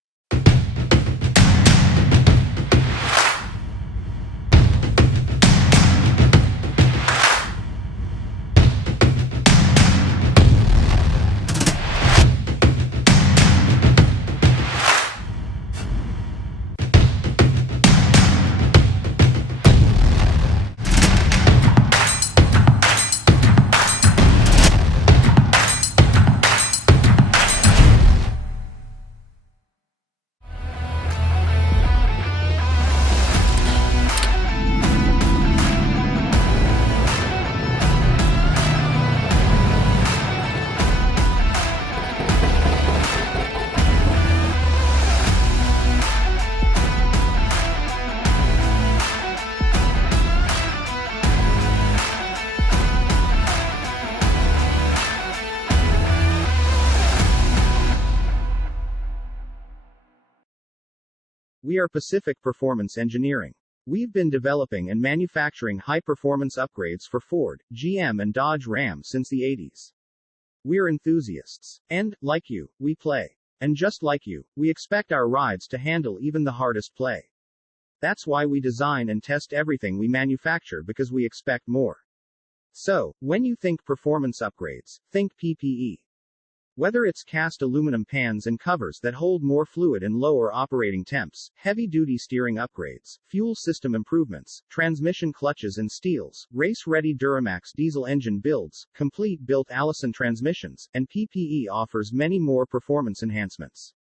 We are Pacific Performance Engineering. We've been developing and manufacturing high-performance upgrades for Ford, GM and Dodge Ram since the 80s. We're enthusiasts. And, like you, we play. And just like you, we expect our rides to handle even the hardest play. That's why we design and test everything we manufacture because we expect more. So, when you think performance upgrades, think PPE. Whether it's cast aluminum pans and covers that hold more fluid and lower operating temps, heavy-duty steering upgrades, fuel system improvements, transmission clutches and steels, race-ready Duramax diesel engine builds, complete built Allison transmissions, and PPE offers many more performance enhancements.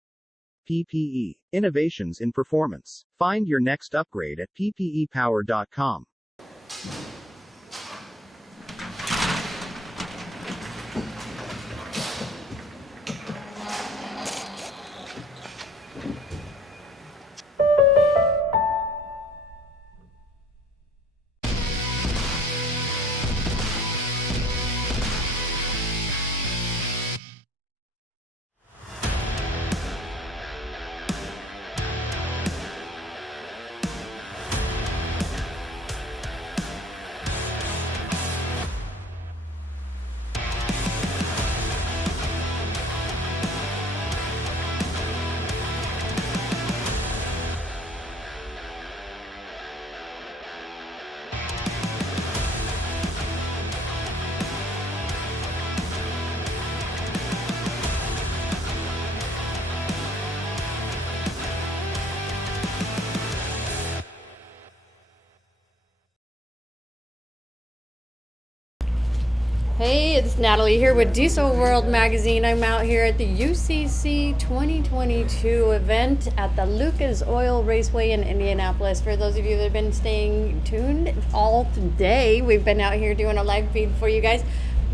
PPE. Innovations in performance. Find your next upgrade at ppepower.com. Hey, it's Natalie here with Diesel World Magazine. I'm out here at the UCC 2022 event at the Lucas Oil Raceway in Indianapolis. For those of you that have been staying tuned all day, we've been out here doing a live feed for you guys.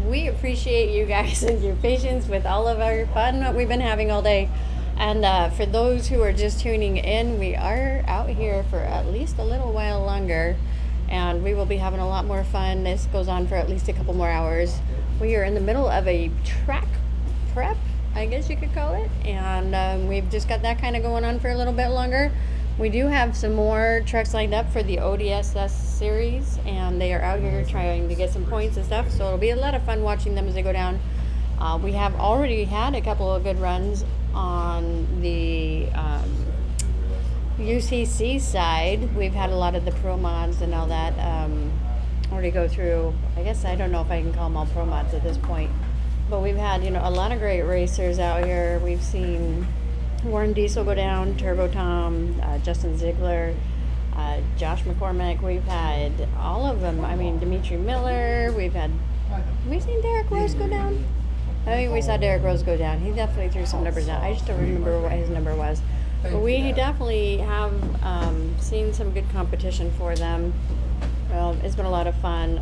We appreciate you guys and your patience with all of our fun that we've been having all day. And for those who are just tuning in, we are out here for at least a little while longer. And we will be having a lot more fun. This goes on for at least a couple more hours. We are in the middle of a track prep, I guess you could call it. And we've just got that kind of going on for a little bit longer. We do have some more trucks lined up for the ODSS series. And they are out here trying to get some points and stuff. So it'll be a lot of fun watching them as they go down. We have already had a couple of good runs on the UCC side. We've had a lot of the pro mods and all that already go through. I guess I don't know if I can call them all pro mods at this point, but we've had a lot of great racers out here. We've seen Warren Diesel go down, Turbo Tom, Justin Ziegler, Josh McCormick. We've had all of them. I mean, Dimitri Miller. Have we seen Derek Rose go down? I think we saw Derek Rose go down. He definitely threw some numbers down. I just don't remember what his number was. But we definitely have seen some good competition for them. It's been a lot of fun.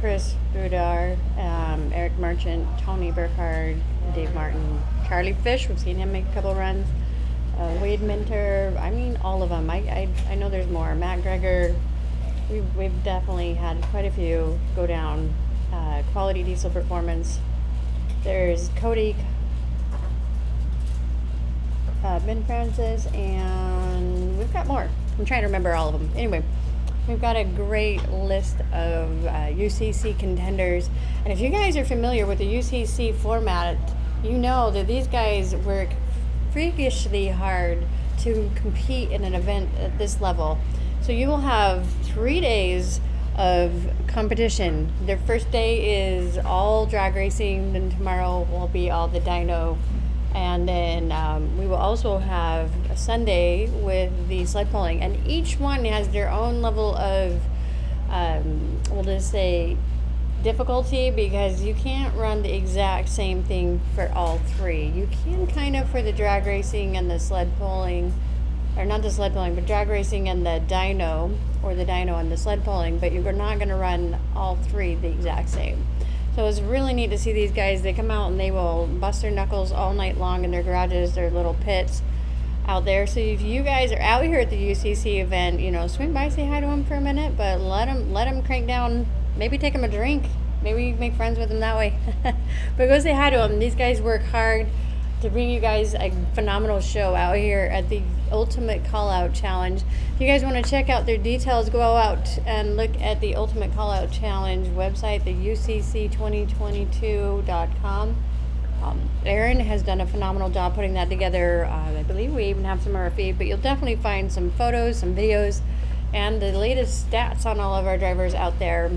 Chris Budar, Eric Merchant, Tony Burkhardt, Dave Martin, Charlie Fish. We've seen him make a couple runs. Wade Minter. I mean, all of them. I know there's more. Matt Greger. We've definitely had quite a few go down. Quality Diesel Performance. There's Cody. Ben Francis, and we've got more. I'm trying to remember all of them. Anyway, we've got a great list of UCC contenders. And if you guys are familiar with the UCC format, you know that these guys work freakishly hard to compete in an event at this level. So you will have 3 days of competition. Their first day is all drag racing, then tomorrow will be all the dyno. And then we will also have a Sunday with the sled pulling. And each one has their own level of, we'll just say, difficulty, because you can't run the exact same thing for all three. You can kind of for the drag racing and the sled pulling, or not the sled pulling, but drag racing and the dyno, or the dyno and the sled pulling, but you're not going to run all three the exact same. So it's really neat to see these guys. They come out and they will bust their knuckles all night long in their garages, their little pits out there. So if you guys are out here at the UCC event, swing by, say hi to them for a minute, but let them crank down. Maybe take them a drink. Maybe make friends with them that way. But go say hi to them. These guys work hard to bring you guys a phenomenal show out here at the Ultimate Callout Challenge. If you guys want to check out their details, go out and look at the Ultimate Callout Challenge website, the UCC2022.com. Aaron has done a phenomenal job putting that together. I believe we even have some of our feed, but you'll definitely find some photos, some videos, and the latest stats on all of our drivers out there.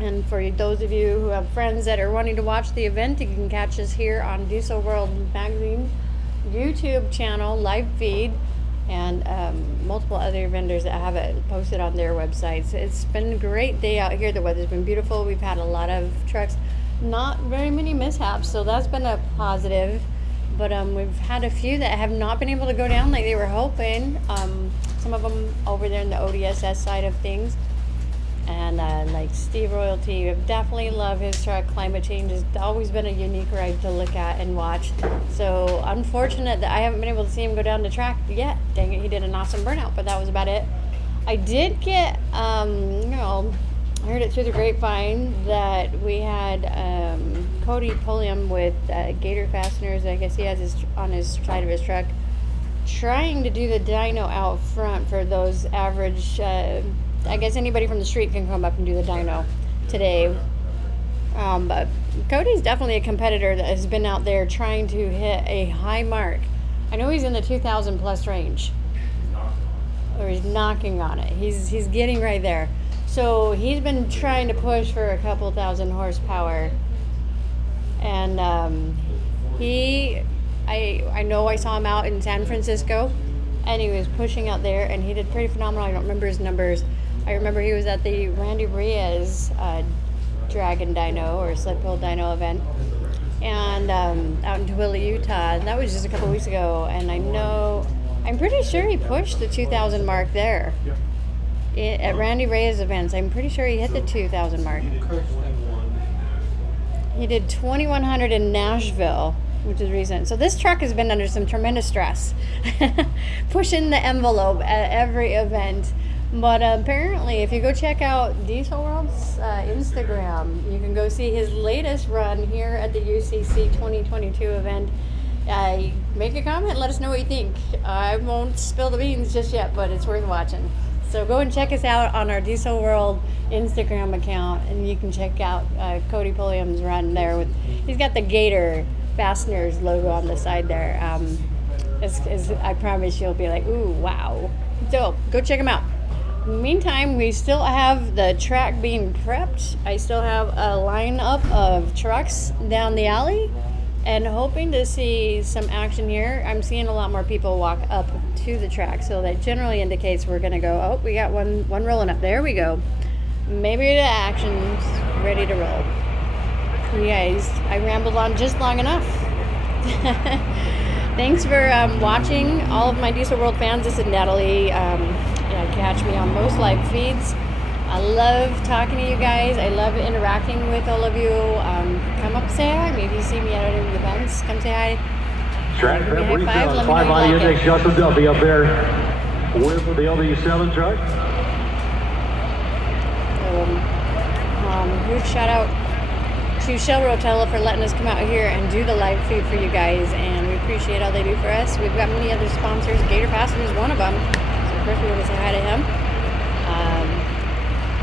And for those of you who have friends that are wanting to watch the event, you can catch us here on Diesel World Magazine YouTube channel, live feed, and multiple other vendors that have it posted on their websites. It's been a great day out here. The weather's been beautiful. We've had a lot of trucks, not very many mishaps, so that's been a positive. But we've had a few that have not been able to go down like they were hoping. Some of them over there in the ODSS side of things. And like Steve Royalty, I definitely love his truck. Climate Change has always been a unique ride to look at and watch. So unfortunate that I haven't been able to see him go down the track yet. Dang it, he did an awesome burnout, but that was about it. I did get, I heard it through the grapevine that we had Cody Pulliam with Gator Fasteners. I guess he has on his side of his truck, trying to do the dyno out front for those average. I guess anybody from the street can come up and do the dyno today. But Cody's definitely a competitor that has been out there trying to hit a high mark. I know he's in the 2,000 plus range, or he's knocking on it. He's getting right there. So he's been trying to push for a couple thousand horsepower, and I know I saw him out in San Francisco, and he was pushing out there, and he did pretty phenomenal. I don't remember his numbers. I remember he was at the Randy Reyes Dragon Dyno or Sled Pull Dyno event, and out in Tooele, Utah. And that was just a couple weeks ago, and I'm pretty sure he pushed the 2,000 mark there. At Randy Reyes events, I'm pretty sure he hit the 2,000 mark. He did 2,100 in Nashville, which is recent. So this truck has been under some tremendous stress, pushing the envelope at every event. But apparently, if you go check out Diesel World's Instagram, you can go see his latest run here at the UCC 2022 event. Make a comment, let us know what you think. I won't spill the beans just yet, but it's worth watching. So go and check us out on our Diesel World Instagram account, and you can check out Cody Pulliam's run there. He's got the Gator Fasteners logo on the side there. I promise you'll be like, ooh, wow. So go check him out. Meantime, we still have the track being prepped. I still have a lineup of trucks down the alley, and hoping to see some action here. I'm seeing a lot more people walk up to the track, so that generally indicates we're going to go, oh, we got one rolling up. There we go. Maybe the action's ready to roll. You guys, I rambled on just long enough. Thanks for watching, all of my Diesel World fans. This is Natalie. Catch me on most live feeds. I love talking to you guys. I love interacting with all of you. Come up, say hi. Maybe you see me at any of the events. Come say hi. Track prep, what do you feel? 5 body index, Justin Duffy up there with the LW7 truck. Huge shout out to Shell Rotella for letting us come out here and do the live feed for you guys, and we appreciate all they do for us. We've got many other sponsors. Gator Fasten is one of them. Of course, we want to say hi to him.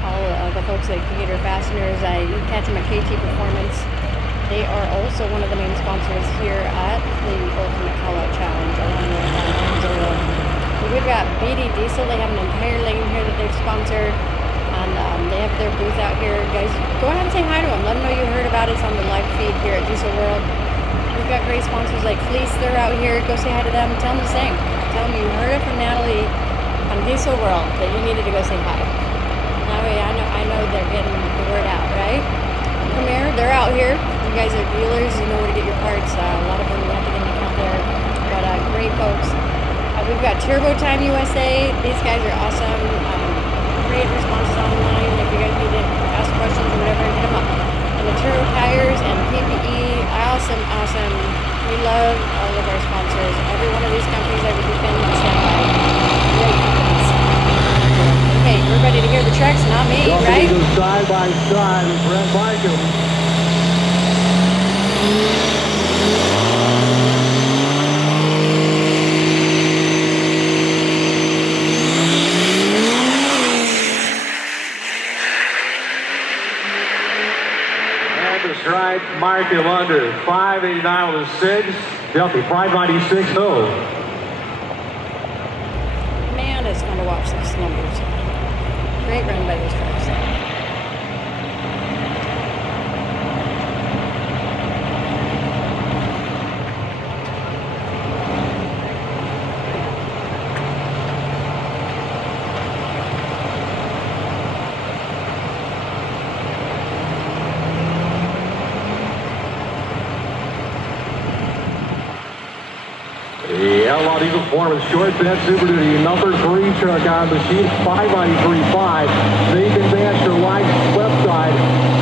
All of the folks at Gator Fasteners, you can catch them at KT Performance. They are also one of the main sponsors here at the Ultimate Callout Challenge, along with Zero. We've got BD Diesel. They have an entire lane here that they've sponsored, and they have their booth out here. Guys, go ahead and say hi to them. Let them know you heard about us on the live feed here at Diesel World. We've got great sponsors like Fleece. They're out here. Go say hi to them. Tell them the same. Tell them you heard it from Natalie on Diesel World that you needed to go say hi. That way I know they're getting the word out, right? Premier, they're out here. You guys are dealers. You know where to get your parts. A lot of them you have to get an account there. But great folks. We've got Turbo Time USA. These guys are awesome. Great responses online. If you guys need to ask questions or whatever, hit them up. And the Turbo Tires and PPE. Awesome. We love all of our sponsors. Every one of these companies I would defend and stand by. Great companies. Okay, we're ready to hear the tracks, not me, right? Side by side with Brett Michael. Strike market under 589 with a 6. Delphi 596 0. Man, it's fun to watch those numbers. Great run by those trucks. The Outlaw Diesel Performance Short Bed Super Duty number 3 truck on the sheet, 593.5. Nathan Bancher Lights left side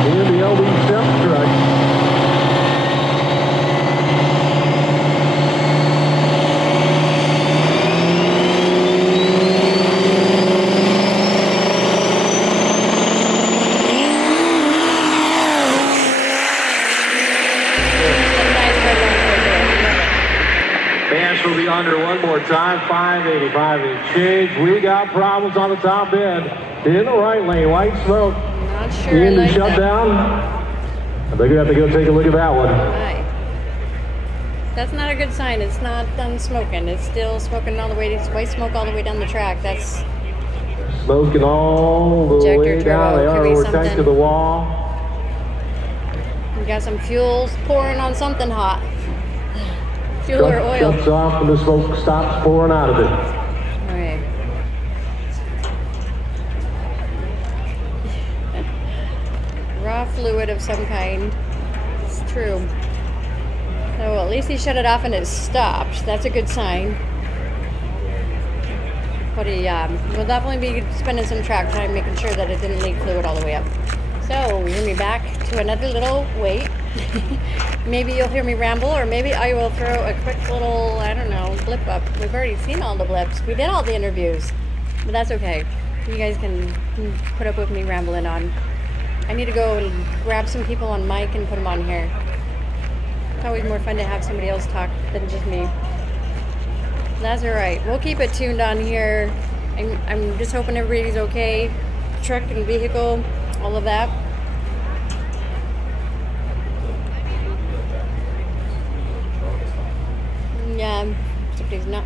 in the LD Simp truck. Will be under one more time, 585 and change. We got problems on the top end. In the right lane, white smoke. Not sure. In the like shutdown. I think we have to go take a look at that one. Right. That's not a good sign. It's not done smoking. It's still smoking all the way. It's white smoke all the way down the track. That's smoking all the way down. They are over tight to the wall. We got some fuel pouring on something hot. Fuel or oil. Shuts off and the smoke stops pouring out of it. Alright. Raw fluid of some kind. It's true. So at least he shut it off and it stopped. That's a good sign. But he will definitely be spending some track time making sure that it didn't leak fluid all the way up. So we're going to be back to another little wait. Maybe you'll hear me ramble, or maybe I will throw a quick little, I don't know, blip up. We've already seen all the blips. We did all the interviews, but that's okay. You guys can put up with me rambling on. I need to go and grab some people on mic and put them on here. It's always more fun to have somebody else talk than just me. That's all right. We'll keep it tuned on here. I'm just hoping everybody's okay. Truck and vehicle, all of that. Yeah, somebody's not.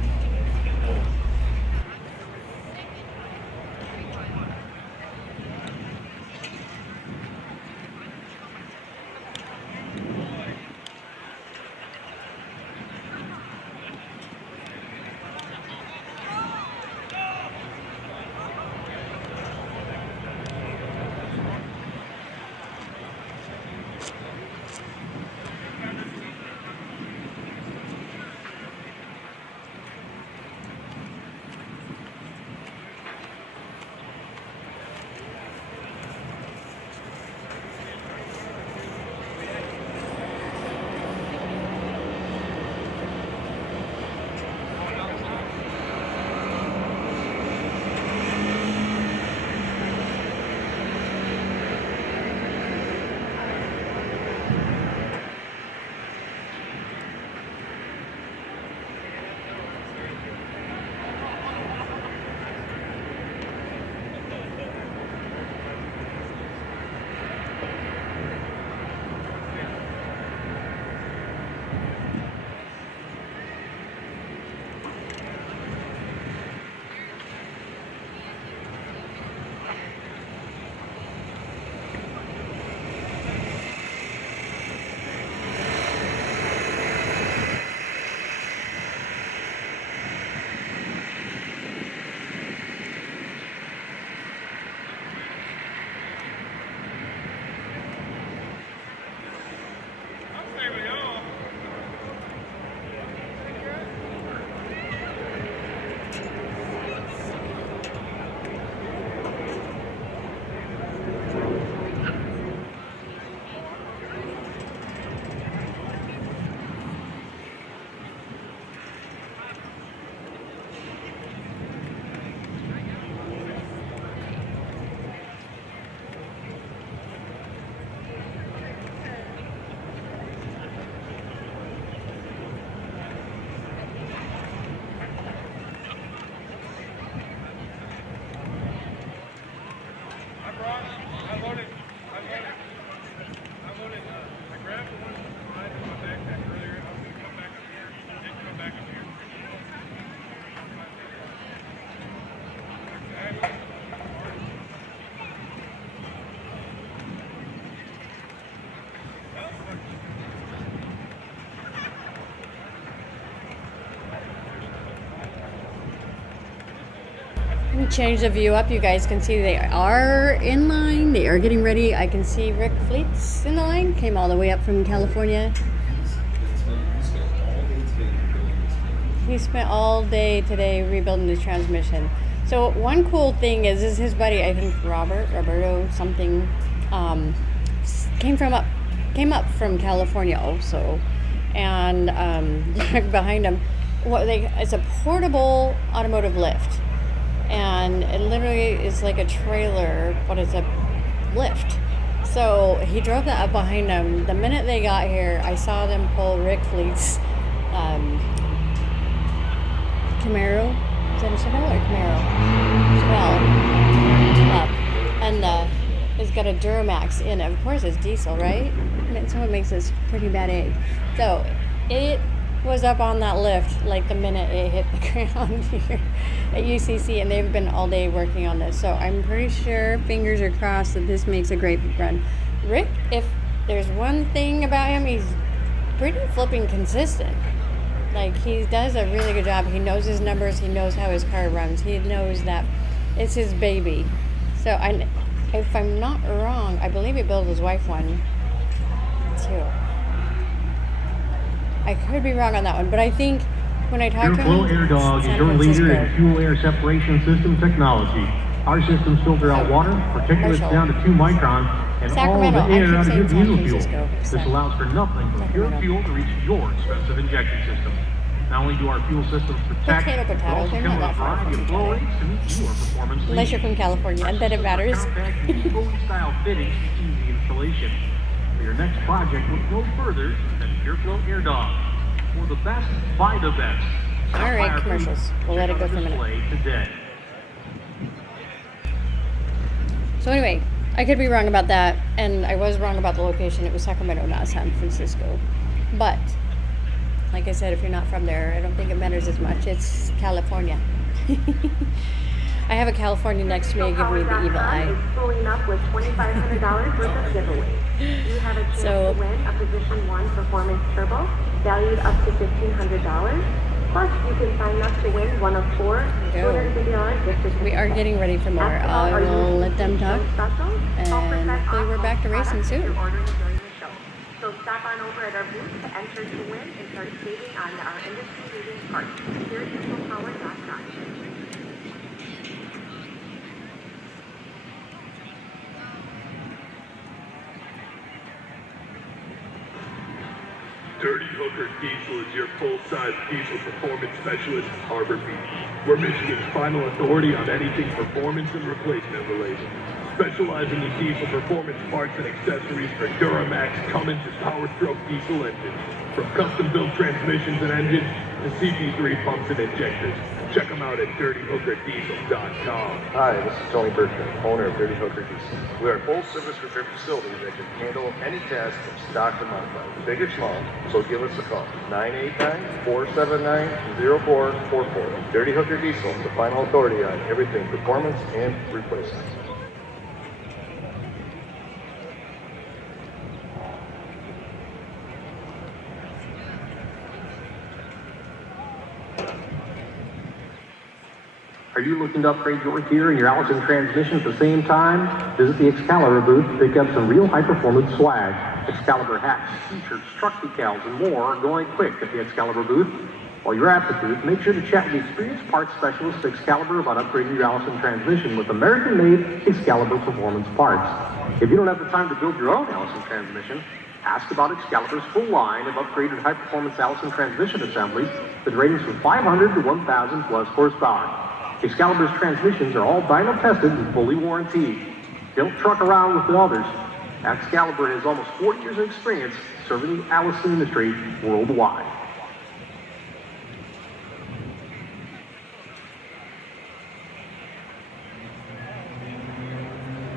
Change the view up. You guys can see they are in line. They are getting ready. I can see Rick Fleets in the line. Came all the way up from California. He spent all day today rebuilding his transmission. So one cool thing is his buddy, I think Roberto something, came up from California also, and behind him, it's a portable automotive lift, and it literally is like a trailer, but it's a lift. So he drove that up behind him. The minute they got here, I saw them pull Rick Fleet's Camaro. Is that a Chevelle or Camaro? Chevelle. Up. And it's got a Duramax in it. Of course, it's diesel, right? That's what makes this pretty bad A. So it was up on that lift like the minute it hit the ground here at UCC, and they've been all day working on this. So I'm pretty sure, fingers are crossed, that this makes a great run. Rick, if there's one thing about him, he's pretty flipping consistent. Like, he does a really good job. He knows his numbers. He knows how his car runs. He knows that it's his baby. So if I'm not wrong, I believe he built his wife one too. I could be wrong on that one, but I think when I talked to him, Airflow Air Dog is your leader in fuel-air separation system technology. Our systems filter out water, particulates down to 2 microns, and all the air out of your diesel fuel. This allows for nothing but pure fuel to reach your expensive injection system. Not only do our fuel systems protect, but also come with a variety of flow rates to meet your performance needs. Unless you're from California, and then it matters. Style fitting, easy installation. For your next project, look no further than PureFlow Air Dog. For the best, buy the best. All right, commercials. We'll let it go for a minute. Today. So anyway, I could be wrong about that, and I was wrong about the location. It was Sacramento, not San Francisco. But, like I said, if you're not from there, I don't think it matters as much. It's California. I have a California next to me giving me the evil eye. Is pulling up with $2,500 worth of giveaways. You have a chance to win a Position 1 Performance Turbo, valued up to $1,500. Plus, you can sign up to win one of 4 $250 gift certificates. We are getting ready for more. I will let them talk, and hopefully we're back to racing soon. So stop on over at our booth to enter to win and start saving on our industry-leading parts. Here at dieselpower.com. Dirty Hooker Diesel is your full-size diesel performance specialist in Harbor Beach. We're Michigan's final authority on anything performance and replacement related. Specializing in diesel performance parts and accessories for Duramax, Cummins, and Power Stroke diesel engines. From custom-built transmissions and engines to CP3 pumps and injectors. Check them out at DirtyHookerDiesel.com. Hi, this is Tony Berkman, owner of Dirty Hooker Diesel. We are a full-service repair facility that can handle any task from stock to modified, big or small, so give us a call. 989-479-0444. Dirty Hooker Diesel, the final authority on everything performance and replacement. Are you looking to upgrade your gear and your Allison transmission at the same time? Visit the Excalibur booth to pick up some real high-performance swag. Excalibur hats, t-shirts, truck decals, and more are going quick at the Excalibur booth. While you're at the booth, make sure to chat with the experienced parts specialist at Excalibur about upgrading your Allison transmission with American-made Excalibur performance parts. If you don't have the time to build your own Allison transmission, ask about Excalibur's full line of upgraded high-performance Allison transmission assemblies that range from 500 to 1,000 plus horsepower. Excalibur's transmissions are all dyno tested and fully warranted. Don't truck around with the others. Excalibur has almost 40 years of experience serving the Allison industry worldwide.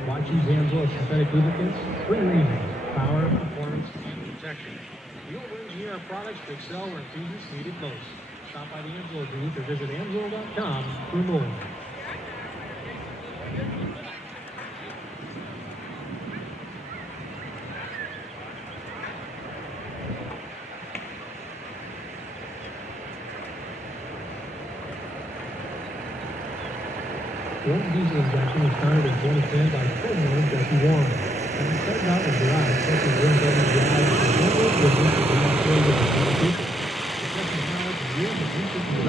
Why choose Amsoil synthetic lubricants? 3 reasons: power, performance, and protection. We over-engineer our products to excel where enthusiasts need it most. Stop by the Amsoil booth or visit Amsoil.com for more. One diesel injection was started in 2010 by President Jesse Warren. And it started out in July, testing Brent Evans' drive with the business with the competition. The second power for years of research and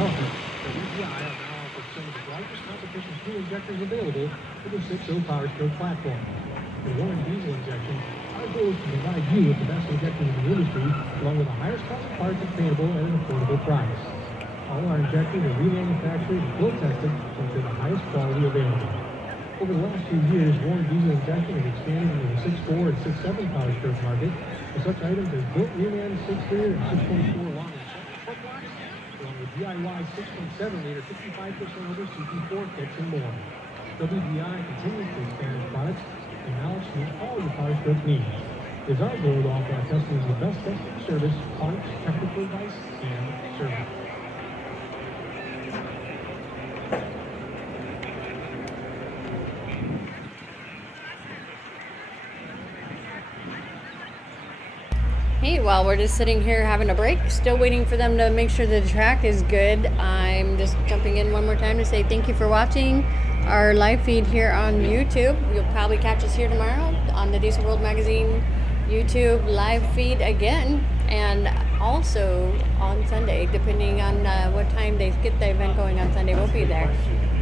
injectors available for the 6.0 Power Stroke platform. For Warren Diesel Injection, our goal is to provide you with the best injectors in the industry, along with the highest cost parts obtainable at an affordable price. All our injectors are remanufactured and field tested to ensure the highest quality available. Over the last few years, Warren Diesel Injection has expanded into the 6.4 and 6.7 Power Stroke market with such items as built reman 6-liter and 6.4 long truck locks, along with DIY 6.7-liter 55% over CP4 kits and more. WDI continues to expand its products and knowledge to meet all your Power Stroke needs. It is our goal to offer our customers the best customer service, parts, technical advice, and service. Hey, while we're just sitting here having a break, still waiting for them to make sure the track is good, I'm just jumping in one more time to say thank you for watching our live feed here on YouTube. You'll probably catch us here tomorrow on the Diesel World Magazine YouTube live feed again, and also on Sunday, depending on what time they get the event going on Sunday, we'll be there.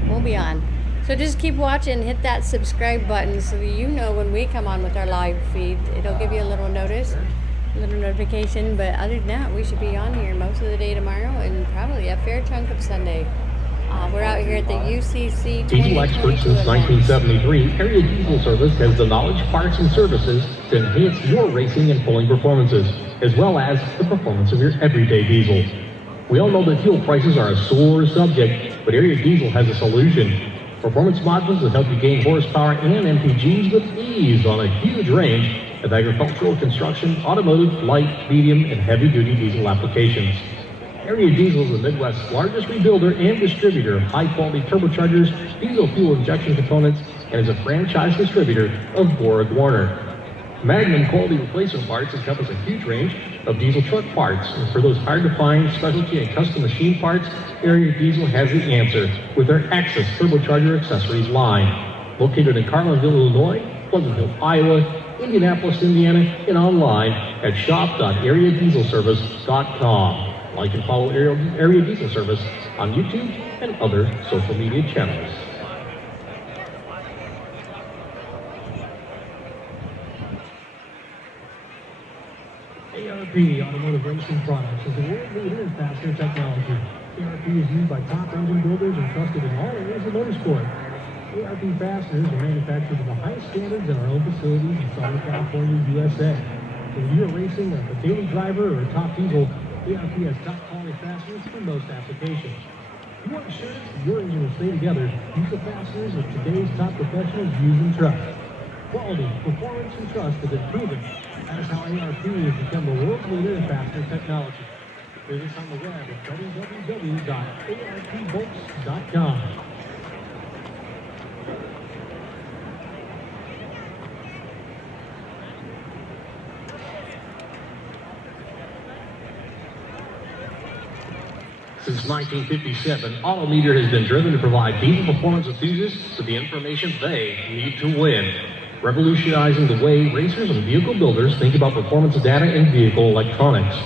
We'll be on. So just keep watching, hit that subscribe button so that you know when we come on with our live feed. It'll give you a little notice. Little notification, but other than that, we should be on here most of the day tomorrow and probably a fair chunk of Sunday. We're out here at the UCC Diesel expert since 1973, Area Diesel Service has the knowledge, parts, and services to enhance your racing and pulling performances, as well as the performance of your everyday diesel. We all know that fuel prices are a sore subject, but Area Diesel has a solution. Performance modules that help you gain horsepower and MPGs with ease on a huge range of agricultural, construction, automotive, light, medium, and heavy-duty diesel applications. Area Diesel is the Midwest's largest rebuilder and distributor of high-quality turbochargers, diesel fuel injection components, and is a franchise distributor of Borg-Warner. Magnum quality replacement parts encompass a huge range of diesel truck parts, and for those hard-to-find specialty and custom machine parts, Area Diesel has the answer with their Axis turbocharger accessories line. Located in Carlinville, Illinois, Pleasantville, Iowa, Indianapolis, Indiana, and online at shop.areadieselservice.com. Like and follow Area Diesel Service on YouTube and other social media channels. ARP Automotive Racing Products is a world leader in fastener technology. ARP is used by top engine builders and trusted in all areas of motorsport. ARP fasteners are manufactured to the highest standards in our own facilities in Southern California, USA. So when you're racing like a daily driver or a top diesel, ARP has top quality fasteners for most applications. If you want assurance that your engine will stay together, use the fasteners that today's top professionals use and trust. Quality, performance, and trust have been proven. That is how ARP has become the world's leader in fastener technology. Visit us on the web at www.arpbolts.com. Since 1957, Autometer has been driven to provide diesel performance enthusiasts with the information they need to win, revolutionizing the way racers and vehicle builders think about performance data and vehicle electronics.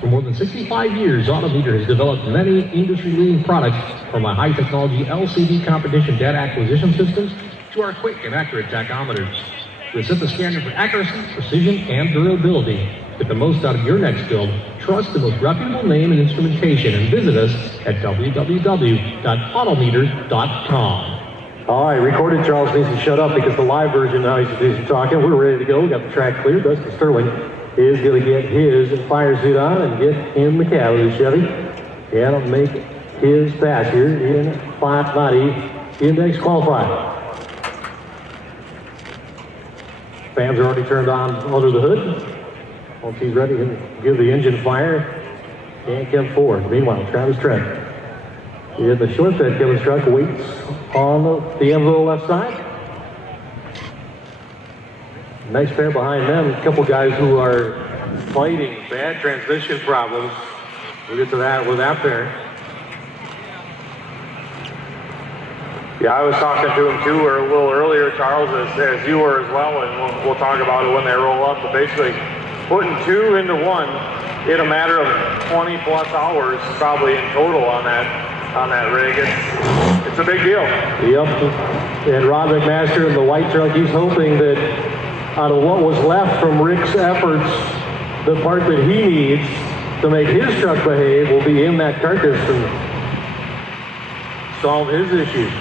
For more than 65 years, Autometer has developed many industry-leading products, from our high-technology LCD competition data acquisition systems to our quick and accurate tachometers. We set the standard for accuracy, precision, and durability. Get the most out of your next build. Trust the most reputable name and instrumentation and visit us at www.autometer.com. All right, recorded. Charles needs to shut up because the live version now he's talking. We're ready to go. We got the track clear. Dustin Sterling is going to get his fire suit on and get in the cab of the Chevy. And he'll make his pass here in 590 index qualified. Fans are already turned on under the hood. Once he's ready, he'll give the engine fire and come forward. Meanwhile, Travis Trent in the short bed. Kevin's truck waits on the end of the left side. Nice pair behind them. A couple guys who are fighting bad transmission problems. We'll get to that with that pair. Yeah, I was talking to him too, or a little earlier, Charles, as you were as well, and we'll talk about it when they roll up. But basically, putting two into one in a matter of 20 plus hours, probably in total on that rig, it's a big deal. Yep. And Rod McMaster in the white truck, he's hoping that out of what was left from Rick's efforts, the part that he needs to make his truck behave will be in that carcass and solve his issues.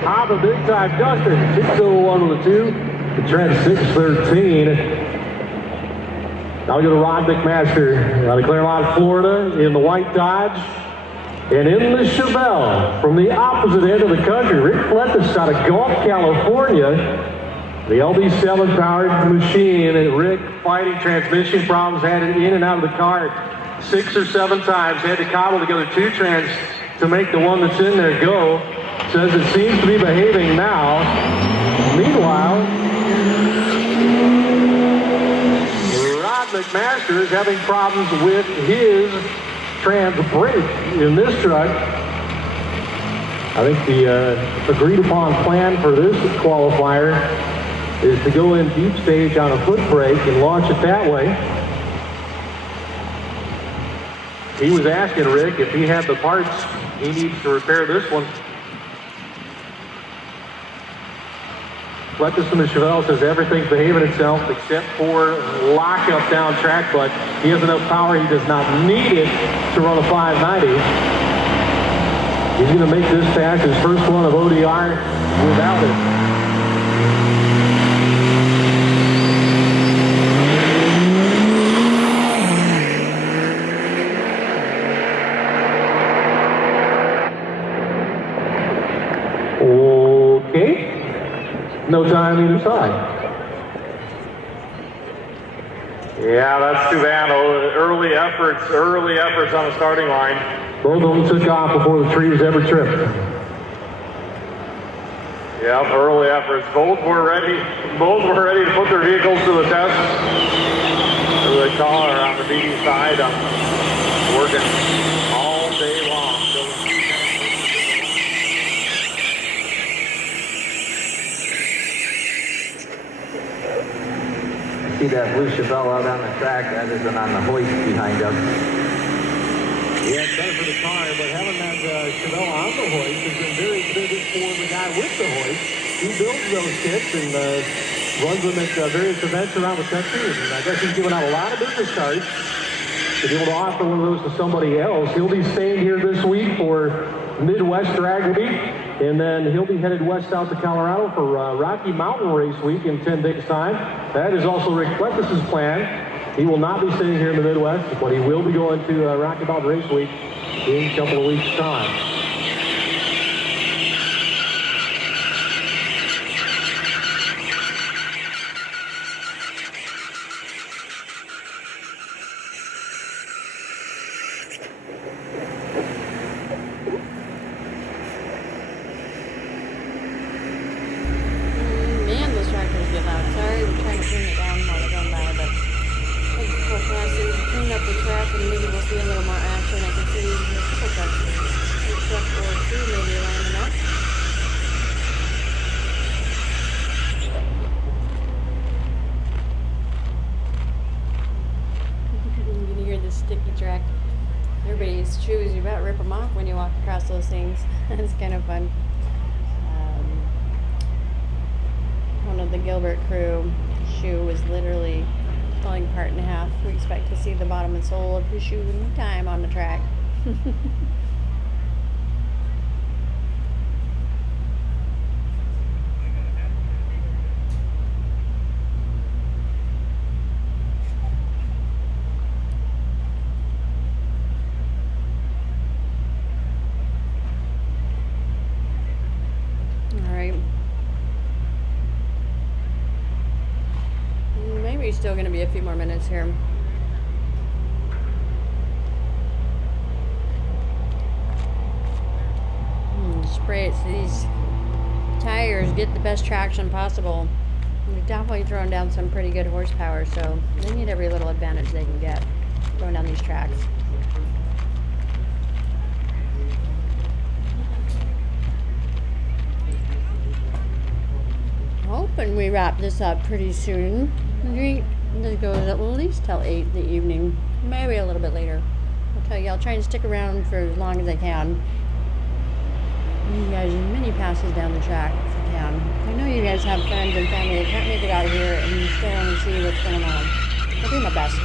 Top of big time Dustin, 6:01 with a 2. The trend 6:13. Now we go to Rod McMaster out of Claremont, Florida, in the white Dodge. And in the Chevelle, from the opposite end of the country, Rick Flettis out of Gulf, California. The LB7 powered machine, and Rick fighting transmission problems, had it in and out of the car 6 or 7 times, had to cobble together 2 trans to make the one that's in there go. Says it seems to be behaving now. Meanwhile, Rod McMaster is having problems with his trans brake in this truck. I think the agreed upon plan for this qualifier is to go in deep stage on a foot brake and launch it that way. He was asking Rick if he had the parts he needs to repair this one. Flettis from the Chevelle says everything's behaving itself except for lockup down track, but he has enough power, he does not need it to run a 590. He's going to make this pass his first one of ODR without it. Okay. No time either side. Yeah, that's too bad. Early efforts on the starting line. Both of them took off before the tree was ever tripped. Yeah, early efforts. Both were ready to put their vehicles to the test. The caller on the BD side, working all day long. See that blue Chevelle out on the track rather than on the hoist behind us. Yeah, it's better for the car, but having that Chevelle on the hoist has been very good for the guy with the hoist. He builds those kits and runs them at various events around the country. And I guess he's giving out a lot of business cards to be able to offer one of those to somebody else. He'll be staying here this week for Midwest Drag Week, and then he'll be headed west out to Colorado for Rocky Mountain Race Week in 10 days' time. That is also Rick Flettis' plan. He will not be staying here in the Midwest, but he will be going to Rocky Mountain Race Week in a couple of weeks' time. Those things. It's kind of fun. One of the Gilbert crew shoe was literally falling apart in half. We expect to see the bottom and sole of his shoe any time on the track. minutes here. Spray it so these tires get the best traction possible. We're definitely throwing down some pretty good horsepower, so they need every little advantage they can get going down these tracks. Hoping we wrap this up pretty soon. This goes at least till 8 in the evening, maybe a little bit later. I'll tell you, I'll try and stick around for as long as I can. You guys, as many passes down the track if you can. I know you guys have friends and family that can't make it out here and you still want to see what's going on. I'll do my best.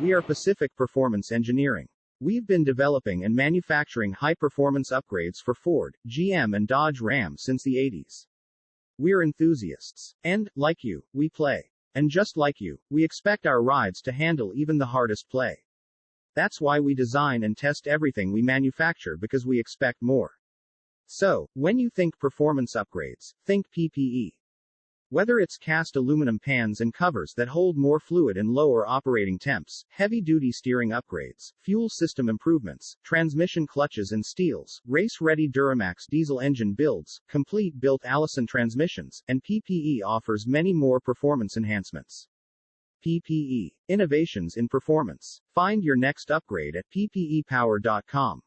We are Pacific Performance Engineering. We've been developing and manufacturing high-performance upgrades for Ford, GM and Dodge Ram since the 80s. We're enthusiasts. And, like you, we play. And just like you, we expect our rides to handle even the hardest play. That's why we design and test everything we manufacture, because we expect more. So, when you think performance upgrades, think PPE. Whether it's cast aluminum pans and covers that hold more fluid and lower operating temps, heavy-duty steering upgrades, fuel system improvements, transmission clutches and steels, race-ready Duramax diesel engine builds, complete built Allison transmissions, and PPE offers many more performance enhancements. PPE. Innovations in performance. Find your next upgrade at ppepower.com.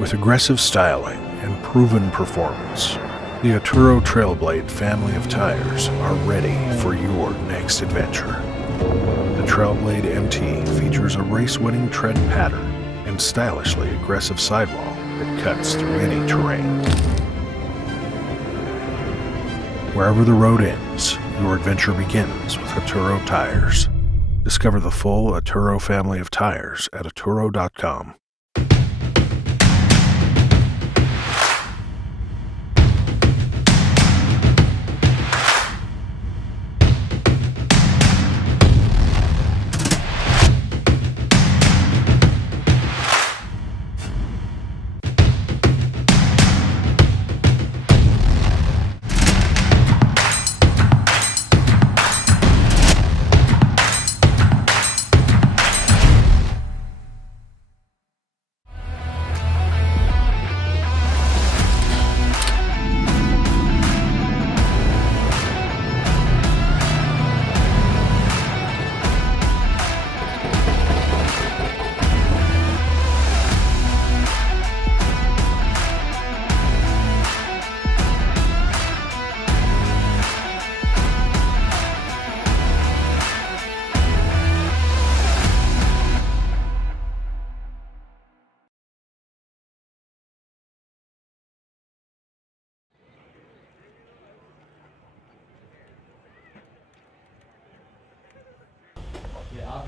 With aggressive styling and proven performance, the Arturo Trailblade family of tires are ready for your next adventure. The Trailblade MT features a race-winning tread pattern and stylishly aggressive sidewall that cuts through any terrain. Wherever the road ends, your adventure begins with Arturo tires. Discover the full Arturo family of tires at Arturo.com.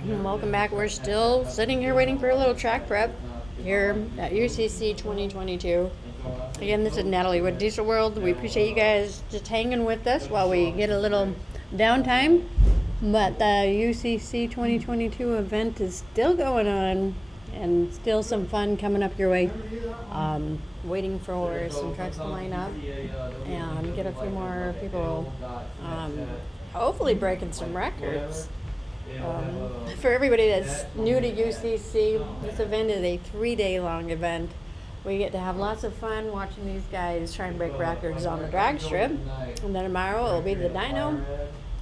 Welcome back. We're still sitting here waiting for a little track prep here at UCC 2022. Again, this is Natalie with Diesel World. We appreciate you guys just hanging with us while we get a little downtime. But the UCC 2022 event is still going on and still some fun coming up your way. Waiting for some trucks to line up and get a few more people hopefully breaking some records. For everybody that's new to UCC, this event is a 3-day long event. We get to have lots of fun watching these guys try and break records on the drag strip. And then tomorrow it'll be the dyno.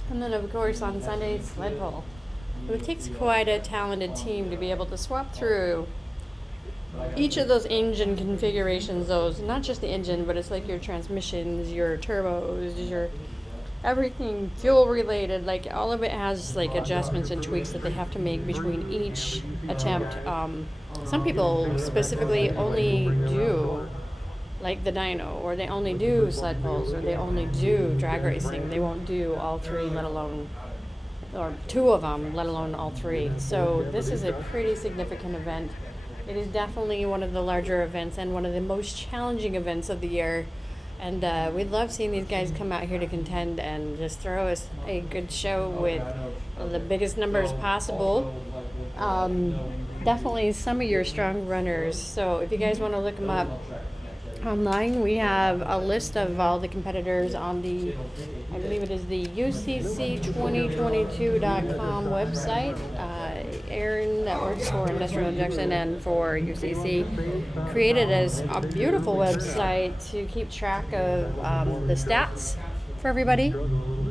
And then, of course, on Sunday, sled pull. It takes quite a talented team to be able to swap through each of those engine configurations, those, not just the engine, but it's like your transmissions, your turbos, your everything fuel related, like all of it has like adjustments and tweaks that they have to make between each attempt. Some people specifically only do like the dyno, or they only do sled pulls, or they only do drag racing. They won't do all three, let alone, or two of them, let alone all three. So this is a pretty significant event. It is definitely one of the larger events and one of the most challenging events of the year. And we love seeing these guys come out here to contend and just throw us a good show with the biggest numbers possible. Definitely some of your strong runners. So if you guys want to look them up online, we have a list of all the competitors on the, I believe it is the UCC2022.com website. Aaron, that works for Industrial Injection and for UCC, created as a beautiful website to keep track of the stats for everybody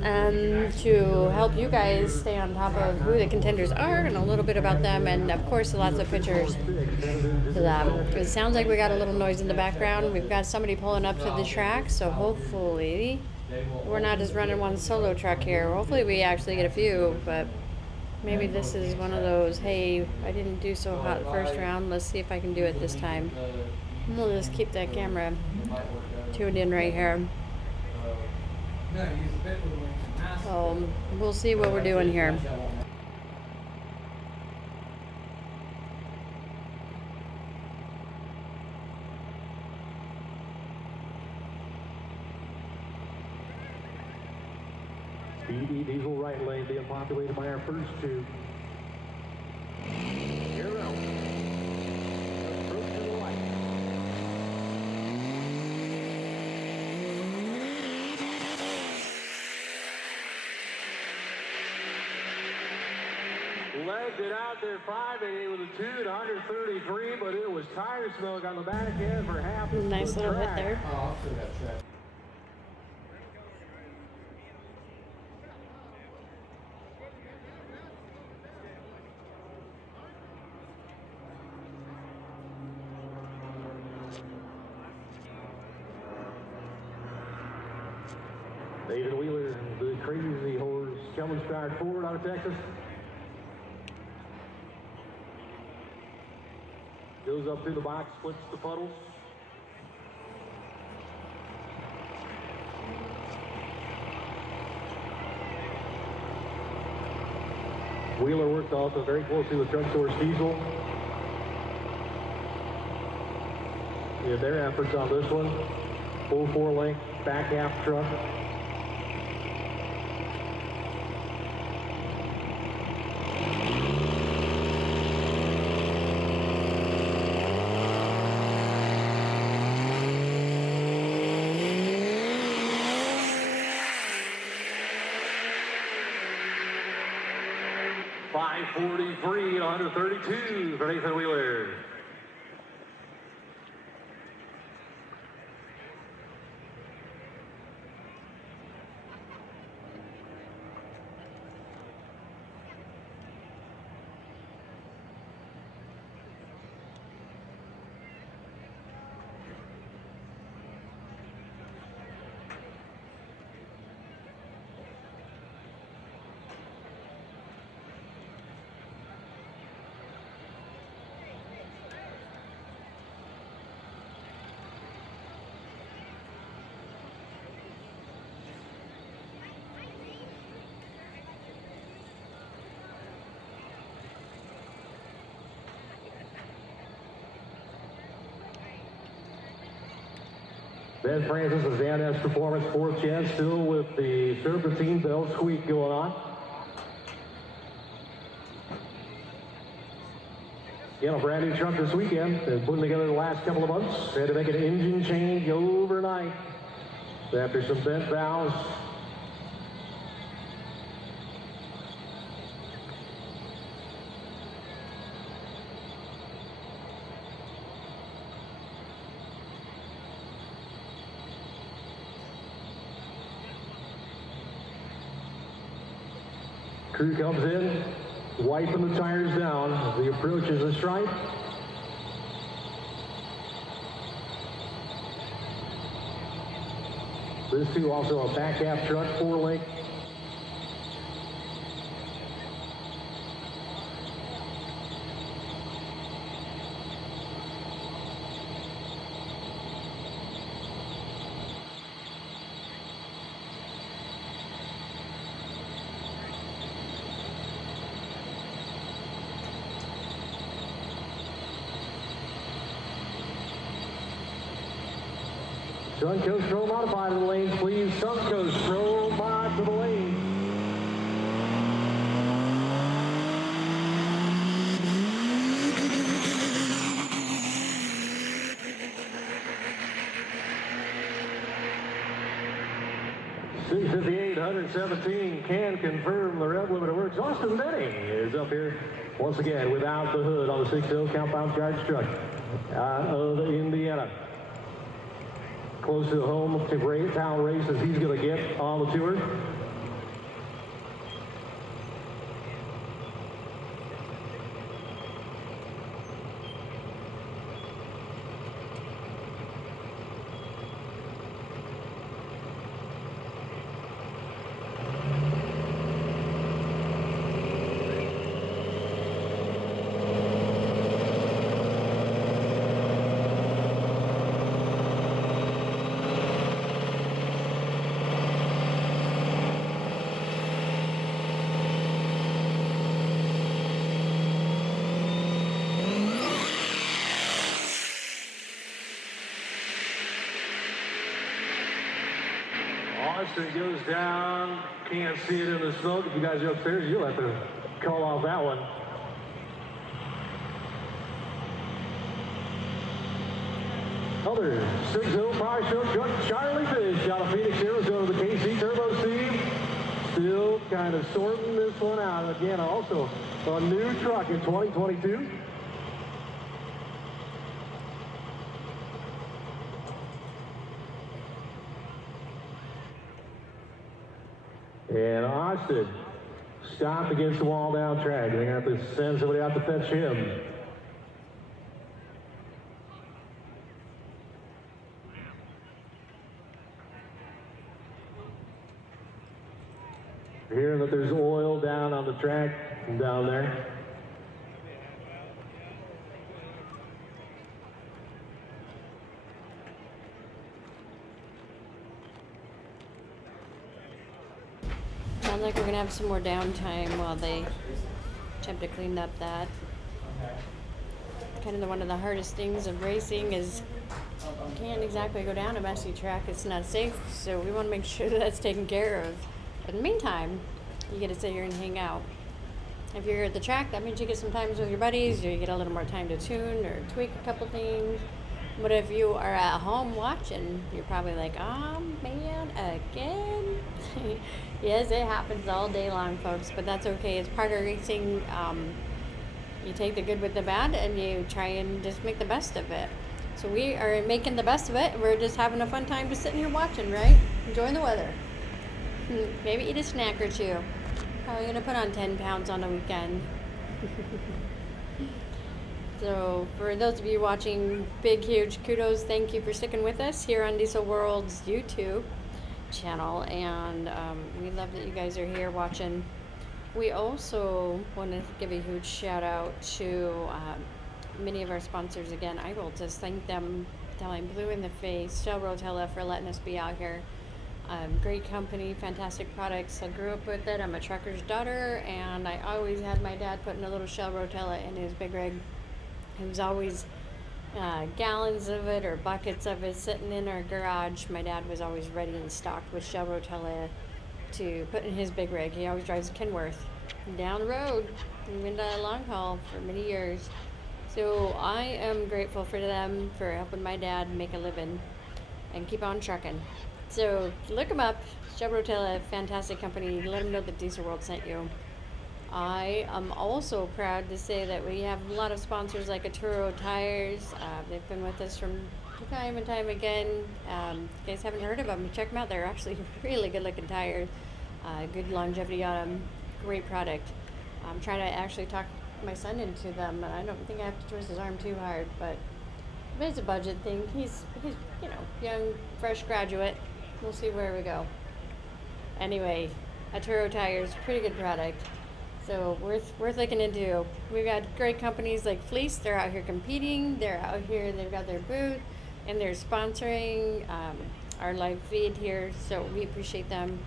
and to help you guys stay on top of who the contenders are and a little bit about them, and of course lots of pictures for them. It sounds like we got a little noise in the background. We've got somebody pulling up to the track, so hopefully we're not just running one solo truck here. Hopefully we actually get a few, but maybe this is one of those, hey, I didn't do so hot first round, let's see if I can do it this time. And we'll just keep that camera tuned in right here. We'll see what we're doing here. BD diesel right lane being populated by our first two. Here we go. Approach to the right. Legged it out there 588 with a 2 at 133, but it was tire smoke on the back end for half of nice little hit there. David Wheeler, the crazy horse, Kelly Stride Ford out of Texas. Goes up through the box, splits the puddles. Wheeler worked also very closely with Truck Source Diesel in their efforts on this one. Full 4-length back half truck. .543 at 132 for Nathan Wheeler. Ben Francis of Van Ness Performance, fourth gen, still with the serpentine bell squeak going on. Again, a brand new truck this weekend. Been putting together the last couple of months. They had to make an engine change overnight after some bent valves. Crew comes in, wiping the tires down as he approaches the stripe. This too also a back half truck, 4-link. Suncoast Pro modified to the lanes, please. Suncoast Pro mod to the lanes. C58, 117 can confirm the rev limiter works. Austin Benny is up here once again without the hood on the 6.0 compound charge truck out of Indiana. Close to the home town race as he's going to get on the tour. Austin goes down, can't see it in the smoke. If you guys are upstairs, you'll have to call off that one. Other 6.0 power stroke truck, Charlie Fish out of Phoenix, Arizona, the KC Turbo Steve. Still kind of sorting this one out. Again, also a new truck in 2022. And Austin stopped against the wall down track. They're going to have to send somebody out to fetch him. You're hearing that there's oil down on the track and down there. Sounds like we're gonna have some more downtime while they attempt to clean up that. Kind of one of the hardest things of racing is you can't exactly go down a messy track. It's not safe, so we want to make sure that's taken care of. But in the meantime, you get to sit here and hang out. If you're at the track, that means you get some time with your buddies, or you get a little more time to tune or tweak a couple things. But if you are at home watching, you're probably like, oh man, again? Yes, it happens all day long, folks, but that's okay. It's part of racing. You take the good with the bad, and you try and just make the best of it. So we are making the best of it. We're just having a fun time just sitting here watching, right? Enjoying the weather. Maybe eat a snack or two. Probably going to put on 10 pounds on the weekend. So for those of you watching, big, huge kudos. Thank you for sticking with us here on Diesel World's YouTube channel. And we love that you guys are here watching. We also want to give a huge shout out to many of our sponsors. Again, I will just thank them till I'm blue in the face. Shell Rotella for letting us be out here. Great company, fantastic products. I grew up with it. I'm a trucker's daughter, and I always had my dad putting a little Shell Rotella in his big rig. It was always gallons of it or buckets of it sitting in our garage. My dad was always ready and stocked with Shell Rotella to put in his big rig. He always drives Kenworth down the road. We've been a long haul for many years. So I am grateful for them for helping my dad make a living and keep on trucking. So look them up. Shell Rotella, fantastic company. Let them know that Diesel World sent you. I am also proud to say that we have a lot of sponsors like Aturo Tires. They've been with us from time and time again. If you guys haven't heard of them, check them out. They're actually really good looking tires. Good longevity on them. Great product. I'm trying to actually talk my son into them, and I don't think I have to twist his arm too hard, but it's a budget thing. He's young, fresh graduate. We'll see where we go. Anyway, Aturo Tires, pretty good product. So worth looking into. We've got great companies like Fleece. They're out here competing. They're out here. They've got their booth, and they're sponsoring our live feed here. So we appreciate them.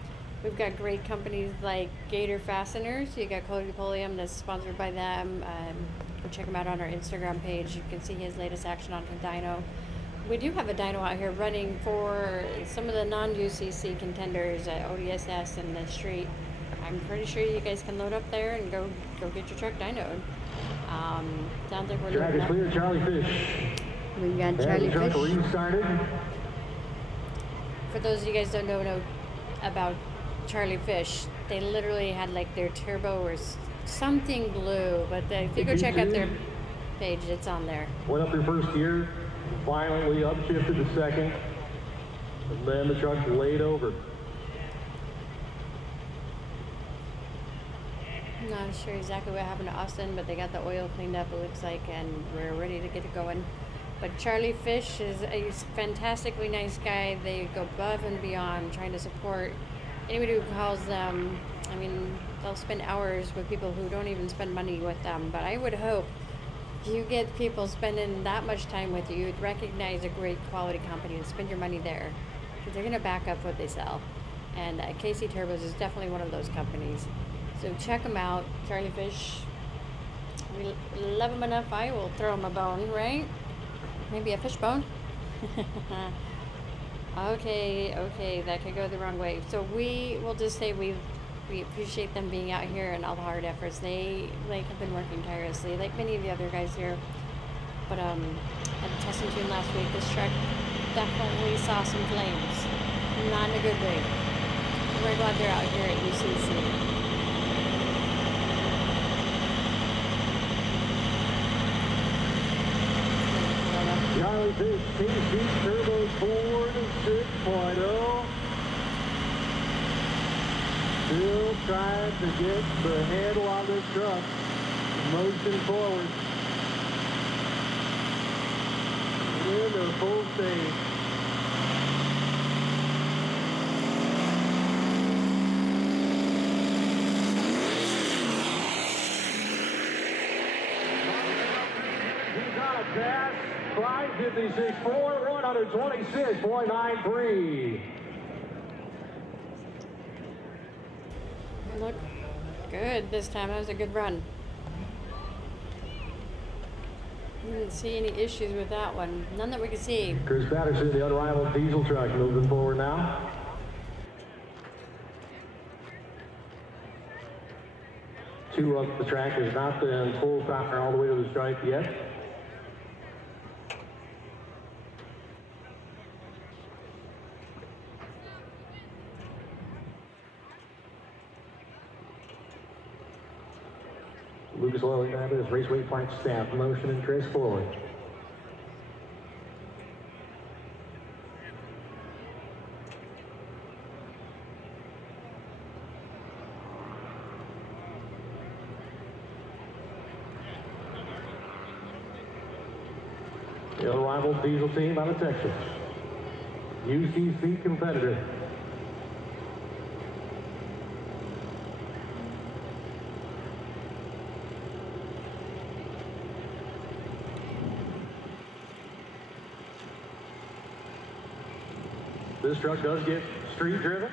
We've got great companies like Gator Fasteners. You got Cody Polium that's sponsored by them. Go check him out on our Instagram page. You can see his latest action on his dyno. We do have a dyno out here running for some of the non-UCC contenders at ODSS and the street. I'm pretty sure you guys can load up there and go get your truck dynoed. Sounds like we're Track loading is up. clear, Charlie Fish. We got As Charlie the truck Fish. restarted. For those of you guys don't know about Charlie Fish, they literally had like their turbo or something blue, but if you go check out their page, it's on there. Went up their first gear, violently upshifted the second, and then the truck laid over. I'm not sure exactly what happened to Austin, but they got the oil cleaned up, it looks like, and we're ready to get it going. But Charlie Fish is a fantastically nice guy. They go above and beyond trying to support anybody who calls them. I mean, they'll spend hours with people who don't even spend money with them. But I would hope you get people spending that much time with you, you'd recognize a great quality company and spend your money there. Because they're going to back up what they sell. And KC Turbos is definitely one of those companies. So check them out, Charlie Fish. We love them enough, I will throw them a bone, right? Maybe a fish bone? Okay, that could go the wrong way. So we will just say we appreciate them being out here and all the hard efforts. They have been working tirelessly, like many of the other guys here. But at the testing tune last week, this truck definitely saw some flames. Not in a good way. We're glad they're out here at UCC. Charlie Fish, TC Turbo Ford 6.0. Still trying to get the handle on this truck. Motion forward. Into full stage. He's on a pass. 556.4, 126.93. Look good this time. That was a good run. Didn't see any issues with that one. None that we could see. Chris Patterson, the unrivaled diesel truck, moving forward now. Two up the track has not been full power all the way to the stripe yet. Lucas Oil Exhibit is Raceway Plant staff, motion and trace forward. The unrivaled diesel team out of Texas. UCC competitor. This truck does get street driven.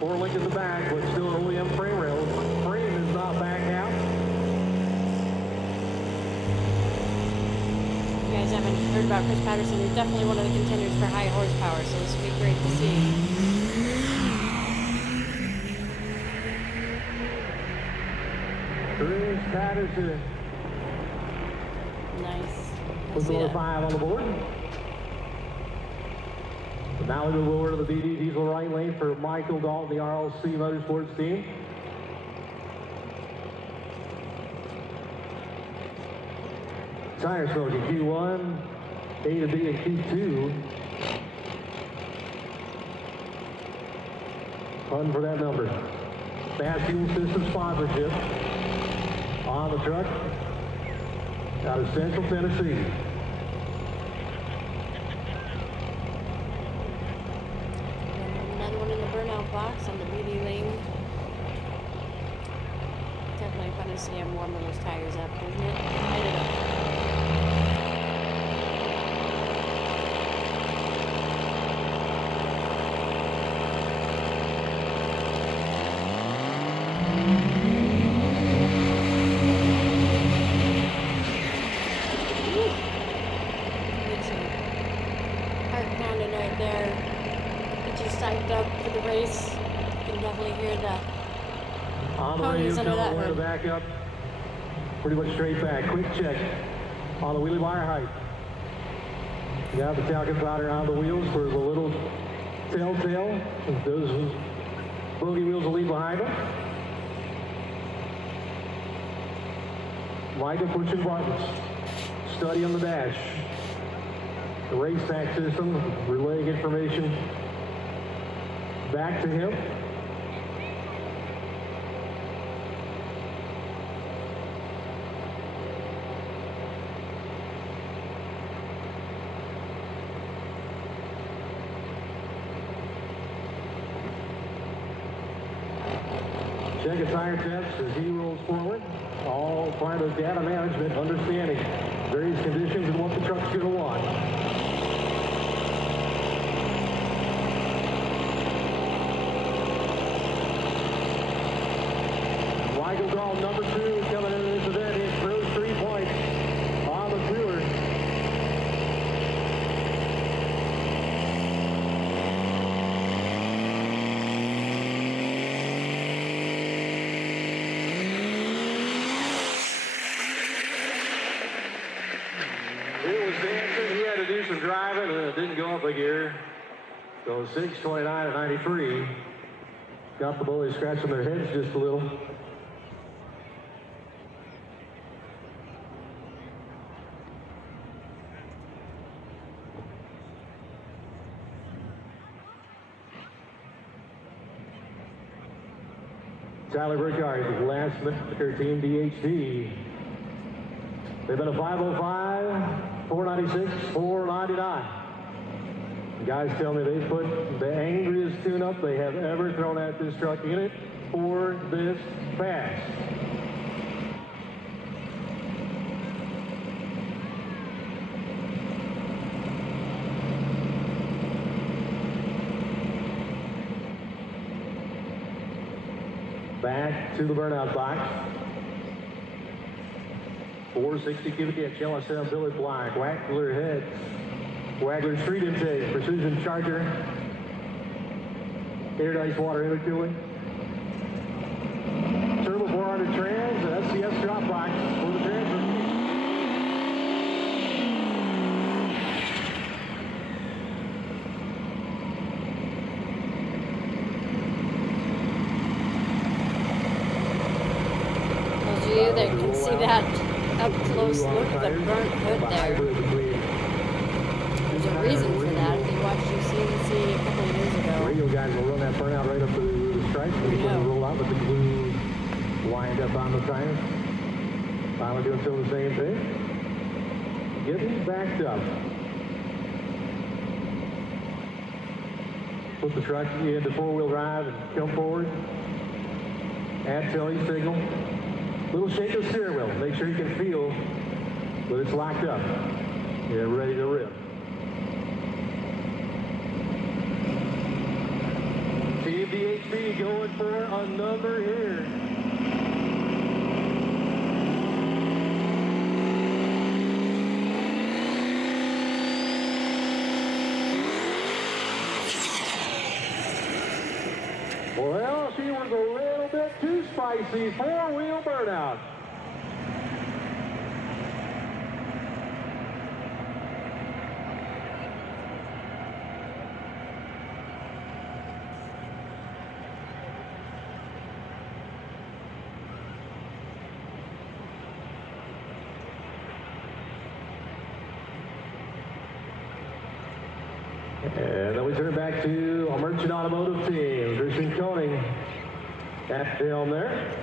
4-link in the back, but still OEM frame rail. Frame is not back out. about Chris Patterson. He's definitely one of the contenders for high horsepower, so this will be great to see. Chris Patterson. Nice. With number 5 on the board. So now we move over to the BD Diesel right lane for Michael Dalton, the RLC Motorsports team. Tire smoking Q1, A to B and Q2. Fun for that number. Fast Fuel System sponsorship on the truck out of Central Tennessee. Another one in the burnout box on the BD lane. Definitely fun to see him warming those tires up, isn't it? Light it up. Up for the race. You can definitely hear the on the radio, ponies under that where to hood. back up. Pretty much straight back. Quick check on the wheelie wire height. You got the talcum powder on the wheels for the little telltale. Those bogey wheels will leave behind them. Michael pushing buttons. Study on the dash. The race pack system, relaying information back to him. Check a tire test as he rolls forward. All part of data management, understanding various conditions and what the truck's going to want. Michael Dahl, number 2, coming into this event. He throws 3 points on the tour. It was dancing. He had to do some driving, and it didn't go up a gear. So 6:29 at 93. Got the boys scratching their heads just a little. Tyler Burkhardt, last minute, Team DHD. They've been a 505, 496, 499. The guys tell me they put the angriest tune-up they have ever thrown at this truck in it for this fast. Back to the burnout box. 460 cubic inch LSM billet black, Waggler heads, Waggler street intake, precision charger, air to ice water intercooling, turbo 400 trans, and SCS drop box for the transfer. You that can see that up close look at the burnt hood there. There's a reason for that. If you watched UCC a couple of years ago. Radio guys will run that burnout right up to the stripe. They'll roll out with the glue lined up on the tires. Finally doing still the same thing. Getting backed up. Put the truck into four-wheel drive and come forward. Add telly signal. Little shake of the steering wheel. Make sure you can feel that it's locked up. You're ready to rip. Team DHB going for a number here. spicy four-wheel burnout. And then we turn back to our Merchant Automotive team. Christian Koenig at the helm there.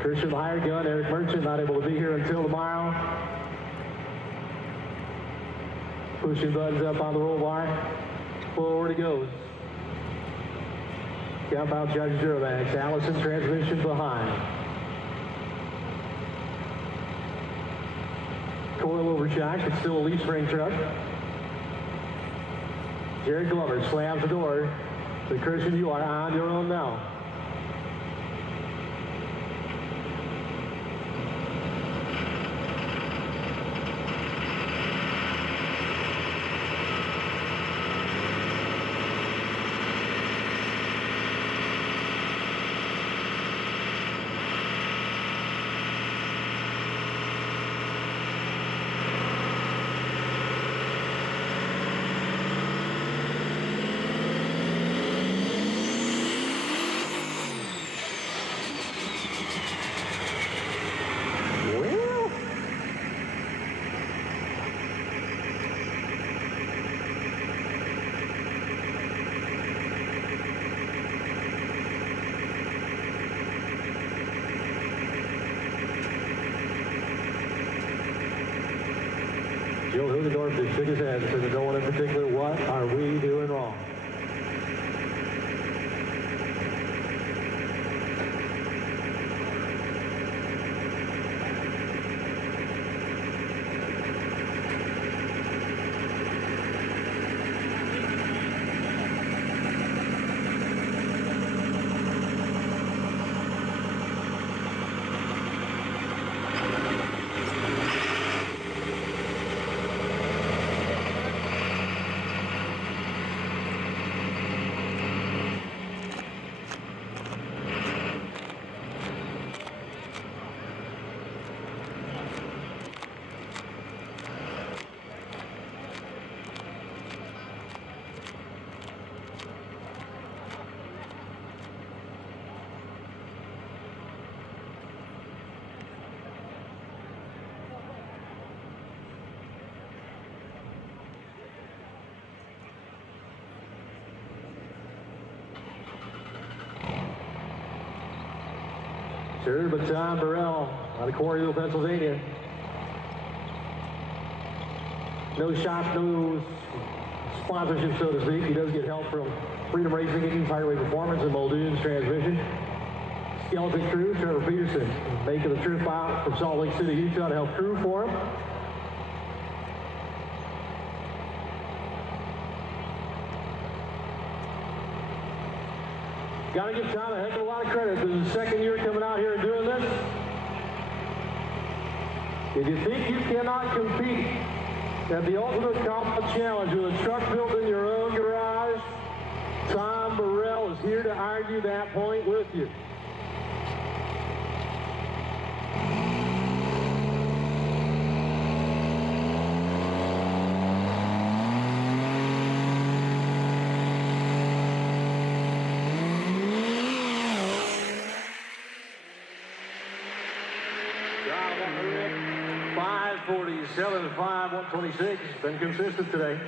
Christian hired gun, Eric Merchant, not able to be here until tomorrow. Pushing buttons up on the roll bar. Forward he goes. Compound charge Duramax. Allison transmission behind. Coil over shock. It's still a leaf spring truck. Jared Glover slams the door. So Christian, you are on your own now. Joe Hugendorf just shook his head and said to no one in particular, what are we doing wrong? Sure, but Tom Burrell out of Quarryville, Pennsylvania. No shop, no sponsorship, so to speak. He does get help from Freedom Racing, Indians Highway Performance, and Muldoon's Transmission. Skeleton Crew, Trevor Peterson, making the trip out from Salt Lake City, Utah to help crew for him. Got to give Tom a heck of a lot of credit. This is his second year coming out here and doing this. If you think you cannot compete at the Ultimate Combat Challenge with a truck built in your own garage, Tom Burrell is here to argue that point with you. John 5:47.5, 126. Been consistent today.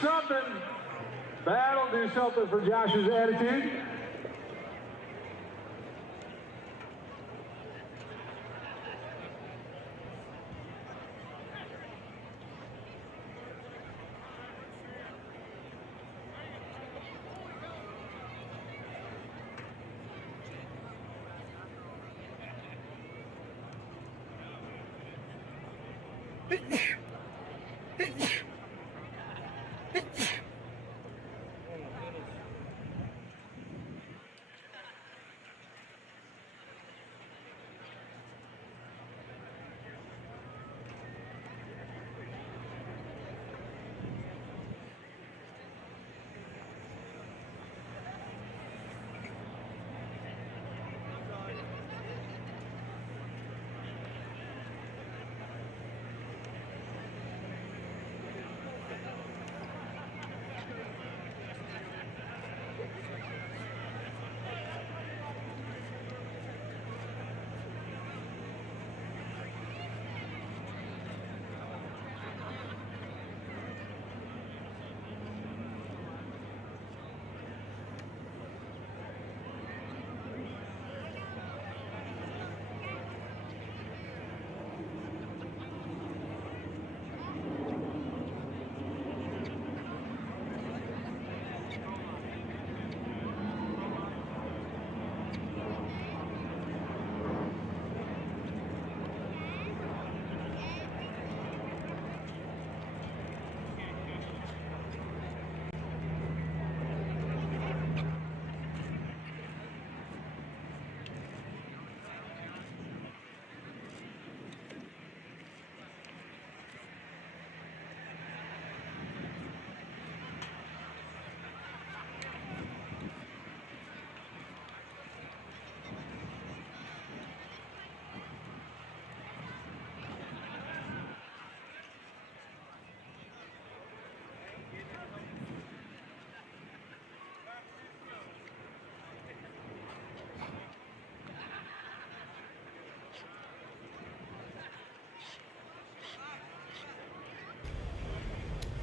something. That'll do something for Josh's attitude.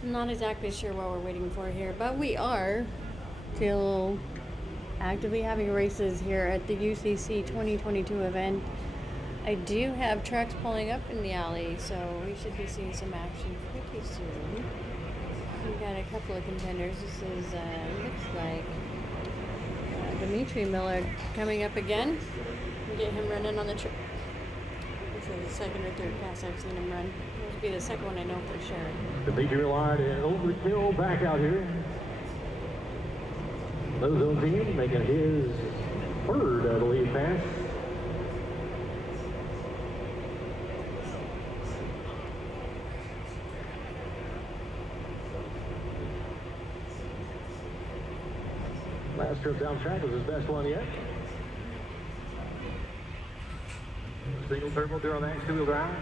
I'm not exactly sure what we're waiting for here, but we are still actively having races here at the UCC 2022 event. I do have trucks pulling up in the alley, so we should be seeing some action pretty soon. We've got a couple of contenders. This is, looks like Dimitri Miller coming up again. We'll get him running on the trip. This is the second or third pass I've seen him run. This will be the second one I know for sure. Dimitri Miller and Overkill back out here. Low zone team making his third, I believe, pass. Last trip down track was his best one yet. Single turbo Duramax two-wheel drive.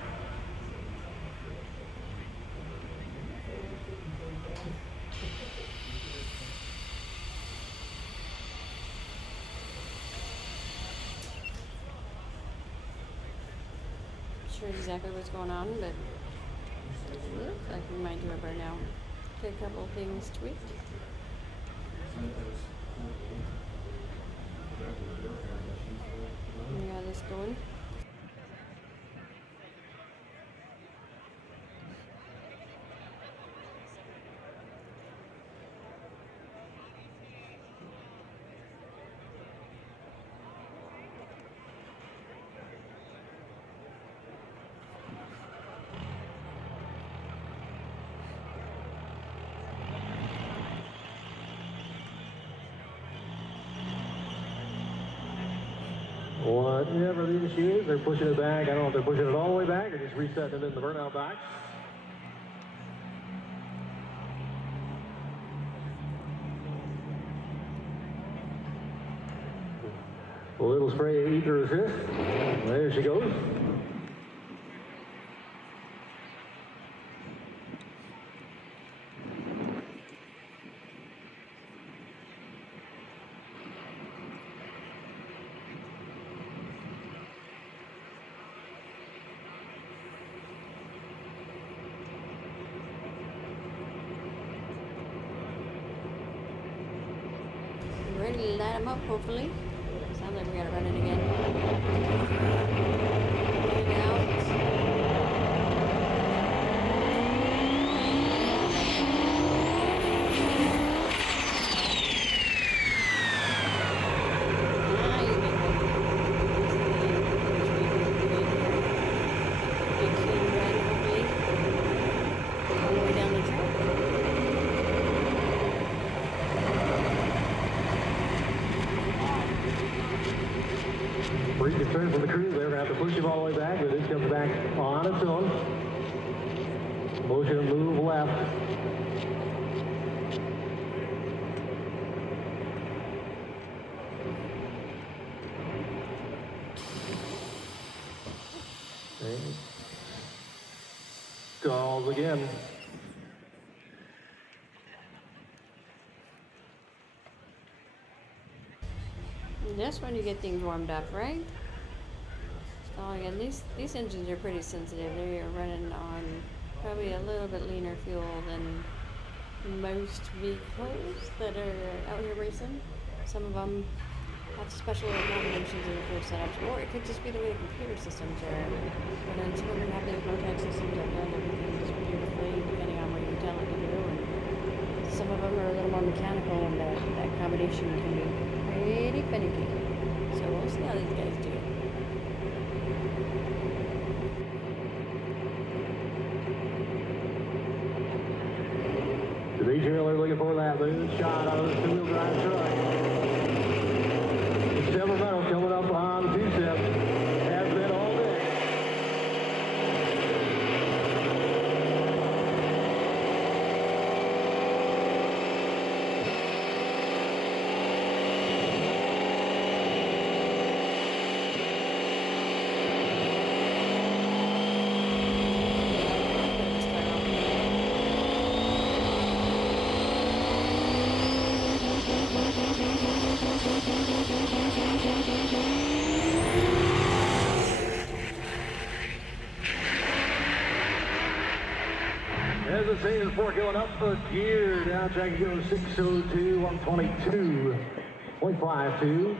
Not sure exactly what's going on, but it looks like we might do a burnout. Get a couple of things tweaked. We got this going. Whatever the issue is, they're pushing it back. I don't know if they're pushing it all the way back or just resetting it in the burnout box. A little spray ether assist. There she goes. ready to light them up, hopefully. Sounds like we gotta run it again. Roll it out. Brief concern from the crew. They're going to have to push him all the way back, but it comes back on its own. Motion to move left. And stalls again. That's when you get things warmed up, right? So again, these engines are pretty sensitive. They are running on probably a little bit leaner fuel than most vehicles that are out here racing. Some of them have special combinations of their setups, or it could just be the way the computer systems are. But then some of them have the Vortex systems that run everything just beautifully, depending on what you tell it to do. And some of them are a little more mechanical, and that combination can be pretty finicky. So we'll see how these guys do. The retailer looking for that loose shot out of the two-wheel drive truck. The silver medal coming up on the two-step. Has been all day. As I say, before going up a gear, down track goes 602, 122.52.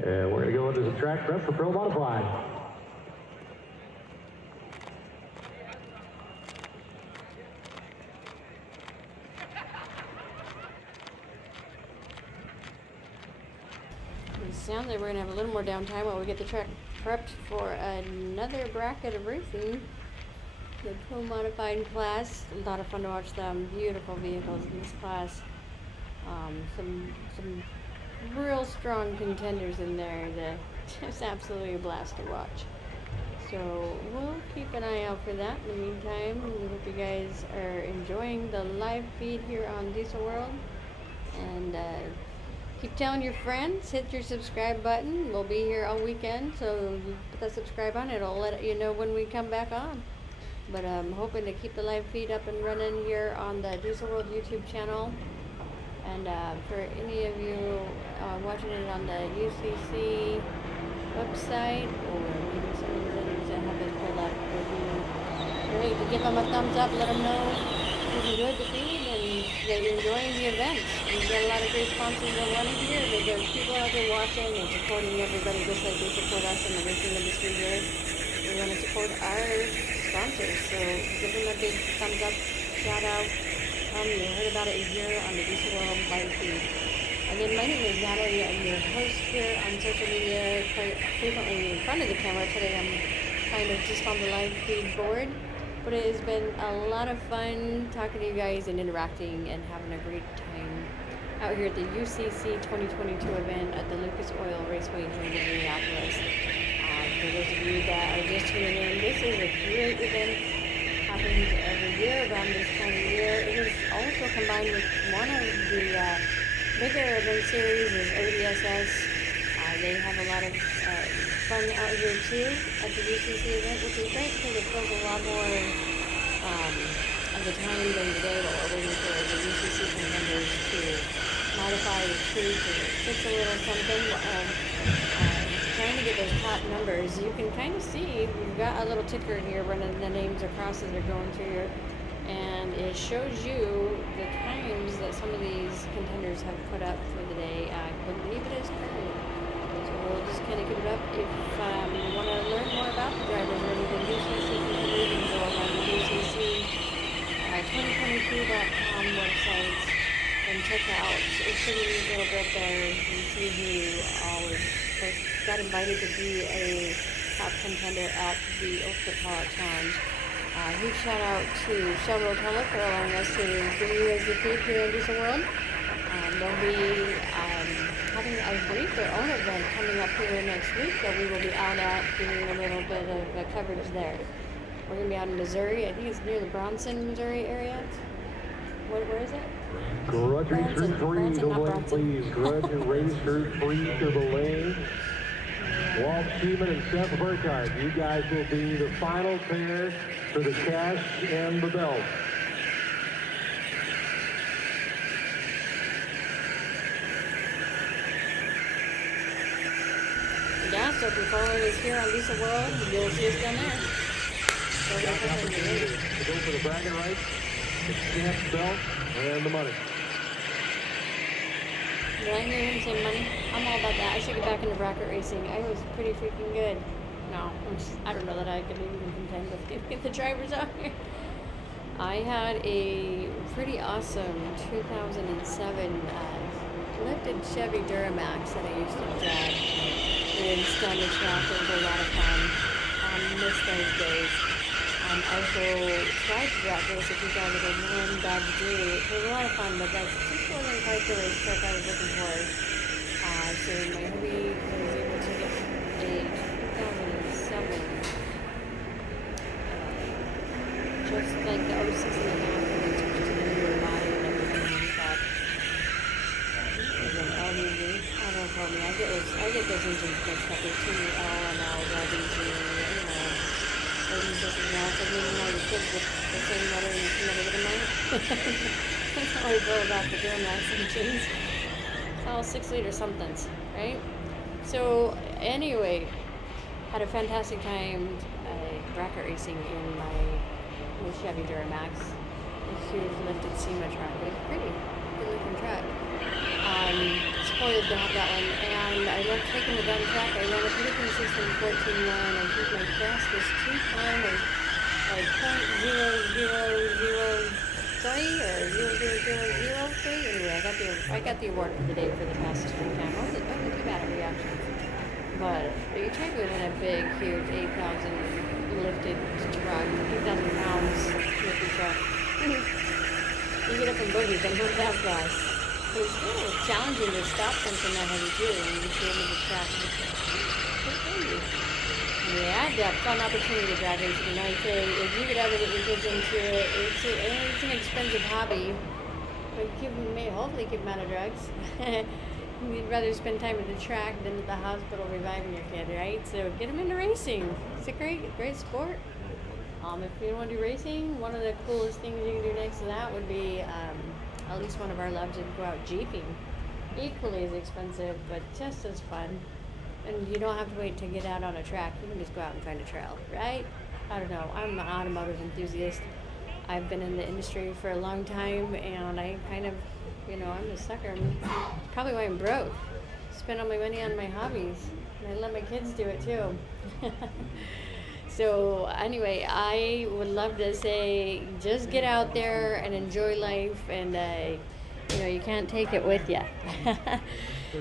And we're going to go into the track prep for Pro Modified. It sounds like we're going to have a little more downtime while we get the track prepped for another bracket of racing. The Pro Modified class. A lot of fun to watch them. Beautiful vehicles in this class. Some real strong contenders in there that just absolutely a blast to watch. So we'll keep an eye out for that. In the meantime, we hope you guys are enjoying the live feed here on Diesel World. And keep telling your friends, hit your subscribe button. We'll be here all weekend, so you put that subscribe on, it'll let you know when we come back on. But I'm hoping to keep the live feed up and running here on the Diesel World YouTube channel. And for any of you watching it on the UCC website, or maybe some of the others that have been pulled up, it would be great to give them a thumbs up, let them know you enjoyed the feed and that you're enjoying the events. We've got a lot of great sponsors that run here. There's people out there watching and supporting everybody just like they support us in the racing industry here. We want to support our sponsors, so give them a big thumbs up, shout out. You heard about it here on the Diesel World live feed. Again, my name is Natalie. I'm your host here on social media, quite frequently in front of the camera. Today I'm kind of just on the live feed board. But it has been a lot of fun talking to you guys and interacting and having a great time out here at the UCC 2022 event at the Lucas Oil Raceway here in Minneapolis. For those of you that are just tuning in, this is a great event. Happens every year around this time of year. It is also combined with one of the bigger event series is ODSS. They have a lot of fun out here too at the UCC event, which is great because it fills a lot more of the time during the day while we're waiting for the UCC contenders to modify the treat or fix a little something. Trying to get those top numbers. You can kind of see we've got a little ticker here running the names across as they're going through here, and it shows you the times that some of these contenders have put up for the day. I believe it is current. So we'll just kind of keep it up. If you want to learn more about the drivers or anything, UCC contenders, you can go on the UCC 2022.com website and check out a pretty little bit there. You can see who all got invited to be a top contender at the Ultimate Call-Out Challenge. Huge shout out to Shell Rotella for allowing us to bring you as the feed here in Diesel World. They'll be having, I believe, their own event coming up here next week that we will be out at doing a little bit of coverage there. We're going to be out in Missouri. I think it's near the Bronson, Missouri area. Where is it? Grudge Racer 3 to the lane, please. Grudge Racer 3 to the lane. Walt Sheeman and Seth Burkhardt, you guys will be the final pair for the cash and the belt. Yeah, so if you're following us here on Diesel World, you'll see us down there. So Got an opportunity to go for the bragging rights, the stamp belt, and the money. Did I hear him say money? I'm all about that. I should get back into bracket racing. I was pretty freaking good. No, I don't know that I could even contend with the drivers out here. I had a pretty awesome 2007 lifted Chevy Duramax that I used to drive. And still on the track. It was a lot of fun. Missed those days. Also tried to drag race a 2001 Dodge Dewey. It was a lot of fun, but that's just wasn't quite the race truck I was looking for. So my hubby was able to get a 2007, just like the 06 and a half, and they took it to the newer body and everything. We thought it was an LDV. Oh, don't call me. I get those engines mixed up. There's too many L and L's, LDV, ladies doesn't know, so maybe all your kids with the same letter and the letter with a night. That's how we feel about the Duramax engines. It's all 6-liter somethings, right? So anyway, had a fantastic time bracket racing in my Chevy Duramax. A huge lifted SEMA truck, but it's pretty good looking truck. Spoiled to have that one, and I love taking the gun track. I ran a pretty consistent 14-1. I think my fastest time was like .0003 or 0.0003. Anyway, I got the award for the day for the fastest free time. I wasn't too bad at reactions, but you try to in a big, huge 8,000 lifted truck, 8,000 pounds lifted truck. You get up in boogies and move that fast. It was kind of challenging to stop something that heavy too, and you just get into the track. Yeah, I had that fun opportunity to drive into the night. If you could ever get your kids into it, it's an expensive hobby, but hopefully keep them out of drugs. You'd rather spend time at the track than at the hospital reviving your kid, right? So get them into racing. It's a great sport. If you don't want to do racing, one of the coolest things you can do next to that would be at least one of our labs would go out jeeping. Equally as expensive, but just as fun. And you don't have to wait to get out on a track. You can just go out and find a trail, right? I don't know. I'm an automotive enthusiast. I've been in the industry for a long time, and I kind of, I'm a sucker. Probably why I'm broke. Spend all my money on my hobbies. And I let my kids do it too. So anyway, I would love to say, just get out there and enjoy life, and you can't take it with you.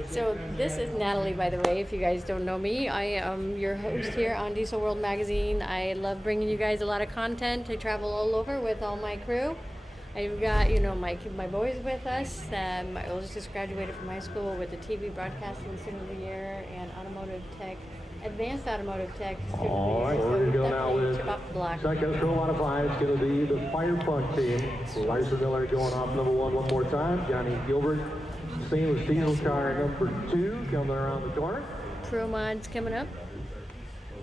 So this is Natalie, by the way, if you guys don't know me. I am your host here on Diesel World Magazine. I love bringing you guys a lot of content. I travel all over with all my crew. I've got, my boys with us. My oldest just graduated from high school with the TV Broadcasting Student of the Year and Automotive Tech. Advanced Automotive Tech. All right, we're going to go now with second show out of 5. It's going to be the Fire Punk team. Lysa Miller going off number 1 one more time. Johnny Gilbert Stainless steel car number 2 coming around the corner. Pro Mod's coming up.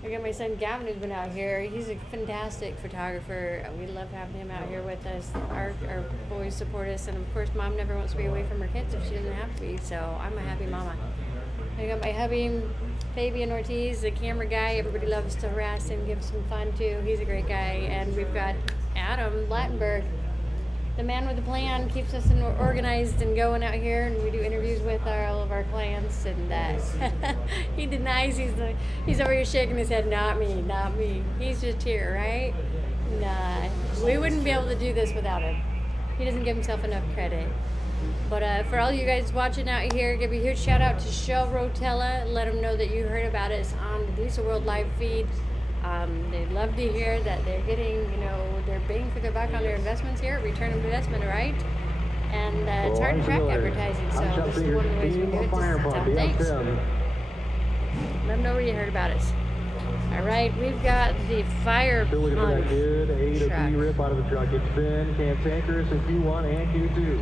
I got my son Gavin who's been out here. He's a fantastic photographer. We love having him out here with us. Our boys support us, and of course Mom never wants to be away from her kids if she doesn't have to be, so I'm a happy mama. I got my hubby, Fabian Ortiz, the camera guy. Everybody loves to harass him, give some fun too. He's a great guy. And we've got Adam Lattenberg, the man with the plan, keeps us organized and going out here, and we do interviews with all of our clients, and he denies he's over here shaking his head, not me. He's just here, right? Nah, we wouldn't be able to do this without him. He doesn't give himself enough credit. But for all you guys watching out here, give a huge shout out to Shell Rotella. Let them know that you heard about us on the Diesel World live feed. They'd love to hear that they're getting, their bang for their buck on their investments here, return of investment, right? And it's hard to track advertising, so this is one of the ways we do it. Just tell them thanks. Let them know where you heard about us. All right, we've got the fire Still looking for that good A to truck. B rip out of the truck. It's been cantankerous in Q1 and Q2.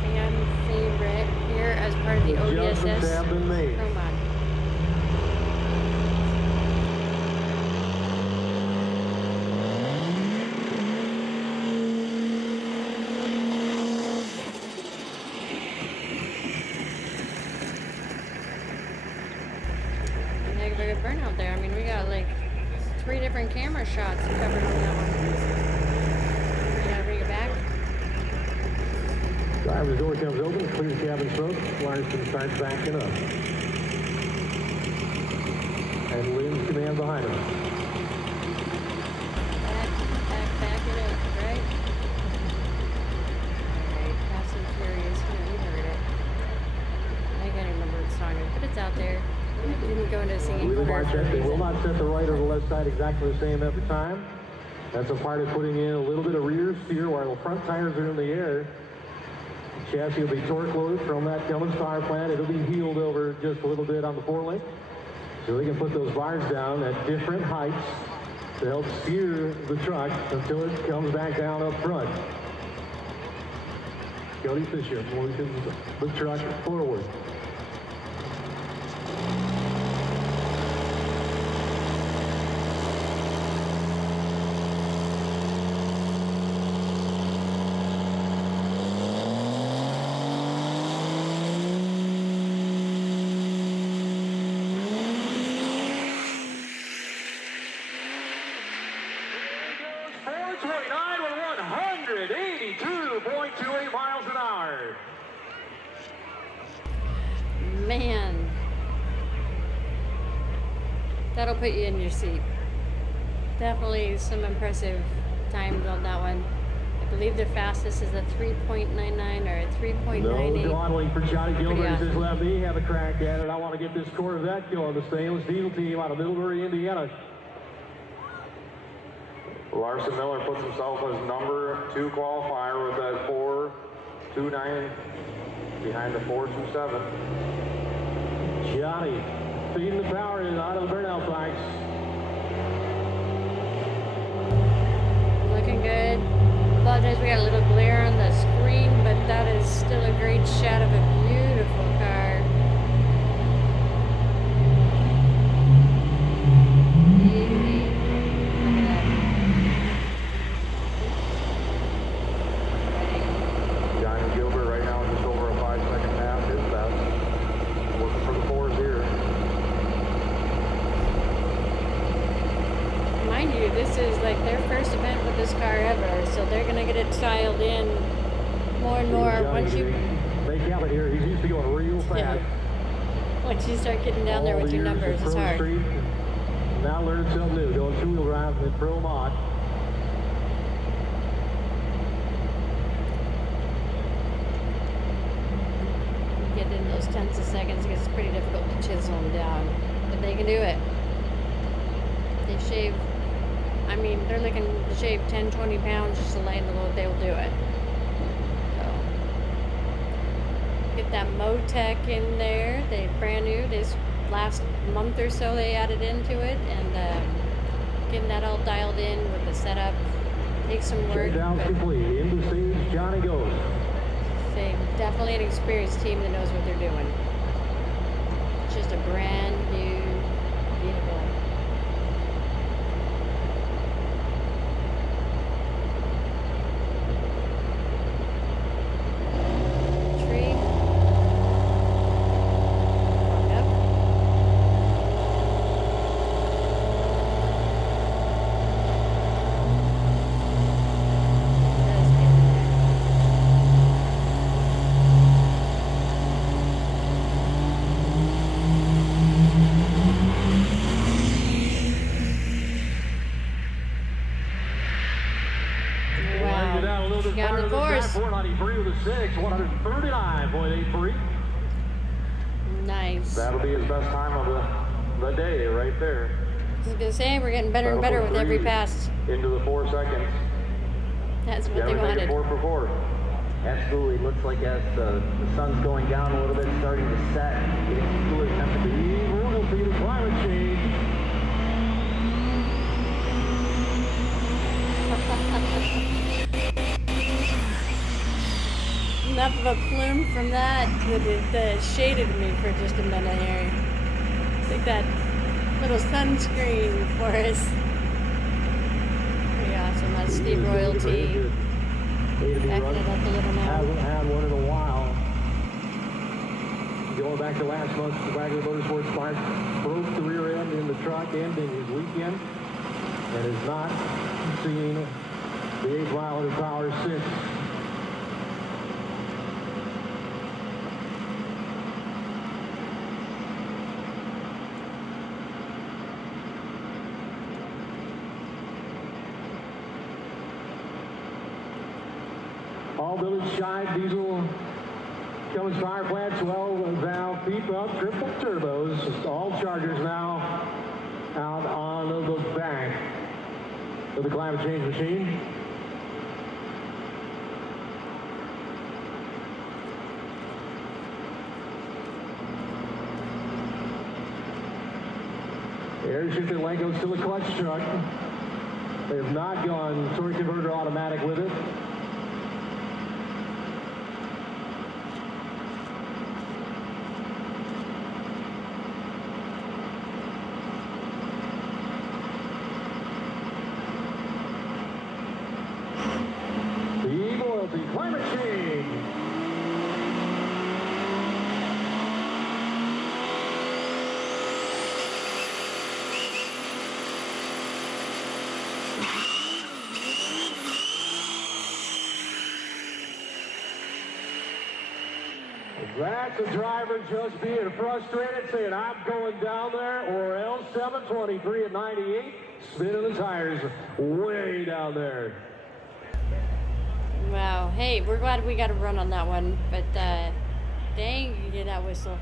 Fan favorite here as part of the Adjustments have been made. Pro Mod. Heck of a good burnout there. I mean, we got like 3 different camera shots covered on that one. We gotta bring it back. Driver's door comes open, clears cabin smoke, Larson starts backing up. And Williams command behind him. Back it up, right? Alright, Fast and Furious, you heard it. I can't remember what song it is, but it's out there. It didn't go into singing Really for watch a that. They reason. will not set the right or the left side exactly the same every time. That's a part of putting in a little bit of rear steer while the front tires are in the air. The chassis will be torque loaded from that Cummins power plant. It'll be heeled over just a little bit on the 4-link. So they can put those bars down at different heights to help steer the truck until it comes back down up front. Cody Fisher motions the truck forward. Man, that'll put you in your seat. Definitely some impressive times on that one. I believe the fastest is a 3.99 or a 3.98. No dawdling for Johnny Gilbert. He says, awesome. let me have a crack at it. I want to get this Corvette going. The stainless steel team out of Middlebury, Indiana. Larson Miller puts himself as number 2 qualifier with that 4.29 behind the 4.27. Johnny feeding the power in out of the burnout pipes. Looking good. Apologize, we got a little glare on the screen, but that is still a great shot of a beautiful car. Beauty. Look at that. Johnny Gilbert right now just over a 5-second pass. His best. Working for the 4s here. Mind you, this is like their first event with this car ever, so they're gonna get it dialed in more and more once you They count it here. He's used to going real fast. once you start getting down there with your numbers. It's hard. Now learning something new. Going 2-wheel drive in Pro Mod. Get in those tenths of seconds, it gets pretty difficult to chisel them down, but they can do it. They shave. I mean, they're looking to shave 10, 20 pounds just to lay in the load. They will do it. So, get that Motec in there. They brand new. This last month or so they added into it, and getting that all dialed in with the setup takes some work. Down complete. Into stage, Johnny goes. Same. definitely an experienced team that knows what they're doing. It's just a brand new vehicle. Tree. Walk up. Wow. Down a little bit Got farther the than that. force. 493 with a 6, 139.83. Nice. That'll be his best time of the day right there. I was gonna say we're getting better and better with every pass. Into the 4 seconds. That's what Yeah, they we take wanted. it 4 for 4. Absolutely. Looks like as the sun's going down a little bit, starting to set, getting cooler temperatures. Royalty to climate change. Enough of a plume from that it shaded me for just a minute here. Take that little sunscreen for us. Pretty awesome. That's Steve Royalty. Backing it up a little now. Hasn't had one in a while. Going back to last month, the Wagner Motorsports Park broke the rear end in the truck ending his weekend and has not seen the 8 mile per hour since. All village side diesel Cummins power plant, 12 valve peep up, triple turbos. All Chargers now out on the back of the climate change machine. Air shifted Lanco still a clutch truck. They have not gone torque converter automatic with it. The climate change. That's a driver just being frustrated, saying, I'm going down there, or else 723 at 98, spinning the tires way down there. Wow. Hey, we're glad we got a run on that one, but dang, you did that whistle.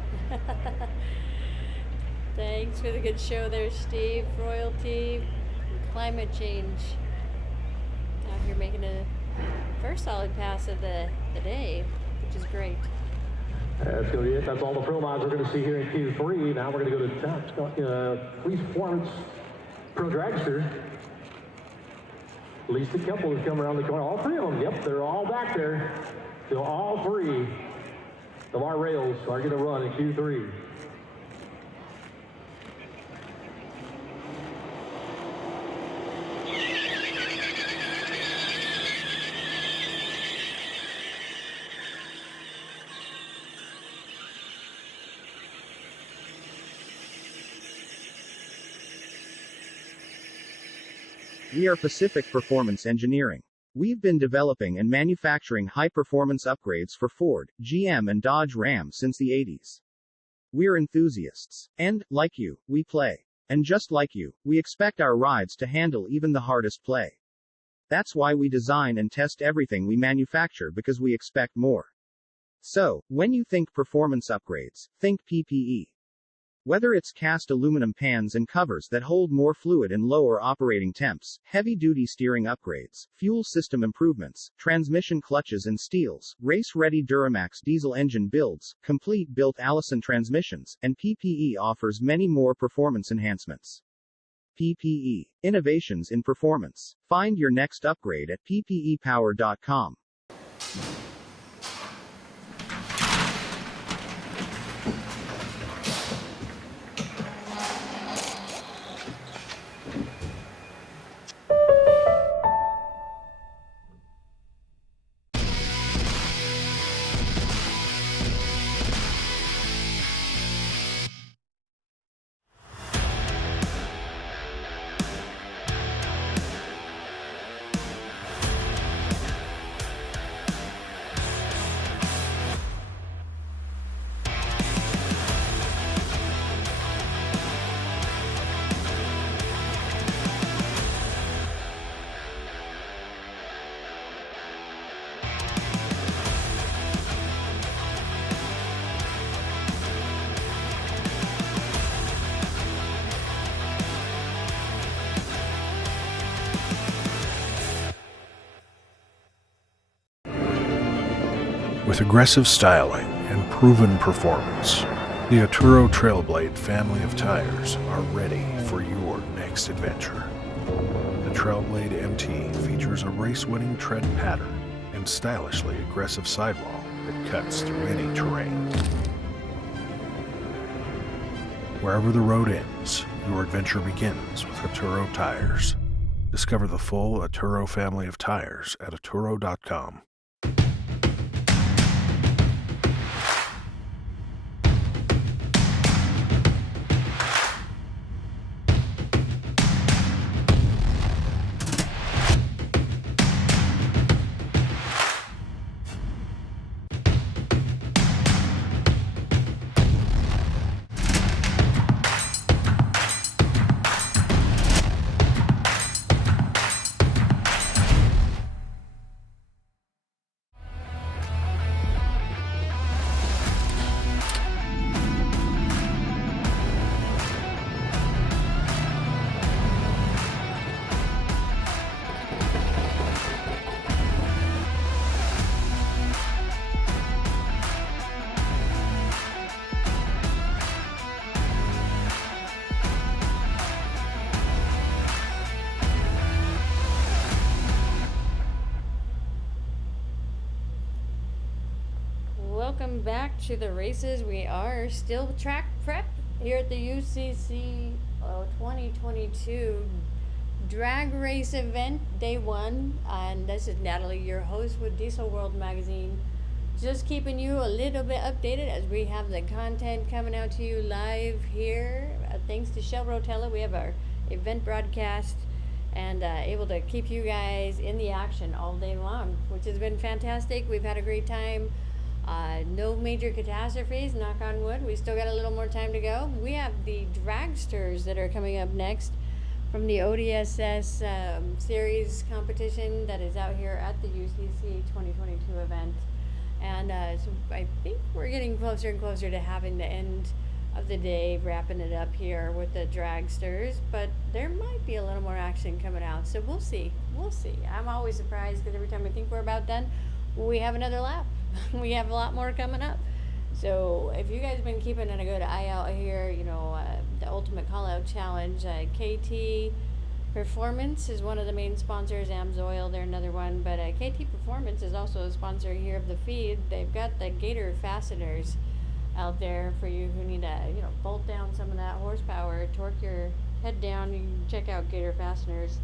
Thanks for the good show there, Steve. Royalty, climate change. Out here making a first solid pass of the day, which is great. That's going to be it. That's all the pro mods we're going to see here in Q3. Now we're going to go to Police Performance Pro Dragster. Lisa Keppel has come around the corner. All 3 of them. Yep, they're all back there. So all 3 of our rails are going to run in Q3. We are Pacific Performance Engineering. We've been developing and manufacturing high-performance upgrades for Ford, GM and Dodge Ram since the 80s. We're enthusiasts. And, like you, we play. And just like you, we expect our rides to handle even the hardest play. That's why we design and test everything we manufacture, because we expect more. So, when you think performance upgrades, think PPE. Whether it's cast aluminum pans and covers that hold more fluid and lower operating temps, heavy-duty steering upgrades, fuel system improvements, transmission clutches and steels, race-ready Duramax diesel engine builds, complete built Allison transmissions, and PPE offers many more performance enhancements. PPE. Innovations in performance. Find your next upgrade at ppepower.com. With aggressive styling and proven performance, the Arturo Trailblade family of tires are ready for your next adventure. The Trailblade MT features a race-winning tread pattern and stylishly aggressive sidewall that cuts through any terrain. Wherever the road ends, your adventure begins with Arturo tires. Discover the full Arturo family of tires at Arturo.com. Welcome back to the races. We are still track prep here at the UCC 2022 drag race event, day one. And this is Natalie, your host with Diesel World Magazine. Just keeping you a little bit updated as we have the content coming out to you live here. Thanks to Shell Rotella, we have our event broadcast and able to keep you guys in the action all day long, which has been fantastic. We've had a great time. No major catastrophes, knock on wood. We still got a little more time to go. We have the dragsters that are coming up next from the ODSS series competition that is out here at the UCC 2022 event. And so I think we're getting closer and closer to having the end of the day, wrapping it up here with the dragsters. But there might be a little more action coming out, so we'll see. We'll see. I'm always surprised because every time I think we're about done, we have another lap. We have a lot more coming up. So if you guys have been keeping a good eye out here, you know, the Ultimate Callout Challenge, KT Performance is one of the main sponsors. AMSOIL, they're another one. But KT Performance is also a sponsor here of the feed. They've got the Gator fasteners out there for you who need to, you know, bolt down some of that horsepower, torque your head down. You can check out Gator fasteners.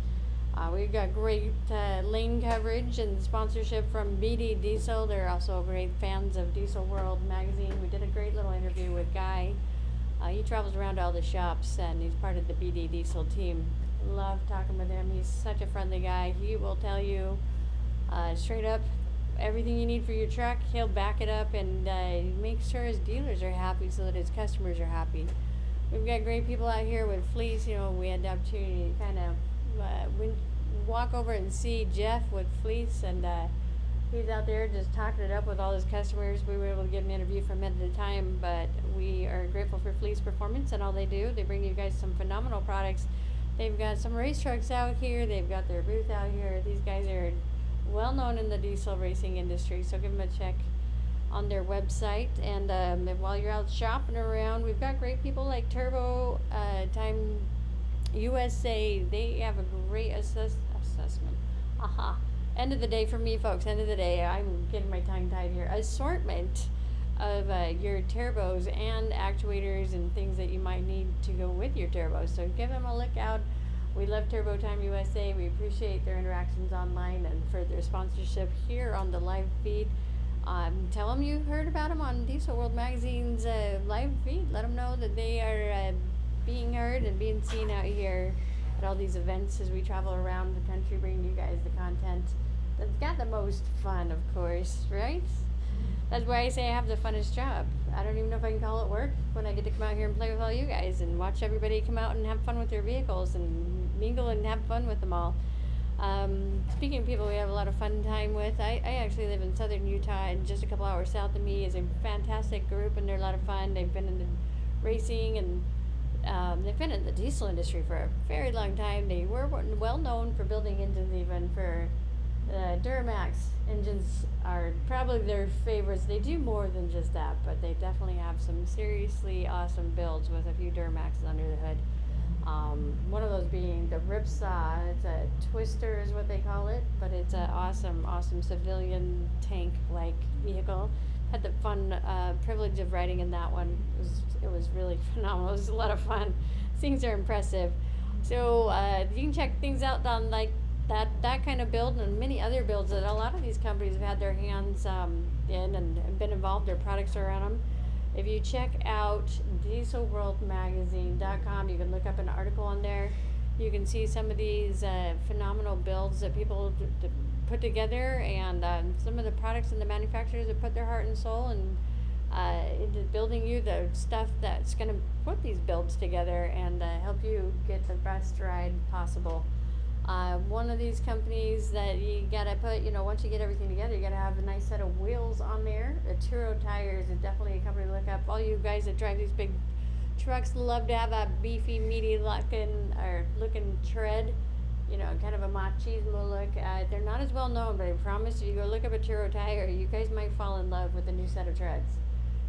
We've got great lane coverage and sponsorship from BD Diesel. They're also great fans of Diesel World Magazine. We did a great little interview with Guy. He travels around to all the shops and he's part of the BD Diesel team. Love talking with him. He's such a friendly guy. He will tell you straight up everything you need for your truck. He'll back it up and make sure his dealers are happy so that his customers are happy. We've got great people out here with Fleece. You know, we had the opportunity to kind of walk over and see Jeff with Fleece, and he's out there just talking it up with all his customers. We were able to get an interview from him at a time, but we are grateful for Fleece Performance and all they do. They bring you guys some phenomenal products. They've got some race trucks out here. They've got their booth out here. These guys are well known in the diesel racing industry, so give them a check on their website. And while you're out shopping around, we've got great people like Turbo Time USA. They have a great assessment. End of the day for me, folks. End of the day. I'm getting my tongue tied here. Assortment of your turbos and actuators and things that you might need to go with your turbos. So give them a look out. We love Turbo Time USA. We appreciate their interactions online and for their sponsorship here on the live feed. Tell them you heard about them on Diesel World Magazine's live feed. Let them know that they are being heard and being seen out here at all these events as we travel around the country, bringing you guys the content that's got the most fun, of course, right? That's why I say I have the funnest job. I don't even know if I can call it work when I get to come out here and play with all you guys and watch everybody come out and have fun with their vehicles and mingle and have fun with them all. Speaking of people we have a lot of fun time with, I actually live in southern Utah, and just a couple hours south of me is a fantastic group, and they're a lot of fun. They've been in the racing and they've been in the diesel industry for a very long time. They were well known for building engines even for Duramax engines are probably their favorites. They do more than just that, but they definitely have some seriously awesome builds with a few Duramaxes under the hood. One of those being the Ripsaw. It's a Twister is what they call it, but it's an awesome civilian tank-like vehicle. Had the fun privilege of riding in that one. It was really phenomenal. It was a lot of fun. Things are impressive. So you can check things out on like that kind of build and many other builds that a lot of these companies have had their hands in and been involved. Their products are on them. If you check out dieselworldmagazine.com, you can look up an article on there. You can see some of these phenomenal builds that people put together, and some of the products and the manufacturers have put their heart and soul into building you the stuff that's going to put these builds together and help you get the best ride possible. One of these companies that you gotta put, once you get everything together, you gotta have a nice set of wheels on there. Turo Tires is definitely a company to look up. All you guys that drive these big trucks love to have a beefy, meaty looking tread, kind of a machismo look. They're not as well known, but I promise you go look up a Turo Tire, you guys might fall in love with the new set of treads.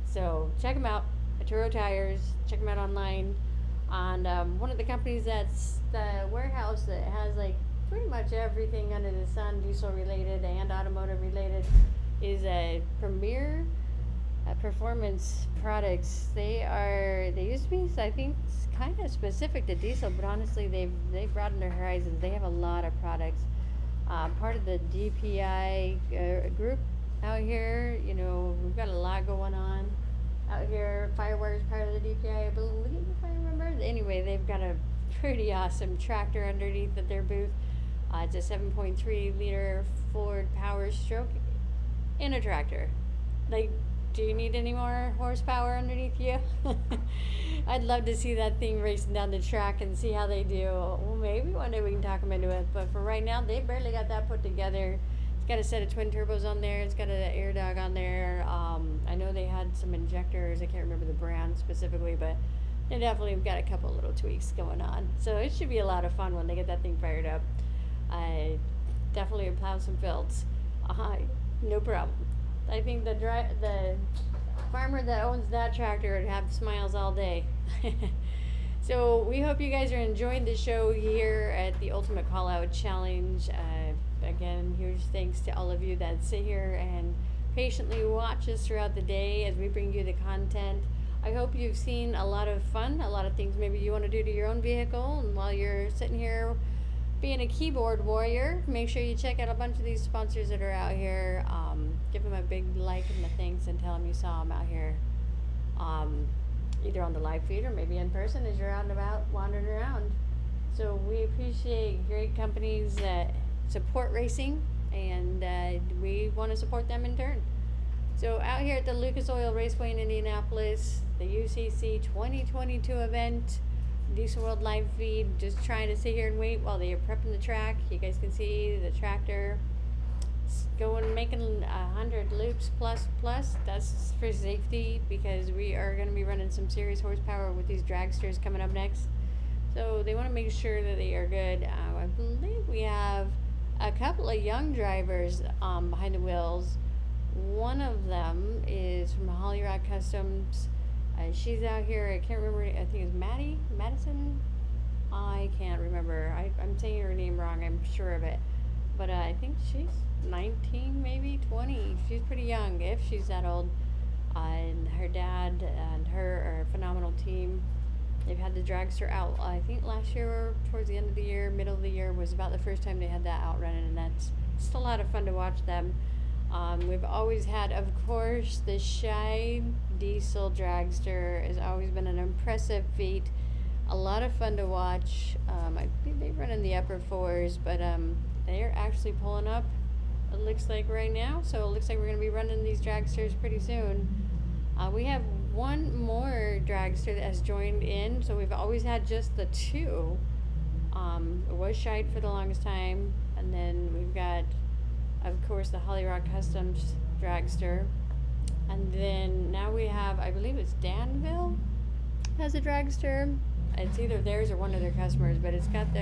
So check them out, Turo Tires, check them out online. And one of the companies that's the warehouse that has like pretty much everything under the sun, diesel related and automotive related, is a Premier Performance Products. They used to be, I think, kind of specific to diesel, but honestly they've broadened their horizons. They have a lot of products. Part of the DPI group out here. We've got a lot going on out here. Firewire is part of the DPI, I believe, if I remember. Anyway, they've got a pretty awesome tractor underneath at their booth. It's a 7.3 liter Ford Power Stroke in a tractor. Like, do you need any more horsepower underneath you? I'd love to see that thing racing down the track and see how they do. Well, maybe one day we can talk them into it, but for right now, they barely got that put together. It's got a set of twin turbos on there. It's got an air dog on there. I know they had some injectors. I can't remember the brand specifically, but they definitely have got a couple little tweaks going on. So it should be a lot of fun when they get that thing fired up. I definitely would plow some fields. No problem. I think the farmer that owns that tractor would have smiles all day. So we hope you guys are enjoying the show here at the Ultimate Call Out Challenge. Again, huge thanks to all of you that sit here and patiently watch us throughout the day as we bring you the content. I hope you've seen a lot of fun, a lot of things maybe you want to do to your own vehicle, and while you're sitting here being a keyboard warrior, make sure you check out a bunch of these sponsors that are out here. Give them a big like and a thanks and tell them you saw them out here, either on the live feed or maybe in person as you're out and about wandering around. So we appreciate great companies that support racing, and we want to support them in turn. So out here at the Lucas Oil Raceway in Indianapolis, the UCC 2022 event, Diesel World live feed, just trying to sit here and wait while they are prepping the track. You guys can see the tractor going, making 100 loops plus. That's for safety, because we are going to be running some serious horsepower with these dragsters coming up next. So they want to make sure that they are good. I believe we have a couple of young drivers behind the wheels. One of them is from Holly Rock Customs. She's out here. I can't remember. I think it's Madison. I can't remember. I'm saying her name wrong. I'm sure of it. But I think she's 19, maybe 20. She's pretty young, if she's that old. And her dad and her are a phenomenal team. They've had the dragster out, I think last year, towards the end of the year, middle of the year, was about the first time they had that out running, and that's just a lot of fun to watch them. We've always had, of course, the Shine Diesel Dragster has always been an impressive feat. A lot of fun to watch. I think they run in the upper fours, but they're actually pulling up, it looks like right now. So it looks like we're going to be running these dragsters pretty soon. We have one more dragster that has joined in, so we've always had just the two. It was Shite for the longest time, and then we've got, of course, the Holly Rock Customs dragster, and then now we have, I believe it's Danville has a dragster. It's either theirs or one of their customers, but it's got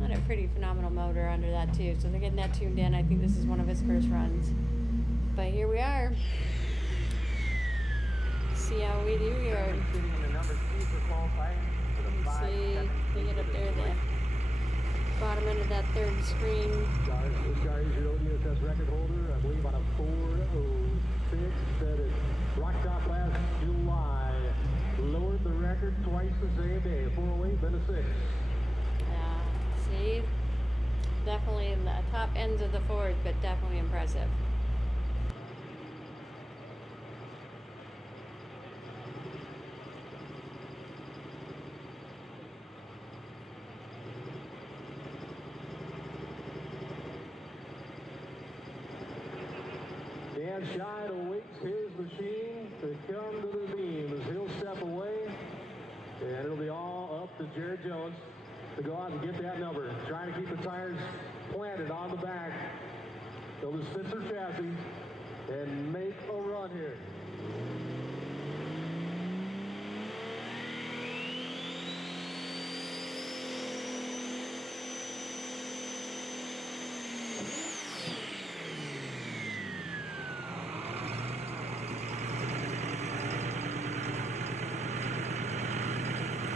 Got a pretty phenomenal motor under that too, so they're getting that tuned in. I think this is one of his first runs. But here we are. See how we do here. Let's see, they get up there, the bottom end of that third screen. This guy is your ODSS record holder, I believe on a 4:06 that it rocked off last July. Lowered the record twice the same day, 4:08, then a 6. Yeah, see? Definitely in the top ends of the fours, but definitely impressive. Dan Scheid awaits his machine to come to the beam as he'll step away, and it'll be all up to Jared Jones to go out and get that number. Trying to keep the tires planted on the back. They'll just fit their chassis and make a run here.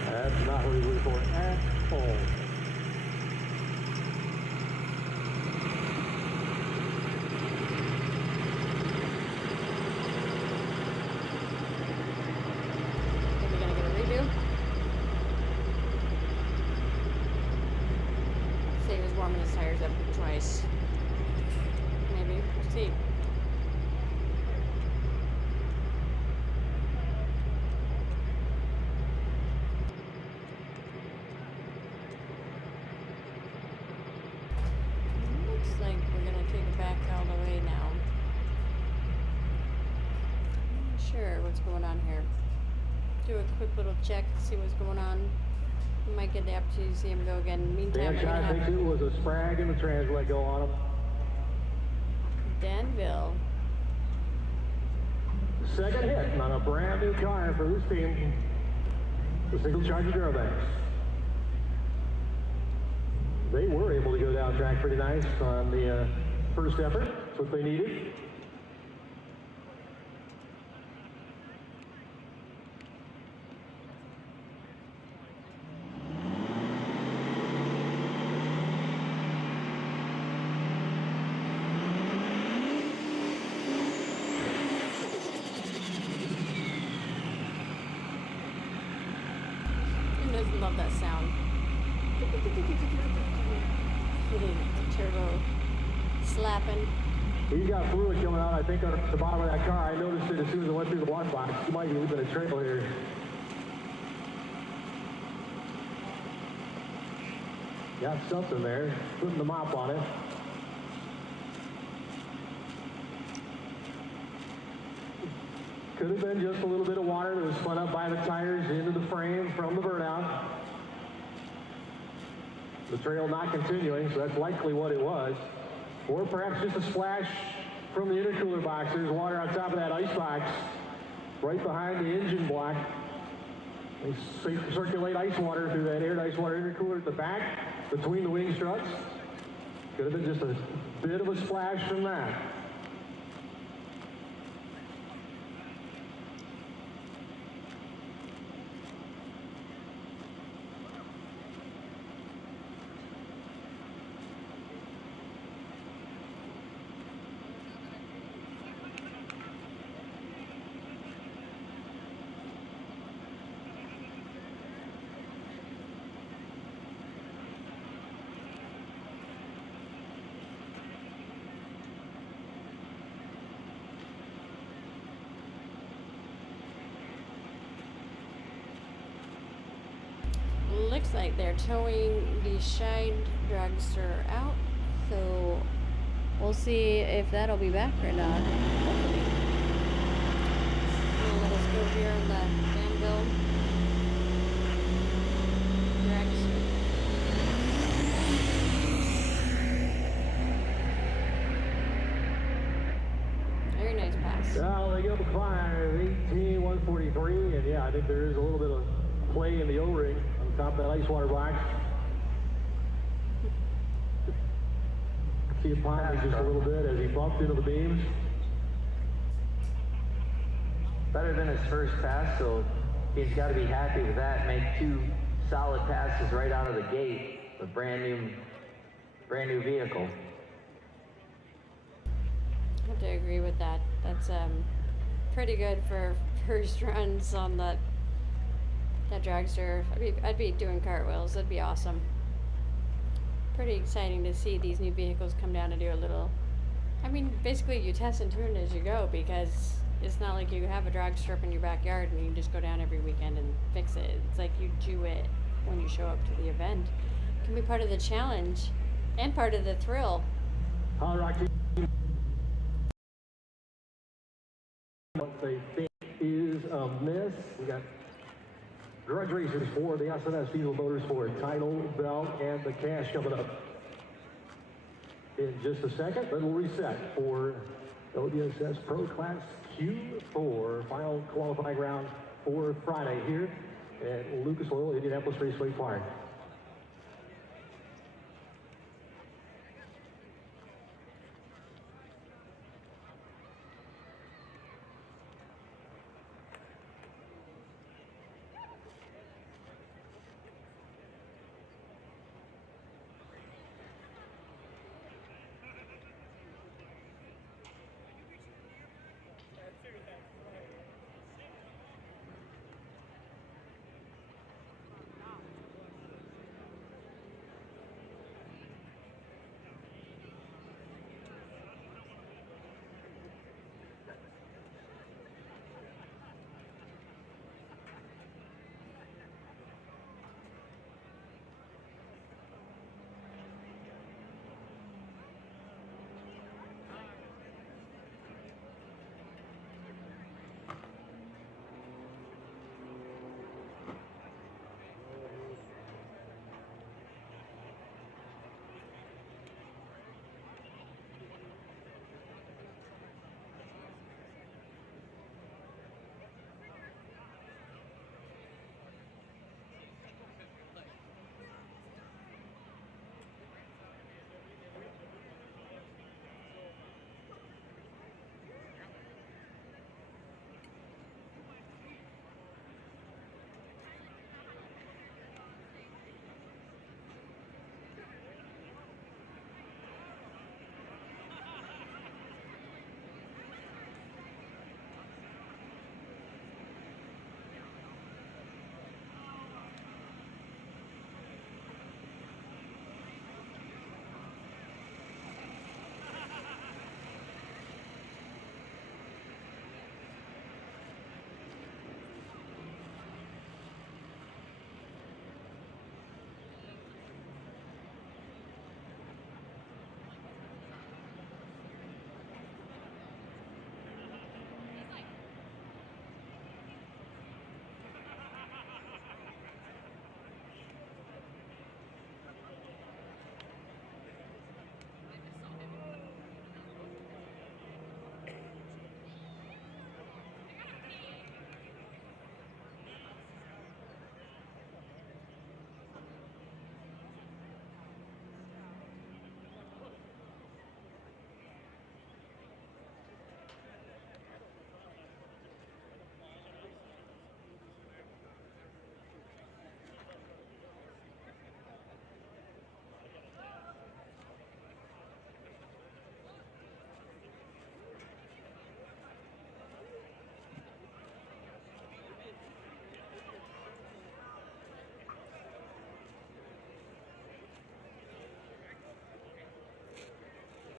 That's not what he's looking for at all. Are we gonna get a redo? Say he was warming his tires up twice. Maybe. We'll see. Looks like we're gonna take it back all the way now. I'm not sure what's going on here. Do a quick little check, see what's going on. We might get the opportunity to see him go again. Meantime, Dan we're gonna Scheid thinks have it was a sprag in the trans go on him. Danville. Second hit on a brand new car for this team. The single charger Duramax. They were able to go down track pretty nice on the first effort. That's what they needed. Who doesn't love that sound? The turbo slapping. He's got fluid coming out, I think, on the bottom of that car. I noticed it as soon as I went through the wash box. He might be leaving a trail here. Got something there. Putting the mop on it. Could have been just a little bit of water that was spun up by the tires into the frame from the burnout. The trail not continuing, so that's likely what it was. Or perhaps just a splash from the intercooler box. There's water on top of that ice box, right behind the engine block. They circulate ice water through that aired ice water intercooler at the back, between the wing struts. Could have been just a bit of a splash from that. Looks like they're towing the Scheid dragster out, so we'll see if that'll be back or not. Hopefully. Let us go here on the Danville dragster. Very nice pass. Well, they go 5:18:143, and yeah, I think there is a little bit of play in the O-ring on top of that ice water box. See him pondering just a little bit as he bumped into the beams. Better than his first pass, so he's got to be happy with that. Make 2 solid passes right out of the gate. A brand new vehicle. I have to agree with that. That's pretty good for first runs on that dragster. I'd be doing cartwheels. That'd be awesome. Pretty exciting to see these new vehicles come down and do a little. I mean, basically you test and tune as you go, because it's not like you have a drag strip in your backyard and you can just go down every weekend and fix it. It's like you do it when you show up to the event. It can be part of the challenge and part of the thrill. What they think is a miss. We got grudge racers for the SNS Diesel Motors for title, belt, and the cash coming up in just a second. Then we'll reset for ODSS Pro Class Q4 final qualifying round for Friday here at Lucas Oil Indianapolis Raceway Park.